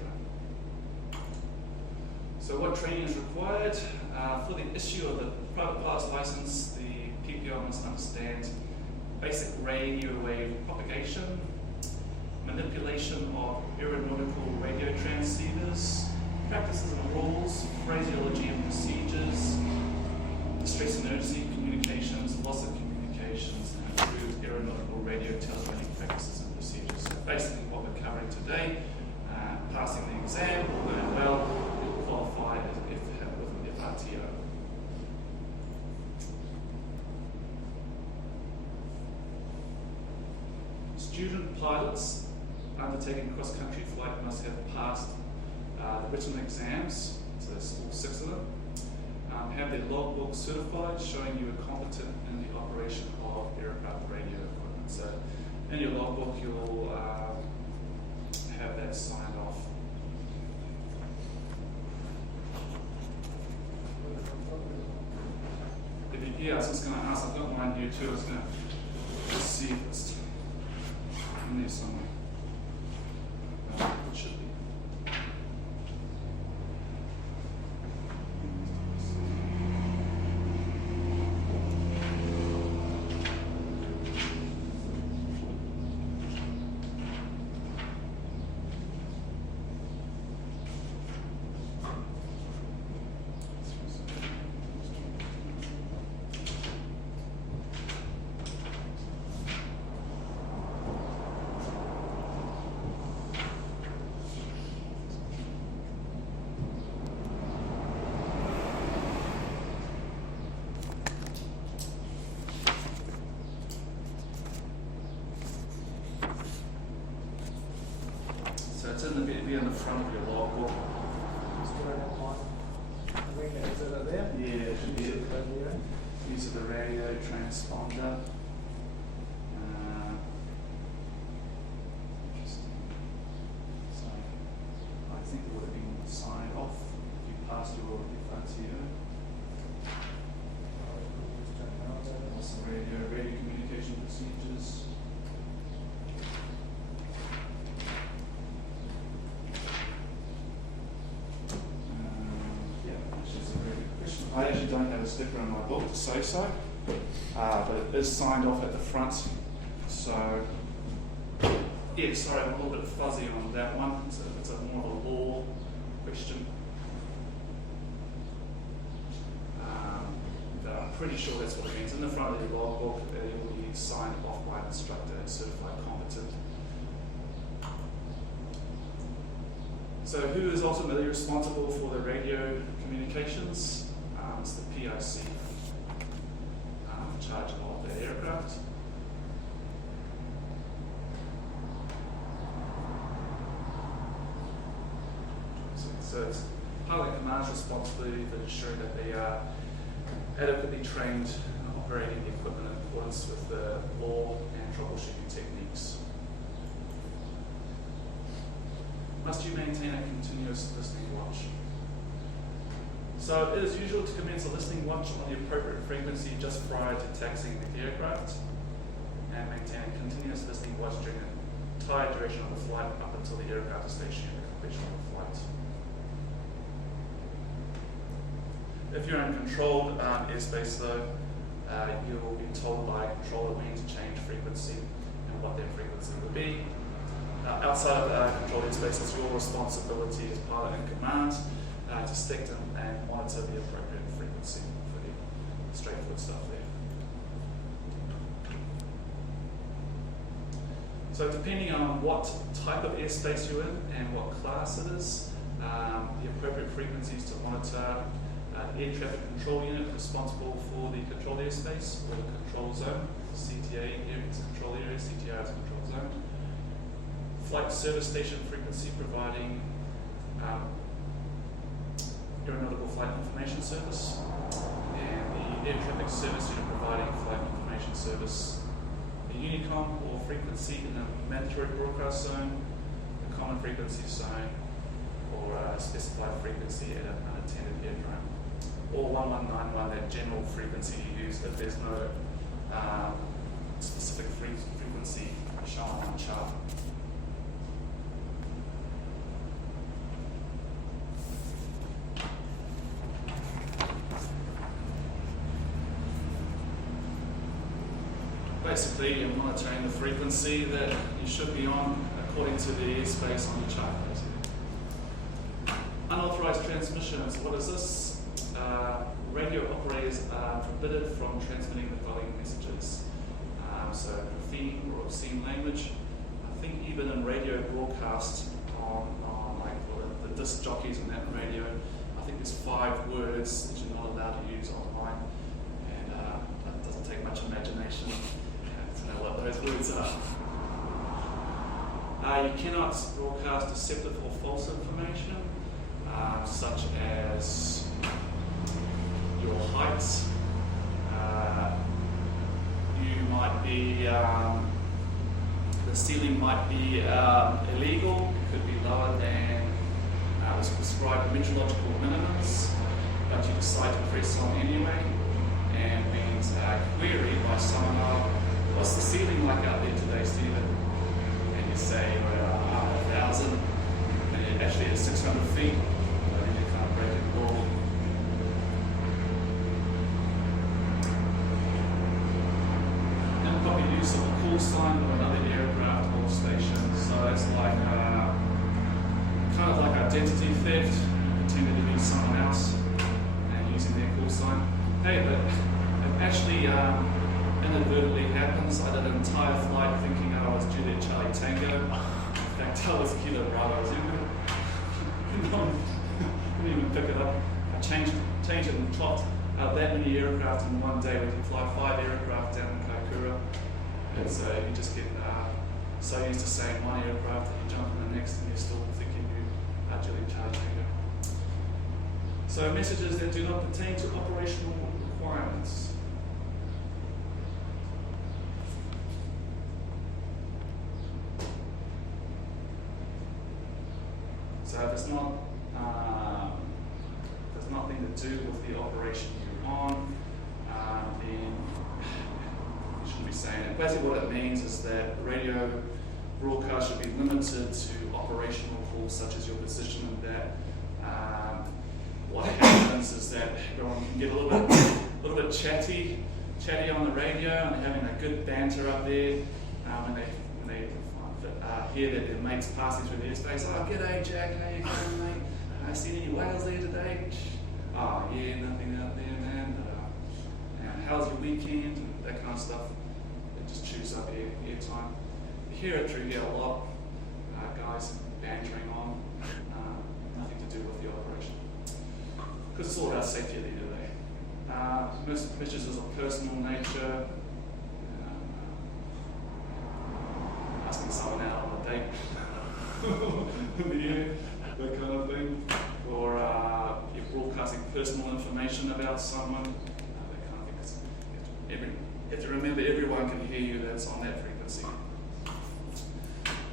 So what training is required? For the issue of the private pilot's license, the PPL must understand basic radio wave propagation, manipulation of aeronautical radio transceivers, practices and rules, phraseology and procedures, distress and emergency communications, loss of communications, and improved aeronautical radio telephony practices and procedures. So basically what we're covering today, passing the exam, all going well, you'll qualify with an FRTO. Student pilots undertaking cross-country flight must have passed the written exams, so there's all 6 of them, have their logbook certified showing you are competent in the operation of aircraft radio equipment. So in your logbook you'll have that signed off. Yeah, I was just going to ask, I've got mine here too, I was going to just see if it's in there somewhere. It should be. transponder. Interesting. So I think it would have been signed off if you passed your FRTO. Also radio communication procedures. Yeah, which is a very good question. I actually don't have a sticker on my book to say so, but it is signed off at the front. So, yeah, sorry, I'm a little bit fuzzy on that one. It's a more of a law question. But I'm pretty sure that's what it means. In the front of your logbook, it will be signed off by an instructor and certified competent. So who is ultimately responsible for the radio communications? It's the PIC, in charge of the aircraft. So it's pilot command's responsibility to ensure that they are adequately trained operating the equipment in accordance with the law and troubleshooting techniques. Must you maintain a continuous listening watch? So it is usual to commence a listening watch on the appropriate frequency just prior to taxiing the aircraft and maintain a continuous listening watch during the entire duration of the flight up until the aircraft is stationed at the completion of the flight. If you're in controlled airspace though, you will be told by a controller when to change frequency and what that frequency will be. Outside of controlled airspace, it's your responsibility as pilot in command to stick and monitor the appropriate frequency for the straightforward stuff there. So depending on what type of airspace you're in and what class it is, the appropriate frequencies to monitor air traffic control unit responsible for the controlled airspace or the control zone. CTA is control area, CTR is control zone. Flight service station frequency providing aeronautical flight information service, and the air traffic service unit providing flight information service. The Unicom or frequency in a mandatory broadcast zone, the common frequency zone, or a specified frequency at an unattended aerodrome. Or 1191, that general frequency you use if there's no specific frequency shown on the chart. Basically, you're monitoring the frequency that you should be on according to the airspace on the chart. Unauthorized transmissions. What is this? Radio operators are forbidden from transmitting the following messages. So profane or obscene language. I think even in radio broadcast on like for the disc jockeys on that radio, I think there's 5 words that you're not allowed to use online, and that doesn't take much imagination to know what those words are. You cannot broadcast deceptive or false information, such as your height. You might be, the ceiling might be illegal, it could be lower than was prescribed meteorological minimums, but you decide to press on anyway, and being queried by someone, what's the ceiling like out there today, Stephen? And you say, well, 1,000, and it actually is 600 feet, and then you can't break it all. Improper use of a call sign or another aircraft or station, so it's like kind of like identity theft, pretending to be someone else and using their call sign. Hey, but it actually inadvertently happens. I did an entire flight thinking I was Juliet Charlie Tango. In fact, I was Kilo Bravo Zulu. Didn't even pick it up. I changed it and plopped out that many aircraft in one day. We could fly 5 aircraft down Kaikoura. And so you just get so used to saying one aircraft that you jump in the next and you're still thinking you are Juliet Charlie Tango. So messages that do not pertain to operational requirements. does nothing to do with the operation you're on, then you shouldn't be saying it. Basically what it means is that radio broadcast should be limited to operational calls such as your position, and that what happens is that everyone can get a little bit chatty on the radio, and they're having a good banter up there when they hear that their mates passing through the airspace. Oh, g'day Jack, how you going, mate? I seen any whales there today? Oh yeah, nothing out there, man. How's your weekend? That kind of stuff. It just chews up airtime. You hear it through here a lot. Guys bantering on. Nothing to do with the operation. Because it's all about safety at the end of the day. Most messages is of personal nature. Asking someone out on a date in the air, that kind of thing. Or you're broadcasting personal information about someone, that kind of thing. You have to remember everyone can hear you that's on that frequency.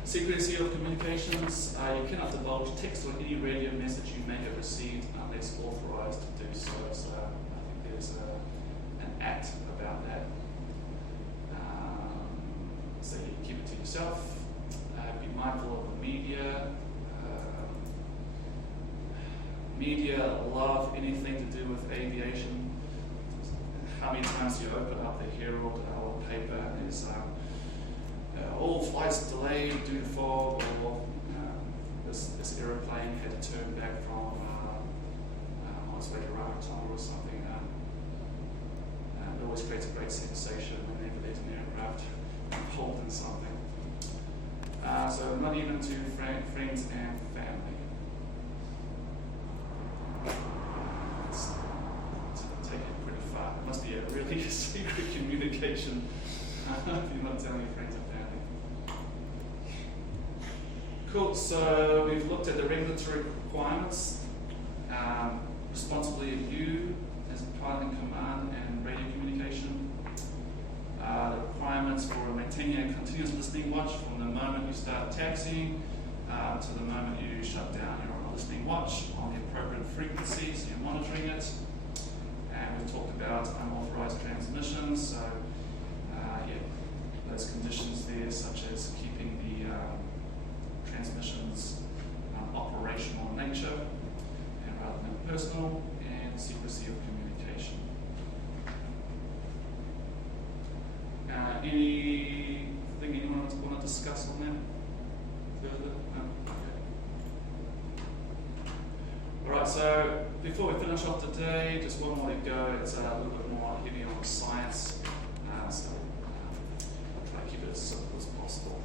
Secrecy of communications. You cannot divulge text or any radio message you may have received unless authorized to do so. So I think there's an act about that. So you keep it to yourself. Be mindful of the media. Media love anything to do with aviation. How many times do you open up the Herald or paper and there's all flights delayed due to fog, or this aeroplane had to turn back from on its way to Radiotelephony or something. It always creates a great sensation whenever there's an aircraft involved in something. So not even to friends and family. Let's take it pretty far. It must be a really secret communication if you're not telling your friends and family. Cool, so we've looked at the regulatory requirements. Responsibility of you as a pilot in command and radio communication. The requirements for maintaining a continuous listening watch from the moment you start taxiing to the moment you shut down your listening watch on the appropriate frequency, so you're monitoring it. And we've talked about unauthorized transmissions, so those conditions there, such as keeping the transmissions operational in nature and rather than personal, and secrecy of communication. Anything anyone want to discuss on that further? No? Okay. Alright, so before we finish off today, just one more to go. It's a little bit more heavy on science, so I'll try to keep it as simple as possible.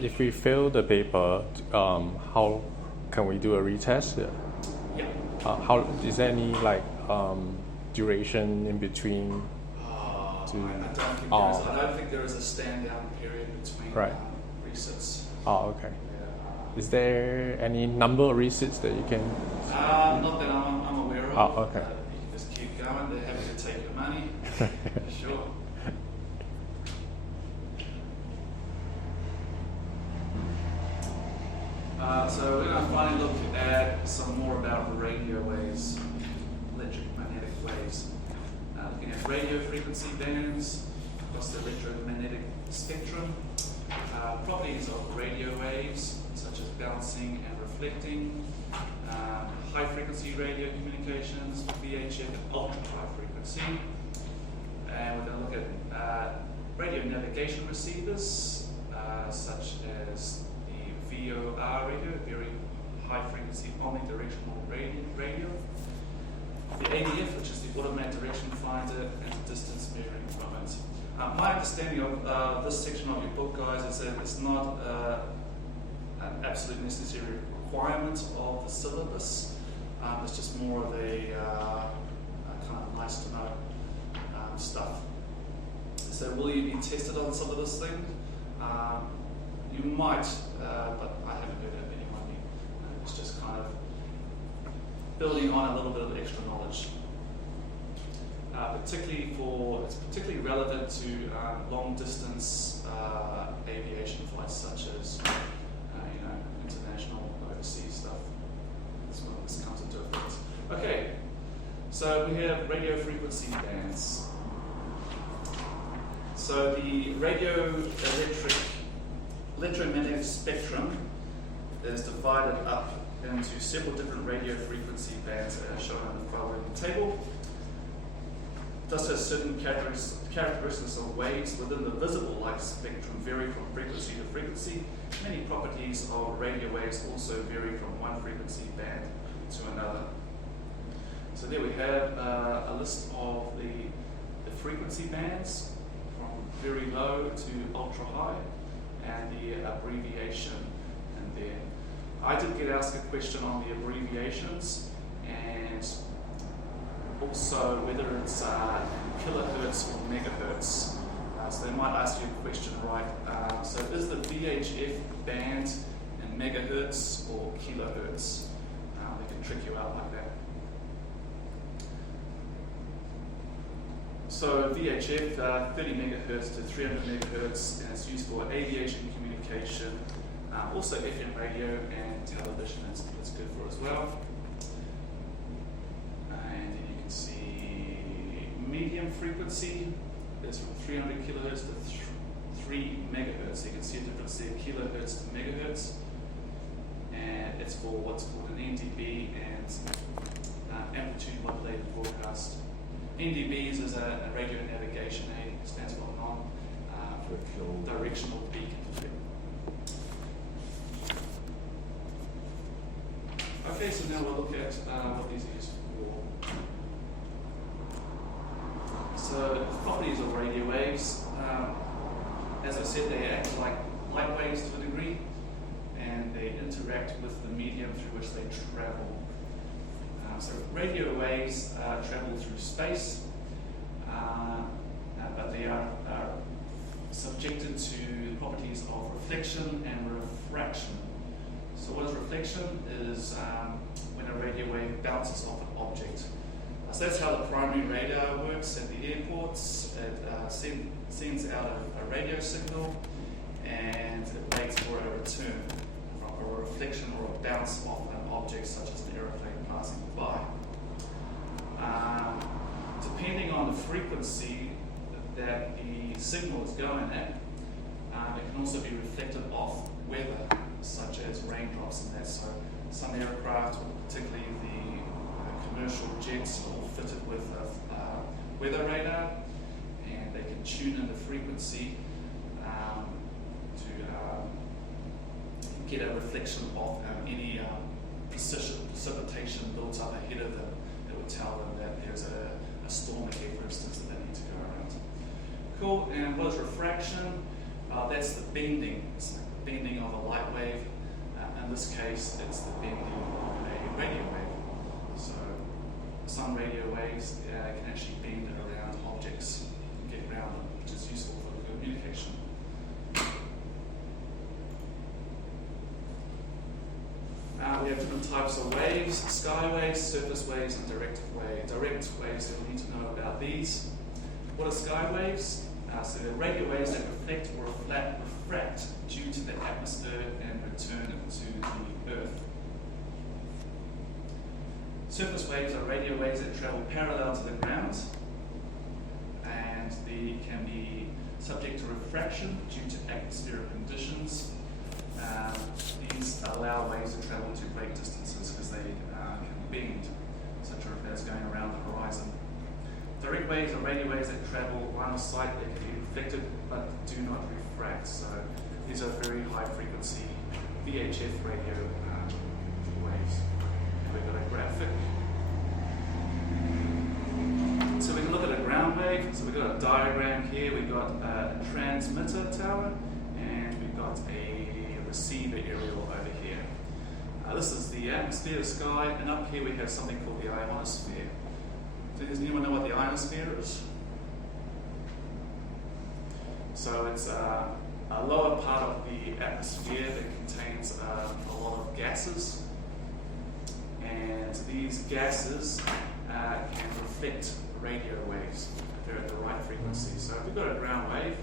If we fail the paper, how can we do a retest? Yeah. How is there any duration in between? I don't think there is a stand down period between resits. Oh, okay. Is there any number of resits that you can? Not that I'm aware of. Oh, okay. You can just keep going. They're happy to take your money. Sure. So we're going to finally look at some more about radio waves, electromagnetic waves. Looking at radio frequency bands across the electromagnetic spectrum, properties of radio waves such as bouncing and reflecting, high frequency radio communications, VHF and ultra high frequency, and we're going to look at radio navigation receivers such as VOR radio, very high frequency omnidirectional radio, the ADF, which is the automatic direction finder, and the distance varying equipment. My understanding of this section of your book, guys, is that it's not an absolute necessary requirement of the syllabus. It's just more of a kind of nice to know stuff. So will you be tested on some of this thing? You might, but I haven't heard of anyone. It's just kind of building on a little bit of extra knowledge. It's particularly relevant to long distance aviation flights, such as international, overseas stuff. That's when this comes into effect. Okay, so we have radio frequency bands. So the electromagnetic spectrum is divided up into several different radio frequency bands as shown in the following table. Thus, has certain characteristics of waves within the visible light spectrum vary from frequency to frequency. Many properties of radio waves also vary from one frequency band to another. So there we have a list of the frequency bands from very low to ultra high, and the abbreviation in there. I did get asked a question on the abbreviations, and also whether it's kilohertz or megahertz. So they might ask you a question, right? So is the VHF band in megahertz or kilohertz? They can trick you out like that. So VHF, 30 megahertz to 300 megahertz, and it's used for aviation communication, also FM radio and television. That's good for as well. And then you can see medium frequency is from 300 kilohertz to 3 megahertz. So you can see a difference there, kilohertz to megahertz. And it's for what's called an NDB and amplitude modulated broadcast. NDBs is a radio navigation aid, stands for non-directional beacon. Okay, so now we'll look at what these are used for. So the properties of radio waves, as I said, they act like light waves to a degree, and they interact with the medium through which they travel. So radio waves travel through space, but they are subjected to the properties of reflection and refraction. So what is reflection? Is when a radio wave bounces off an object. So that's how the primary radar works at the airports. It sends out a radio signal, and it waits for a return, or a reflection or a bounce off an object such as an aeroplane passing by. Depending on the frequency that the signal is going at, it can also be reflected off weather, such as raindrops and that. So some aircraft, particularly the commercial jets, are all fitted with a weather radar, and they can tune in the frequency to get a reflection of any precipitation built up ahead of them. It would tell them that there's a storm ahead, for instance, that they need to go around. Cool, and what is refraction? That's the bending. It's the bending of a light wave. In this case, it's the bending of a radio wave. So some radio waves can actually bend around objects and get around them, which is useful for communication. We have different types of waves: sky waves, surface waves, and direct waves. Direct waves, so we need to know about these. What are sky waves? So they're radio waves that reflect or refract due to the atmosphere and return to the Earth. Surface waves are radio waves that travel parallel to the ground, and they can be subject to refraction due to atmospheric conditions. These allow waves to travel to great distances because they can bend, such as going around the horizon. Direct waves are radio waves that travel line of sight. They can be reflected but do not refract. So these are very high frequency VHF radio waves. And we've got a graphic. diagram here. We've got a transmitter tower and we've got a receiver aerial over here. This is the atmosphere, the sky, and up here we have something called the ionosphere. Does anyone know what the ionosphere is? So it's a lower part of the atmosphere that contains a lot of gases, and these gases can reflect radio waves if they're at the right frequency. So if we've got a ground wave,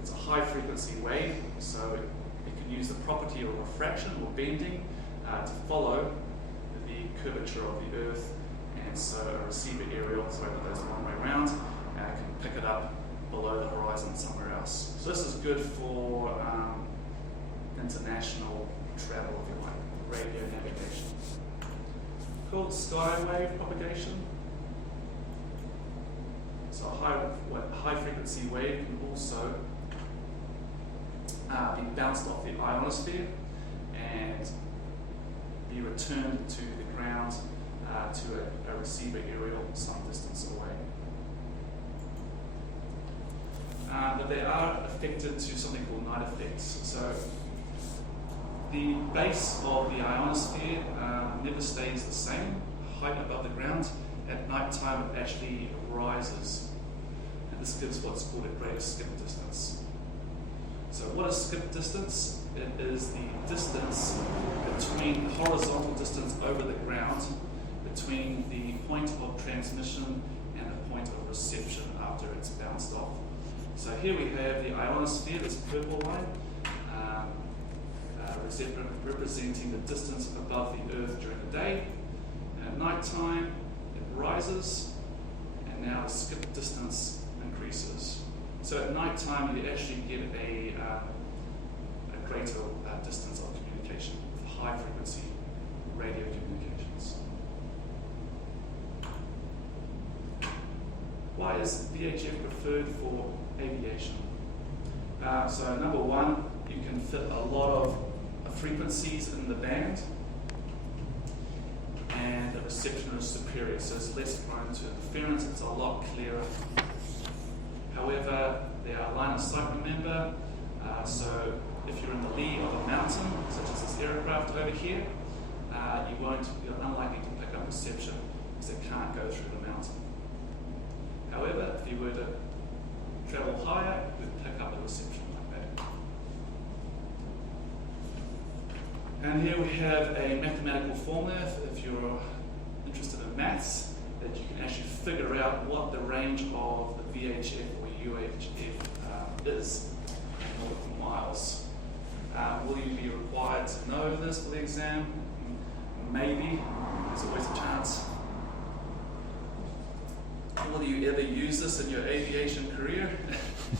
it's a high frequency wave, so it can use the property of refraction or bending to follow the curvature of the Earth, and so a receiver aerial, sorry that goes the wrong way around, can pick it up below the horizon somewhere else. So this is good for international travel, if you like, radio navigation. Called skywave propagation. So a high frequency wave can also be bounced off the ionosphere and be returned to the ground to a receiver aerial some distance away. But they are affected to something called night effects. So the base of the ionosphere never stays the same height above the ground. At night time it actually rises, and this gives what's called a greater skip distance. So what is skip distance? It is the distance between horizontal distance over the ground between the point of transmission and the point of reception after it's bounced off. So here we have the ionosphere, this purple line, representing the distance above the Earth during the day. And at night time, it rises, and now the skip distance increases. So at night time, you actually get a greater distance of communication with high frequency radio communications. Why is VHF preferred for aviation? So number one, you can fit a lot of frequencies in the band, and the reception is superior, so it's less prone to interference, it's a lot clearer. However, they are line of sight, remember, so if you're in the lee of a mountain, such as this aircraft over here, you're unlikely to pick up reception because it can't go through the mountain. However, if you were to travel higher, you would pick up the reception like that. And here we have a mathematical formula, if you're interested in maths, that you can actually figure out what the range of the VHF or UHF is in nautical miles. Will you be required to know this for the exam? Maybe. There's always a chance. Will you ever use this in your aviation career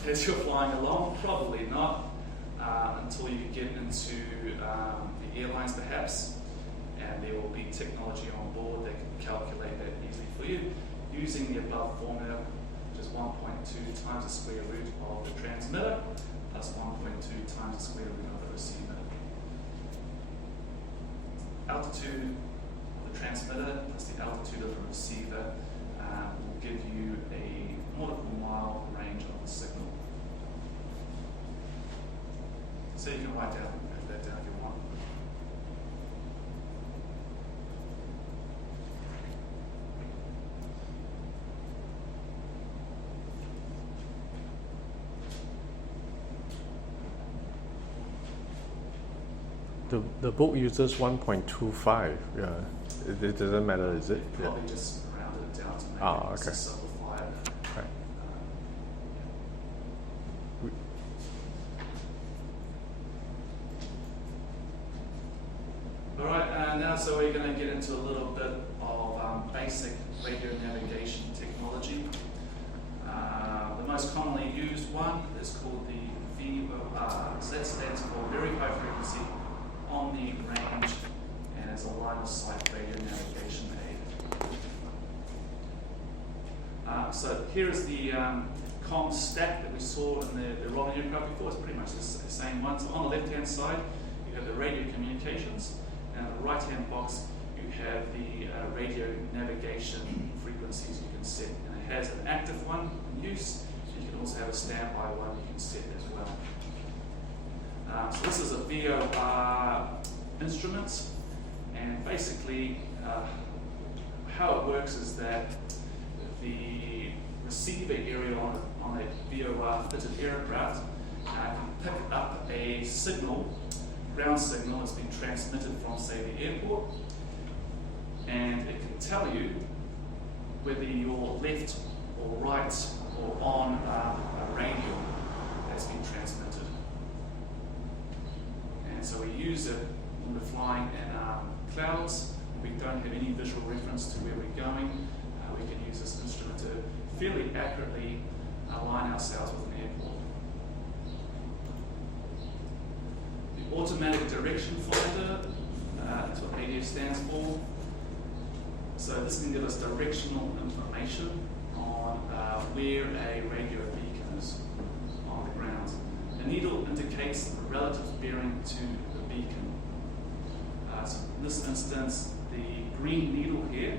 as you're flying along? Probably not, until you get into the airlines perhaps, and there will be technology on board that can calculate that easily for you using the above formula, which is 1.2 times the square root of the transmitter plus 1.2 times the square root of the receiver. Altitude of the transmitter plus the altitude of the receiver will give you a nautical mile range of the signal. So you can write that down if you want. The book uses 1.25. Yeah, it doesn't matter, is it? Probably just rounded it down to make it okay. simplify it. Right. All right, now so we're going to get into a little bit of basic radio navigation technology. The most commonly used one is called the VOR. So that stands for Very High Frequency Omni Range, and it's a line of sight radio navigation aid. So here is the comm stack that we saw in the Robin aircraft before. It's pretty much the same one. So on the left-hand side, you have the radio communications, and on the right-hand box, you have the radio navigation frequencies you can set. And it has an active one in use, and you can also have a standby one you can set as well. So this is a VOR instrument, and basically how it works is that the receiver area on a VOR fitted aircraft can pick up a signal, ground signal that's been transmitted from, say, the airport, and it can tell you whether you're left or right or on a radio that's been transmitted. And so we use it when we're flying in clouds. We don't have any visual reference to where we're going. We can use this instrument to fairly accurately align ourselves with an airport. The automatic direction finder, that's what ADF stands for. So this can give us directional information on where a radio beacon is on the ground. The needle indicates the relative bearing to the beacon. So in this instance, the green needle here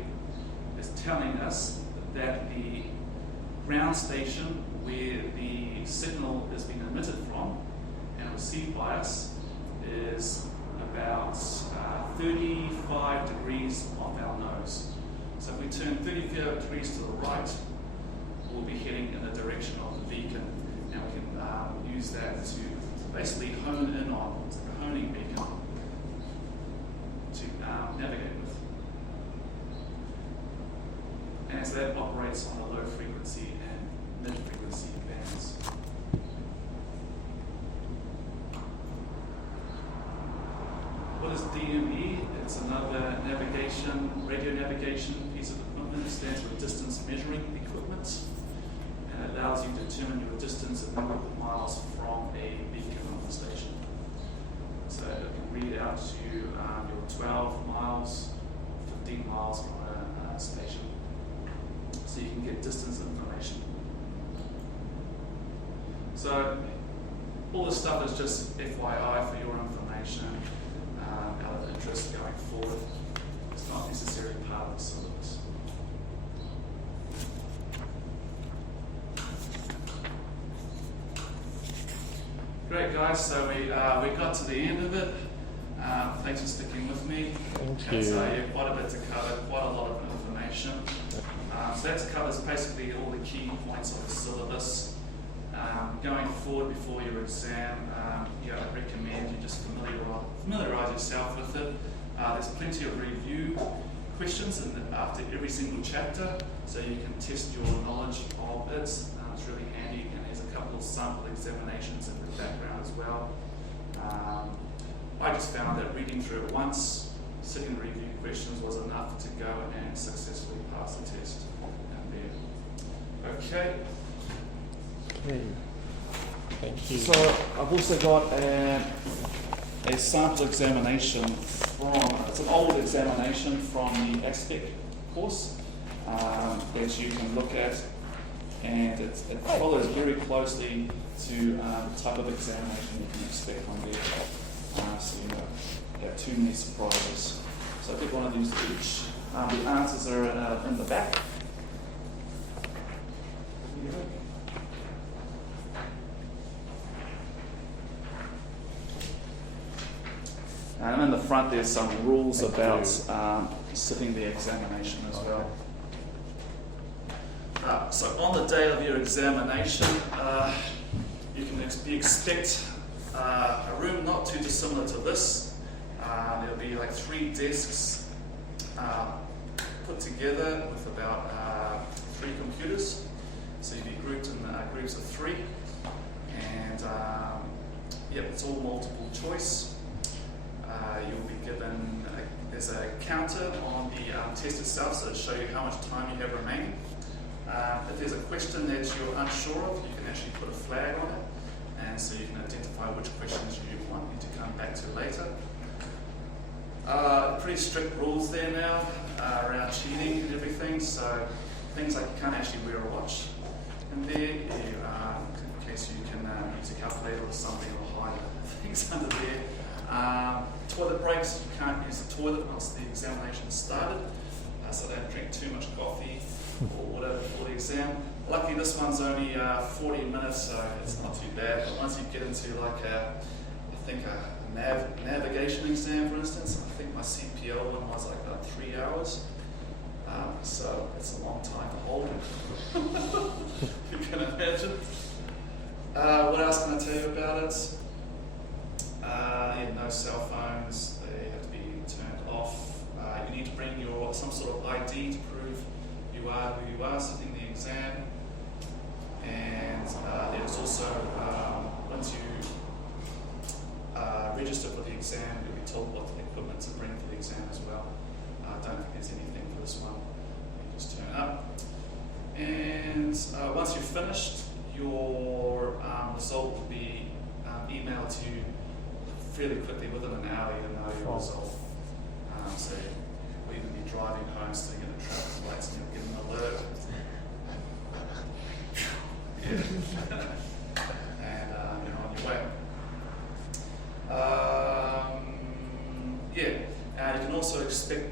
is telling us that the ground station where the signal is being emitted from and received by us is about 35 degrees off our nose. So if we turn 35 degrees to the right, we'll be heading in the direction of the beacon, and we can use that to basically hone in on, it's like a honing beacon, to navigate with. And so that operates on the low frequency and mid frequency bands. What is DME? It's another navigation, radio navigation piece of equipment. It stands for distance measuring equipment, and it allows you to determine your distance in nautical miles from a beacon on the station. So it can read out to you your 12 miles, 15 miles from a station. So you can get distance information. So all this stuff is just FYI for your information, out of interest going forward. It's not necessarily part of the syllabus. Great, guys. So we got to the end of it. Thanks for sticking with me. Thank you. And so yeah, quite a bit to cover, quite a lot of information. So that covers basically all the key points of the syllabus. Going forward before your exam, I recommend you just familiarise yourself with it. There's plenty of review questions after every single chapter, so you can test your knowledge of it. It's really handy, and there's a couple of sample examinations in the background as well. I just found that reading through it once, sitting review questions was enough to go and successfully pass the test. Okay. Okay. Thank you. So I've also got a sample examination it's an old examination from the Aspect course that you can look at, and it follows very closely to the type of examination you can expect on there. So you don't have too many surprises. So I pick one of these each. The answers are in the back. And in the front there's some rules about sitting the examination as well. So on the day of your examination, you can expect a room not too dissimilar to this. There'll be like 3 desks put together with about 3 computers. So you'll be grouped in groups of 3. And it's all multiple choice. You'll be given, there's a counter on the test itself, so it'll show you how much time you have remaining. If there's a question that you're unsure of, you can actually put a flag on it, and so you can identify which questions you want me to come back to later. Pretty strict rules there now around cheating and everything, so things like you can't actually wear a watch in there, in case you can use a calculator or something or hide things under there. Toilet breaks, you can't use the toilet once the examination started, so don't drink too much coffee. or whatever for the exam. Luckily this one's only 40 minutes, so it's not too bad. But once you get into like a navigation exam, for instance, I think my CPL one was like about 3 hours. So it's a long time to hold. You can imagine. What else can I tell you about it? No cell phones, they have to be turned off. You need to bring some sort of ID to prove you are who you are sitting the exam. And there's also, once you register for the exam, you'll be told what equipment to bring for the exam as well. I don't think there's anything for this one. You just turn up. And once you've finished, your result will be emailed to you fairly quickly, within an hour you'll know your result. So you'll even be driving home, sitting in the traffic lights, and you'll get an alert. And you're on your way. You can also expect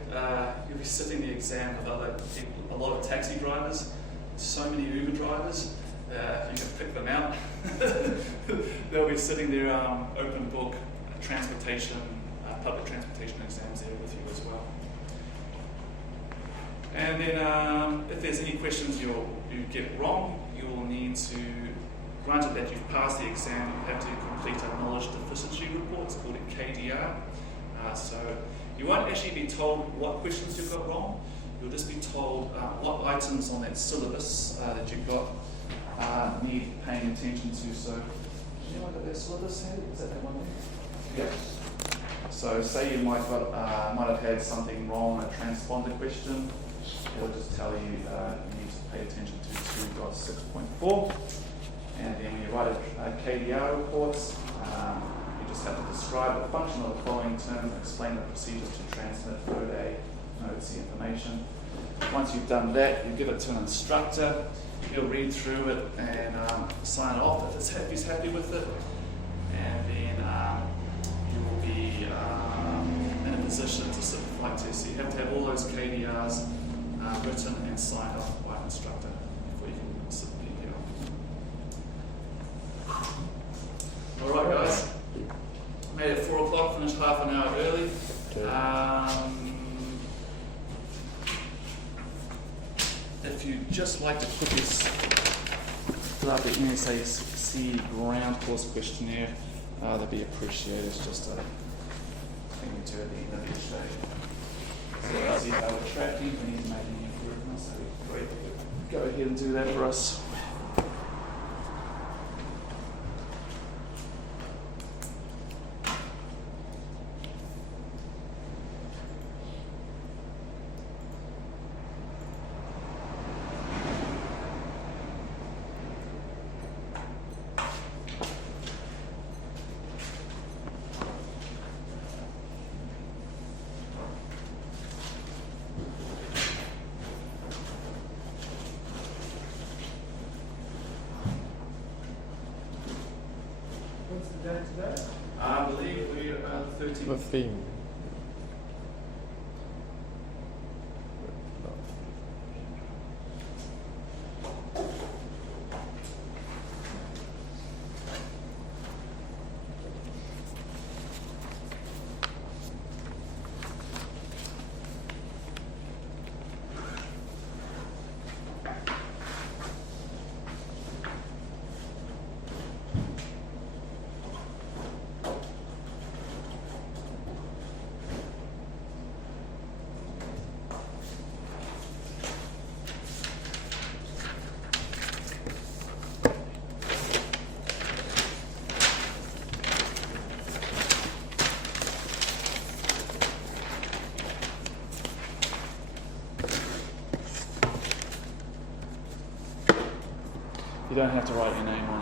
you'll be sitting the exam with other people, a lot of taxi drivers, so many Uber drivers. You can pick them out. They'll be sitting there, open book, transportation, public transportation exams there with you as well. And then if there's any questions you get wrong, you'll need to, granted that you've passed the exam, you have to complete a knowledge deficiency report. It's called a KDR. So you won't actually be told what questions you got wrong. You'll just be told what items on that syllabus that you've got need paying attention to. So, anyone got their syllabus handy? Is that that one there? Yeah. So, say you might have had something wrong, a transponder question. It'll just tell you you need to pay attention to 2.6.4. And then when you write a KDR report, you just have to describe the function of the following terms and explain the procedures to transmit ODA notes the information. Once you've done that, you give it to an instructor. He'll read through it and sign it off if he's happy with it. And then you will be in a position to sit the flight test. So you have to have all those KDRs written and signed off by an instructor before you can sit the PPL. All right, guys. Made it 4 o'clock, finished half an hour early. If you'd just like to quickly fill out the NSAC ground course questionnaire, that'd be appreciated. It's just a thing we do at the end of each day. So see how we're tracking, if we need to make any improvements, that'd be great. Go ahead and do that for us. Today? I believe we're about 13. 15. You don't have to write your name on